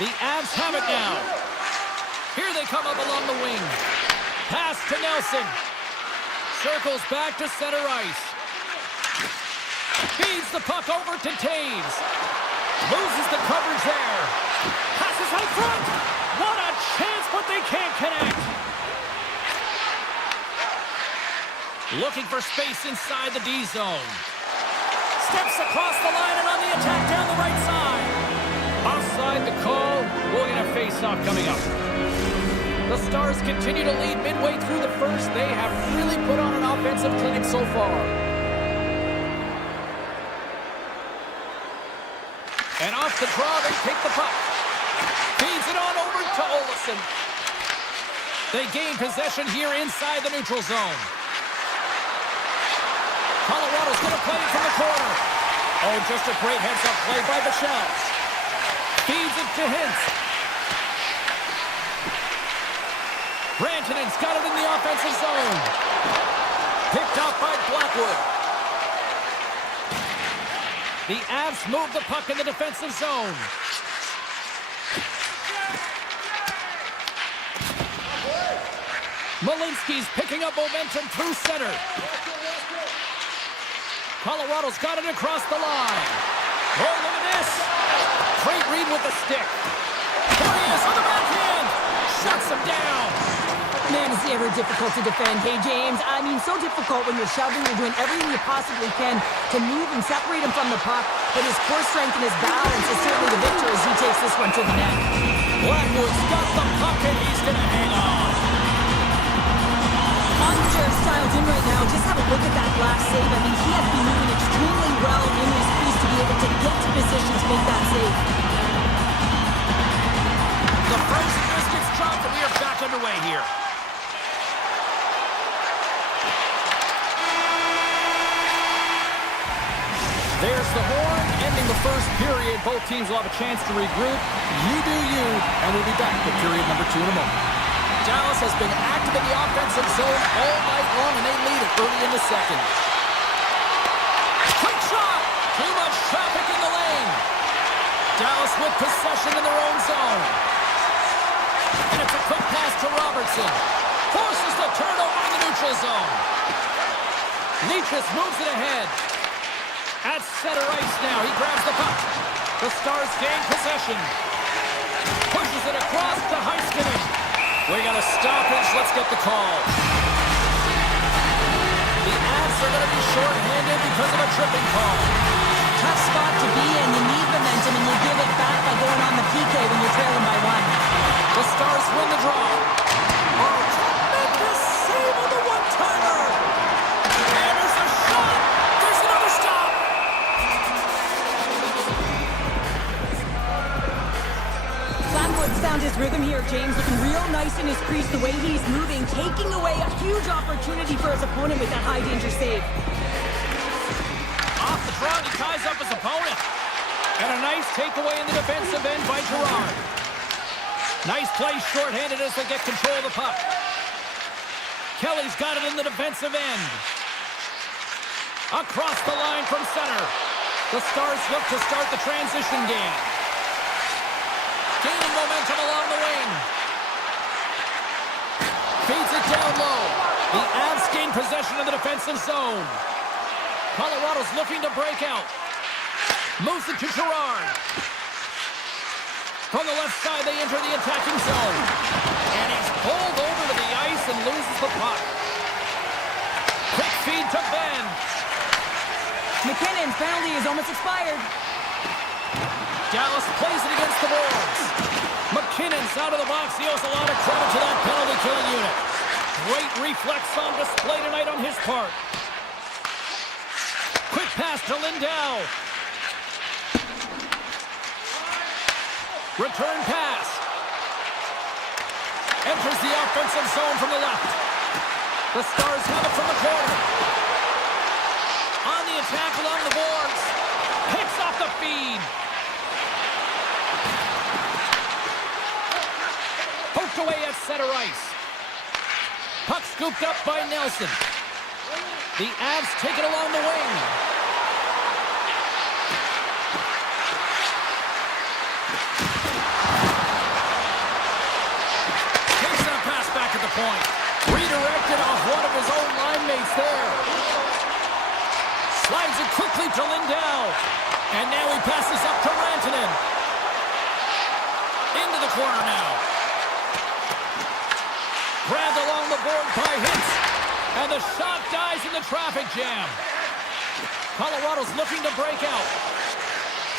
The Avs have it now. Here they come up along the wing. Pass to Nelson. Circles back to center ice. Feeds the puck over to Taves. Loses the coverage there. Passes out front. What a chance, but they can't connect. Looking for space inside the D zone. Steps across the line and on the attack down the right side. Offside the call. We'll get a face-off coming up. The Stars continue to lead midway through the first. They have really put on an offensive clinic so far. And off the draw, they take the puck. Feeds it on over to Olofsson. They gain possession here inside the neutral zone. Colorado's going to play it from the corner. Oh, just a great heads-up play by Bichelle. Feeds it to Hintz. Rantanen's got it in the offensive zone. Picked up by Blackwood. The Avs move the puck in the defensive zone. Malinsky's picking up momentum through center. Colorado's got it across the line. Oh, look at this. Great read with the stick. There he is on the backhand. Shuts him down. Man, is he ever difficult to defend. Hey, James, I mean, so difficult when you're shoving, you're doing everything you possibly can to move and separate him from the puck, but his core strength and his balance is certainly the victor as he takes this one to the net. Blackwood's got the puck and he's going to hang on. Onshare styled in right now. Just have a look at that last save. I mean, he has been moving extremely well in his crease to be able to get to position to make that save. The frozen biscuits dropped and we are back underway here. There's the horn, ending the first period. Both teams will have a chance to regroup. You do you, and we'll be back with period number 2 in a moment. Dallas has been active in the offensive zone all night long, and they lead it early in the second. Quick shot! Too much traffic in the lane. Dallas with possession in their own zone. And it's a quick pass to Robertson. Forces the turnover in the neutral zone. Leachus moves it ahead. At center ice now, he grabs the puck. The Stars gain possession. Pushes it across to Heiskanen. We got a stoppage, let's get the call. The Avs are going to be short-handed because of a tripping call. Tough spot to be in. You need momentum, and you give it back by going on the PK when you're trailing by 1. The Stars win the draw. Oh, tremendous save on the one-timer. And there's a shot. There's another stop. Blackwood's found his rhythm here, James, looking real nice in his crease, the way he's moving, taking away a huge opportunity for his opponent with that high-danger save. Off the draw, he ties up his opponent. And a nice takeaway in the defensive end by Girard. Nice play shorthanded as they get control of the puck. Kelly's got it in the defensive end. Across the line from center. The Stars look to start the transition game. Gaining momentum along the wing. Feeds it down low. The Avs gain possession of the defensive zone. Colorado's looking to break out. Moves it to Girard. From the left side, they enter the attacking zone. And he's pulled over to the ice and loses the puck. Quick feed to Ben. McKinnon's penalty is almost expired. Dallas plays it against the boards. McKinnon's out of the box. He owes a lot of credit to that penalty-killing unit. Great reflex on display tonight on his part. Quick pass to Lindell. Return pass. Enters the offensive zone from the left. The Stars have it from the corner. On the attack along the boards. Picks off the feed. Poked away at center ice. Puck scooped up by Nelson. The Avs take it along the wing. Takes a pass back at the point. Redirected off one of his own line mates there. Slides it quickly to Lindell. And now he passes up to Rantanen. Into the corner now. Grabbed along the board by Hintz. And the shot dies in the traffic jam. Colorado's looking to break out.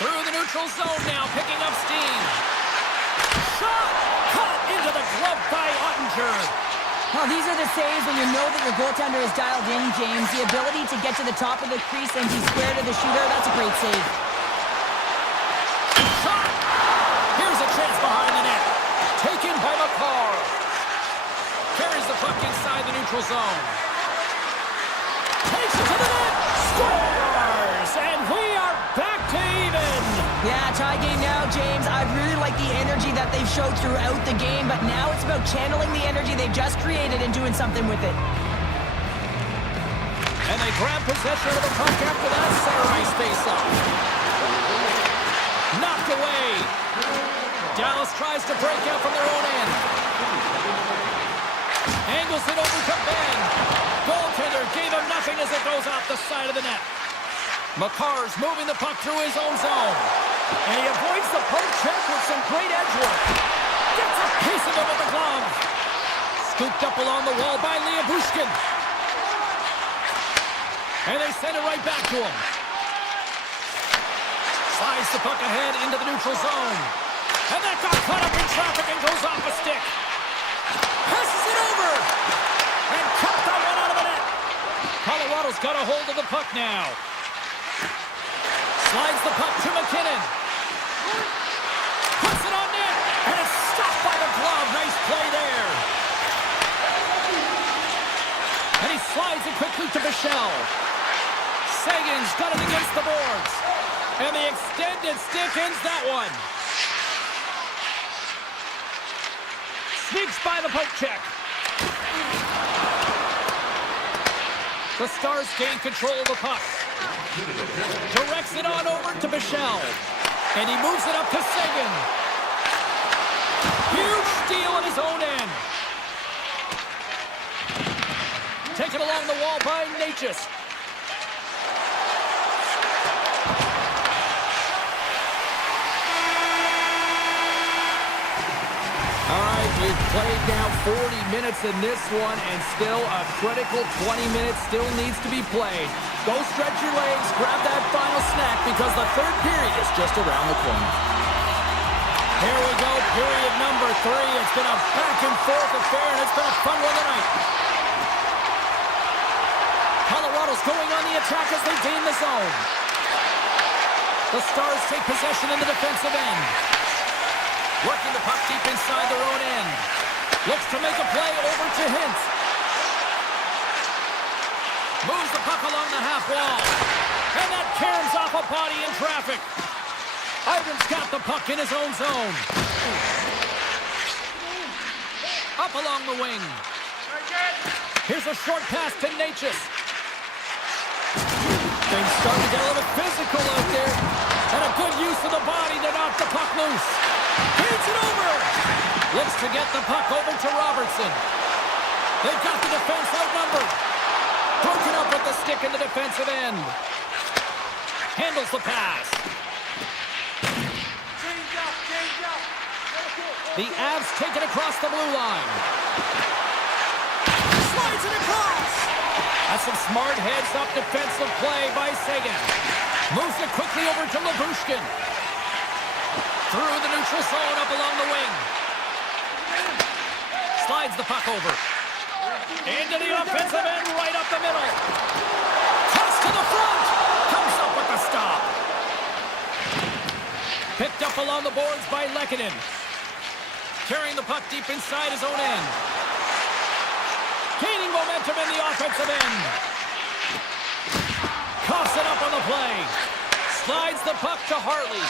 Through the neutral zone now, picking up steam. Shot! Caught into the glove by Ottinger. Well, these are the saves when you know that your goaltender is dialed in, James. The ability to get to the top of the crease and be square to the shooter, that's a great save. Shot! Here's a chance behind the net. Taken by McCarr. Carries the puck inside the neutral zone. Takes it to the net. Scores! And we are back to even. Yeah, tie game now, James. I really like the energy that they've showed throughout the game, but now it's about channeling the energy they've just created and doing something with it. And they grab possession of the puck after that center ice face-off. Knocked away. Dallas tries to break out from their own end. Angles it over to Ben. Goaltender gave him nothing as it goes off the side of the net. McCarr's moving the puck through his own zone. And he avoids the poke check with some great edge work. Gets a piece of it with the glove. Scooped up along the wall by Bushkin. And they send it right back to him. Slides the puck ahead into the neutral zone. And that got caught up in traffic and goes off a stick. Passes it over. And kept that one out of the net. Colorado's got a hold of the puck now. Slides the puck to McKinnon. Puts it on net. And it's stopped by the glove. Nice play there. And he slides it quickly to Bichelle. Sagan's got it against the boards. And the extended stick ends that one. Sneaks by the poke check. The Stars gain control of the puck. Directs it on over to Bichelle. And he moves it up to Sagan. Huge steal at his own end. Taken along the wall by Natchez. We've played now 40 minutes in this one, and still a critical 20 minutes still needs to be played. Go stretch your legs, grab that final snack, because the third period is just around the corner. Here we go, period number 3. It's been a back-and-forth affair, and it's been a fun one tonight. Colorado's going on the attack as they gain the zone. The Stars take possession in the defensive end. Working the puck deep inside their own end. Looks to make a play over to Hintz. Moves the puck along the half wall. And that caroms off a body in traffic. Ivan's got the puck in his own zone. Up along the wing. Here's a short pass to Natchez. Things starting to get a little physical out there. And a good use of the body to knock the puck loose. Heats it over. Looks to get the puck over to Robertson. They've got the defense outnumbered. Broken up with the stick in the defensive end. Handles the pass. The Avs take it across the blue line. Slides it across. That's some smart heads-up defensive play by Sagan. Moves it quickly over to Bushkin. Through the neutral zone up along the wing. Slides the puck over. Into the offensive end, right up the middle. Toss to the front. Comes up with the stop. Picked up along the boards by Lehkonen. Carrying the puck deep inside his own end. Gaining momentum in the offensive end. Coughs it up on the play. Slides the puck to Hartley.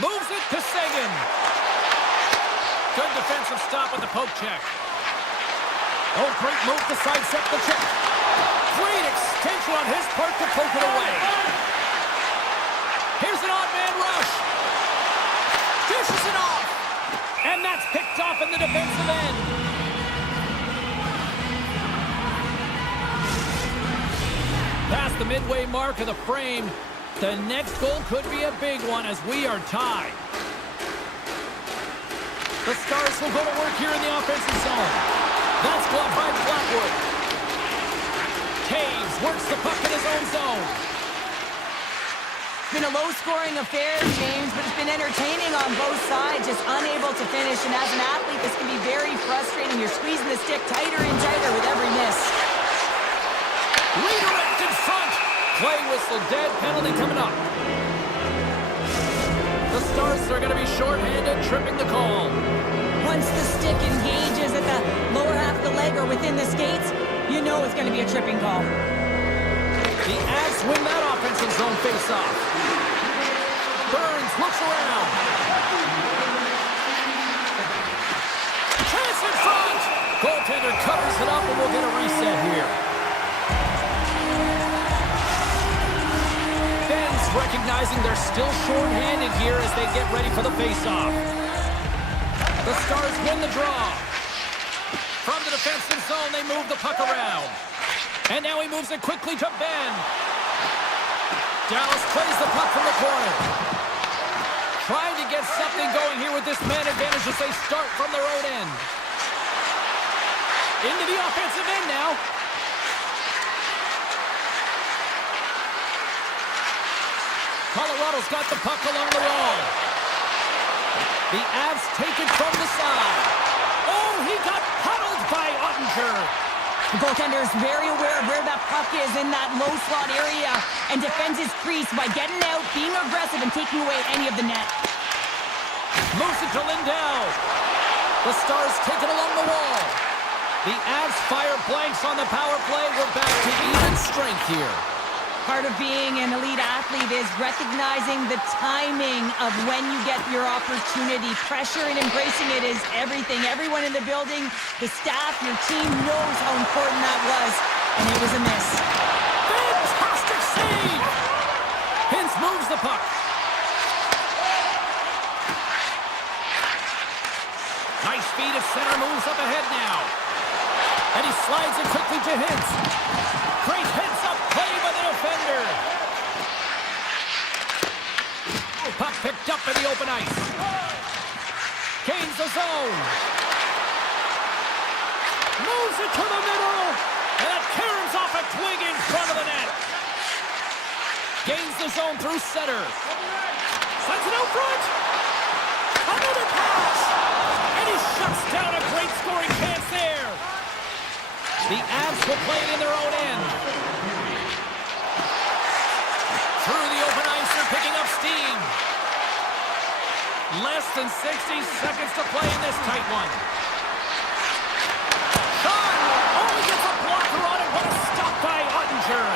Moves it to Sagan. Good defensive stop with the poke check. Oh, great move to sidestep the check. Great extension on his part to poke it away. Here's an odd man rush. Dishes it off. And that's picked off in the defensive end. Past the midway mark of the frame. The next goal could be a big one as we are tied. The Stars will go to work here in the offensive zone. That's blocked by Blackwood. Taves works the puck in his own zone. It's been a low-scoring affair, James, but it's been entertaining on both sides, just unable to finish. And as an athlete, this can be very frustrating. You're squeezing the stick tighter and tighter with every miss. Redirect in front. Play whistle, dead penalty coming up. The Stars are going to be shorthanded, tripping the call. Once the stick engages at the lower half of the leg or within the skates, you know it's going to be a tripping call. The Avs win that offensive zone face-off. Burns looks around. Chance in front. Goaltender covers it up, and we'll get a reset here. recognizing they're still short-handed here as they get ready for the face-off. The Stars win the draw. From the defensive zone, they move the puck around. And now he moves it quickly to Ben. Dallas plays the puck from the corner. Trying to get something going here with this man advantage as they start from their own end. Into the offensive end now. Colorado's got the puck along the wall. The Avs take it from the side. Oh, he got huddled by Ottinger. The goaltender is very aware of where that puck is in that low slot area and defends his crease by getting out, being aggressive, and taking away any of the net. Moves it to Lindell. The Stars take it along the wall. The Avs fire blanks on the power play. We're back to even strength here. Part of being an elite athlete is recognizing the timing of when you get your opportunity. Pressure and embracing it is everything. Everyone in the building, the staff, your team knows how important that was, and it was a miss. Fantastic save! Hintz moves the puck. Nice feed at center, moves up ahead now. And he slides it quickly to Hintz. Great heads-up play by the defender. Puck picked up in the open ice. Gains the zone. Moves it to the middle. And it caroms off a twig in front of the net. Gains the zone through center. Sends it out front. Another pass. And he shuts down a great scoring chance there. The Avs will play it in their own end. Through the open ice, they're picking up steam. Less than 60 seconds to play in this tight one. Shot! Oh, he gets a blocker on it. What a stop by Ottinger.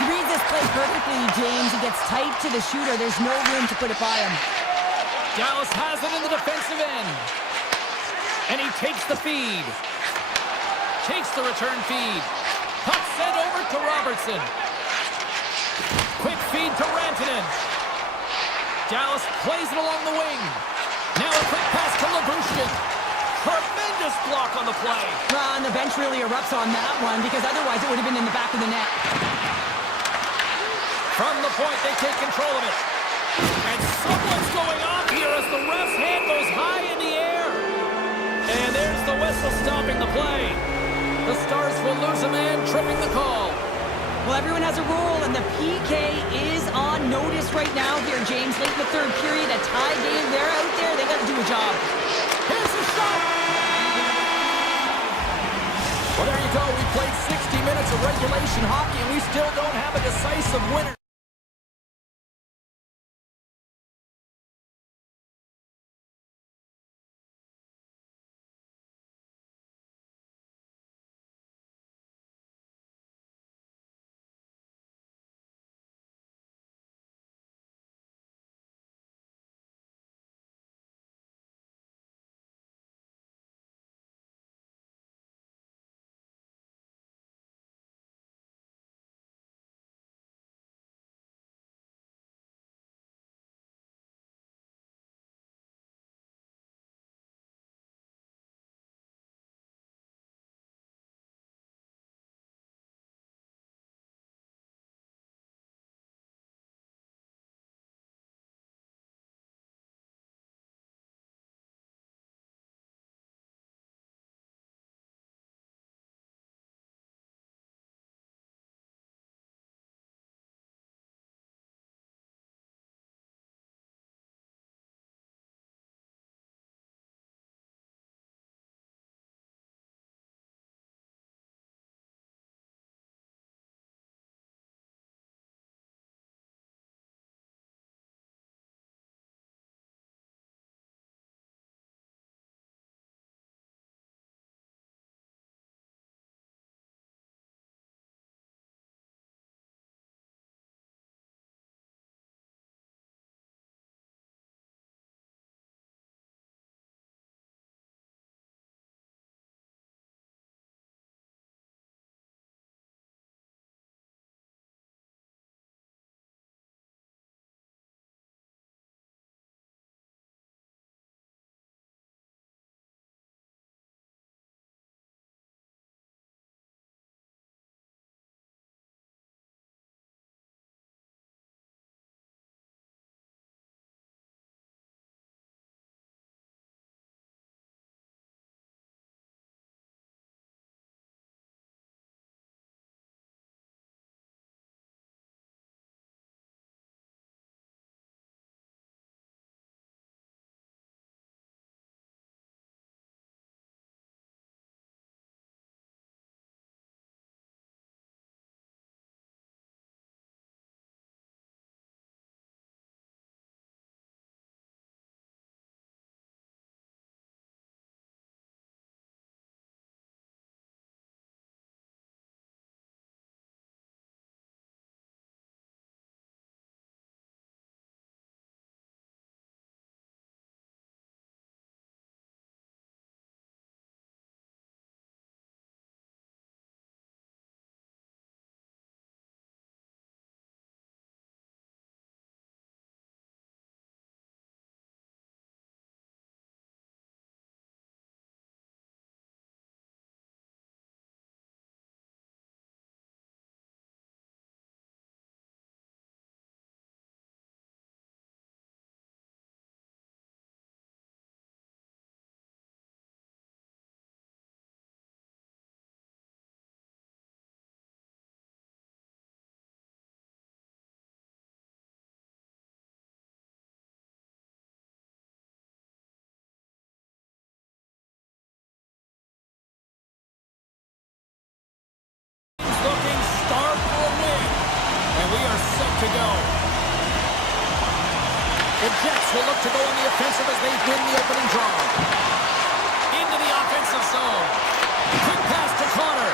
He reads this play perfectly, James. He gets tight to the shooter. There's no room to put it by him. Dallas has it in the defensive end. And he takes the feed. Takes the return feed. Puck sent over to Robertson. Quick feed to Rantanen. Dallas plays it along the wing. Now a quick pass to Labushkin. Tremendous block on the play. And the bench really erupts on that one because otherwise it would have been in the back of the net. From the point, they take control of it. And something's going on here as the ref's hand goes high in the air. And there's the whistle stopping the play. The Stars will lose a man, tripping the call. Well, everyone has a role, and the PK is on notice right now here, James. Late in the third period, a tie game. They're out there. They got to do a job. Here's the shot. Well, there you go. We played 60 minutes of regulation hockey, and we still don't have a decisive winner. to go. The Jets will look to go on the offensive as they win the opening draw. Into the offensive zone. Quick pass to Connor.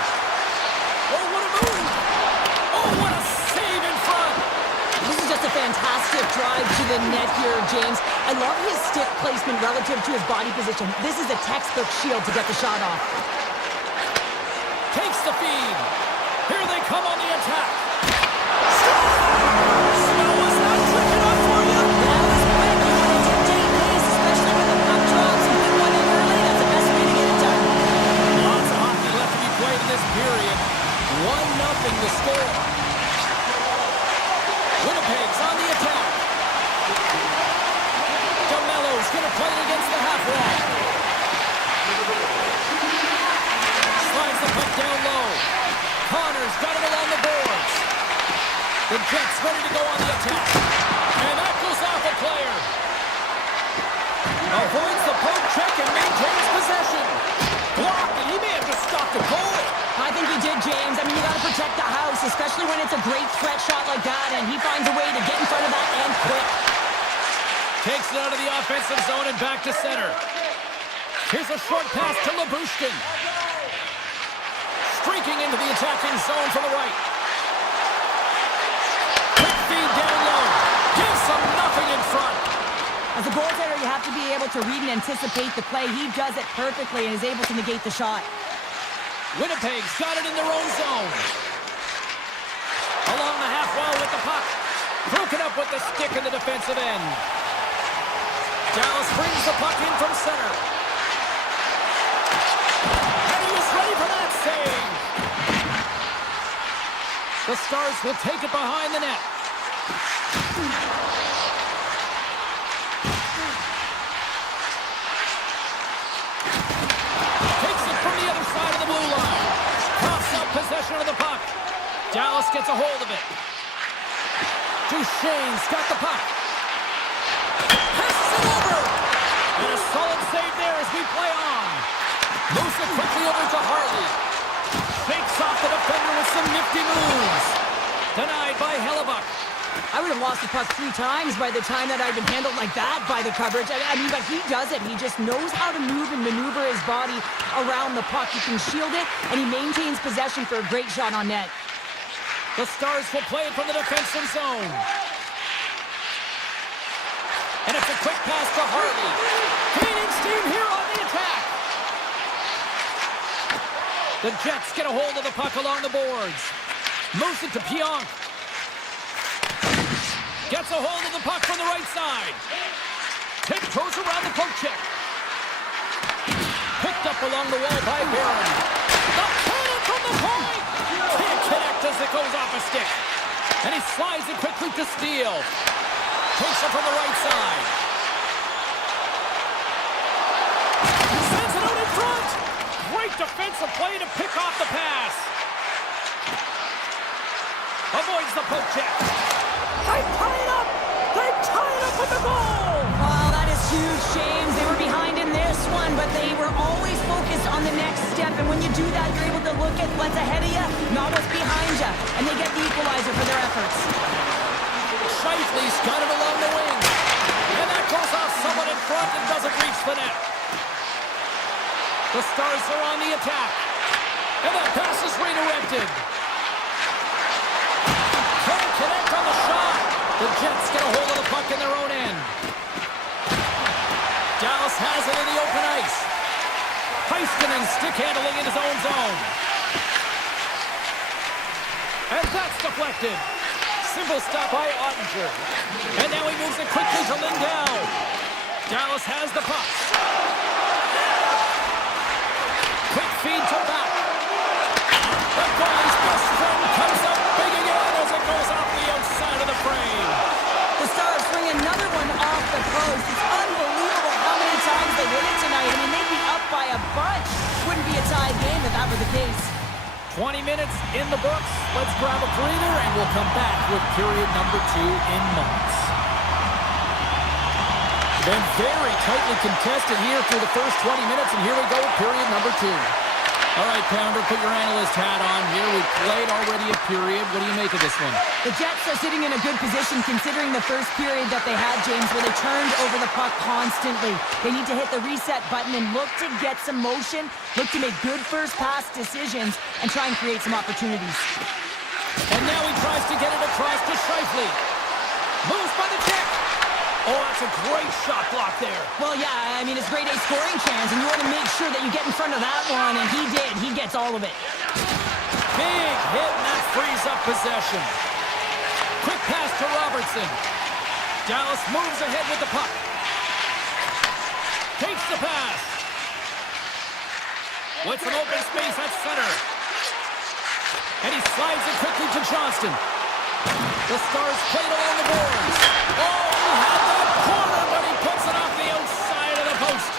Oh, what a move! Oh, what a save in front! This is just a fantastic drive to the net here, James. I love his stick placement relative to his body position. This is a textbook shield to get the shot off. Takes the feed. Here they come on the attack. Snow, was that quick enough for you? That was quick. You want it to take pace, especially when the puck drops. You put one in early, that's the best way to get it done. Lots of hockey left to be played in this period. 1-0 the score. Winnipeg's on the attack. DeMello's going to play it against the half wall. Slides the puck down low. Connor's got it along the boards. The Jets ready to go on the attack. And that goes off a player. Avoids the poke check and maintains possession. Blocked, and he may have just stopped a goal. I think he did, James. I mean, you got to protect the house, especially when it's a great threat shot like that, and he finds a way to get in front of that and quick. Takes it out of the offensive zone and back to center. Here's a short pass to Labushkin. Streaking into the attacking zone from the right. Quick feed down low. Gives them nothing in front. As a goaltender, you have to be able to read and anticipate the play. He does it perfectly and is able to negate the shot. Winnipeg's got it in their own zone. Along the half wall with the puck. Broken up with the stick in the defensive end. Dallas brings the puck in from center. And he was ready for that save. The Stars will take it behind the net. Takes it from the other side of the blue line. Coughs up possession of the puck. Dallas gets a hold of it. Duchesne's got the puck. Passes it over. And a solid save there as we play on. Moves it quickly over to Harley. Fakes off the defender with some nifty moves. Denied by Hellebuck. I would have lost the puck 3 times by the time that I'd been handled like that by the coverage. I mean, but he does it. He just knows how to move and maneuver his body around the puck. He can shield it, and he maintains possession for a great shot on net. The Stars will play it from the defensive zone. And it's a quick pass to Harley. Gaining steam here on the attack. The Jets get a hold of the puck along the boards. Moves it to Pionk. Gets a hold of the puck from the right side. Tiptoes around the poke check. Picked up along the wall by Barron. The cannon from the point. Can't connect as it goes off a stick. And he slides it quickly to Steele. Takes it from the right side. Sends it out in front. Great defensive play to pick off the pass. Avoids the poke check. They tie it up! They tie it up with the goal! Wow, that is huge, James. They were behind in this one, but they were always focused on the next step. And when you do that, you're able to look at what's ahead of you, not what's behind you. And they get the equalizer for their efforts. Shifley's got it along the wing. And that goes off someone in front and doesn't reach the net. The Stars are on the attack. And that pass is redirected. Can't connect on the shot. The Jets get a hold of the puck in their own end. Dallas has it in the open ice. Heiskanen stick handling in his own zone. And that's deflected. Simple stop by Ottinger. And now he moves it quickly to Lindell. Dallas has the puck. Quick feed to back. The goalie's best friend comes up big again as it goes off the outside of the frame. The Stars bring another one off the post. It's unbelievable how many times they win it tonight. I mean, they'd be up by a bunch. Wouldn't be a tie game if that were the case. 20 minutes in the books. Let's grab a breather and we'll come back with period number 2 in moments. Been very tightly contested here through the first 20 minutes, and here we go, period number 2. All right, Pounder, put your analyst hat on. Here we played already a period. What do you make of this one? The Jets are sitting in a good position considering the first period that they had, James, where they turned over the puck constantly. They need to hit the reset button and look to get some motion, look to make good first pass decisions, and try and create some opportunities. And now he tries to get it across to Scheifele. Moves by the check. Oh, that's a great shot block there. Well, yeah, I mean, it's grade A scoring chance, and you want to make sure that you get in front of that one, and he did. He gets all of it. Big hit, and that frees up possession. Quick pass to Robertson. Dallas moves ahead with the puck. Takes the pass. With some open space at center. And he slides it quickly to Johnston. The Stars played along the boards. Oh, he had that corner, but he puts it off the outside of the post.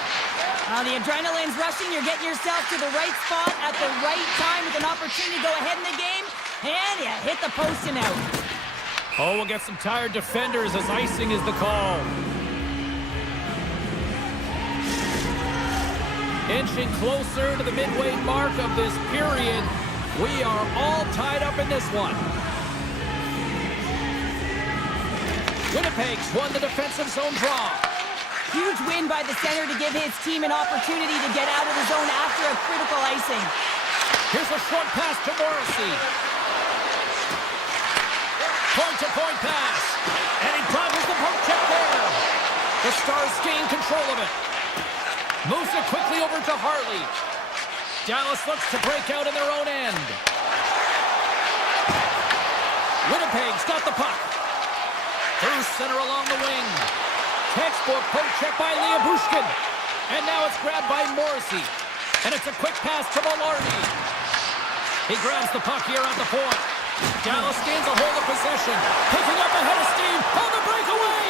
The adrenaline's rushing. You're getting yourself to the right spot at the right time with an opportunity to go ahead in the game. And you hit the post and out. Oh, we'll get some tired defenders as icing is the call. Inching closer to the midway mark of this period. We are all tied up in this one. Winnipeg's won the defensive zone draw. Huge win by the center to give his team an opportunity to get out of the zone after a critical icing. Here's a short pass to Morrissey. Point-to-point pass. And he dodges the poke check there. The Stars gain control of it. Moves it quickly over to Harley. Dallas looks to break out in their own end. Winnipeg's got the puck. Through center along the wing. Textbook poke check by Bushkin. And now it's grabbed by Morrissey. And it's a quick pass to Maloney. He grabs the puck here at the point. Dallas gains a hold of possession. Picking up ahead of steam on the breakaway.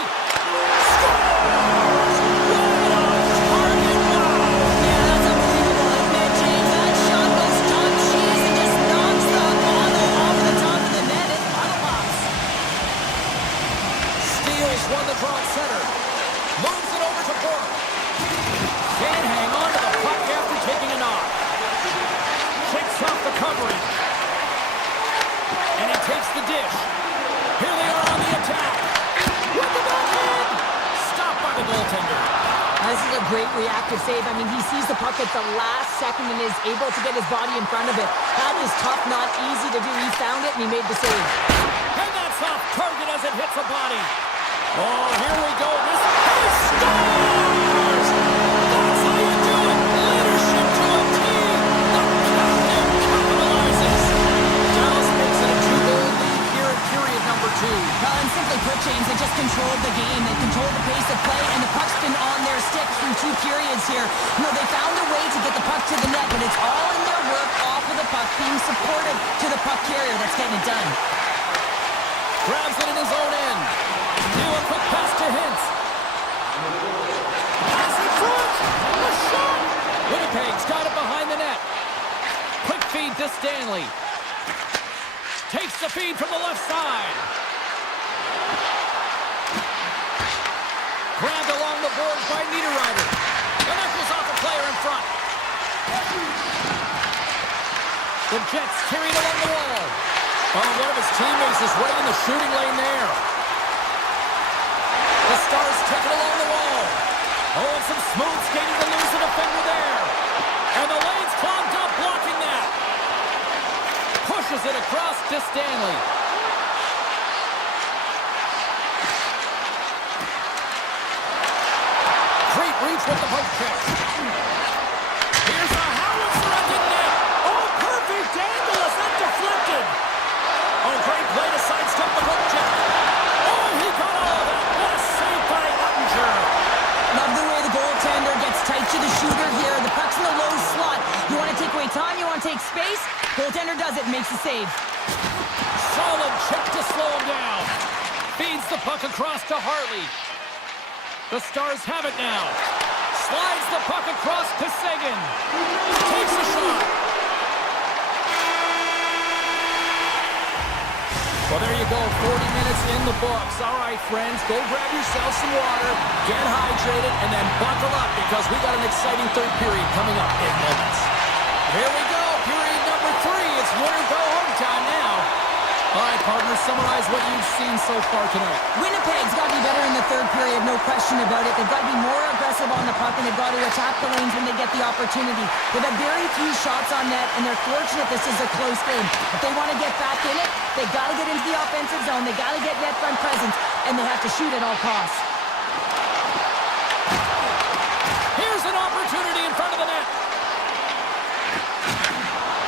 Scores! Right on target. Wow! Yeah, that's unbelievable, isn't it, James? That shot goes John Cheese and just knocks the ball off the top of the net. It puddle pops. Steals won the draw at center. Moves it over to Bork. Can't hang on to the puck after taking a knock. Kicks off the coverage. And he takes the dish. Here they are on the attack. With the backhand. Stopped by the goaltender. This is a great reactive save. I mean, he sees the puck at the last second and is able to get his body in front of it. That is tough, not easy to do. He found it and he made the save. And that's off target as it hits a body. Oh, here we go. This scores! That's how you do it. Leadership to a team. The captain capitalizes. Dallas makes it a 2-goal lead here in period number 2. Well, and simply put, James, they just controlled the game. They controlled the pace of play, and the puck's been on their stick through 2 periods here. You know, they found a way to get the puck to the net, but it's all in their work off of the puck, being supportive to the puck carrier that's getting it done. Grabs it in his own end. Now a quick pass to Hintz. Pass in front. A shot. Winnipeg's got it behind the net. Quick feed to Stanley. Takes the feed from the left side. Grabbed along the boards by Niederreiter. And that goes off a player in front. The Jets carried along the wall. Oh, one of his teammates is right in the shooting lane there. The Stars take it along the wall. Oh, and some smooth skating to lose the defender there. And the lane's clogged up, blocking that. Pushes it across to Stanley. Great reach with the poke check. Here's a howitzer at the net. Oh, perfect angle as that deflected. Oh, great play to sidestep the poke check. Oh, he got all of that. What a save by Ottinger. Love the way the goaltender gets tight to the shooter here. The puck's in the low slot. You want to take away time, you want to take space. Goaltender does it, makes the save. Solid check to slow him down. Feeds the puck across to Harley. The Stars have it now. Slides the puck across to Seguin. Takes a shot. Well, there you go. 40 minutes in the books. All right, friends, go grab yourself some water, get hydrated, and then buckle up because we got an exciting third period coming up in moments. Here we go. Period number 3. It's winner go home time. summarize what you've seen so far tonight? Winnipeg's got to be better in the third period, no question about it. They've got to be more aggressive on the puck, and they've got to attack the lanes when they get the opportunity. They've had very few shots on net, and they're fortunate this is a close game. If they want to get back in it, they've got to get into the offensive zone. They've got to get net front presence, and they have to shoot at all costs. Here's an opportunity in front of the net.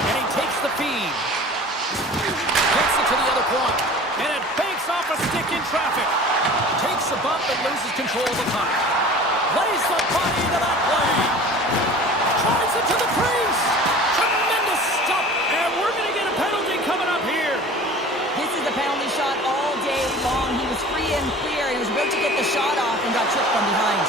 And he takes the feed. Gets it to the other point. And it banks off a stick in traffic. Takes a bump and loses control of the puck. Plays the body into that play. Tries it to the crease. Tremendous stop. And we're going to get a penalty coming up here. This is a penalty shot all day long. He was free and clear. He was about to get the shot off and got tripped from behind.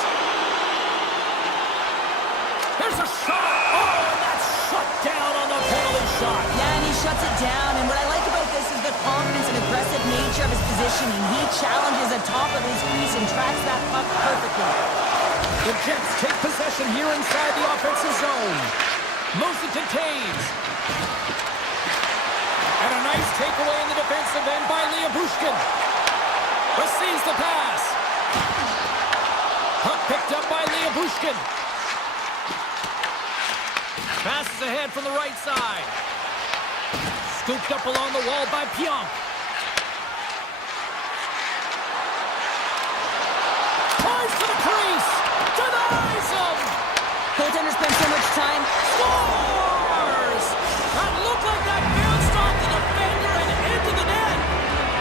There's a shot. Oh, and that's shut down on the penalty shot. Yeah, and he shuts it down. And what I like about this is the confidence and aggressive nature of his positioning. He challenges the top of his crease and tracks that puck perfectly. The Jets take possession here inside the offensive zone. Moves it to Taves. And a nice takeaway in the defensive end by Bushkin. Receives the pass. Puck picked up by Bushkin. Passes ahead from the right side. Scooped up along the wall by Pionk. Flies to the crease. Denies him. Goaltender spent so much time. Scores! That looked like that bounced off the defender and into the net.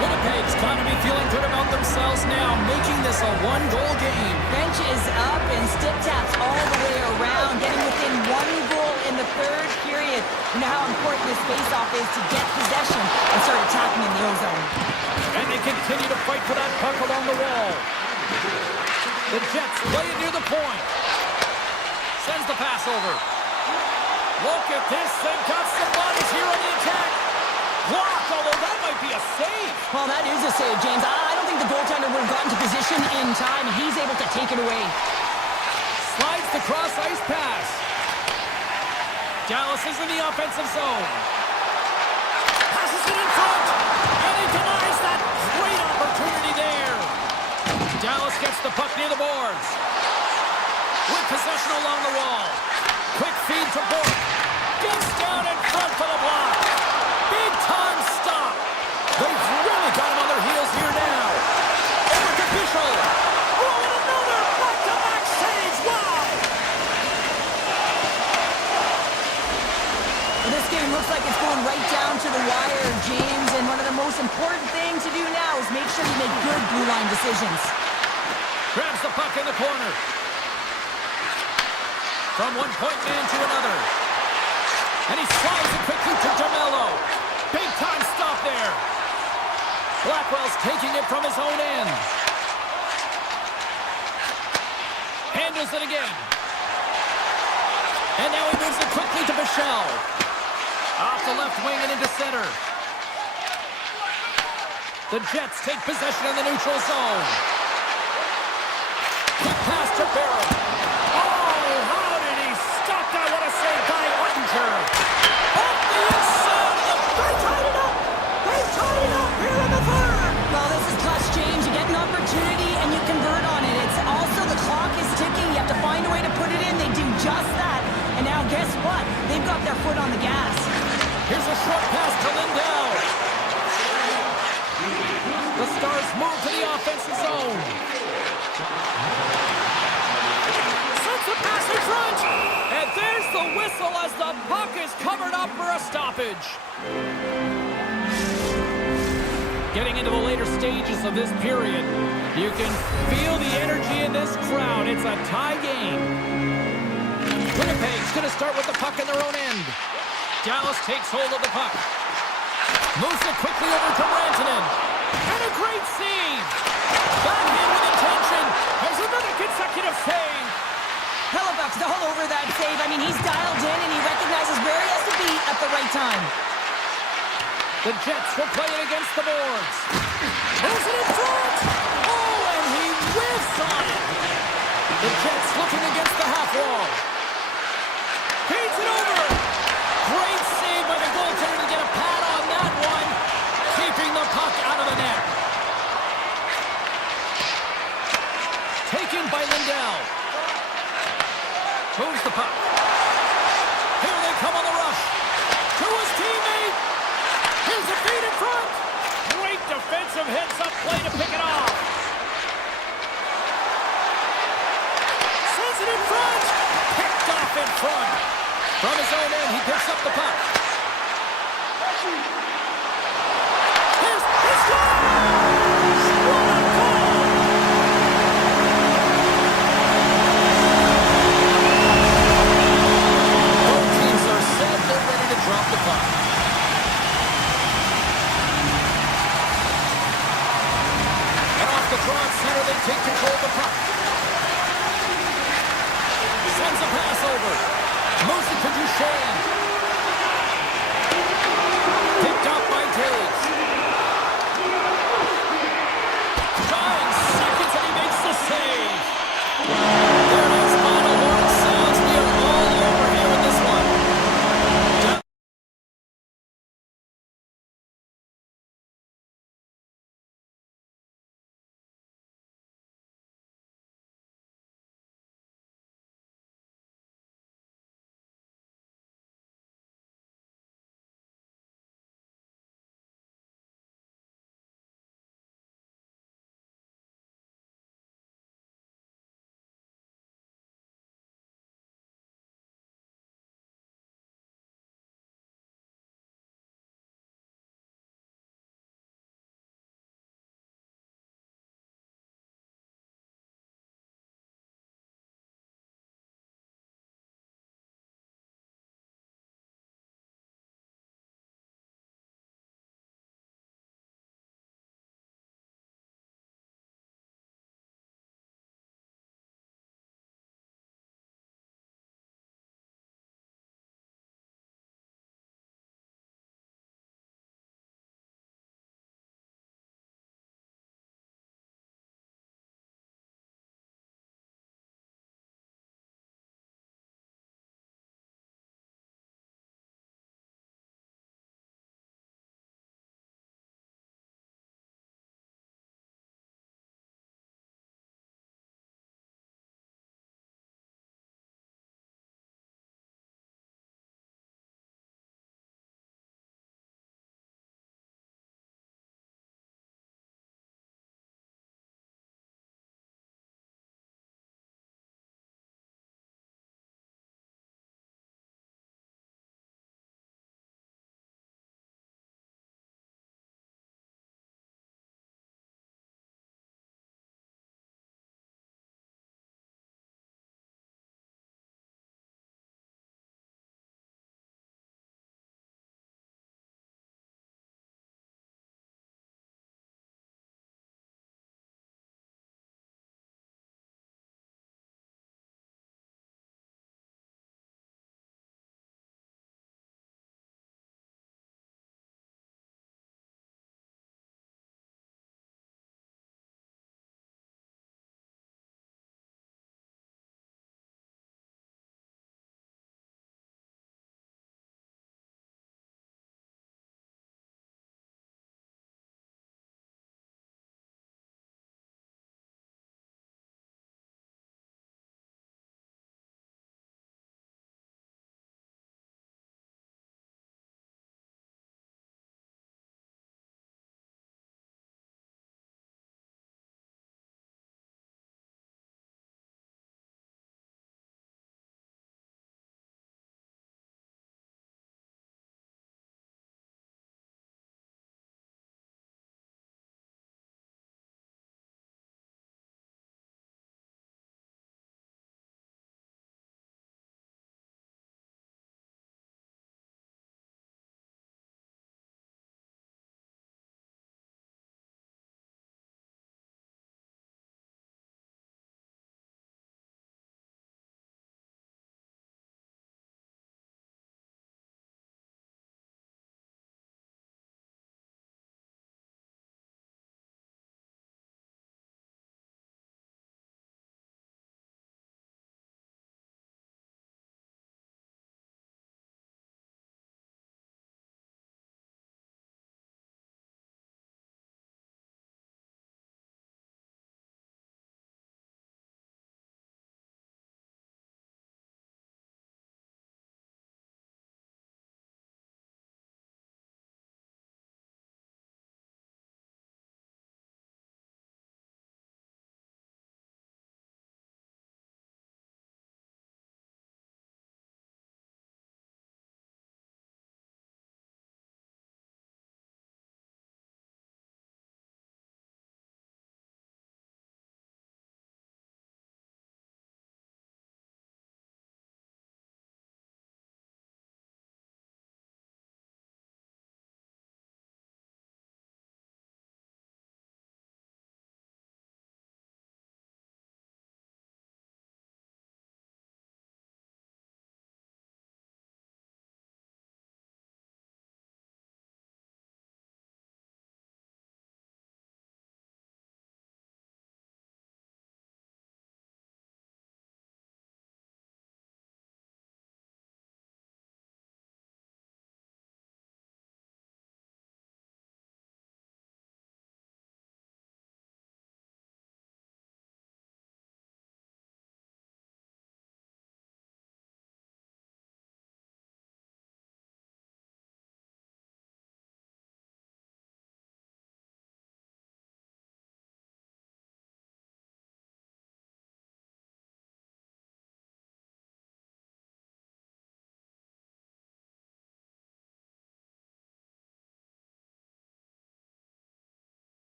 Winnipeg's got to be feeling good about themselves now, making this a one-goal game. Bench is up and stick taps all the way around, getting within one goal in the third period. You know how important this face-off is to get possession and start attacking in the O-zone. And they continue to fight for that puck along the wall. The Jets play it near the point. Sends the pass over. Look at this. They've got some bodies here on the attack. Blocked, although that might be a save. Well, that is a save, James. I don't think the goaltender would have gotten to position in time, and he's able to take it away. Slides the cross-ice pass. Dallas is in the offensive zone. Passes it in front. And he denies that great opportunity there. Dallas gets the puck near the boards. With possession along the wall. Quick feed to Bork. Gets down in front for the block. Big time stop. They've really got him on their heels here now. Over to Bishop. Oh, and another back-to-back saves. Wow. Well, this game looks like it's going right down to the wire, James, and one of the most important things to do now is make sure you make good blue line decisions. Grabs the puck in the corner. From one point man to another. And he slides it quickly to DeMello. Big time stop there. Blackwell's taking it from his own end. Handles it again. And now he moves it quickly to Michel. Off the left wing and into center. The Jets take possession in the neutral zone. Quick pass to Barrett. Oh, how did he stop that? What a save by Ottinger. Off the inside. They tied it up. They tied it up here in the third. Well, this is clutch, James. You get an opportunity and you convert on it. It's also the clock is ticking. You have to find a way to put it in. They do just that. And now guess what? They've got their foot on the gas. Here's a short pass to Lindell. The Stars move to the offensive zone. Sends a pass in front. And there's the whistle as the puck is covered up for a stoppage. Getting into the later stages of this period, you can feel the energy in this crowd. It's a tie game. Winnipeg's going to start with the puck in their own end. Dallas takes hold of the puck. Moves it quickly over to Rantanen. And a great save. Backhand with intention. There's another consecutive save. Hellebuck's all over that save. I mean, he's dialed in and he recognizes where he has to be at the right time. The Jets will play it against the boards. Moves it in front. Oh, and he whiffs on it. The Jets looking against the half wall. Feeds it over. Great save by the goaltender to get a pad on that one. Keeping the puck out front. Great defensive heads-up play to pick it off. Sends it in front. Picked off in front. From his own end, he picks up the puck. Here's scores! What a goal! Both teams are set. They're ready to drop the puck. And off the draw at center, they take control of the puck. Sends a pass over. Moves it to Duchesne. Picked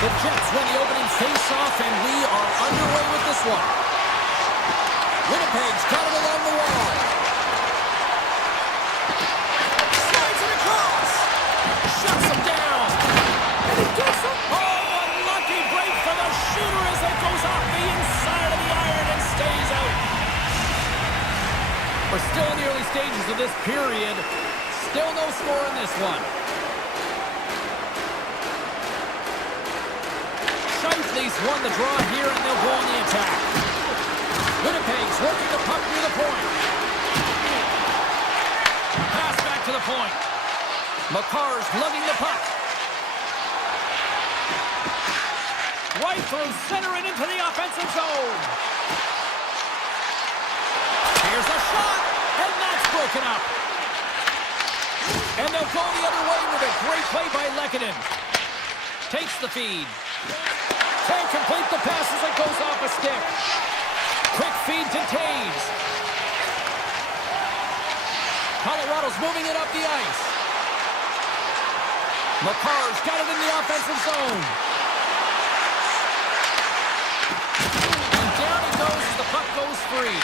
The Jets win the opening face-off, and we are underway with this one. Winnipeg's got it along the wall. Slides it across. Shuts him down. And he gets him. Oh, unlucky break for the shooter as it goes off the inside of the iron and stays out. We're still in the early stages of this period. Still no score in this one. Shifley's won the draw here, and they'll go on the attack. Winnipeg's working the puck near the point. Pass back to the point. McCarr's lugging the puck. Right through center and into the offensive zone. Here's a shot, and that's broken up. And they'll go the other way with a great play by Lehkonen. Takes the feed. Can't complete the pass as it goes off a stick. Quick feed to Taves. Colorado's moving it up the ice. McCarr's got it in the offensive zone. And down it goes as the puck goes free.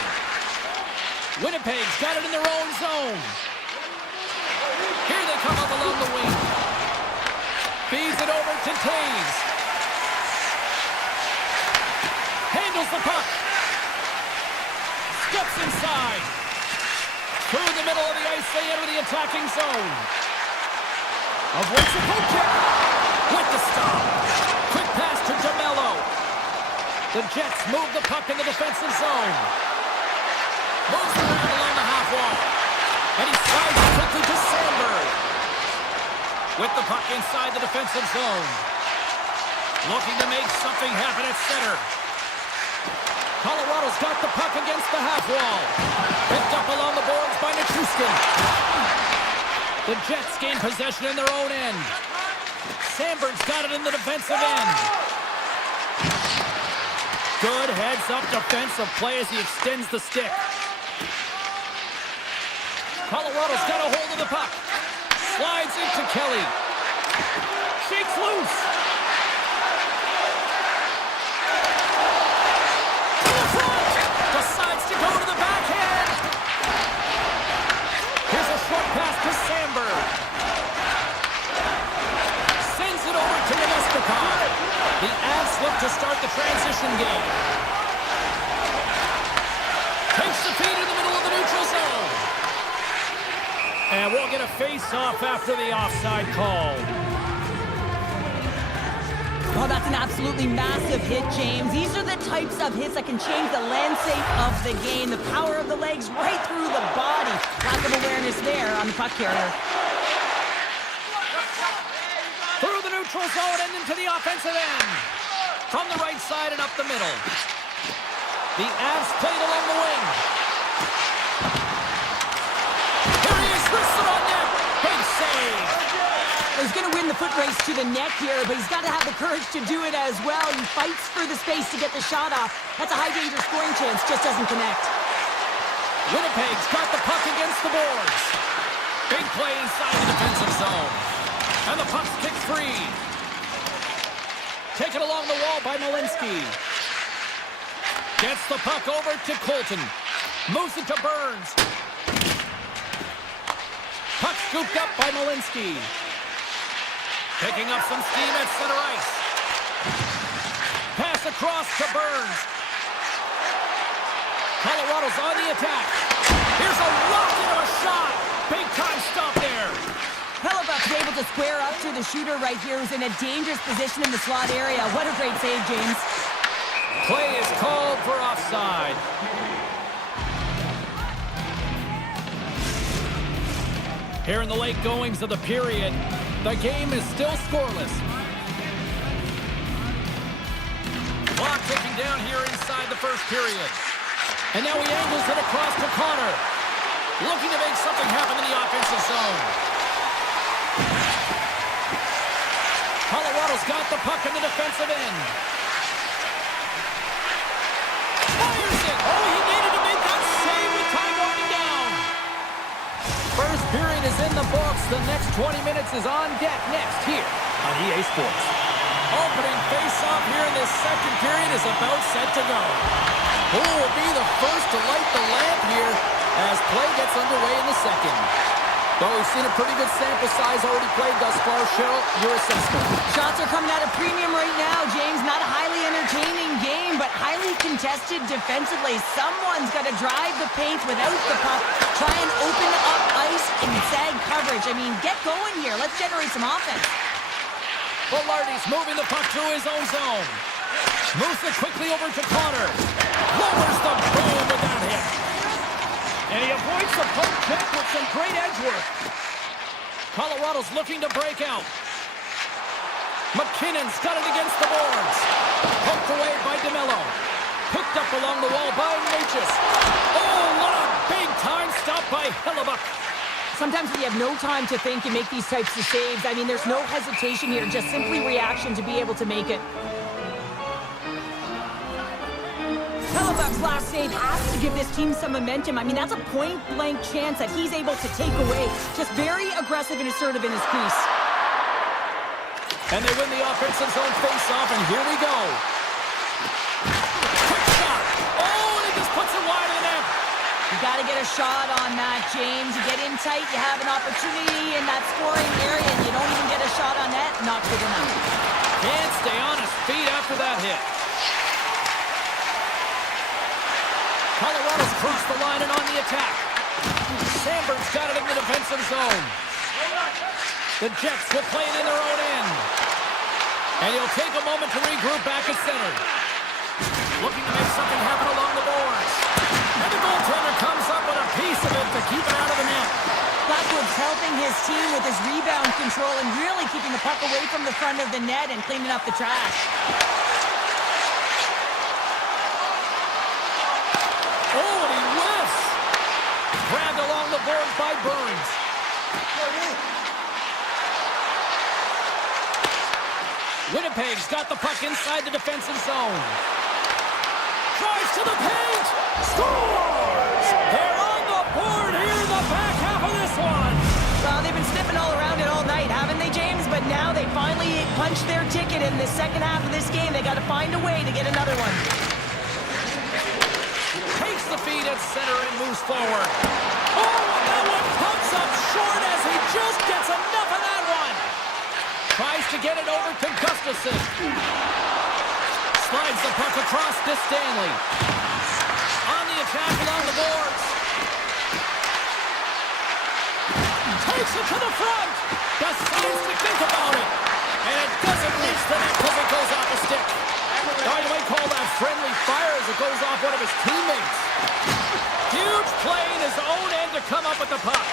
Winnipeg's got it in their own zone. Here they come up along the wing. Feeds it over to Taves. Handles the puck. Steps inside. Through the middle of the ice, they enter the attacking zone. Avoids the poke kick. With the stop. Quick pass to DeMello. The Jets move the puck in the defensive zone. Moves around along the half wall. And he slides quickly to Sandberg. With the puck inside the defensive zone. Looking to make something happen at center. Colorado's got the puck against the half wall. Picked up along the boards by Nichushkin. The Jets gain possession in their own end. Sandberg's got it in the defensive end. Good heads-up defensive play as he extends the stick. Colorado's got a hold of the puck. Slides into Kelly. Shakes loose. To the front. Decides to go to the backhand. Here's a short pass to Sandberg. Sends it over to Nemestikov. The Avs look to start the transition game. Takes the feed in the middle of the neutral zone. And we'll get a face-off after the offside call. Oh, that's an absolutely massive hit, James. These are the types of hits that can change the landscape of the game. The power of the legs right through the body. Lack of awareness there on the puck carrier. Through the neutral zone and into the offensive end. From the right side and up the middle. The Avs played along the wing. Here he is, wristed on net. Big save. He's going to win the foot race to the net here, but he's got to have the courage to do it as well. He fights for the space to get the shot off. That's a high-danger scoring chance, just doesn't connect. Winnipeg's got the puck against the boards. Big play inside the defensive zone. And the puck's kicked free. Taken along the wall by Malinsky. Gets the puck over to Colton. Moves it to Burns. Puck scooped up by Malinsky. Picking up some steam at center ice. Pass across to Burns. Colorado's on the attack. Here's a rocket of a shot. Big time stop there. Hellebuck's able to square up to the shooter right here, who's in a dangerous position in the slot area. What a great save, James. Play is called for offside. Here in the late goings of the period, the game is still scoreless. Clock ticking down here inside the first period. And now he angles it across to Connor. Looking to make something happen in the offensive zone. Colorado's got the puck in the defensive end. Fires it! Oh, he needed to make that save with time winding down. First period is in the books. The next 20 minutes is on deck next here on EA Sports. Opening face-off here in this second period is about set to go. Who will be the first to light the lamp here as play gets underway in the second? Well, we've seen a pretty good sample size already played thus far. Cheryl, your assessment. Shots are coming at a premium right now, James. Not a highly entertaining game, but highly contested defensively. Someone's got to drive the paint without the puck, try and open up ice and zag coverage. I mean, get going here. Let's generate some offense. Velarde's moving the puck through his own zone. Moves it quickly over to Connor. Lowers the boom with that hit. And he avoids the poke check with some great edge work. Colorado's looking to break out. McKinnon's got it against the boards. Poked away by DeMello. Picked up along the wall by Natchez. Oh, what a big-time stop by Hellebuyck. Sometimes we have no time to think and make these types of saves. I mean, there's no hesitation here, just simply reaction to be able to make it. Hellebuyck's last save has to give this team some momentum. I mean, that's a point-blank chance that he's able to take away. Just very aggressive and assertive in his crease. And they win the offensive zone face-off, and here we go. Quick shot. Oh, and he just puts it wide of the net. You got to get a shot on that, James. You get in tight, you have an opportunity in that scoring area, and you don't even get a shot on net. Not good enough. Can't stay on his feet after that hit. Colorado's crossed the line and on the attack. Sandberg's got it in the defensive zone. The Jets will play it in their own end. And he'll take a moment to regroup back at center. Looking to make something happen along the boards. And the goaltender comes up with a piece of it to keep it out of the net. Blackwood's helping his team with his rebound control and really keeping the puck away from the front of the net and cleaning up the trash. Oh, and he whiffs. Grabbed along the boards by Burns. Winnipeg's got the puck inside the defensive zone. Drives to the paint. Scores! They're on the board here in the back half of this one. Well, they've been sniffing all around it all night, haven't they, James? But now they finally punched their ticket in the second half of this game. They got to find a way to get another one. Takes the feed at center and moves forward. Oh, and that one comes up short as he just gets enough of that one. Tries to get it over to Gustafsson. Slides the puck across to Stanley. On the attack along the boards. Takes it to the front. Decides to think about it. And it doesn't reach the net because it goes off a stick. Now you might call that friendly fire as it goes off one of his teammates. Huge play in his own end to come up with the puck.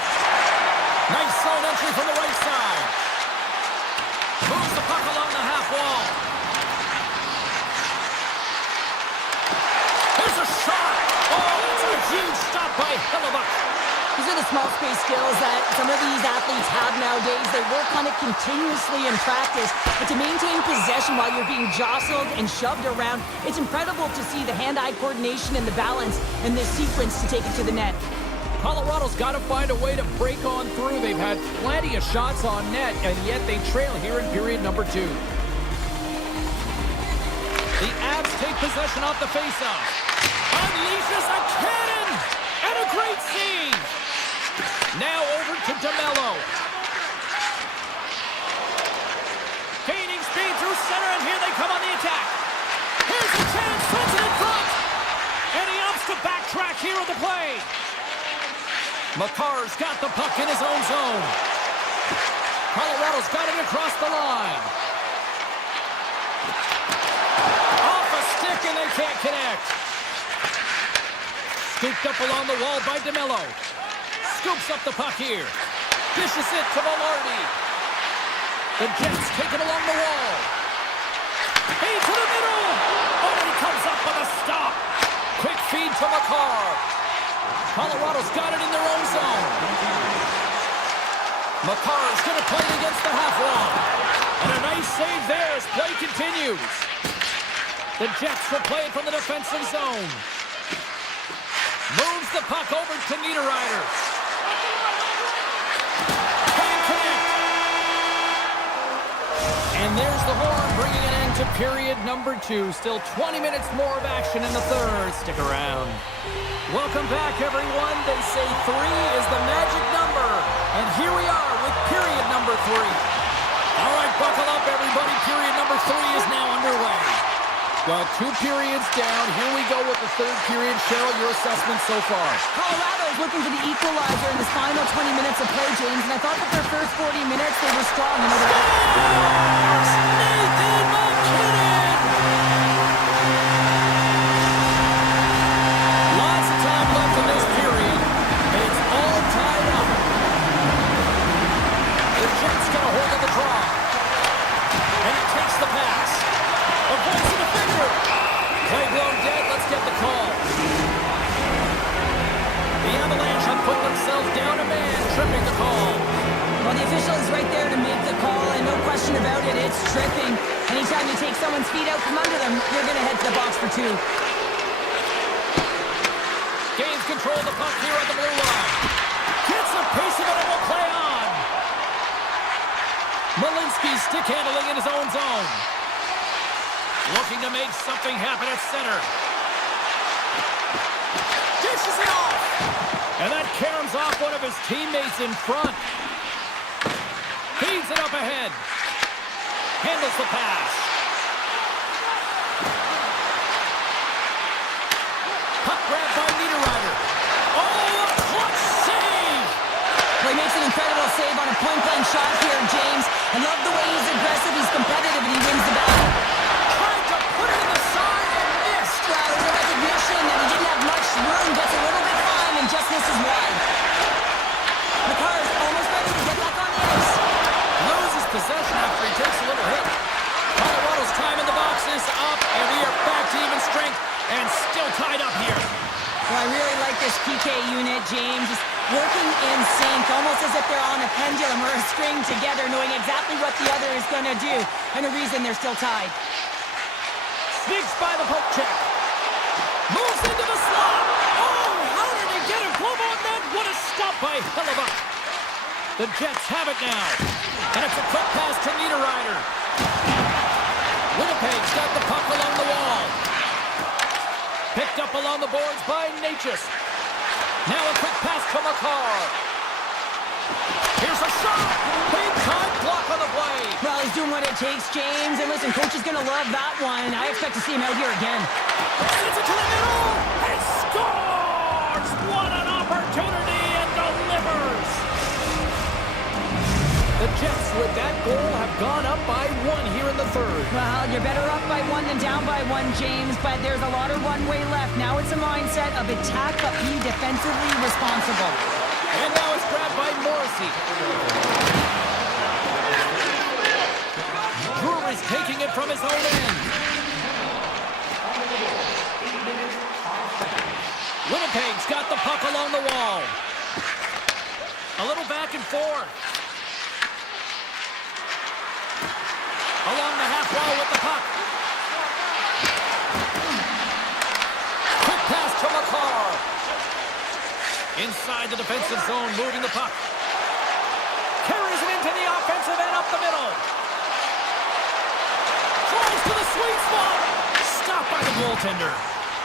Nice zone entry from the right side. Moves the puck along the half wall. Here's a shot. Oh, that's a huge stop by Hellebuyck. These are the small space skills that some of these athletes have nowadays. They work on it continuously in practice. But to maintain possession while you're being jostled and shoved around, it's incredible to see the hand-eye coordination and the balance in this sequence to take it to the net. Colorado's got to find a way to break on through. They've had plenty of shots on net, and yet they trail here in period number 2. The Avs take possession off the faceoff. Unleashes a cannon! And a great save! Now over to DeMello. Gaining speed through center, and here they come on the attack. Here's a chance, sends it in front! And he opts to backtrack here on the play. Makar's got the puck in his own zone. Colorado's got it across the line. Off a stick, and they can't connect. Scooped up along the wall by DeMello. Scoops up the puck here. Dishes it to Velarde. The Jets take it along the wall. Hey, to the middle! Oh, he comes up with a stop. Quick feed to Makar. Colorado's got it in their own zone. Makar's going to play it against the half wall. And a nice save there as play continues. The Jets will play it from the defensive zone. Moves the puck over to Niederreiter. Can't connect. And there's the horn, bringing an end to period number 2. Still 20 minutes more of action in the third. Stick around. Welcome back, everyone. They say 3 is the magic number. And here we are with period number 3. All right, buckle up, everybody. Period number 3 is now underway. Well, 2 periods down. Here we go with the third period. Cheryl, your assessment so far? Colorado is looking for the equalizer in this final 20 minutes of play, James, and I thought that their first 40 minutes, they were strong. You know, Nathan McKinnon! Lots of time left in this period. It's all tied up. The Jets got a hold of the draw. And he takes the pass. Avoids the defender. Play blown dead. Let's get the call. The Avalanche have put themselves down a man, tripping the call. well, the official is right there to make the call, and no question about it, it's tripping. Anytime you take someone's feet out from under them, you're going to head to the box for 2. Gains control of the puck here at the blue line. Gets a piece of it and will play on. Malinsky stick handling in his own zone. Looking to make something happen at center. Dishes it off. And that caroms off one of his teammates in front. Feeds it up ahead. Handles the pass. Puck grabbed by Niederreiter. Oh, a clutch save! Well, he makes an incredible save on a point-blank shot here, James. I love the way he's aggressive, he's competitive, and he wins the battle. Tried to put it in the side and missed. Well, there's a recognition that he didn't have much room, gets a little bit fine, and just misses wide. McCarr is almost ready to get back on the ice. Loses possession after he takes a little hit. Colorado's time in the box is up, and we are back to even strength and still tied up here. Well, I really like this PK unit, James. Just working in sync, almost as if they're on a pendulum or a string together, knowing exactly what the other is going to do, and the reason they're still tied. Sneaks by the poke check. Moves into the slot. Oh, how did he get a glove on that? What a stop by Hellebuck. The Jets have it now. And it's a quick pass to Niederreiter. Winnipeg's got the puck along the wall. Picked up along the boards by Natchez. Now a quick pass to McCarr. Here's a shot. Big time block on the play. Well, he's doing what it takes, James. And listen, coach is going to love that one. I expect to see him out here again. Sends it to the middle. He scores! What an opportunity and delivers. The Jets, with that goal, have gone up by 1 here in the third. Well, you're better up by 1 than down by 1, James, but there's a lot of runway left. Now it's a mindset of attack, but be defensively responsible. And now it's grabbed by Morrissey. Brewer is taking it from his own end. Winnipeg's got the puck along the wall. A little back and forth. Along the half wall with the puck. Quick pass to McCarr. Inside the defensive zone, moving the puck. Carries it into the offensive end up the middle. Tries to the sweet spot. Stopped by the goaltender.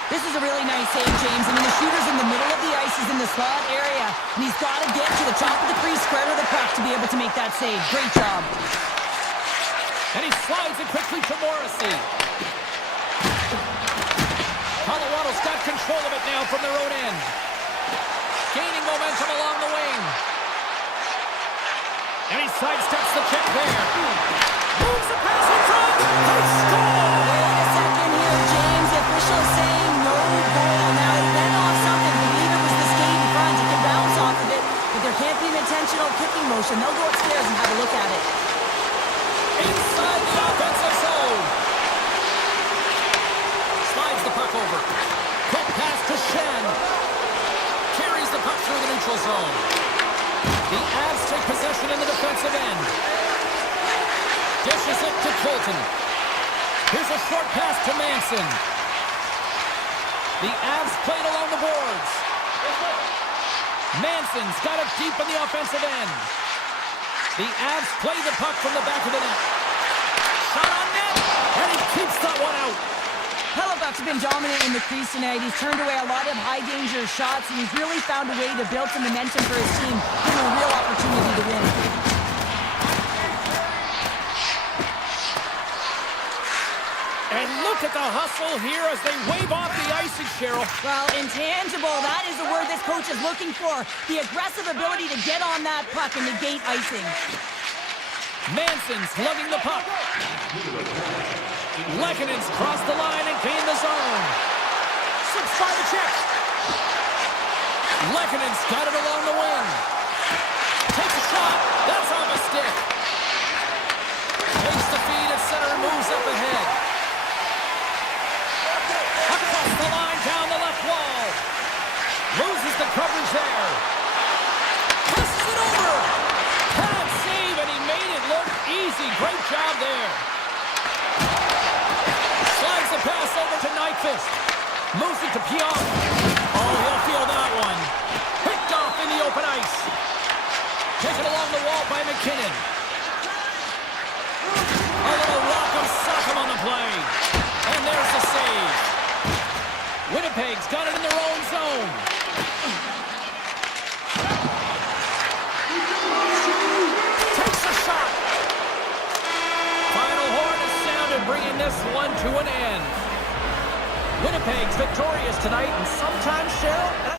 This is a really nice save, James. I mean, the shooter's in the middle of the ice. He's in the slot area, and he's got to get to the top of the crease, square to the puck to be able to make that save. Great job. And he slides it quickly to Morrissey. Colorado's got control of it now from their own end. Gaining momentum along the wing. And he sidesteps the check there. Moves the pass in front. They score! Wait a second here, James. The official saying no goal. Now, it went off something. I believe it was the skate in front. It can bounce off of it, but there can't be an intentional kicking motion. They'll go upstairs and have a look at it. Inside the offensive zone. Slides the puck over. Quick pass to Shen. Carries the puck through the neutral zone. The Avs take possession in the defensive end. Dishes it to Colton. Here's a short pass to Manson. The Avs played along the boards. Manson's got it deep in the offensive end. The Avs play the puck from the back of the net. Keeps that one out. Hellebuyck's been dominant in the crease tonight. He's turned away a lot of high-danger shots, and he's really found a way to build some momentum for his team, give him a real opportunity to win. And look at the hustle here as they wave off the icing, Cheryl. Well, intangible, that is the word this coach is looking for. The aggressive ability to get on that puck and negate icing. Manson's lugging the puck. Lekkonen's crossed the line and gained the zone. Slips by the check. Lekkonen's got it along the wing. Takes a shot. That's off a stick. Takes the feed at center and moves up ahead. Across the line, down the left wall. Loses the coverage there. Passes it over. Can't save, and he made it look easy. Great job there. Slides the pass over to Nyquist. Moves it to Pionk. Oh, he'll feel that one. Picked off in the open ice. Taken along the wall by McKinnon. A little rock'em sock'em on the play. And there's the save. Winnipeg's got it in their own zone. Takes a shot. Final horn is sounded, bringing this one to an end. Winnipeg's victorious tonight, and sometimes, Cheryl,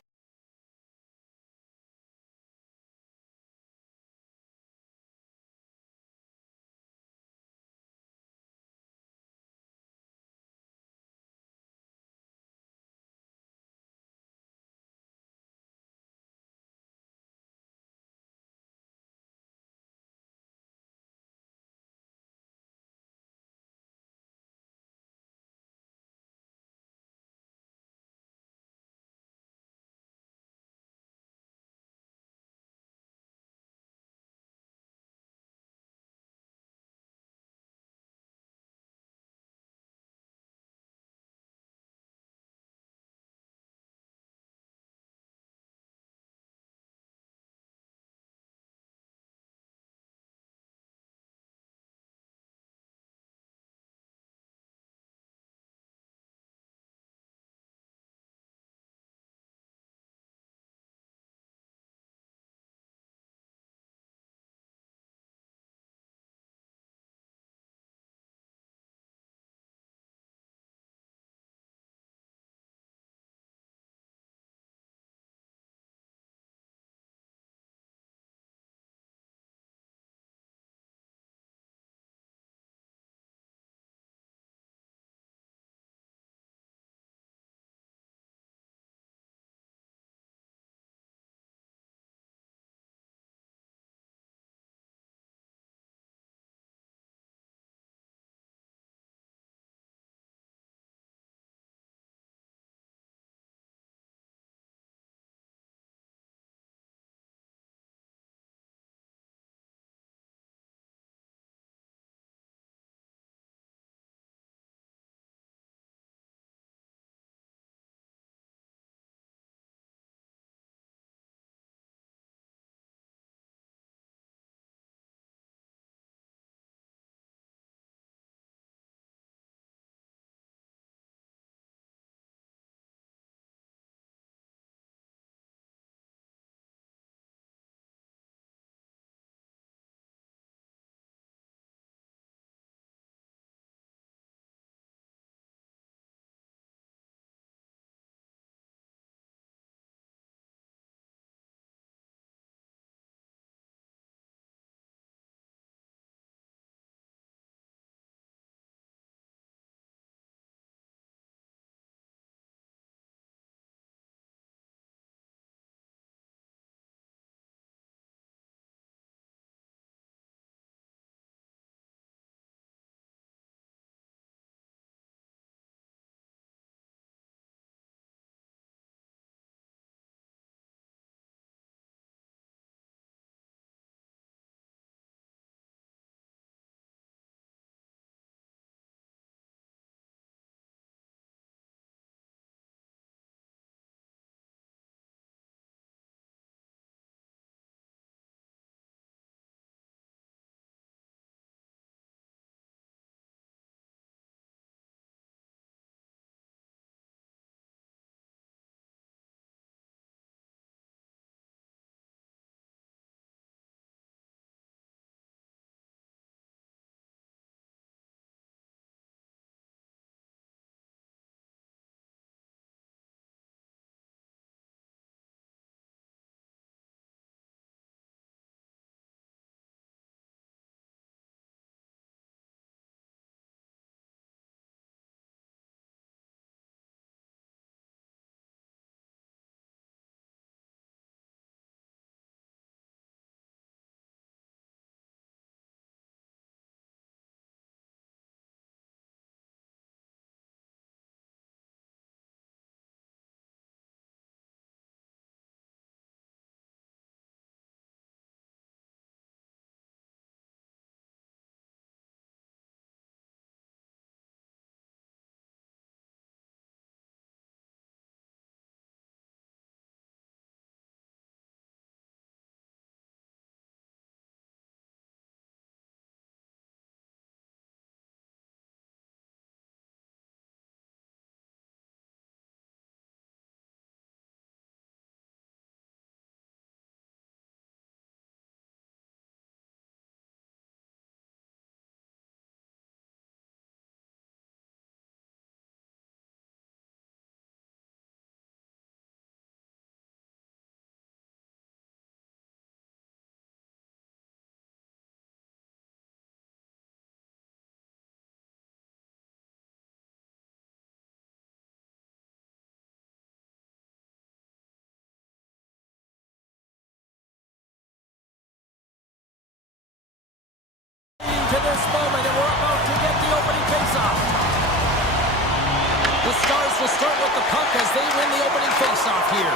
The Stars will start with the puck as they win the opening faceoff here.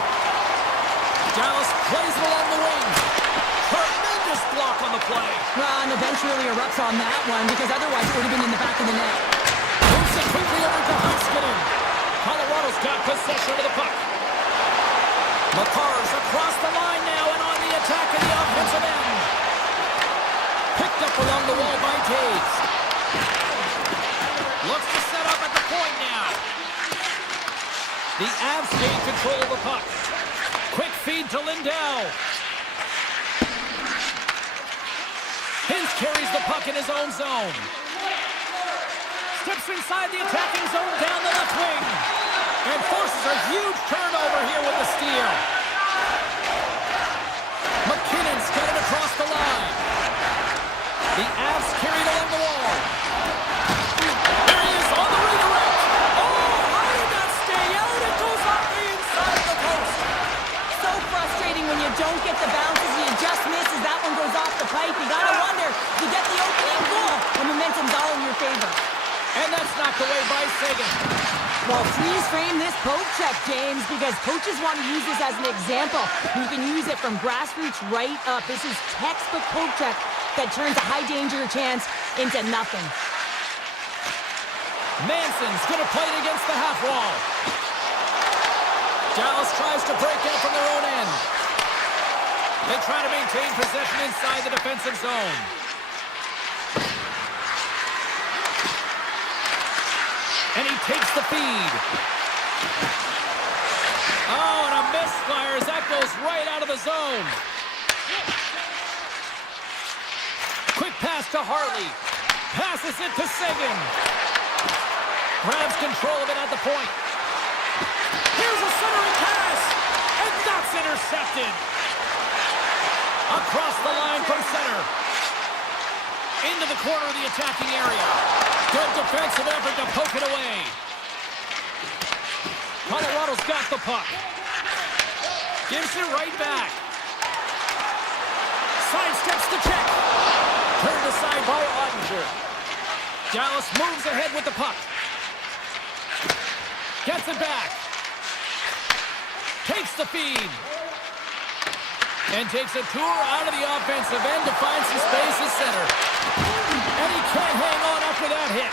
Dallas plays it along the wing. Tremendous block on the play. Well, and the bench really erupts on that one because otherwise it would have been in the back of the net. Moves it quickly over to Heiskanen. Colorado's got possession of the puck. McCarr's across the line now and on the attack in the offensive end. Picked up along the wall by Taves. Looks to set up at the point now. The Avs gain control of the puck. Quick feed to Lindell. Hintz carries the puck in his own zone. Steps inside the attacking zone down the left wing. And forces a huge turnover here with the steal. McKinnon's got it across the line. The Avs carried along the wall. There he is on the redirect. Oh, how did that stay out? It goes off the inside of the post. So frustrating when you don't get the bounces and you just miss as that one goes off the pipe. You gotta wonder, you get the opening goal, and momentum's all in your favor. And that's knocked away by Sagan. Well, freeze frame this poke check, James, because coaches want to use this as an example. You can use it from grassroots right up. This is textbook poke check that turns a high danger chance into nothing. Manson's going to play it against the half wall. Dallas tries to break out from their own end. They try to maintain possession inside the defensive zone. And he takes the feed. Oh, and a misfire as that goes right out of the zone. Quick pass to Hartley. Passes it to Sagan. Grabs control of it at the point. Here's a centering pass. And that's intercepted. Across the line from center. Into the corner of the attacking area. Good defensive effort to poke it away. Colorado's got the puck. Gives it right back. Sidesteps the check. Turned aside by Ottinger. Dallas moves ahead with the puck. Gets it back. Takes the feed. And takes a tour out of the offensive end to find some space at center. And he can't hang on after that hit.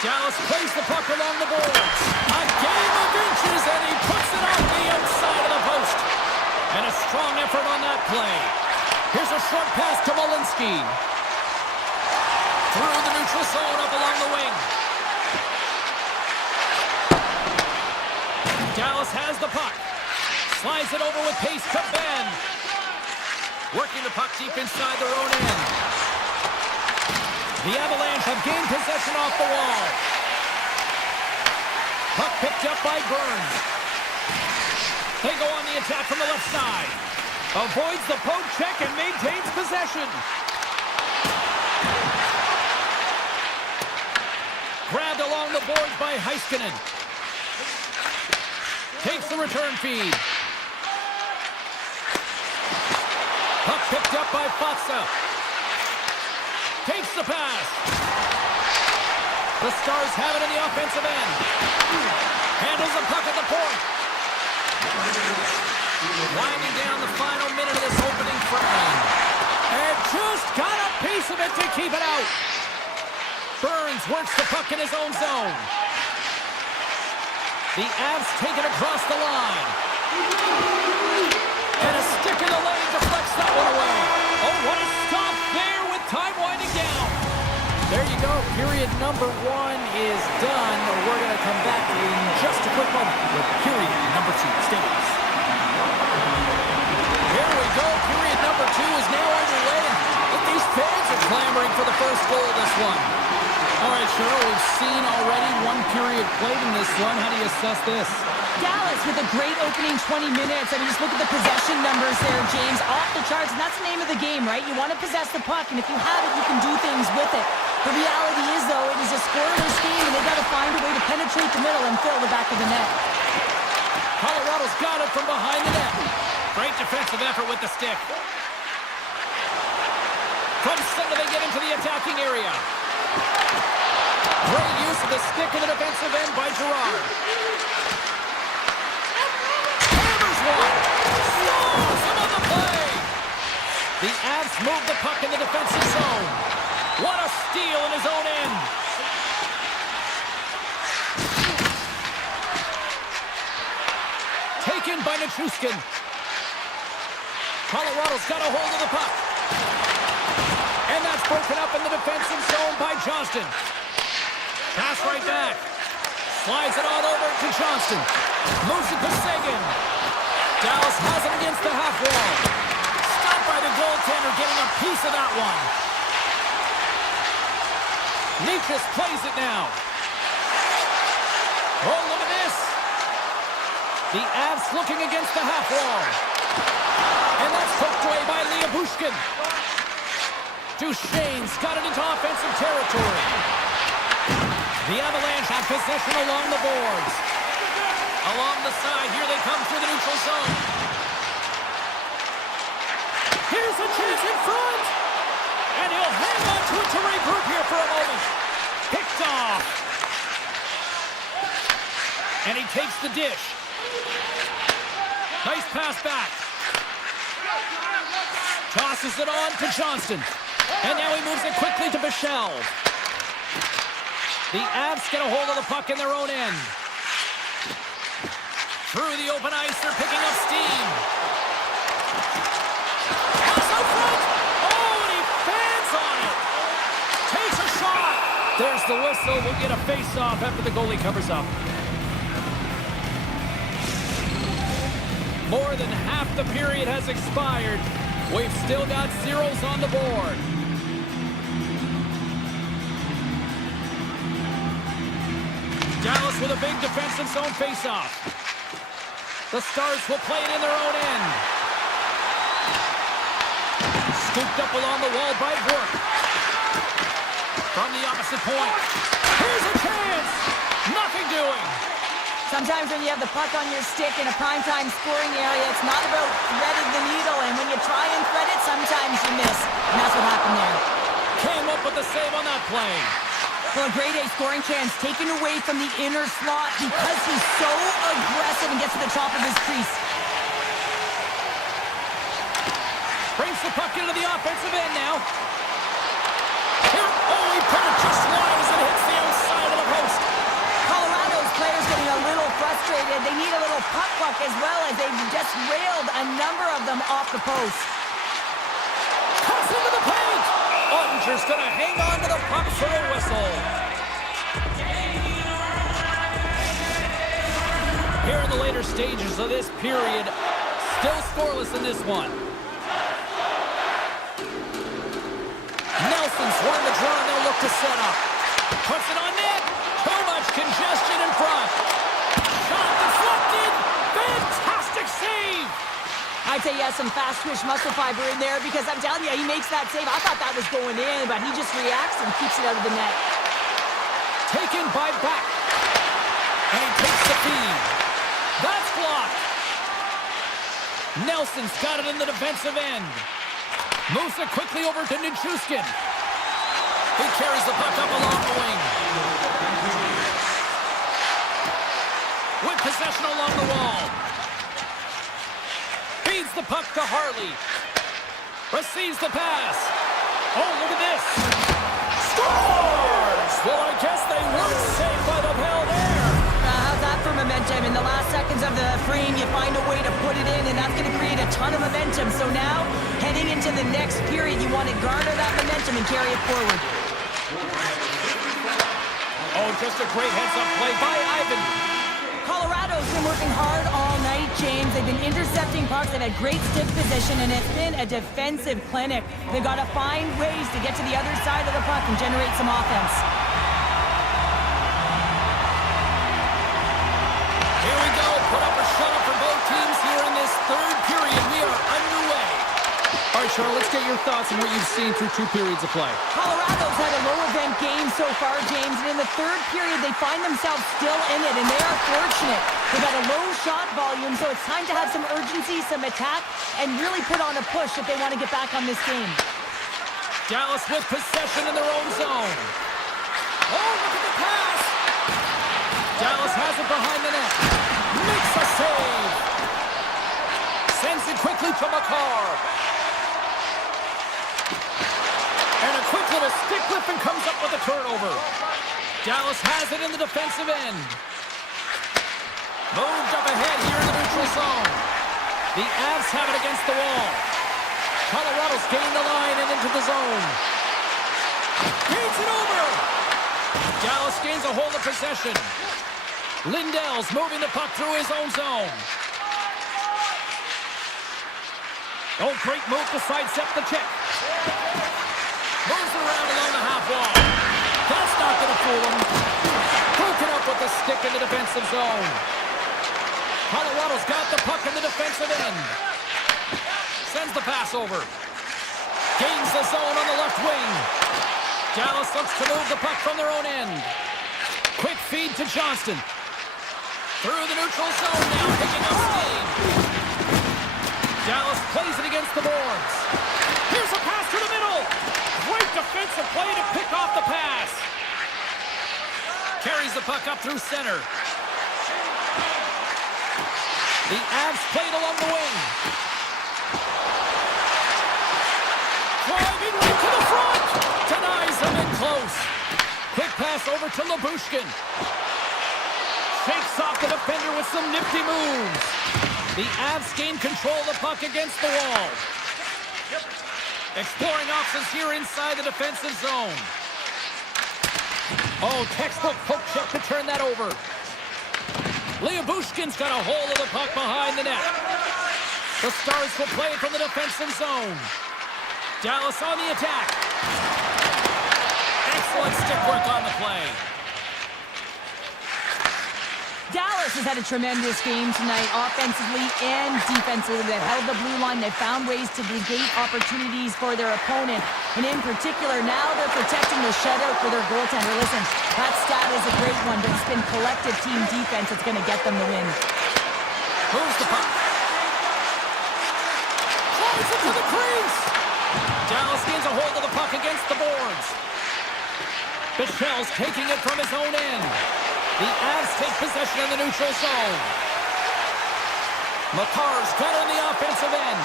Dallas plays the puck along the boards. A game of inches, and he puts it on the outside of the post. And a strong effort on that play. Here's a short pass to Malinsky. Through the neutral zone up along the wing. Dallas has the puck. Slides it over with pace to Ben. Working the puck deep inside their own end. The Avalanche have gained possession off the wall. Puck picked up by Burns. They go on the attack from the left side. Avoids the poke check and maintains possession. Grabbed along the boards by Heiskanen. Takes the return feed. Puck picked up by Fatsa. Takes the pass. The Stars have it in the offensive end. Handles the puck at the point. Winding down the final minute of this opening frame. And just got a piece of it to keep it out. Burns works the puck in his own zone. The Avs take it across the line. And a stick in the lane deflects that one away. Oh, what a stop there with time winding down. There you go. Period number 1 is done. We're going to come back in just a quick moment with period number 2. Stay with us. Here we go. Period number 2 is now underway. And these fans are clamoring for the first goal of this one. All right, Cheryl, we've seen already 1 period played in this one. How do you assess this? Dallas with a great opening 20 minutes. I mean, just look at the possession numbers there, James. Off the charts, and that's the name of the game, right? You want to possess the puck, and if you have it, you can do things with it. The reality is, though, it is a scoreless game, and they've got to find a way to penetrate the middle and fill the back of the net. Colorado's got it from behind the net. Great defensive effort with the stick. From center, they get into the attacking area. Great use of the stick in the defensive end by Gerard. Hammers one. Stalls him on the play. The Avs move the puck in the defensive zone. What a steal in his own end. Taken by Nichushkin. Colorado's got a hold of the puck. And that's broken up in the defensive zone by Johnston. Pass right back. Slides it on over to Johnston. Moves it to Sagan. Dallas has it against the half wall. Stopped by the goaltender, getting a piece of that one. Nikas plays it now. Oh, look at this. The Avs looking against the half wall. And that's poked away by Bushkin. Duchesne's got it into offensive territory. The Avalanche have possession along the boards. Along the side, here they come through the neutral zone. Here's a chance in front. And he'll hang on to it to regroup here for a moment. Picked off. And he takes the dish. Nice pass back. Tosses it on to Johnston. And now he moves it quickly to Bichelle. The Avs get a hold of the puck in their own end. Through the open ice, they're picking up steam. Pass out front. Oh, and he fans on it. Takes a shot. There's the whistle. We'll get a face-off after the goalie covers up. More than half the period has expired. We've still got zeros on the board. Dallas with a big defensive zone face-off. The Stars will play it in their own end. Scooped up along the wall by Burke. From the opposite point. Here's a chance! Nothing doing. Sometimes when you have the puck on your stick in a primetime scoring area, it's not about threading the needle, and when you try and thread it, sometimes you miss. And that's what happened there. Came up with the save on that play. Well, a grade A scoring chance taken away from the inner slot because he's so aggressive and gets to the top of his crease. Brings the puck into the offensive end now. Here, oh, he put it just wide as it hits the outside of the post. Colorado's players getting a little frustrated. They need a little puck luck as well as they've just railed a number of them off the post. Cuts into the paint. Ottinger's going to hang on to the puck for a whistle. Here in the later stages of this period, still scoreless in this one. Nelson's won the draw and they'll look to set up. Puts it on net. Too much congestion in front. Shot deflected. Fantastic save. I'd say he has some fast-twitch muscle fiber in there because I'm telling you, he makes that save. I thought that was going in, but he just reacts and keeps it out of the net. Taken by Back. And he takes the feed. That's blocked. Nelson's got it in the defensive end. Moves it quickly over to Nichushkin. He carries the puck up along the wing. With possession along the wall. Feeds the puck to Harley. Receives the pass. Oh, look at this. Scores! Well, I guess they weren't saved by the bell there. How's that for momentum? In the last seconds of the frame, you find a way to put it in, and that's going to create a ton of momentum. So now, heading into the next period, you want to garner that momentum and carry it forward. Oh, just a great heads-up play by Ivan. Colorado's been working hard all night, James. They've been intercepting pucks. They've had great stick position, and it's been a defensive clinic. They've got to find ways to get to the other side of the puck and generate some offense. Here we go. Put up or shut up for both teams here in this third period. We are underway. All right, Charlotte, let's get your thoughts on what you've seen through 2 periods of play. Colorado's had a low-event game so far, James, and in the third period, they find themselves still in it, and they are fortunate. They've got a low shot volume, so it's time to have some urgency, some attack, and really put on a push if they want to get back on this game. Dallas with possession in their own zone. Oh, look at the pass. Dallas has it behind the net. Makes a save. Sends it quickly to McCarr. And a quick little stick lift and comes up with a turnover. Dallas has it in the defensive end. Moved up ahead here in the neutral zone. The Avs have it against the wall. Colorado's gained the line and into the zone. Gains it over. Dallas gains a hold of possession. Lindell's moving the puck through his own zone. Oh, great move to sidestep the check. Moves it around along the half wall. That's not going to fool him. Broken up with the stick in the defensive zone. Colorado's got the puck in the defensive end. Sends the pass over. Gains the zone on the left wing. Dallas looks to move the puck from their own end. Quick feed to Johnston. Through the neutral zone now, picking up steam. Dallas plays it against the boards. Here's a pass to the middle. Great defensive play to pick off the pass. Carries the puck up through center. The Avs played along the wing. Driving right to the front. Denies them in close. Quick pass over to Labushkin. Shakes off the defender with some nifty moves. The Avs gain control of the puck against the wall. Exploring options here inside the defensive zone. Oh, textbook poke check to turn that over. Labushkin's got a hold of the puck behind the net. The Stars will play from the defensive zone. Dallas on the attack. Excellent stick work on the play. Dallas has had a tremendous game tonight, offensively and defensively. They've held the blue line. They've found ways to negate opportunities for their opponent. And in particular, now they're protecting the shutout for their goaltender. Listen, that stat is a great one, but it's been collective team defense that's going to get them the win. Moves the puck. Drives it to the crease. Dallas gains a hold of the puck against the boards. Bichel's taking it from his own end. The Avs take possession in the neutral zone. McCarr's got it in the offensive end.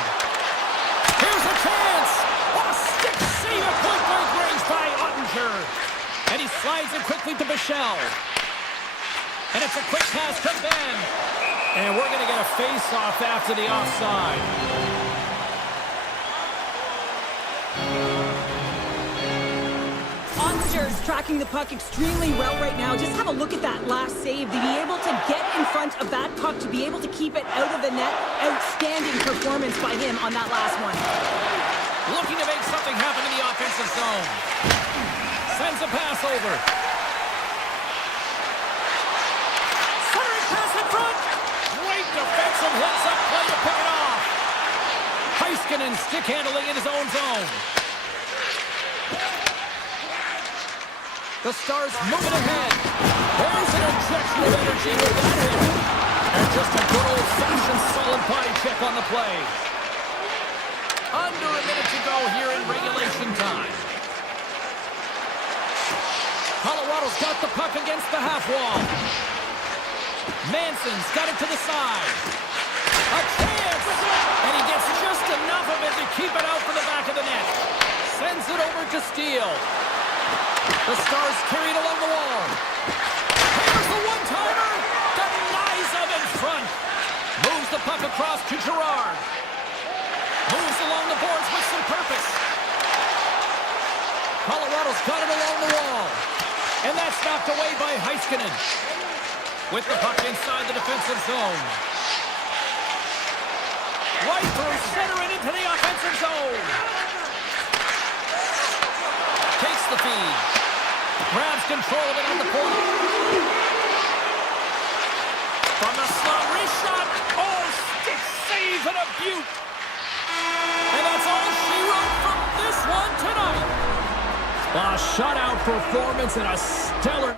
Here's a chance. What a stick save at point-blank range by Ottinger. And he slides it quickly to Bichel. And it's a quick pass to Ben. And we're going to get a face-off after the offside. Ottinger's tracking the puck extremely well right now. Just have a look at that last save. To be able to get in front of that puck, to be able to keep it out of the net, outstanding performance by him on that last one. Looking to make something happen in the offensive zone. Sends a pass over. Centering pass in front. Great defensive heads-up play to pick it off. Heiskanen stick handling in his own zone. The Stars moving ahead. There's an injection of energy with that hit. And just a good old-fashioned solid body check on the play. Under a minute to go here in regulation time. Colorado's got the puck against the half wall. Manson's got it to the side. A chance! And he gets just enough of it to keep it out for the back of the net. Sends it over to Steele. The Stars carried along the wall. Here's the one-timer. Denies him in front. Moves the puck across to Girard. Moves along the boards with some purpose. Colorado's got it along the wall. And that's knocked away by Heiskanen. With the puck inside the defensive zone. Right through center and into the offensive zone. Takes the feed. Grabs control of it on the point. From the slot, wrist shot. Oh, stick save and a beaut. And that's all she wrote from this one tonight. A shutout performance and a stellar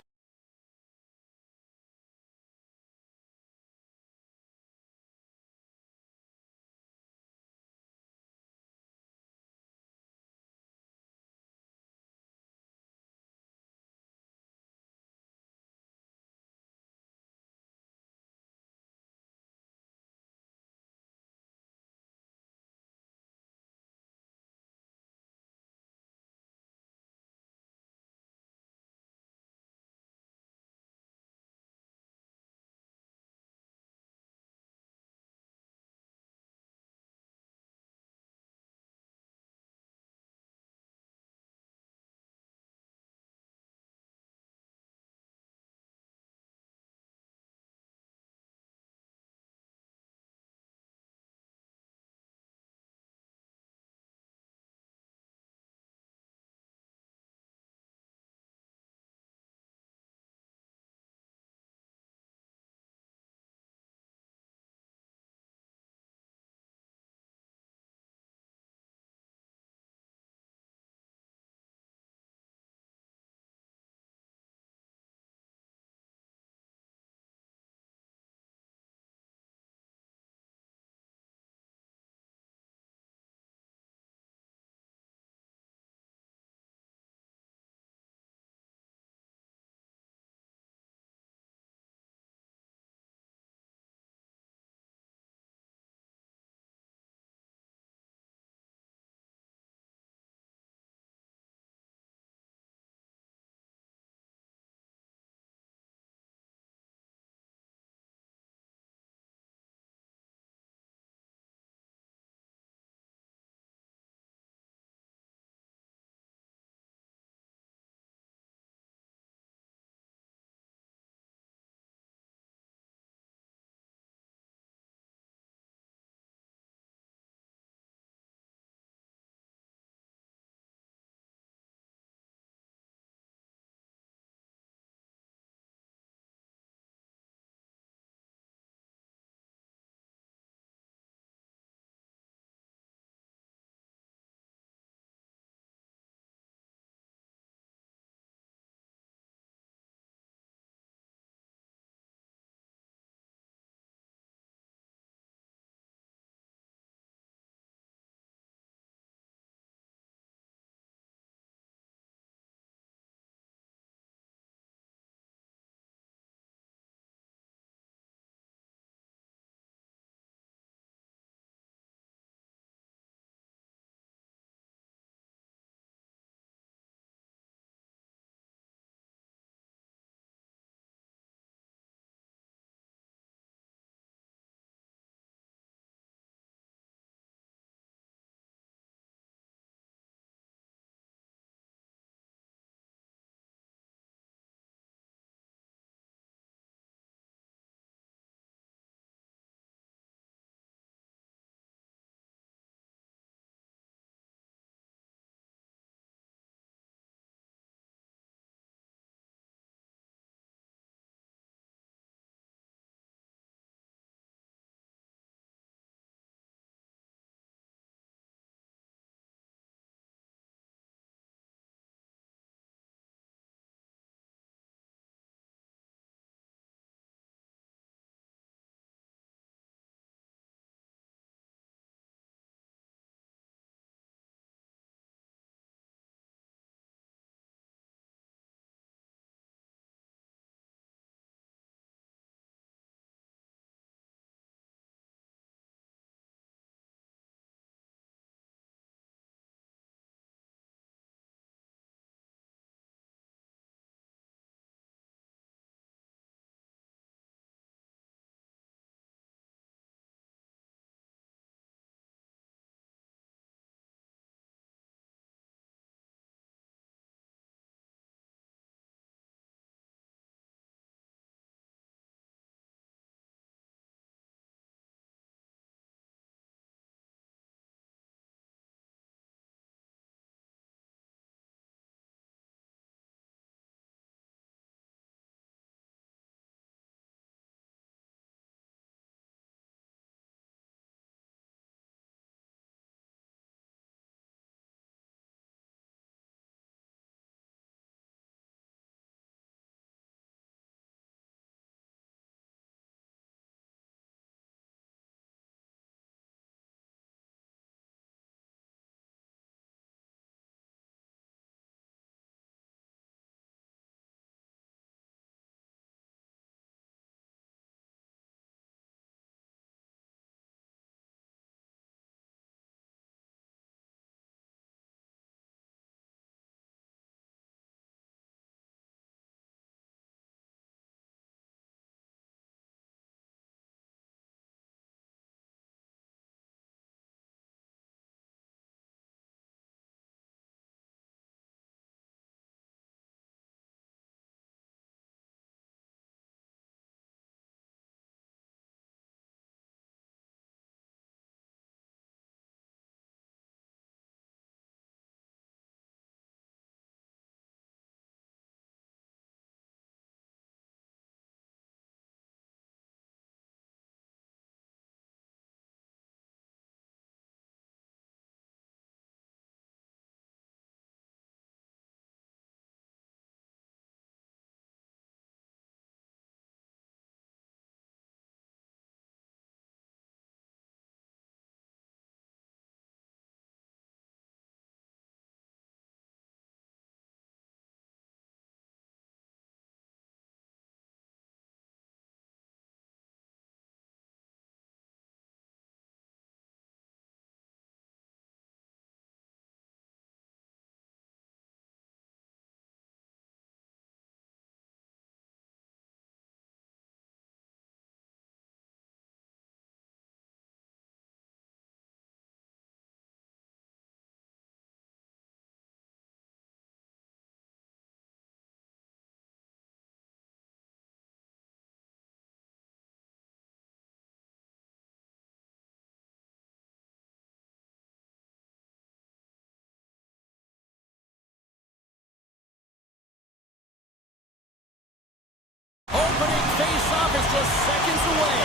was just seconds away.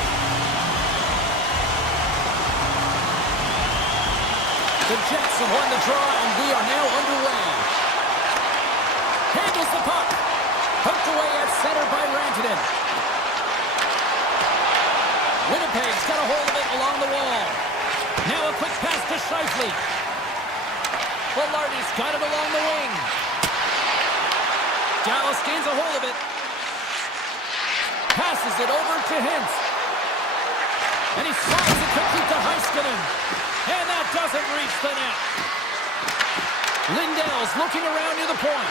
The Jets have won the draw, and we are now underway. Handles the puck. Hooked away at center by Rantanen. Winnipeg's got a hold of it along the wall. Now a quick pass to Scheifele. Velarde's got it along the wing. Dallas gains a hold of it. Passes it over to Hintz. And he slides it quickly to Heiskanen. And that doesn't reach the net. Lindell's looking around near the point.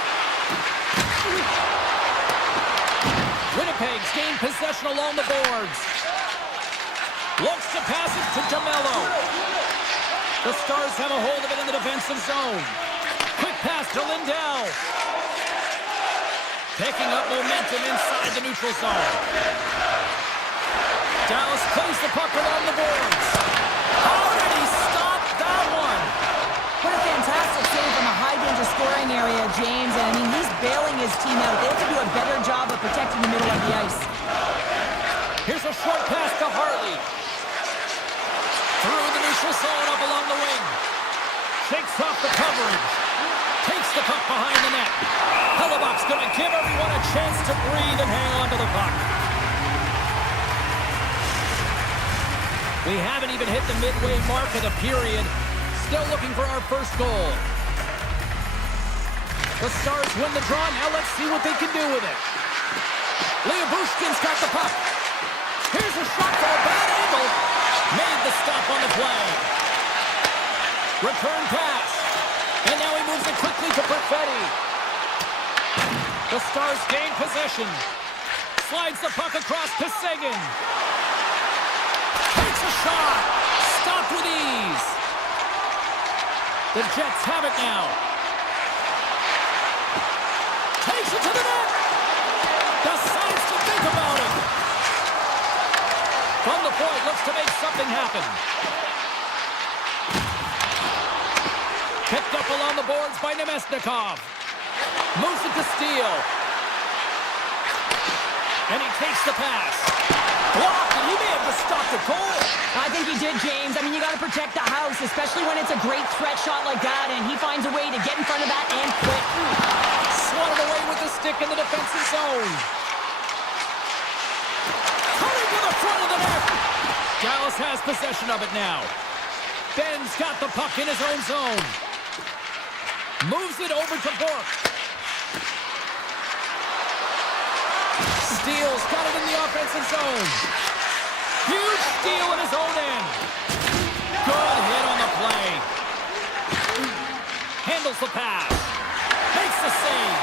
Winnipeg's gained possession along the boards. Looks to pass it to DeMello. The Stars have a hold of it in the defensive zone. Quick pass to Lindell. Picking up momentum inside the neutral zone. Dallas plays the puck along the boards. How did he stop that one? What a fantastic save from a high-danger scoring area, James. And, I mean, he's bailing his team out. They have to do a better job of protecting the middle of the ice. Here's a short pass to Harley. Through the neutral zone up along the wing. Shakes off the coverage. Takes the puck behind the net. Hellebuck's going to give everyone a chance to breathe and hang on to the puck. We haven't even hit the midway mark of the period. Still looking for our first goal. The Stars win the draw. Now let's see what they can do with it. Leobushkin's got the puck. Here's a shot from a bad angle. Made the stop on the play. Return pass. And now he moves it quickly to Perfetti. The Stars gain possession. Slides the puck across to Seguin. Takes a shot. Stopped with ease. The Jets have it now. Takes it to the net. Decides to think about it. From the point, looks to make something happen. Picked up along the boards by Nemesnikov. Moves it to Steele. And he takes the pass. Blocked, and he may have just stopped the goal. I think he did, James. I mean, you got to protect the house, especially when it's a great threat shot like that, and he finds a way to get in front of that and quick. Swatted away with the stick in the defensive zone. Coming to the front of the net. Dallas has possession of it now. Ben's got the puck in his own zone. Moves it over to Bourque. Steele's got it in the offensive zone. Huge steal in his own end. Good hit on the play. Handles the pass. Makes the save.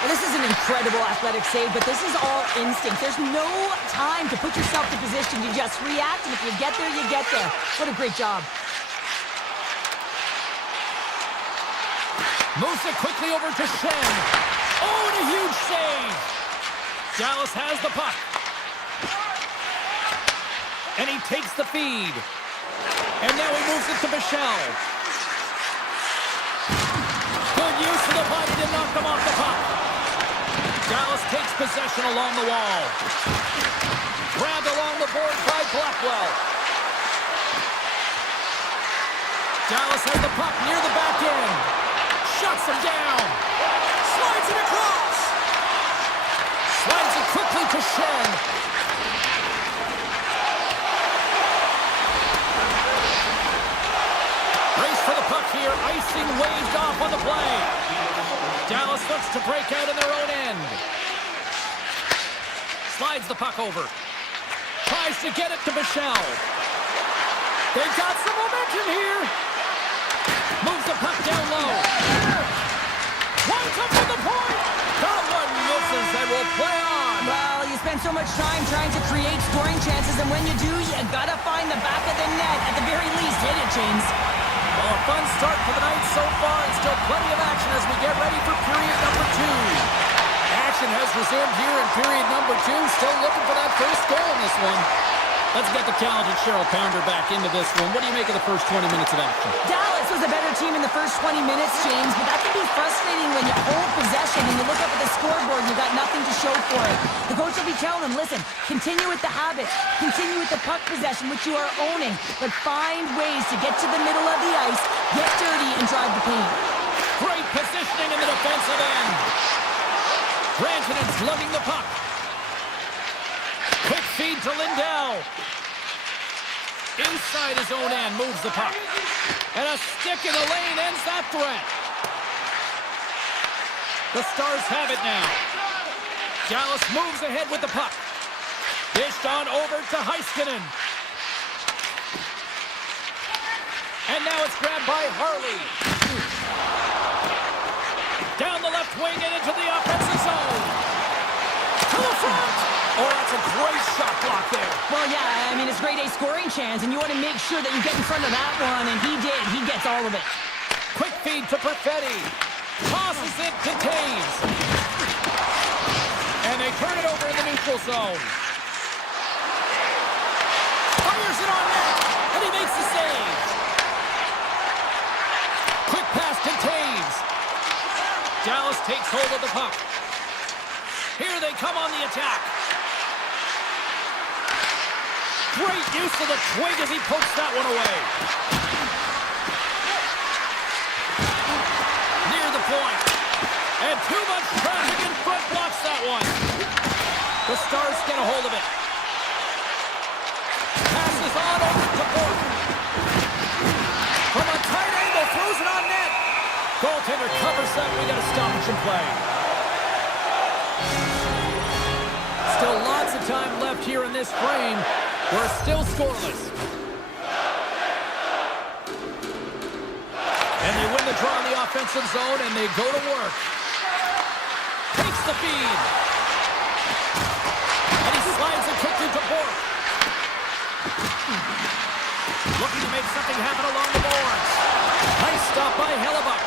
Well, this is an incredible athletic save, but this is all instinct. There's no time to put yourself in position. You just react, and if you get there, you get there. What a great job. Moves it quickly over to Shen. Oh, and a huge save. Dallas has the puck. And he takes the feed. And now he moves it to Bichelle. Good use of the body to knock them off the puck. Dallas takes possession along the wall. Grabbed along the board by Blackwell. Dallas has the puck near the back end. Shuts him down. Slides it across. Slides it quickly to Shen. Race for the puck here. Icing waved off on the play. Dallas looks to break out in their own end. Slides the puck over. Tries to get it to Bichelle. They've got some momentum here. Moves the puck down low. Winds up with the point. That one misses and will play on. Well, you spend so much time trying to create scoring chances, and when you do, you gotta find the back of the net. At the very least, hit it, James. Well, a fun start for the night so far, and still plenty of action as we get ready for period number 2. Action has resumed here in period number 2. Still looking for that first goal in this one. Let's get the talented Cheryl Pounder back into this one. What do you make of the first 20 minutes of action? Dallas was a better team in the first 20 minutes, James, but that can be frustrating when you hold possession and you look up at the scoreboard and you got nothing to show for it. The coach will be telling them, listen, continue with the habit, continue with the puck possession, which you are owning, but find ways to get to the middle of the ice, get dirty, and drive the paint. Great positioning in the defensive end. Rantanen's lugging the puck. Quick feed to Lindell. Inside his own end, moves the puck. And a stick in the lane ends that threat. The Stars have it now. Dallas moves ahead with the puck. Dished on over to Heiskanen. And now it's grabbed by Harley. Down the left wing and into the offensive zone. To the front. Oh, that's a great shot block there. Well, yeah, I mean, it's grade A scoring chance, and you want to make sure that you get in front of that one, and he did. He gets all of it. Quick feed to Perfetti. Tosses it to Taves. And they turn it over in the neutral zone. Fires it on net, and he makes the save. Quick pass to Taves. Dallas takes hold of the puck. Here they come on the attack. Great use of the twig as he pokes that one away. Near the point. And too much traffic in front blocks that one. The Stars get a hold of it. Passes on over to Bork. From a tight angle, throws it on net. Goaltender covers that. We got a stoppage in play. Still lots of time left here in this frame. We're still scoreless. And they win the draw in the offensive zone, and they go to work. Takes the feed. And he slides it quickly to Bork. Looking to make something happen along the boards. Nice stop by Hellebuck.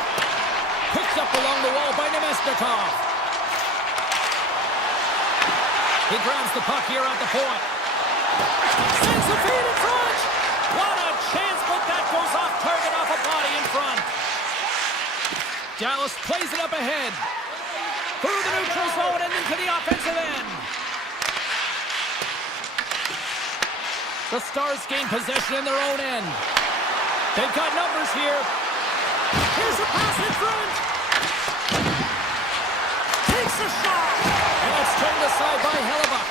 Picked up along the wall by Nemesnikov. He grabs the puck here at the point. Sends the feed in front. What a chance, but that goes off target off a body in front. Dallas plays it up ahead. Through the neutral zone and into the offensive end. The Stars gain possession in their own end. They've got numbers here. Here's a pass in front. Takes a shot. And it's turned aside by Hellebuck.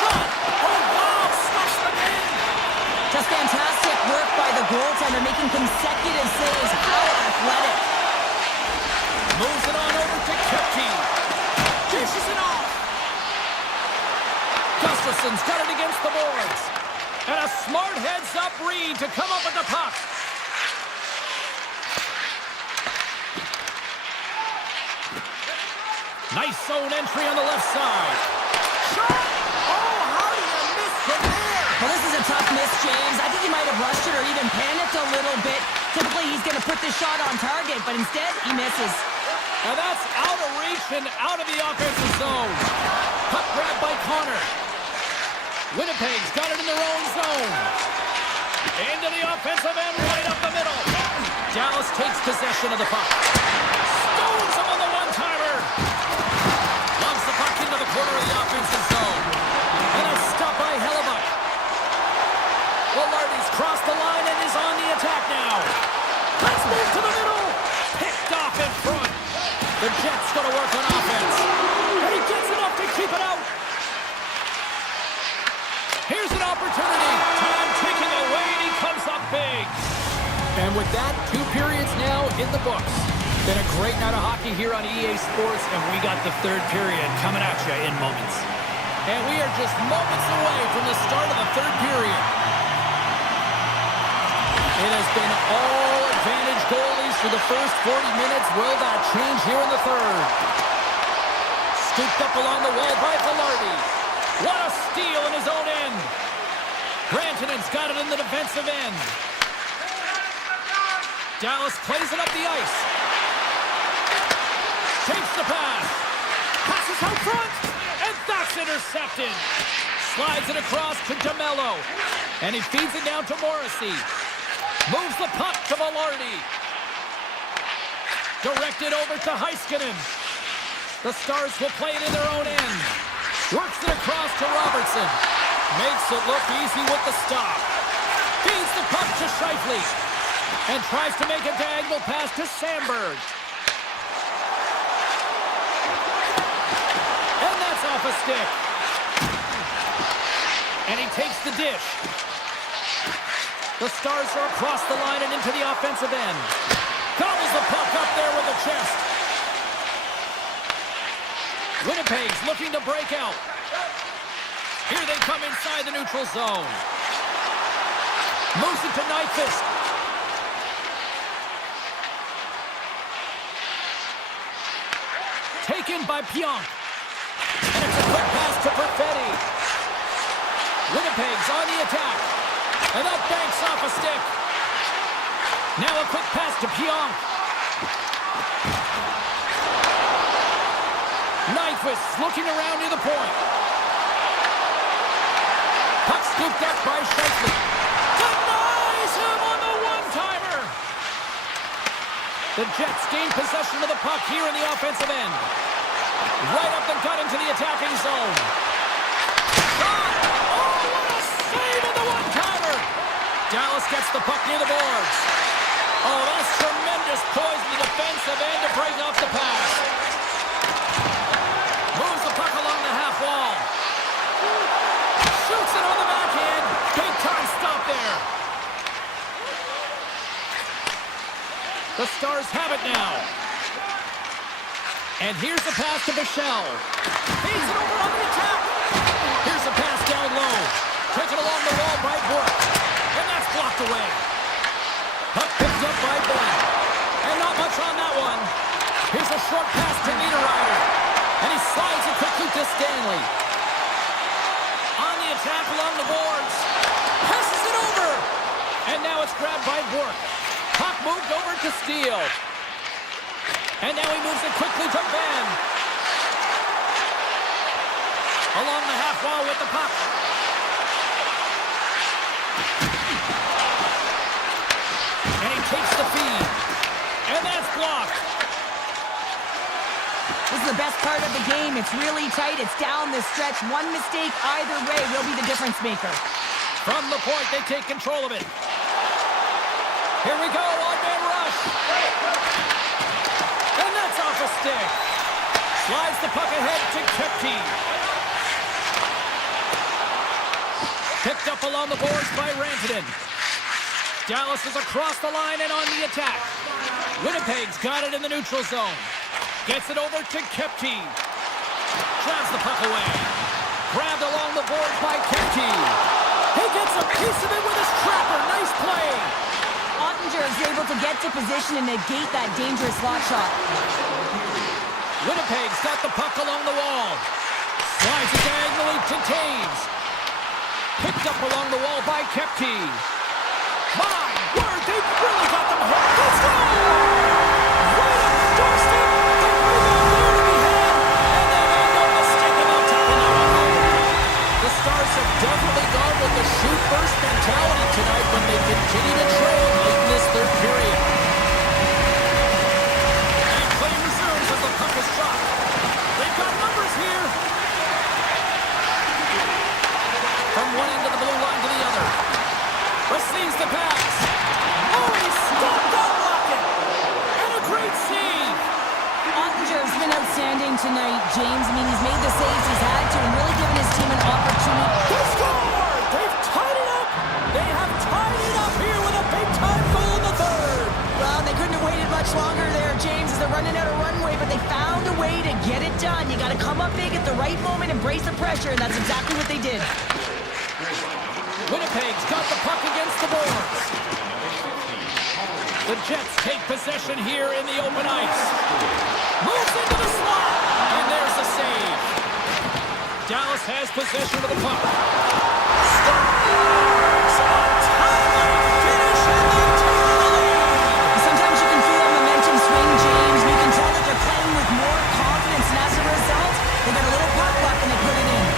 Shot. Oh, wow. Stuffs the in. Just fantastic work by the goaltender, making consecutive saves. How athletic. Moves it on over to Kepke. Dishes it off. Gustafson's got it against the boards. And a smart heads-up read to come up with the puck. Nice zone entry on the left side. Shot! Oh, how do you miss from there? Well, this is a tough miss, James. I think he might have rushed it or even panicked a little bit. Typically, he's going to put this shot on target, but instead, he misses. And that's out of reach and out of the offensive zone. Puck grabbed by Connor. Winnipeg's got it in their own zone. Into the offensive end, right up the middle. Dallas takes possession of the puck. Stones him on the one-timer. Loves the puck into the corner of the offensive zone. And a stop by Hellebuck. Velarde's crossed the line and is on the attack now. Let's move to the middle. Picked off in front. The Jets going to work on offense. And he gets enough to keep it out. Here's an opportunity. Time ticking away, and he comes up big. And with that, 2 periods now in the books. Been a great night of hockey here on EA Sports, and we got the 3rd period coming at you in moments. And we are just moments away from the start of the 3rd period. It has been all advantage goalies for the first 40 minutes. Will that change here in the 3rd? Scooped up along the wall by Velarde. What a steal in his own end. Rantanen's got it in the defensive end. Dallas plays it up the ice. Takes the pass. Passes out front. And that's That's intercepted. Slides it across to DeMello. And he feeds it down to Morrissey. Moves the puck to Velarde. Directed over to Heiskanen. The Stars will play it in their own end. Works it across to Robertson. Makes it look easy with the stop. Feeds the puck to Scheifele. And tries to make a diagonal pass to Sandberg. And that's off a stick. And he takes the dish. The Stars are across the line and into the offensive end. Gobbles the puck up there with the chest. Winnipeg's looking to break out. Here they come inside the neutral zone. Moves it to Nyquist. Taken by Pionk. And it's a quick pass to Perfetti. Winnipeg's on the attack. And that banks off a stick. Now a quick pass to Pionk. Nyquist looking around near the point. Puck scooped up by Scheifele. Denies him on the one-timer. The Jets gain possession of the puck here in the offensive end. Right up the gut into the attacking zone. Shot! Oh, what a save on the one-timer! Dallas gets the puck near the boards. Oh, that's tremendous poise in the defensive end to break off the pass. Moves the puck along the half wall. Shoots it on the backhand. Big time stop there. The Stars have it now. And here's the pass to Bichelle. Feeds it over on the attack. Here's a pass down low. Taken along the wall by Bourque. And that's blocked away. Puck picked up by Ben. And not much on that one. Here's a short pass to Niederreiter. And he slides it quickly to Stanley. On the attack along the boards. Passes it over. And now it's grabbed by Bourque. Puck moved over to Steele. And now he moves it quickly to Ben. Along the half wall with the puck. And he takes the feed. And that's blocked. This is the best part of the game. It's really tight. It's down the stretch. One mistake either way will be the difference maker. From the point, they take control of it. Here we go, one-man rush. And that's off a stick. Slides the puck ahead to Kepke. Picked up along the boards by Rantanen. Dallas is across the line and on the attack. Winnipeg's got it in the neutral zone. Gets it over to Kepke. Drives the puck away. Grabbed along the boards by Kepke. He gets a piece of it with his trapper. Nice play. Ottinger is able to get to position and negate that dangerous slot shot. Winnipeg's got the puck along the wall. Slides it diagonally to Taves. Picked up along the wall by Kepke. My word, they've really got them hooked. Let's go! Right up the doorstep. The rebound there to be had. And they made no mistake about tapping that one home. The Stars have definitely gone with the shoot-first mentality tonight when they continue to trail late in this third period. And play resumes as the puck is dropped. They've got numbers here. From one end of the blue line to the other. Receives the pass. Oh, he stopped that rocket. And a great save. Ottinger's been outstanding tonight, James. I mean, he's made the saves he's had to and really given his team an opportunity. They scored! They've tied it up! They have tied it up here with a big-time goal in the third! Well, they couldn't have waited much longer there, James, as they're running out of runway, but they found a way to get it done. You got to come up big at the right moment and brace the pressure, and that's exactly what they did. Winnipeg's got the puck against the boards. The Jets take possession here in the open ice. Moves into the slot, and there's the save. Dallas has possession of the puck. Stars! A timely finish, and they take the lead. Sometimes you can feel a momentum swing, James. You can tell that they're playing with more confidence, and as a result, they got a little puck luck and they put it in.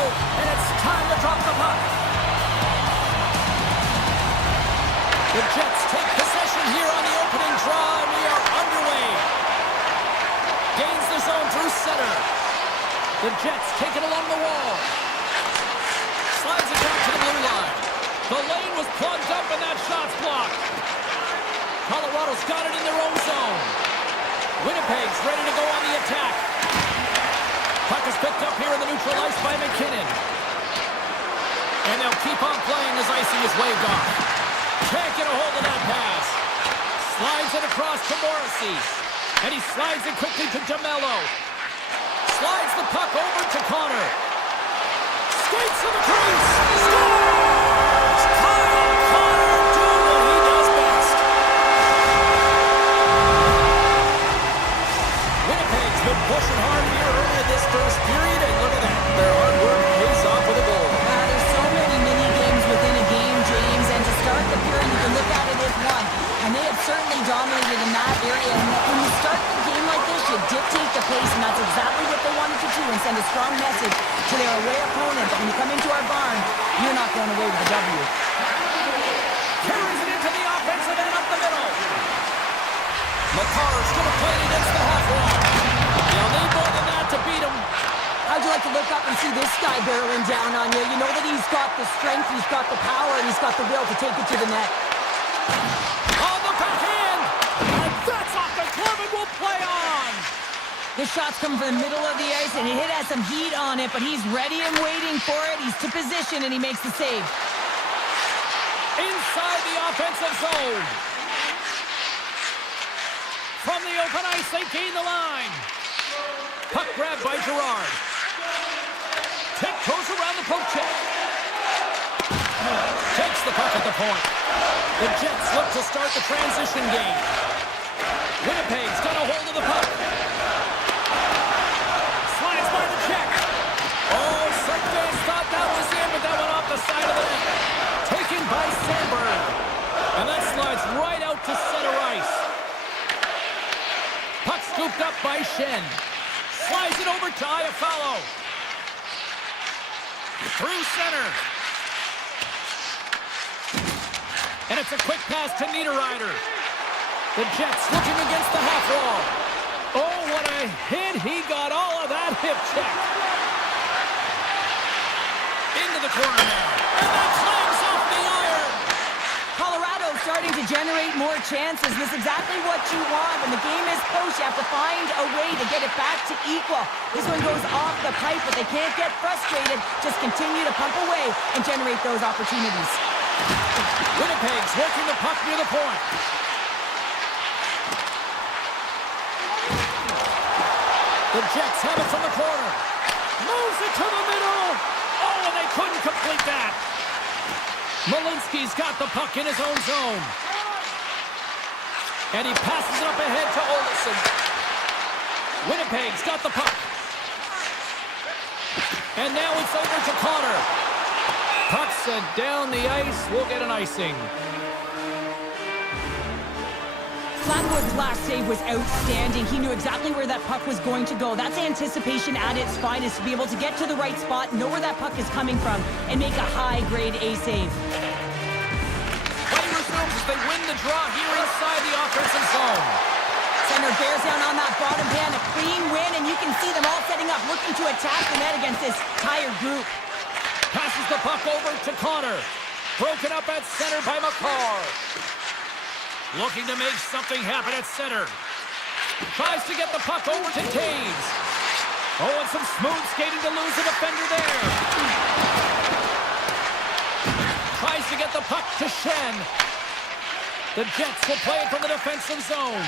and it's time to drop the puck. The Jets take possession here on the opening draw, and we are underway. Gains the zone through center. The Jets take it along the wall. Slides it down to the blue line. The lane was plugged up and that shot's blocked. Colorado's got it in their own zone. Winnipeg's ready to go on the attack. Puck is picked up here in the neutral ice by McKinnon. And they'll keep on playing as icing is waved off. Can't get a hold of that pass. Slides it across to Morrissey. And he slides it quickly to DeMello. Slides the puck over to Connor. Skates to the crease. Scores! Kyle Connor doing what he does best. Winnipeg's been pushing hard here early in this first period, and look at that. Their hard work pays off with a goal. There's so many mini games within a game, James, and to start the period, you can look at it as one. And they have certainly dominated in that area. And when you start the game like this, you dictate the pace, and that's exactly what they wanted to do and send a strong message to their away opponent that when you come into our barn, you're not going away with a W. Carries it into the offensive end up the middle. McCarr's going to play it against the half wall. They'll need more than that to beat him. How'd you like to look up and see this guy barreling down on you? You know that he's got the strength, he's got the power, and he's got the will to take it to the net. On the backhand! And that's off the glove and will play on! This shot's coming from the middle of the ice, and it has some heat on it, but he's ready and waiting for it. He's to position, and he makes the save. Inside the offensive zone. From the open ice, they gain the line. Puck grab by Gerard. Tiptoes around the poke check. Takes the puck at the point. The Jets look to start the transition game. Winnipeg's got a hold of the puck. Slides by the check. Oh, some fans thought that was in, but that went off the side of the net. Taken by Sandberg. And that slides right out to center ice. Puck scooped up by Shen. Slides it over to Iafallo. Through center. And it's a quick pass to Niederreiter. The Jets looking against the half wall. Oh, what a hit. He got all of that hip check. Into the corner now. And that clangs off the iron. Colorado starting to generate more chances. This is exactly what you want. When the game is close, you have to find a way to get it back to equal. This one goes off the pipe, but they can't get frustrated. Just continue to pump away and generate those opportunities. Winnipeg's working the puck near the point. The Jets have it from the corner. Moves it to the middle. Oh, and they couldn't complete that. Malinsky's got the puck in his own zone. And he passes it up ahead to Olsen. Winnipeg's got the puck. And now it's over to Connor. Puck sent down the ice. We'll get an icing. Flatwood's last save was outstanding. He knew exactly where that puck was going to go. That's anticipation at its finest, to be able to get to the right spot, know where that puck is coming from, and make a high-grade A save. Play resumes as they win the draw here inside the offensive zone. Center bears down on that bottom pan, a clean win, and you can see them all setting up, looking to attack the net against this tired group. Passes the puck over to Connor. Broken up at center by McCarr. Looking to make something happen at center. Tries to get the puck over to Taves. Oh, and some smooth skating to lose a defender there. Tries to get the puck to Shen. The Jets will play it from the defensive zone.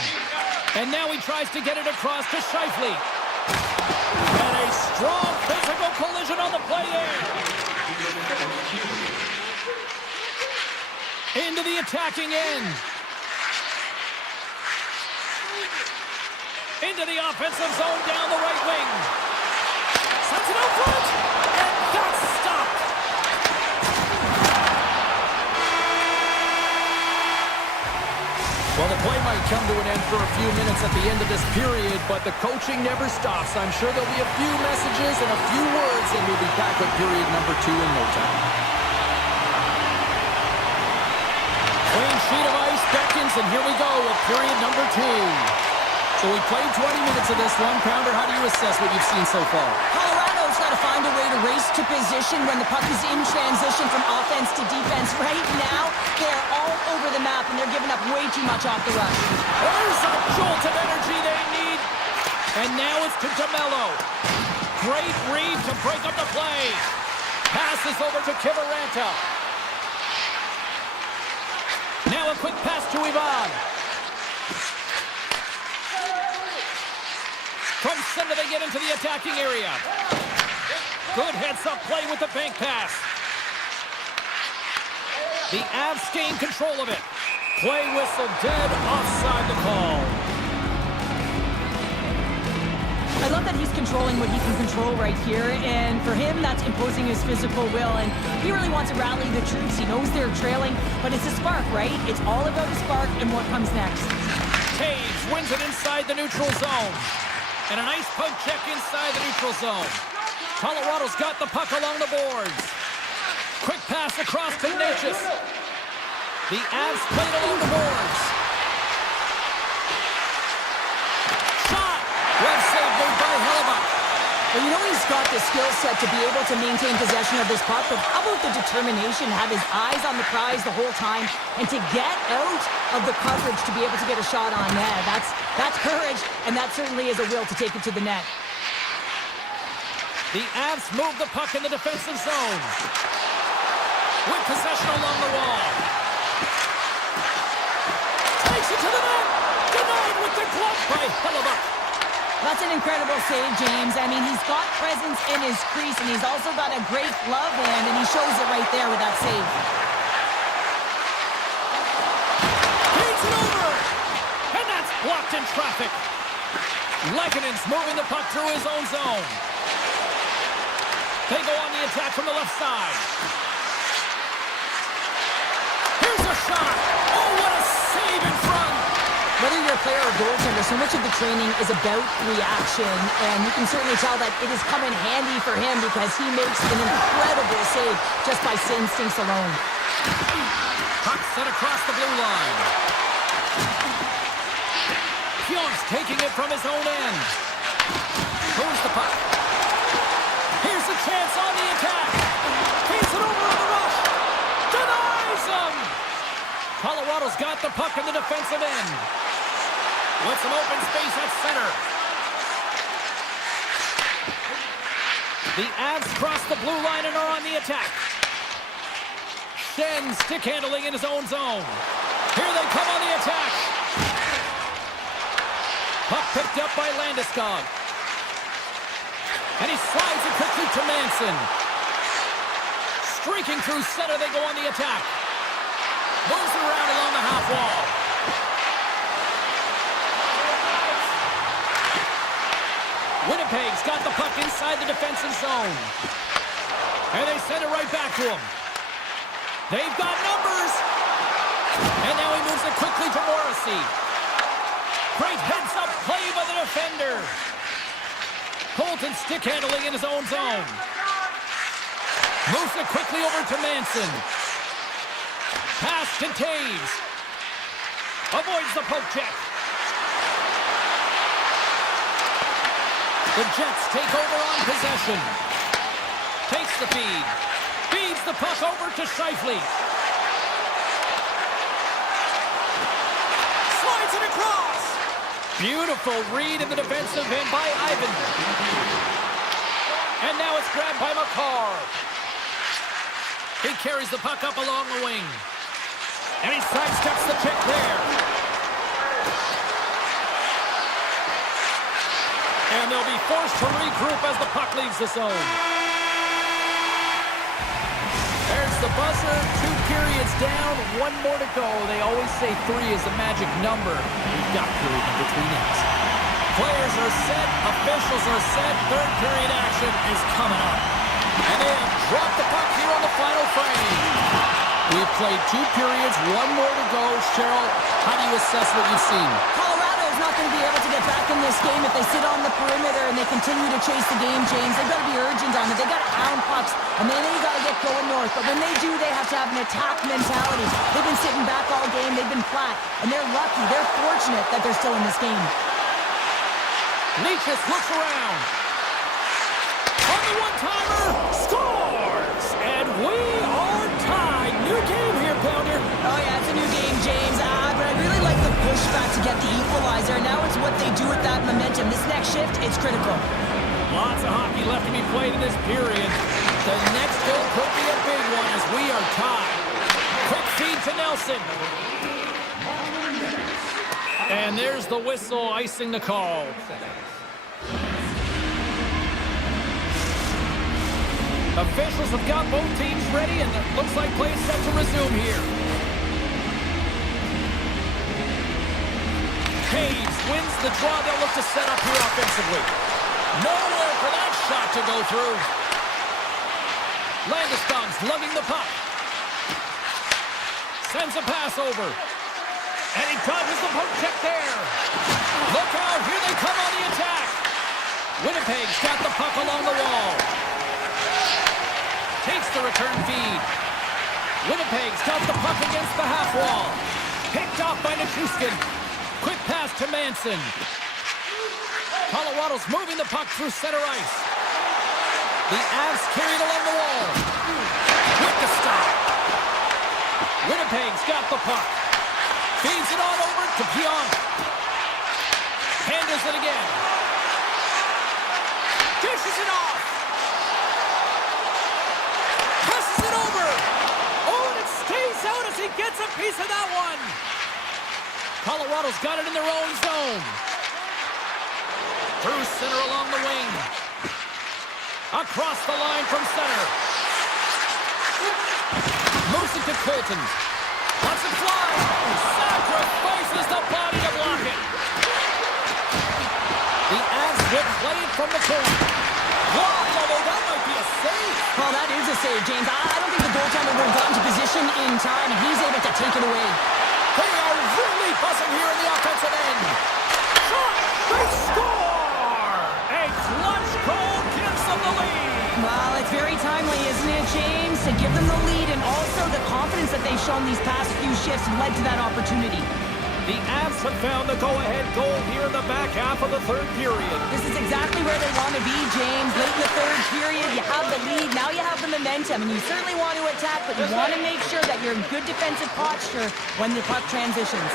And now he tries to get it across to Scheifele. And a strong physical collision on the play there. Into the attacking end. Into the offensive zone down the right wing. Sends it out front. And that's stopped. Well, the play might come to an end for a few minutes at the end of this period, but the coaching never stops. I'm sure there'll be a few messages and a few words, and we'll be back with period number 2 in no time. Clean sheet of ice beckons, and here we go with period number 2. So we played 20 minutes of this one. Pounder, how do you assess what you've seen so far? Colorado's got to find a way to race to position when the puck is in transition from offense to defense. Right now, they're all over the map, and they're giving up way too much off the rush. There's a jolt of energy they need. And now it's to DeMello. Great read to break up the play. Passes over to Kivaranta. Now a quick pass to Ivan. From center they get into the attacking area. Good heads-up play with the bank pass. The Avs gain control of it. Play whistle dead, offside the call. I love that he's controlling what he can control right here, and for him, that's imposing his physical will, and he really wants to rally the troops. He knows they're trailing, but it's a spark, right? It's all about a spark and what comes next. Taves wins it inside the neutral zone. And a nice poke check inside the neutral zone. Colorado's got the puck along the boards. Quick pass across to Natchez. The Avs played along the boards. Shot! Well saved made by Hellebuyck. Well, you know he's got the skill set to be able to maintain possession of this puck, but how about the determination to have his eyes on the prize the whole time and to get out of the coverage to be able to get a shot on net? That's courage, and that certainly is a will to take it to the net. The Avs move the puck in the defensive zone. With possession along the wall. Takes it to the net. Denied with the glove by Hellebuyck. That's an incredible save, James. I mean, he's got presence in his crease, and he's also got a great glove hand, and he shows it right there with that save. Feeds it over. And that's blocked in traffic. Lekkänen's moving the puck through his own zone. They go on the attack from the left side. Here's a shot. Oh, what a save in front. Whether you're a player or goaltender, so much of the training is about reaction, and you can certainly tell that it has come in handy for him because he makes an incredible save just by instincts alone. Puck set across the blue line. Pion's taking it from his own end. Moves the puck. Here's a chance on the attack. Feeds it over on the rush. Denies him. Colorado's got the puck in the defensive end. With some open space at center. The Avs cross the blue line and are on the attack. Schenn stick handling in his own zone. Here they come on the attack. Puck picked up by Landeskog. And he slides it quickly to Manson. Streaking through center, they go on the attack. Moves it around along the half wall. Winnipeg's got the puck inside the defensive zone. And they send it right back to him. They've got numbers. And now he moves it quickly to Morrissey. Great heads-up play by the defender. Colton stick handling in his own zone. Moves it quickly over to Manson. Pass to Taves. Avoids the poke check. The Jets take over on possession. Takes the feed. Feeds the puck over to Scheifele. Slides it across. Beautiful read in the defensive end by Ivan. And now it's grabbed by McCarr. He carries the puck up along the wing. And he sidesteps the pick there. And they'll be forced to regroup as the puck leaves the zone. There's the buzzer. 2 periods down, 1 more to go. They always say 3 is the magic number. We've got period number 3 next. Players are set. Officials are set. 3rd period action is coming up. And they have dropped the puck here on the final frame. We've played 2 periods, 1 more to go. Cheryl, how do you assess what you've seen? Colorado is not going to be able to get back in this game if they sit on the perimeter and they continue to chase the game, James. They've got to be urgent on it. They've got to hound pucks, and then they've got to get going north. But when they do, they have to have an attack mentality. They've been sitting back all game. They've been flat, and they're lucky. They're fortunate that they're still in this game. Leachus looks around. On the one-timer, scores! And we are tied. New game here, Pounder. Oh, yeah, it's a new game, James. But I really like the pushback to get the equalizer. Now it's what they do with that momentum. This next shift, it's critical. Lots of hockey left to be played in this period. The next goal could be a big one as we are tied. Quick feed to Nelson. And there's the whistle icing the call. Officials have got both teams ready, and it looks like play is set to resume here. Caves wins the draw. They'll look to set up here offensively. Nowhere for that shot to go through. Landeskog's lugging the puck. Sends a pass over. And he dodges the poke check there. Look out, here they come on the attack. Winnipeg's got the puck along the wall. Takes the return feed. Winnipeg's got the puck against the half wall. Picked off by Nichushkin. Quick pass to Manson. Colorado's moving the puck through center ice. The Avs carried along the wall. With the stop. Winnipeg's got the puck. Feeds it on over to Pionk. Handles it again. Dishes it off. Passes it over. Oh, and it stays out as he gets a piece of that one. Colorado's got it in their own zone. Through center along the wing. Across the line from center. Moves it to Colton. Wants it fly. Sacrifices the body to block it. The Avs will play it from the corner. Blocked, although that might be a save. Well, that is a save, James. I don't think the goaltender would have gotten to position in time, and he's able to take it away. They are really buzzing here in the offensive end. Shot! They score! A clutch goal gives them the lead. Well, it's very timely, isn't it, James? To give them the lead, and also the confidence that they've shown these past few shifts led to that opportunity. The Avs have found the go-ahead goal here in the back half of the third period. This is exactly where they want to be, James. Late in the third period, you have the lead, now you have the momentum, and you certainly want to attack, but you want to make sure that you're in good defensive posture when the puck transitions.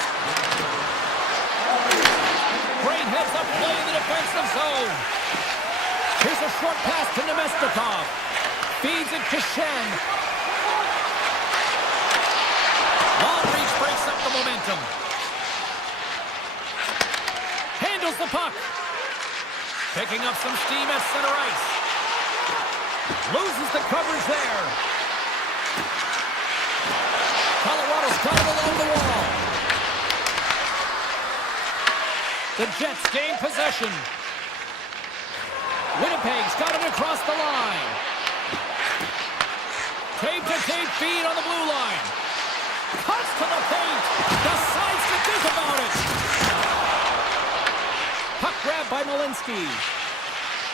Great heads-up play in the defensive zone. Here's a short pass to Nemestikov. Feeds it to Shen. Long reach breaks up the momentum. Handles the puck. Picking up some steam at center ice. Loses the coverage there. Colorado's got it along the wall. The Jets gain possession. Winnipeg's got it across the line. Tape-to-tape feed on the blue line. Cuts to the paint. Decides to think about it. Puck grab by Malinsky.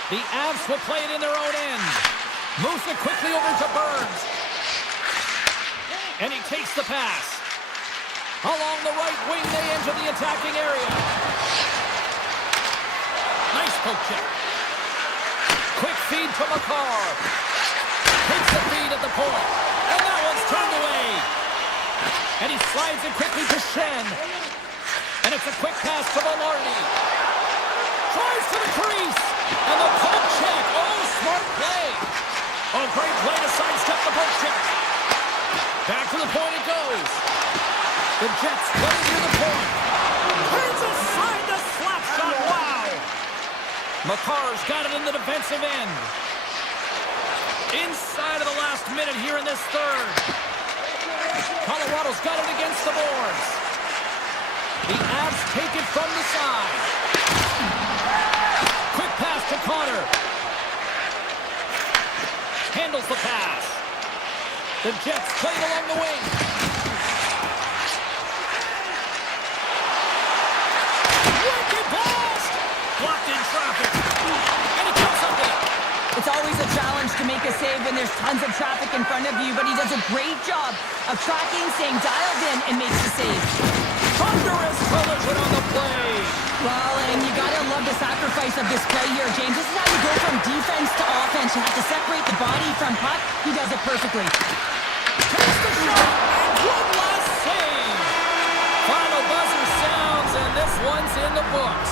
The Avs will play it in their own end. Moves it quickly over to Burns. And he takes the pass. Along the right wing, they enter the attacking area. Nice poke check. Quick feed to McCarr. Takes the feed at the point. And that one's turned away. And he slides it quickly to Shen. And it's a quick pass to Velarde. Tries to the crease. And the poke check. Oh, smart play. Oh, great play to sidestep the poke check. Back to the point it goes. The Jets play near the point. Turns aside the slap shot. Wow. McCarr's got it in the defensive end. Inside of the last minute here in this third. Colorado's got it against the boards. The Avs take it from the side. Quick pass to Connor. Handles the pass. The Jets play it along the wing. make a save when there's tons of traffic in front of you, but he does a great job of tracking, staying dialed in, and makes the save. Thunderous collision on the play. Well, and you gotta love the sacrifice of this play here, James. This is how you go from defense to offense. You have to separate the body from puck. He does it perfectly. Takes the shot, and one last save. Final buzzer sounds, and this one's in the books.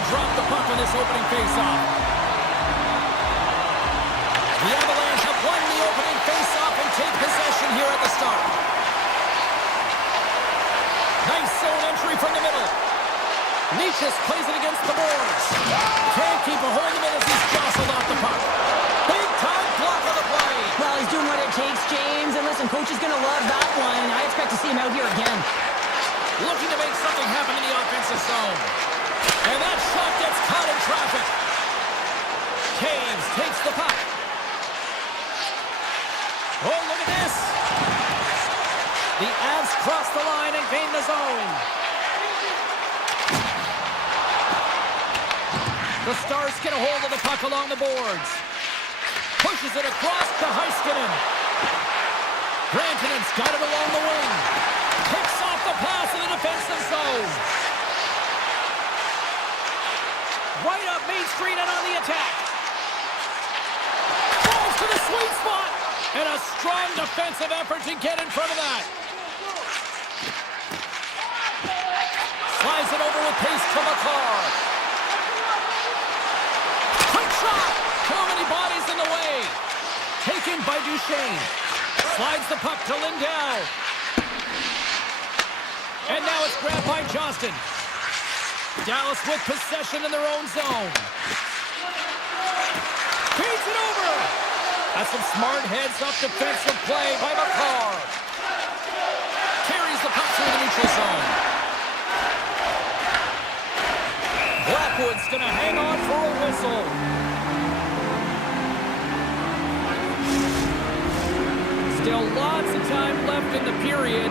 to drop the puck on this opening faceoff. The Avalanche have won the opening faceoff and take possession here at the start. Nice zone entry from the middle. Niches plays it against the boards. Can't keep a hold of it as he's jostled off the puck. Big time block on the play. Well, he's doing what it takes, James. And listen, coach is going to love that one. I expect to see him out here again. Looking to make something happen in the offensive zone. And that shot gets caught in traffic. Caves takes the puck. Oh, look at this. The Avs cross the line and gain the zone. The Stars get a hold of the puck along the boards. Pushes it across to Heiskanen. Grantonen's got it along the wing. Picks off the pass in the defensive zone. Right up Main Street and on the attack. Falls to the sweet spot. And a strong defensive effort to get in front of that. Slides it over with pace to McCarr. Quick shot. Too many bodies in the way. Taken by Duchesne. Slides the puck to Lindell. And now it's grabbed by Johnston. Dallas with possession in their own zone. Feeds it over. That's some smart heads-up defensive play by McCarr. Carries the puck through the neutral zone. Blackwood's going to hang on for a whistle. Still lots of time left in the period.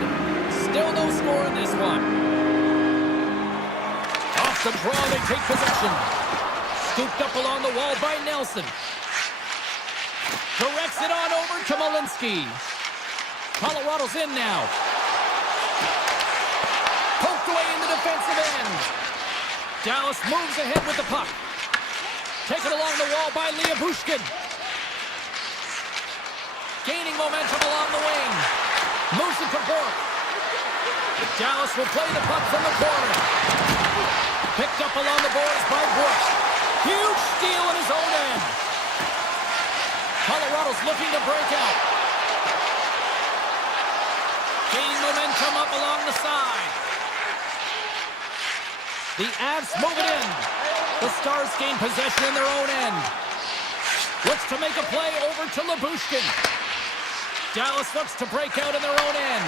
Still no score in this one. Off the draw, they take possession. Scooped up along the wall by Nelson. Directs it on over to Malinsky. Colorado's in now. Poked away in the defensive end. Dallas moves ahead with the puck. Taken along the wall by Liabushkin. Gaining momentum along the wing. Moves it to Bork. Dallas will play the puck from the corner. Picked up along the boards by Brooks. Huge steal in his own end. Colorado's looking to break out. Gaining momentum up along the side. The Avs move it in. The Stars gain possession in their own end. Looks to make a play over to Liabushkin. Dallas looks to break out in their own end.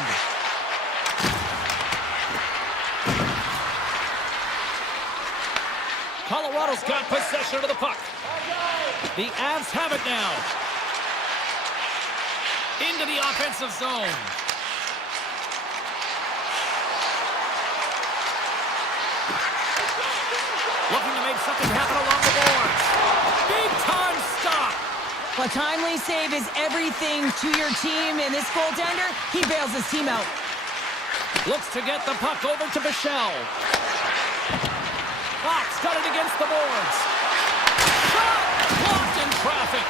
Colorado's got possession of the puck. The Avs have it now. Into the offensive zone. Looking to make something happen along the boards. Big time stop. A timely save is everything to your team, and this goaltender, he bails his team out. Looks to get the puck over to Bichelle. Fox got it against the boards. Shot! Blocked in traffic.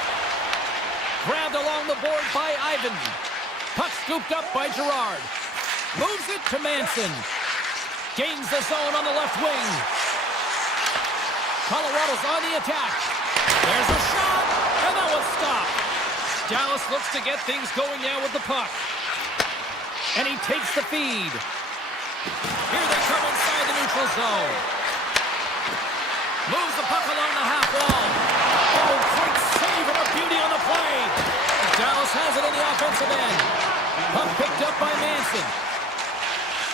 Grabbed along the board by Ivan. Puck scooped up by Girard. Moves it to Manson. Gains the zone on the left wing. Colorado's on the attack. There's a shot, and that was stopped. Dallas looks to get things going now with the puck. And he takes the feed. Here they come inside the neutral zone. Moves the puck along the half wall. Oh, quick save and a beauty on the play. Dallas has it in the offensive end. Puck picked up by Manson.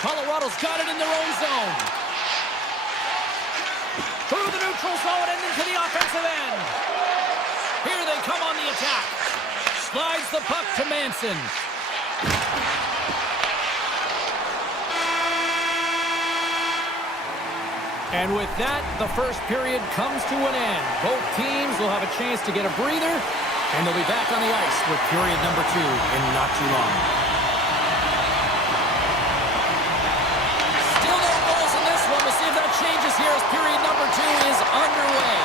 Colorado's got it in their own zone. Through the neutral zone and into the offensive end. Here they come on the attack. Slides the puck to Manson. And with that, the first period comes to an end. Both teams will have a chance to get a breather, and they'll be back on the ice with period number 2 in not too long. Still no goals in this one. We'll see if that changes here as period number 2 is underway.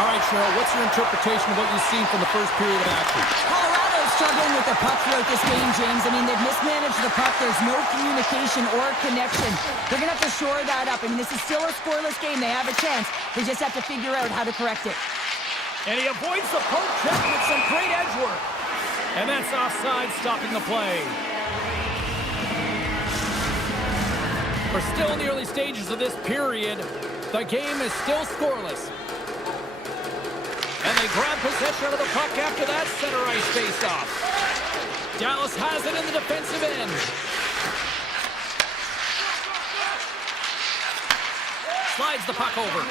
All right, Cheryl, what's your interpretation of what you've seen from the first period of action? Colorado they're struggling with the puck throughout this game, James. I mean, they've mismanaged the puck. There's no communication or connection. They're going to have to shore that up. I mean, this is still a scoreless game. They have a chance. They just have to figure out how to correct it. And he avoids the poke check with some great edge work. And that's offside, stopping the play. We're still in the early stages of this period. The game is still scoreless. And they grab possession of the puck after that center ice face-off. Dallas has it in the defensive end. Slides the puck over.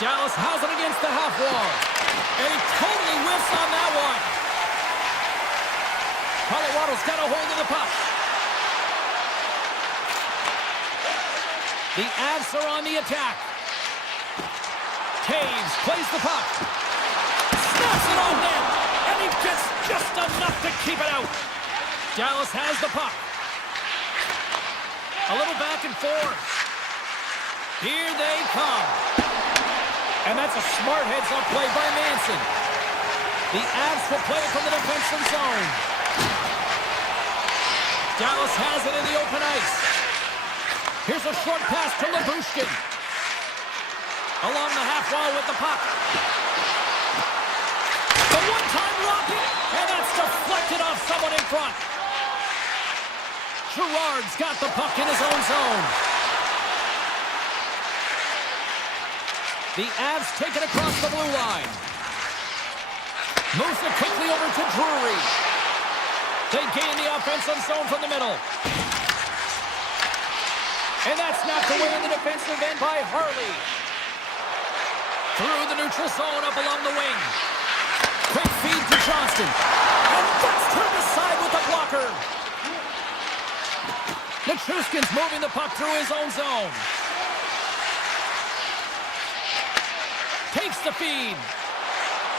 Dallas has it against the half wall. And he totally whiffs on that one. Colorado's got a hold of the puck. The Avs are on the attack. Taves plays the puck. Snaps it on net. And he gets just enough to keep it out. Dallas has the puck. A little back and forth. Here they come. And that's a smart heads-up play by Manson. The Avs will play it from the defensive zone. Dallas has it in the open ice. Here's a short pass to Labushkin. Along the half wall with the puck. The one-time rocket, and that's deflected off someone in front. Girard's got the puck in his own zone. The Avs take it across the blue line. Moves it quickly over to Drury. They gain the offensive zone from the middle. And that's knocked away in the defensive end by Harley. Through the neutral zone up along the wing. Quick feed to Johnston. And that's turned aside with the blocker. Nichushkin's moving the puck through his own zone. Takes the feed.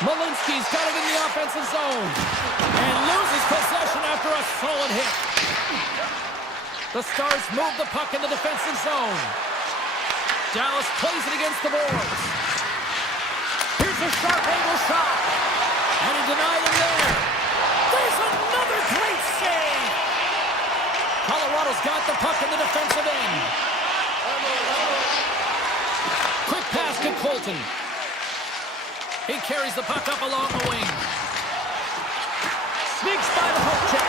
Malinsky's got it in the offensive zone. And loses possession after a solid hit. The Stars move the puck in the defensive zone. Dallas plays it against the boards. Here's a sharp angle shot. And he denied him there. There's another great save. Colorado's got the puck in the defensive end. Quick pass to Colton. He carries the puck up along the wing. Sneaks by the poke check.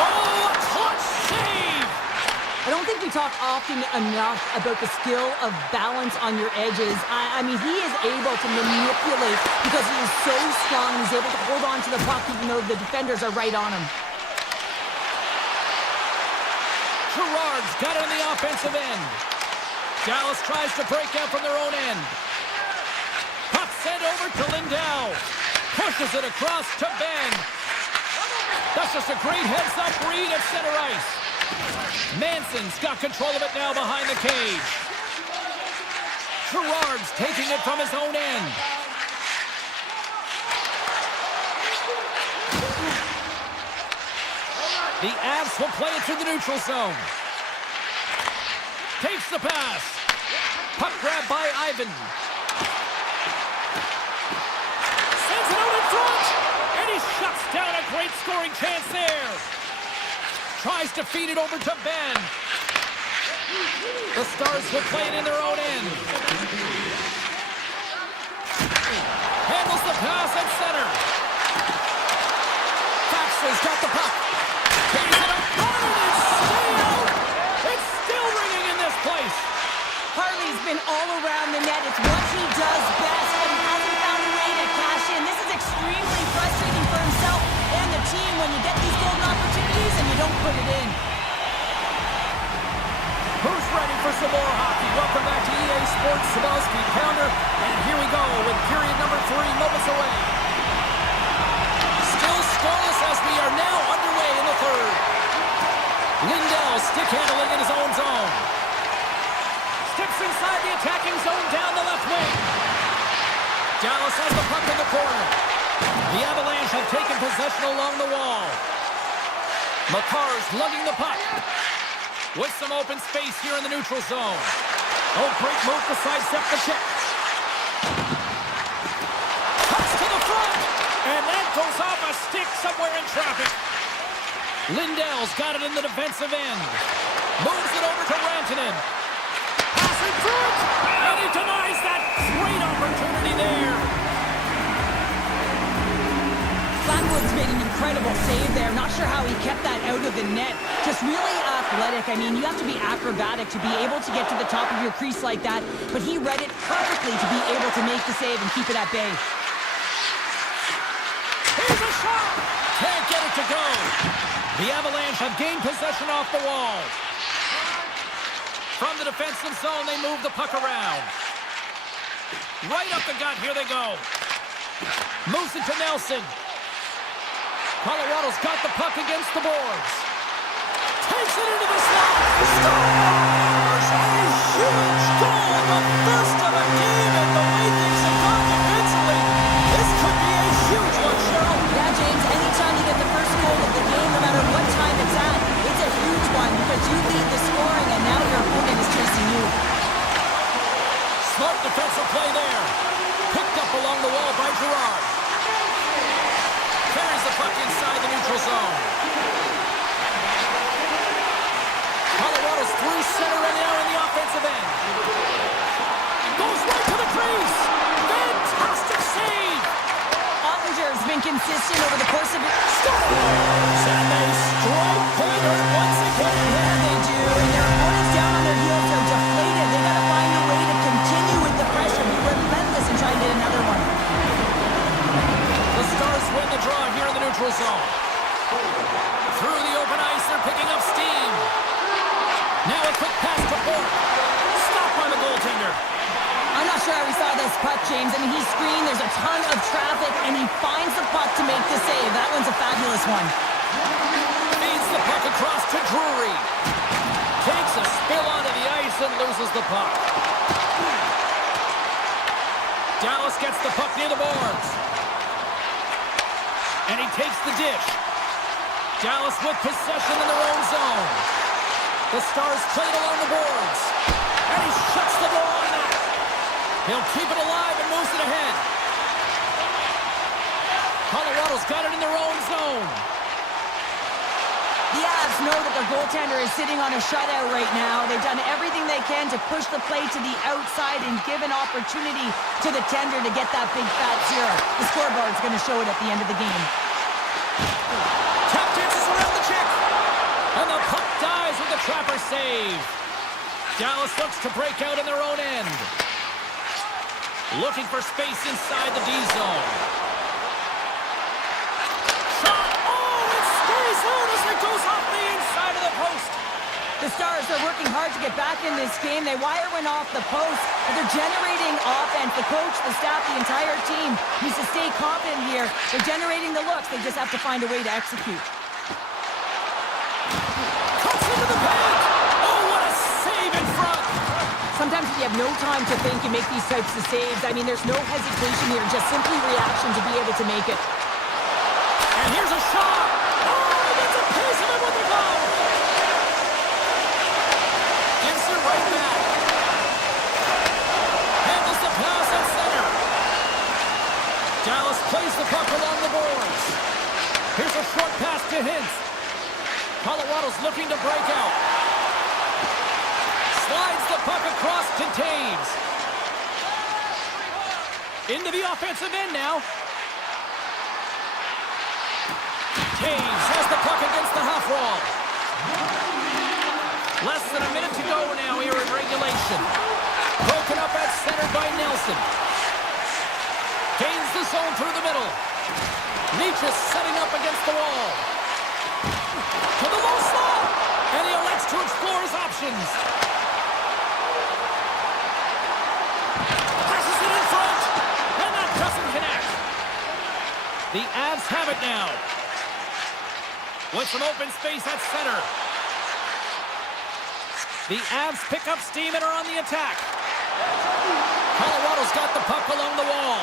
Oh, a clutch save! I don't think we talk often enough about the skill of balance on your edges. I mean, he is able to manipulate because he is so strong. He's able to hold on to the puck even though the defenders are right on him. Girard's got it on the offensive end. Dallas tries to break out from their own end. Puck sent over to Lindell. Pushes it across to Ben. That's just a great heads-up read at center ice. Manson's got control of it now behind the cage. Girard's taking it from his own end. The Avs will play it through the neutral zone. Takes the pass. Puck grab by Ivan. Sends it out in front. And he shuts down a great scoring chance there. Tries to feed it over to Ben. The Stars will play it in their own end. Handles the pass at center. Faxler's got the puck. He's in a corner and stay out. It's still ringing in this place. Harley's been all around the net. It's what he does best, but he hasn't found a way to cash in. This is extremely frustrating for himself and the team when you get these golden opportunities and you don't put it in. Who's ready for some more hockey? Welcome back to EA Sports Speed Pounder. And here we go with period number 3 moments away. Still scoreless as we are now underway in the third. Lindell stick handling in his own zone. Sticks inside the attacking zone down the left wing. Dallas has the puck in the corner. The Avalanche have taken possession along the wall. Makar's lugging the puck. With some open space here in the neutral zone. Oh, great move to sidestep the check. Cuts to the front. And that goes off a a stick somewhere in traffic. Lindell's got it in the defensive end. Moves it over to Rantanen. Passing through it, and he denies that great opportunity there. Flatwood's made an incredible save there. Not sure how he kept that out of the net. Just really athletic. I mean, you have to be acrobatic to be able to get to the top of your crease like that, but he read it perfectly to be able to make the save and keep it at bay. Here's a shot! Can't get it to go. The Avalanche have gained possession off the wall. From the defensive zone, they move the puck around. Right up the gut, here they go. Moves it to Nelson. Colorado's got the puck against the boards. Takes it into the slot. Scores! A huge goal, the first of a game, and the way things have gone defensively, this could be a huge one, Cheryl. Yeah, James, anytime you get the first goal of the game, no matter what time it's at, it's a huge one because you lead the scoring and now your opponent is chasing you. Smart defensive play there. Picked up along the wall by Gerard. Carries the puck inside the neutral zone. Colorado's through center and now in the offensive end. Goes right to the crease. Fantastic save. Ottinger's been consistent over the course of it. Scores! And they strike Pointer once again. Yeah, they do. And their opponents down on their heels are deflated. They got to find a way to continue with the pressure, be relentless and try and get another one. The Stars win the draw here in the neutral zone. Through the open ice, they're picking up steam. Now a quick pass to Bork. Stopped by the goaltender. I'm not sure how he saw this puck, James. I mean, he screened, there's a ton of traffic, and he finds the puck to make the save. That one's a fabulous one. Feeds the puck across to Drury. Takes a spill onto the ice and loses the puck. Dallas gets the puck near the boards. And he takes the dish. Dallas with possession in their own zone. The Stars played along the boards. And he shuts the door on that. He'll keep it alive and moves it ahead. Colorado's got it in their own zone. The Avs know that their goaltender is sitting on a shutout right now. They've done everything they can to push the play to the outside and give an opportunity to the tender to get that big fat zero. The scoreboard's going to show it at the end of the game. Tap dances around the check. And the puck dies with the Trapper save. Dallas looks to break out in their own end. Looking for space inside the D zone. Shot! Oh, it stays out as it goes off the inside of the post. The Stars are working hard to get back in this game. They wire one off the post, but they're generating offense. The coach, the staff, the entire team needs to stay confident here. They're generating the looks. They just have to find a way to execute. Cuts into the paint. Oh, what a save in front. Sometimes you have no time to think and make these types of saves. I mean, there's no hesitation here, just simply reaction to be able to make it. And here's a shot. Oh, he gets a piece of it with the glove. Gives it right back. Handles the pass at center. Dallas plays the puck along the boards. Here's a short pass to Hintz. Colorado's looking to break out. Slides the puck across to Taves. Into the offensive end now. Taves has the puck against the half wall. Less than a minute to go now here in regulation. Broken up at center by Nelson. Gains the zone through the middle. Leach is setting up against the wall. To the low slot. And he elects to explore his options. Passes it in front. And that doesn't connect. The Avs have it now. With some open space at center. The Avs pick up steam and are on the attack. Colorado's got the puck along the wall.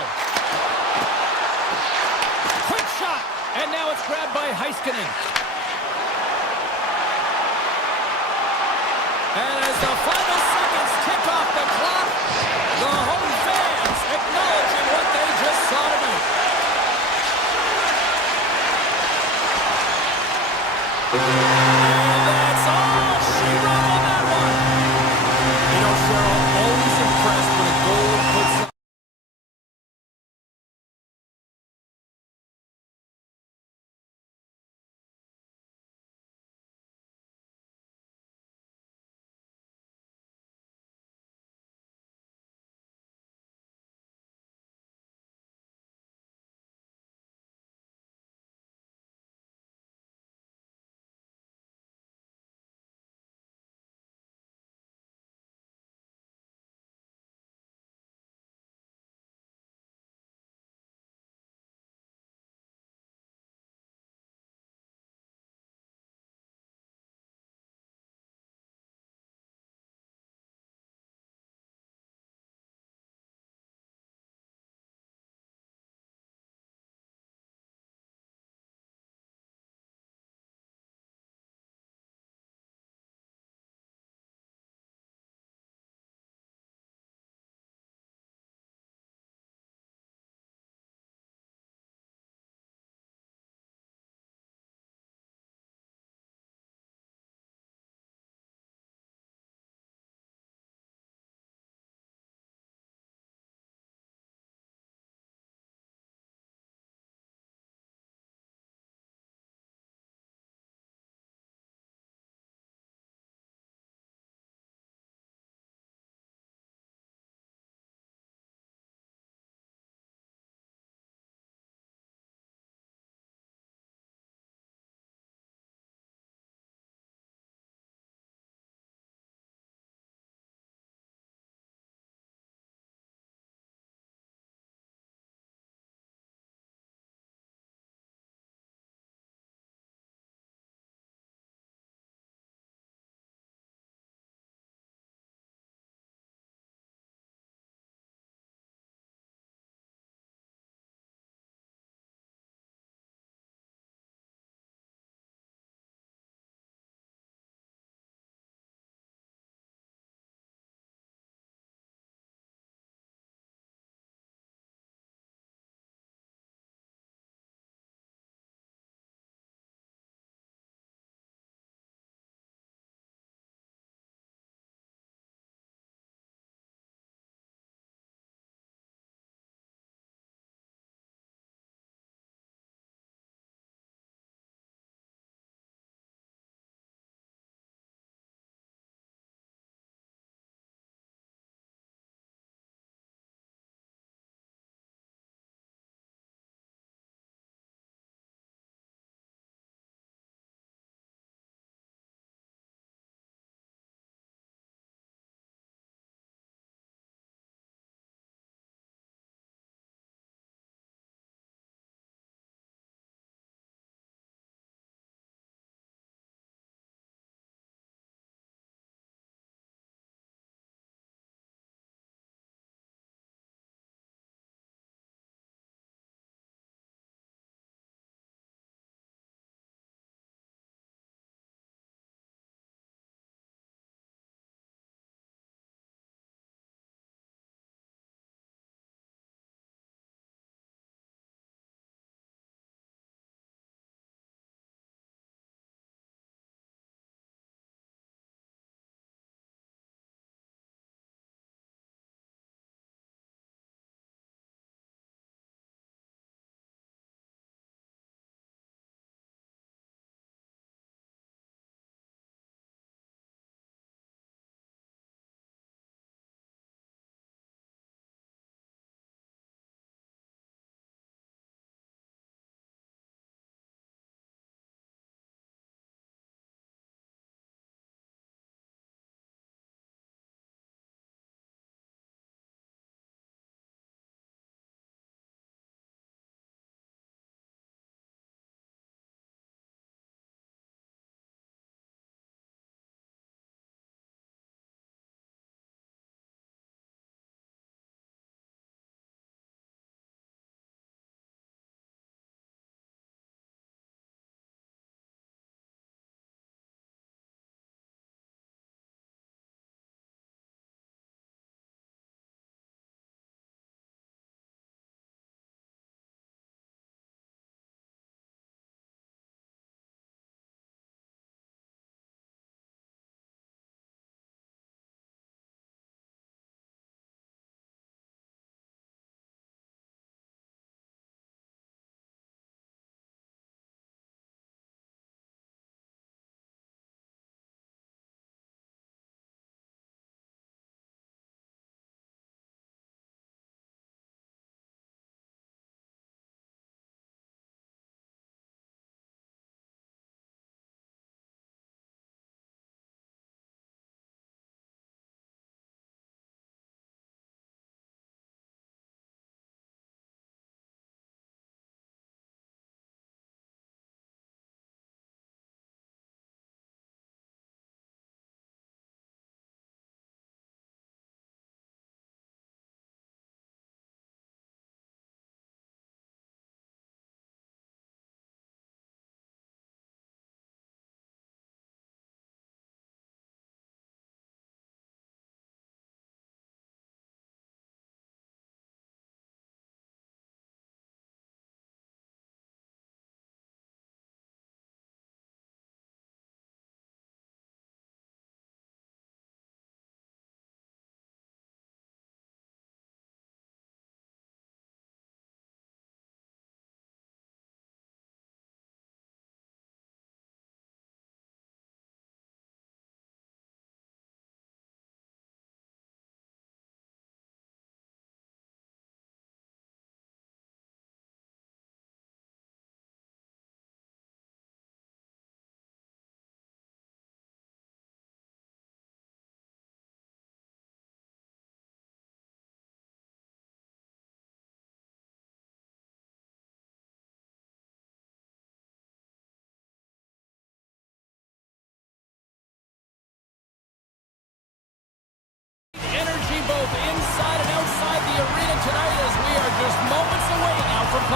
Quick shot. And now it's grabbed by Heiskanen. And as the final seconds tick off the clock, the home fans acknowledging what they just saw tonight.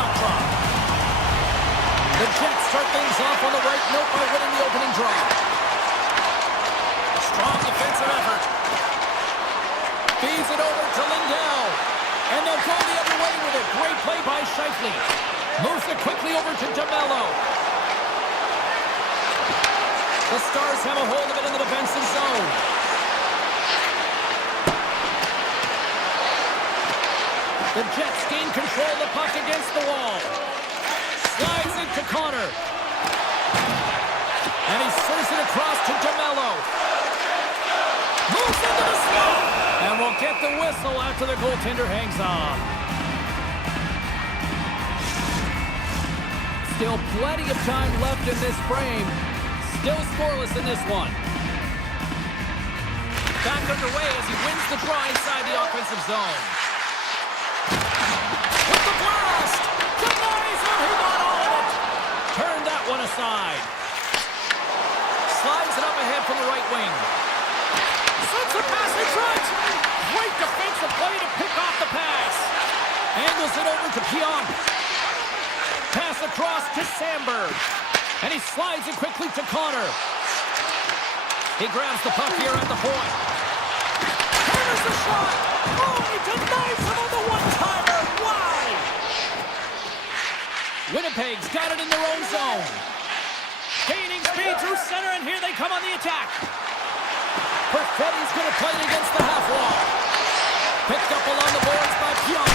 puck drop. The Jets start things off on the right note by winning the opening draw. Strong defensive effort. Feeds it over to Lindell. And they'll go the other way with it. Great play by Scheifele. Moves it quickly over to DeMello. The Stars have a hold of it in the defensive zone. The Jets gain control of the puck against the wall. Slides it to Connor. And he serves it across to DeMello. Moves into the slot. And we'll get the whistle after the goaltender hangs on. Still plenty of time left in this frame. Still scoreless in this one. Back underway as he wins the draw inside the offensive zone. With the blast! Denies him! He got all of it! Turned that one aside. Slides it up ahead from the right wing. Sends a pass in front! Great defensive play to pick off the pass. Angles it over to Pionk. Pass across to Sandberg. And he slides it quickly to Connor. He grabs the puck here at the point. Here's the shot! Oh, he denies him on the one-timer! Why? Winnipeg's got it in their own zone. Gaining speed through center, and here they come on the attack. Perfetti's going to play it against the half wall. Picked up along the boards by Pionk.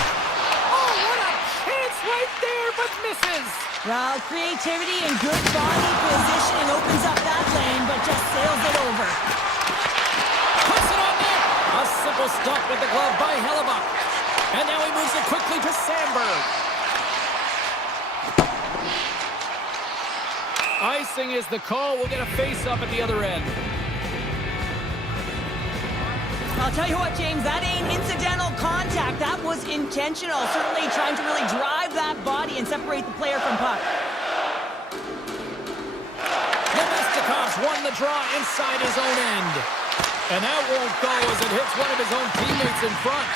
Oh, what a chance right there, but misses. Well, creativity and good body positioning opens up that lane, but just sails it over. Puts it on net. A simple stop with the glove by Hellebuck. And now he moves it quickly to Sandberg. Icing is the call. We'll get a face-up at the other end. I'll tell you what, James, that ain't incidental contact. That was intentional. Certainly trying to really drive that body and separate the player from puck. Nemestikov's won the draw inside his own end. And that won't go as it hits one of his own teammates in front.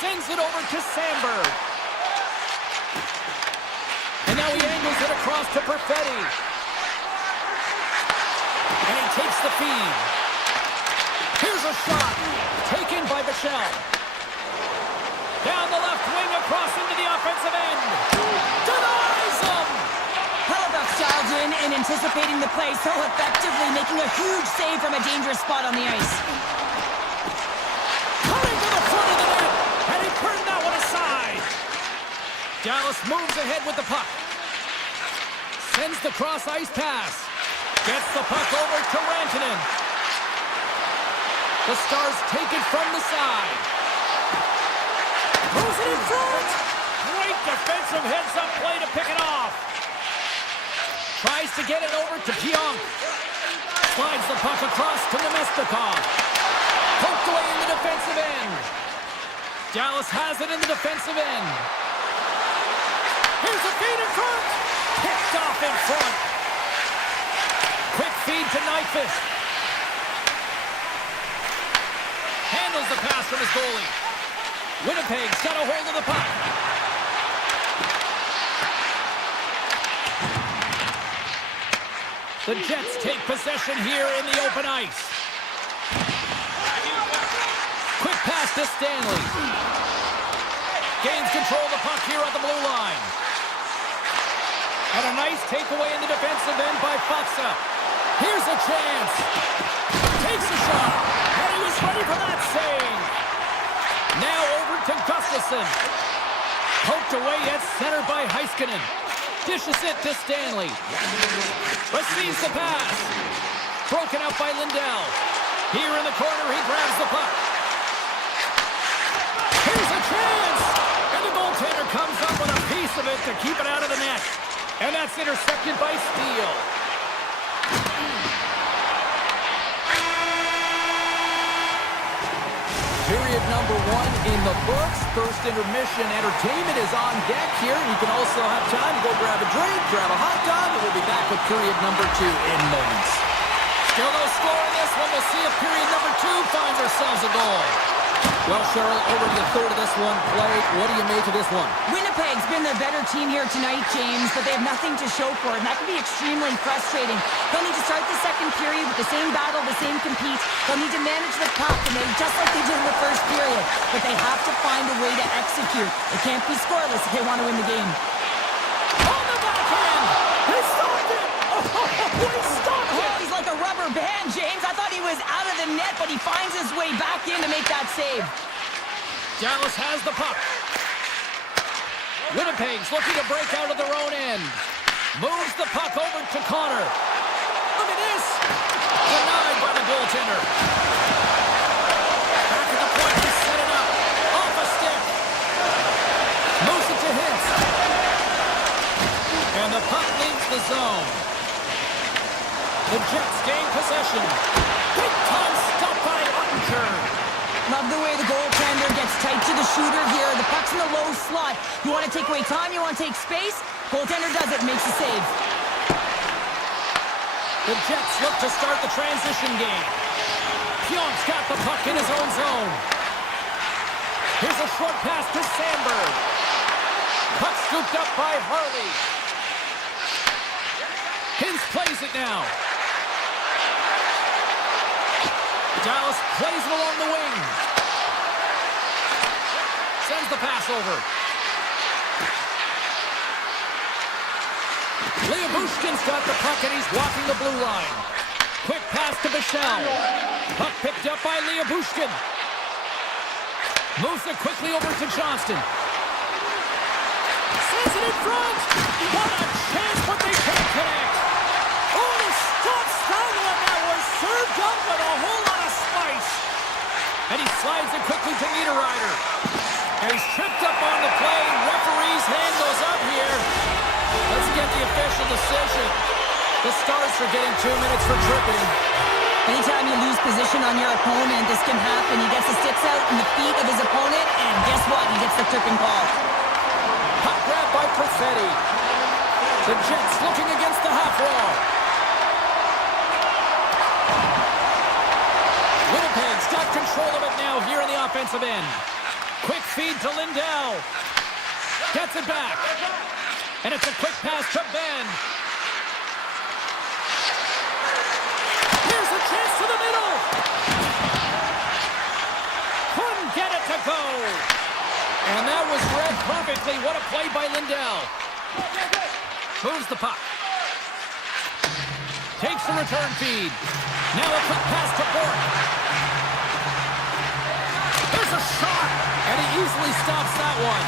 Sends it over to Sandberg. And now he angles it across to Perfetti. And he takes the feed. Here's a shot. Taken by Bichelle. Down the left wing across into the offensive end. Denies him! Hellebuck's dialed in and anticipating the play so effectively, making a huge save from a dangerous spot on the ice. Coming to the front of the net. And he turned that one aside. Dallas moves ahead with the puck. Sends the cross-ice pass. Gets the puck over to Rantanen. The Stars take it from the side. Moves it in front. Great defensive heads-up play to pick it off. Tries to get it over to Pionk. Slides the puck across to Nemestikov. Poked away in the defensive end. Dallas has it in the defensive end. Here's a feed in front. Picked off in front. Quick feed to Nyquist. Handles the pass from his goalie. Winnipeg's got a hold of the puck. The Jets take possession here in the open ice. Quick pass to Stanley. Gains control of the puck here at the blue line. And a nice takeaway in the defensive end by Faksa. Here's a chance. Takes a shot. And he was ready for that save. Now over to Gustafsson. Poked away at center by Heiskanen. Dishes it to Stanley. Receives the pass. Broken out by Lindell. Here in the corner, he grabs the puck. Here's a chance! And the goaltender comes up with a piece of it to keep it out of the net. And that's intercepted by Steele. Period number 1 in the books. First intermission entertainment is on deck here. You can also have time to go grab a drink, grab a hot dog, and we'll be back with period number 2 in moments. Still no score in this one. We'll see if period number 2 finds ourselves a goal. Well, Cheryl, already a third of this one played. What do you make of this one? Winnipeg's been the better team here tonight, James, but they have nothing to show for it, and that can be extremely frustrating. They'll need to start the second period with the same battle, the same compete. They'll need to manage the puck, and just like they did in the first period. But they have to find a way to execute. It can't be scoreless if they want to win the game. On the backhand! He stopped it! Oh, he stopped it! Oh, he's like a rubber band, James. I thought he was out of the net, but he finds his way back in to make that save. Dallas has the puck. Winnipeg's looking to break out of their own end. Moves the puck over to Connor. Look at this! Denied by the goaltender. Back at the point, he set it up. Off a stick. Moves it to Hintz. And the puck leaves the zone. The Jets gain possession. Big time stop by Ottinger. Love the way the goaltender gets tight to the shooter here. The puck's in the low slot. You want to take away time, you want to take space. Goaltender does it, makes a save. The Jets look to start the transition game. Pionk's got the puck in his own zone. Here's a short pass to Sandberg. Puck scooped up by Harley. Hintz plays it now. Dallas plays it along the wing. Sends the pass over. Leobushkin's got the puck and he's walking the blue line. Quick pass to Bichelle. Puck picked up by Leobushkin. Moves it quickly over to Johnston. Sends it in front. What a chance, but they can't connect. Oh, he stops Skyler. That was served up with a whole lot of spice. And he slides it quickly to Niederreiter. And he's tripped up on the play. Referee's hand goes up here. Let's get the official decision. The Stars are getting 2 minutes for tripping. Anytime you lose position on your opponent, this can happen. He gets the sticks out in the feet of his opponent, and guess what? He gets the tripping call. Puck grab by Perfetti. The Jets looking against the half wall. Winnipeg's got control of it now here in the offensive end. Quick feed to Lindell. Gets it back. And it's a quick pass to Ben. Here's a chance to the middle. Couldn't get it to go. And that was read perfectly. What a play by Lindell. Moves the puck. Takes the return feed. Now a quick pass to Bork. There's a shot. And he easily stops that one.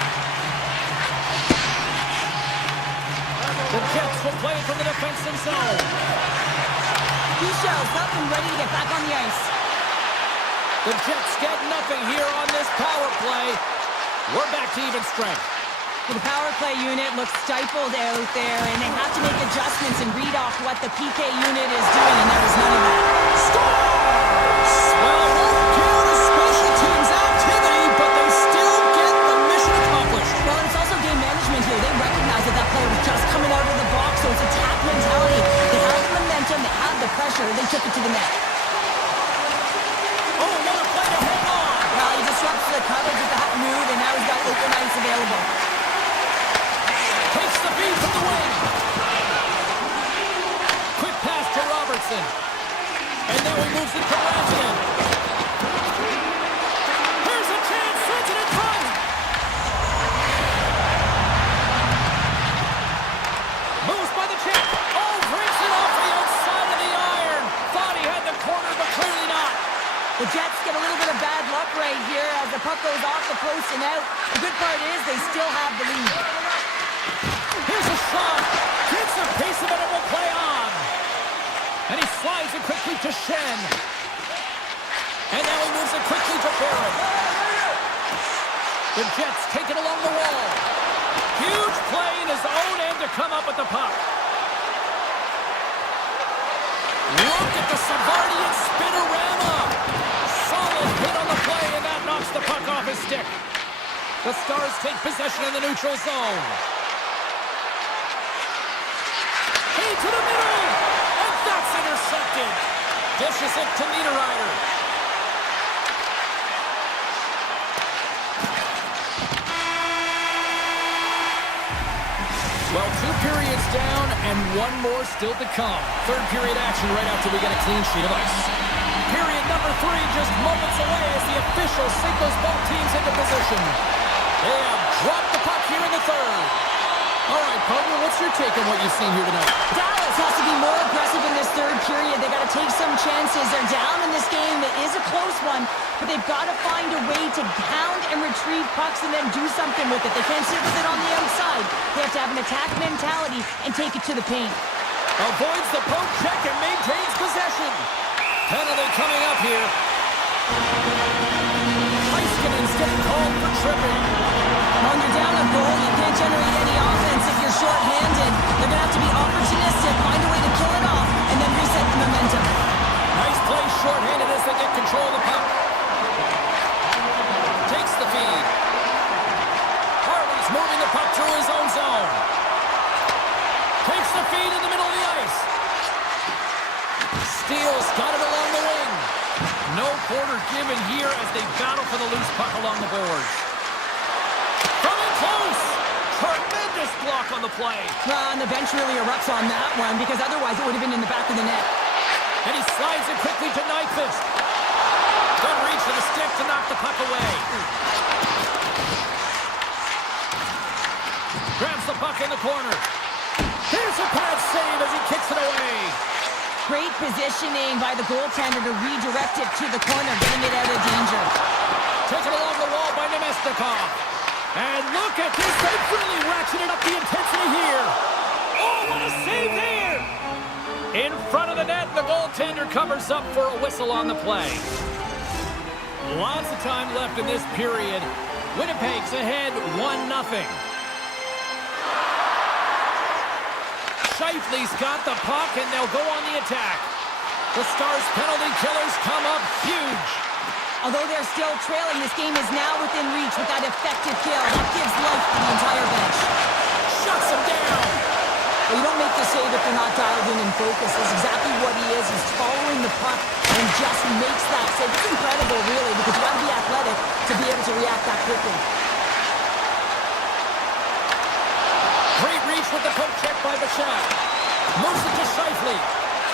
The Jets will play from the defensive zone. Michel's up and ready to get back on the ice. The Jets get nothing here on this power play. We're back to even strength. The power play unit looks stifled out there, and they have to make adjustments and read off what the PK unit is doing, and there was none of that. Scores! Well, it won't count as special teams activity, but they still get the mission accomplished. Well, it's also game management here. They recognize that that player was just coming out of the box, so it's attack mentality. They had the momentum, they had the pressure, they took it to the net. Oh, what a play to hang on! Well, he disrupts the coverage with that move, and now he's got open ice available. Takes the feed from the wing. Quick pass to Robertson. And now he moves it to Rantanen. Here's a chance, sends it in front. Moves by the check. Oh, breaks it off the outside of the iron. Thought he had the corner, but clearly not. The Jets get a little bit of bad luck right here as the puck goes off the post and out. The good part is they still have the lead. Here's a shot. Gets a piece of it and will play on. And he slides it quickly to Shen. And now he moves it quickly to Barrett. The Jets take it along the wall. Huge play in his own end to come up with the puck. Look at the Savardian spinorama. Solid hit on the play, and that knocks the puck off his stick. The Stars take possession in the neutral zone. Hey, to the middle! And that's intercepted. Dishes it to Niederreiter. Well, 2 periods down and 1 more still to come. Third period action right after we get a clean sheet of ice. Period number 3 just moments away as the official signals both teams into position. They have dropped the puck here in the third. All right, partner, what's your take on what you've seen here tonight? Dallas has to be more aggressive in this third period. They got to take some chances. They're down in this game. It is a close one, but they've got to find a way to pound and retrieve pucks and then do something with it. They can't sit with it on the outside. They have to have an attack mentality and take it to the paint. Avoids the poke check and maintains possession. Penalty coming up here. Heiskanen's getting called for tripping. When you're down a goal, you can't generate any offense if you're short-handed. They're going to have to be opportunistic, find a way to kill it off, and then reset the momentum. Nice play short-handed as they get control of the puck. Takes the feed. Harley's moving the puck through his own zone. Takes the feed in the middle of the ice. Steele's got it along the wing. No quarter given here as they battle for the loose puck along the boards. From in close. Tremendous block on the play. And the bench really erupts on that one because otherwise it would have been in the back of the net. And he slides it quickly to Nyquist. Good reach for the stick to knock the puck away. Grabs the puck in the corner. Here's a pad save as he kicks it away. Great positioning by the goaltender to redirect it to the corner, getting it out of danger. Taken along the wall by Nemestikov. And look at this. They've really ratcheted up the intensity here. Oh, what a save there. In front of the net, the goaltender covers up for a whistle on the play. Lots of time left in this period. Winnipeg's ahead 1-0. Scheifele's got the puck, and they'll go on the attack. The Stars' penalty killers come up huge. Although they're still trailing, this game is now within reach with that effective kill. That gives life to the entire bench. Shuts him down. Well, you don't make the save if you're not dialed in and focused. That's exactly what he is. He's following the puck and just makes that save. It's incredible, really, because you got to be athletic to be able to react that quickly. Great reach with the poke check by Bichelle. Moves it to Scheifele.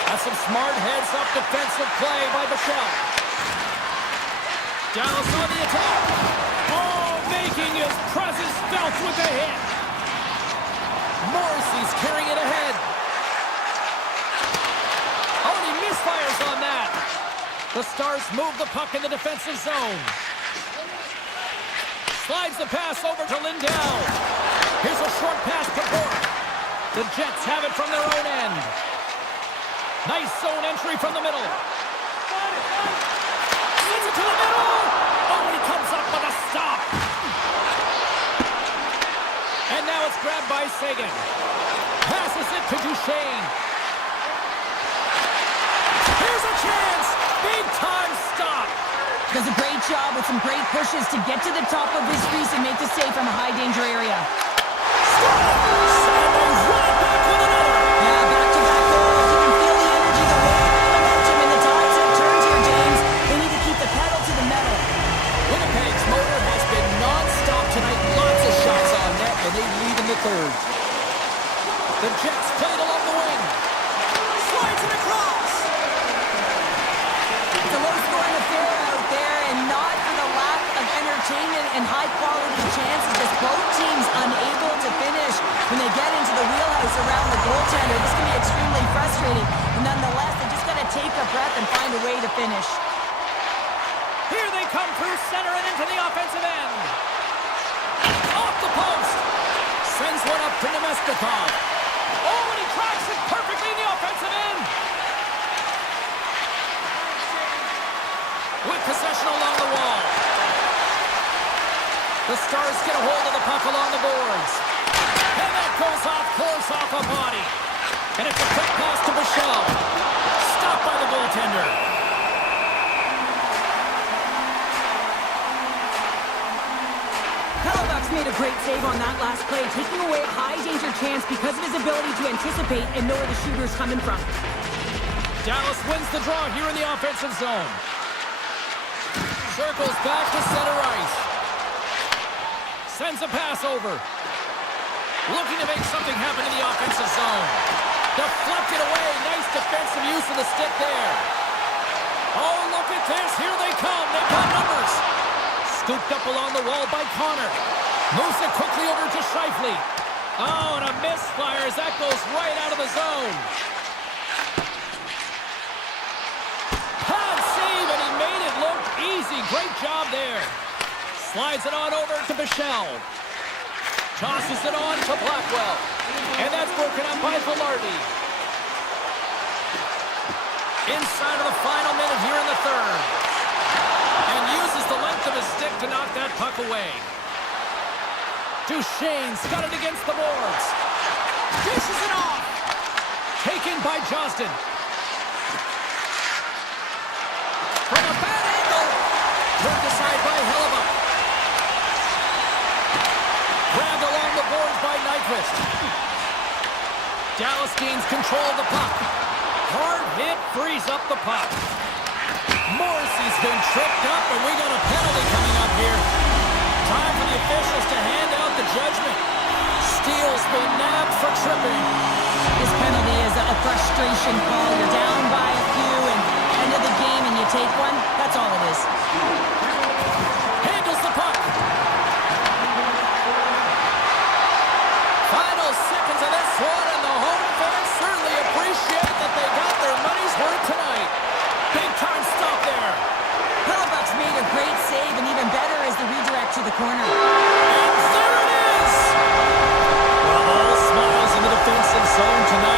That's some smart heads-up defensive play by Bichelle. Dallas on the attack. Oh, making his presence felt with the hit. Morrissey's carrying it ahead. Oh, and he misfires on that. The Stars move the puck in the defensive zone. Slides the pass over to Lindell. Here's a short pass to Bork. The Jets have it from their own end. Nice zone entry from the middle. Sends it to the middle. Oh, and he comes up with a stop. And now it's grabbed by Sagan. Passes it to Duchesne. Here's a chance. Big time stop. Does a great job with some great pushes to get to the top of his crease and make the save from a high danger area. Sanders right back with another. Yeah, back-to-back goals. You can feel the energy, the momentum, and the tides have turned here, James. They need to keep the pedal to the metal. Winnipeg's motor has been non-stop tonight. Lots of shots on net, and they lead in the third. The Jets played along the wing. Slides it across. It's a low-scoring affair out there, and not for the lack of entertainment and high-quality chances. Just both teams unable to finish when they get into the wheelhouse around the goaltender. This can be extremely frustrating, but nonetheless, they just got to take a breath and find a way to finish. Here they come through center and into the offensive end. Off the post. Sends one up to Nemestikov. Oh, and he tracks it perfectly in the offensive end. With possession along the wall. The Stars get a hold of the puck along the boards. And that goes off course off a body. And it's a quick pass to Bichelle. Stopped by the goaltender. Halifax made a great save on that last play, taking away a high-danger chance because of his ability to anticipate and know where the shooter's coming from. Dallas wins the draw here in the offensive zone. Circles back to center ice. Sends a pass over. Looking to make something happen in the offensive zone. Deflected away. Nice defensive use of the stick there. Oh, look at this. Here they come. They've got numbers. Scooped up along the wall by Connor. Moves it quickly over to Scheifele. Oh, and a misfire as that goes right out of the zone. Pad save, and he made it look easy. Great job there. Slides it on over to Bichelle. Tosses it on to Blackwell. And that's broken up by Velarde. Inside of the final minute here in the third. And uses the length of his stick to knock that puck away. Duchesne's got it against the boards. Dishes it off. Taken by Johnston. From a bad angle. Turned aside by Hellebuck. Grabbed along the boards by Nyquist. Dallas gains control of the puck. Hard hit frees up the puck. Morrissey's been tripped up, and we got a penalty coming up here. Time for the officials to hand out the judgment. Steele's been nabbed for tripping. This penalty is a frustration call. You're down by a few, and end of the game, and you take one. That's all it is. Handles the puck. Final seconds of this one, and the home fans certainly appreciate that they got their money's worth tonight. Big time stop there. Hellebuck's made a great save, and even better is the redirect to the corner. And there it is! Well, all smiles in the defensive zone tonight.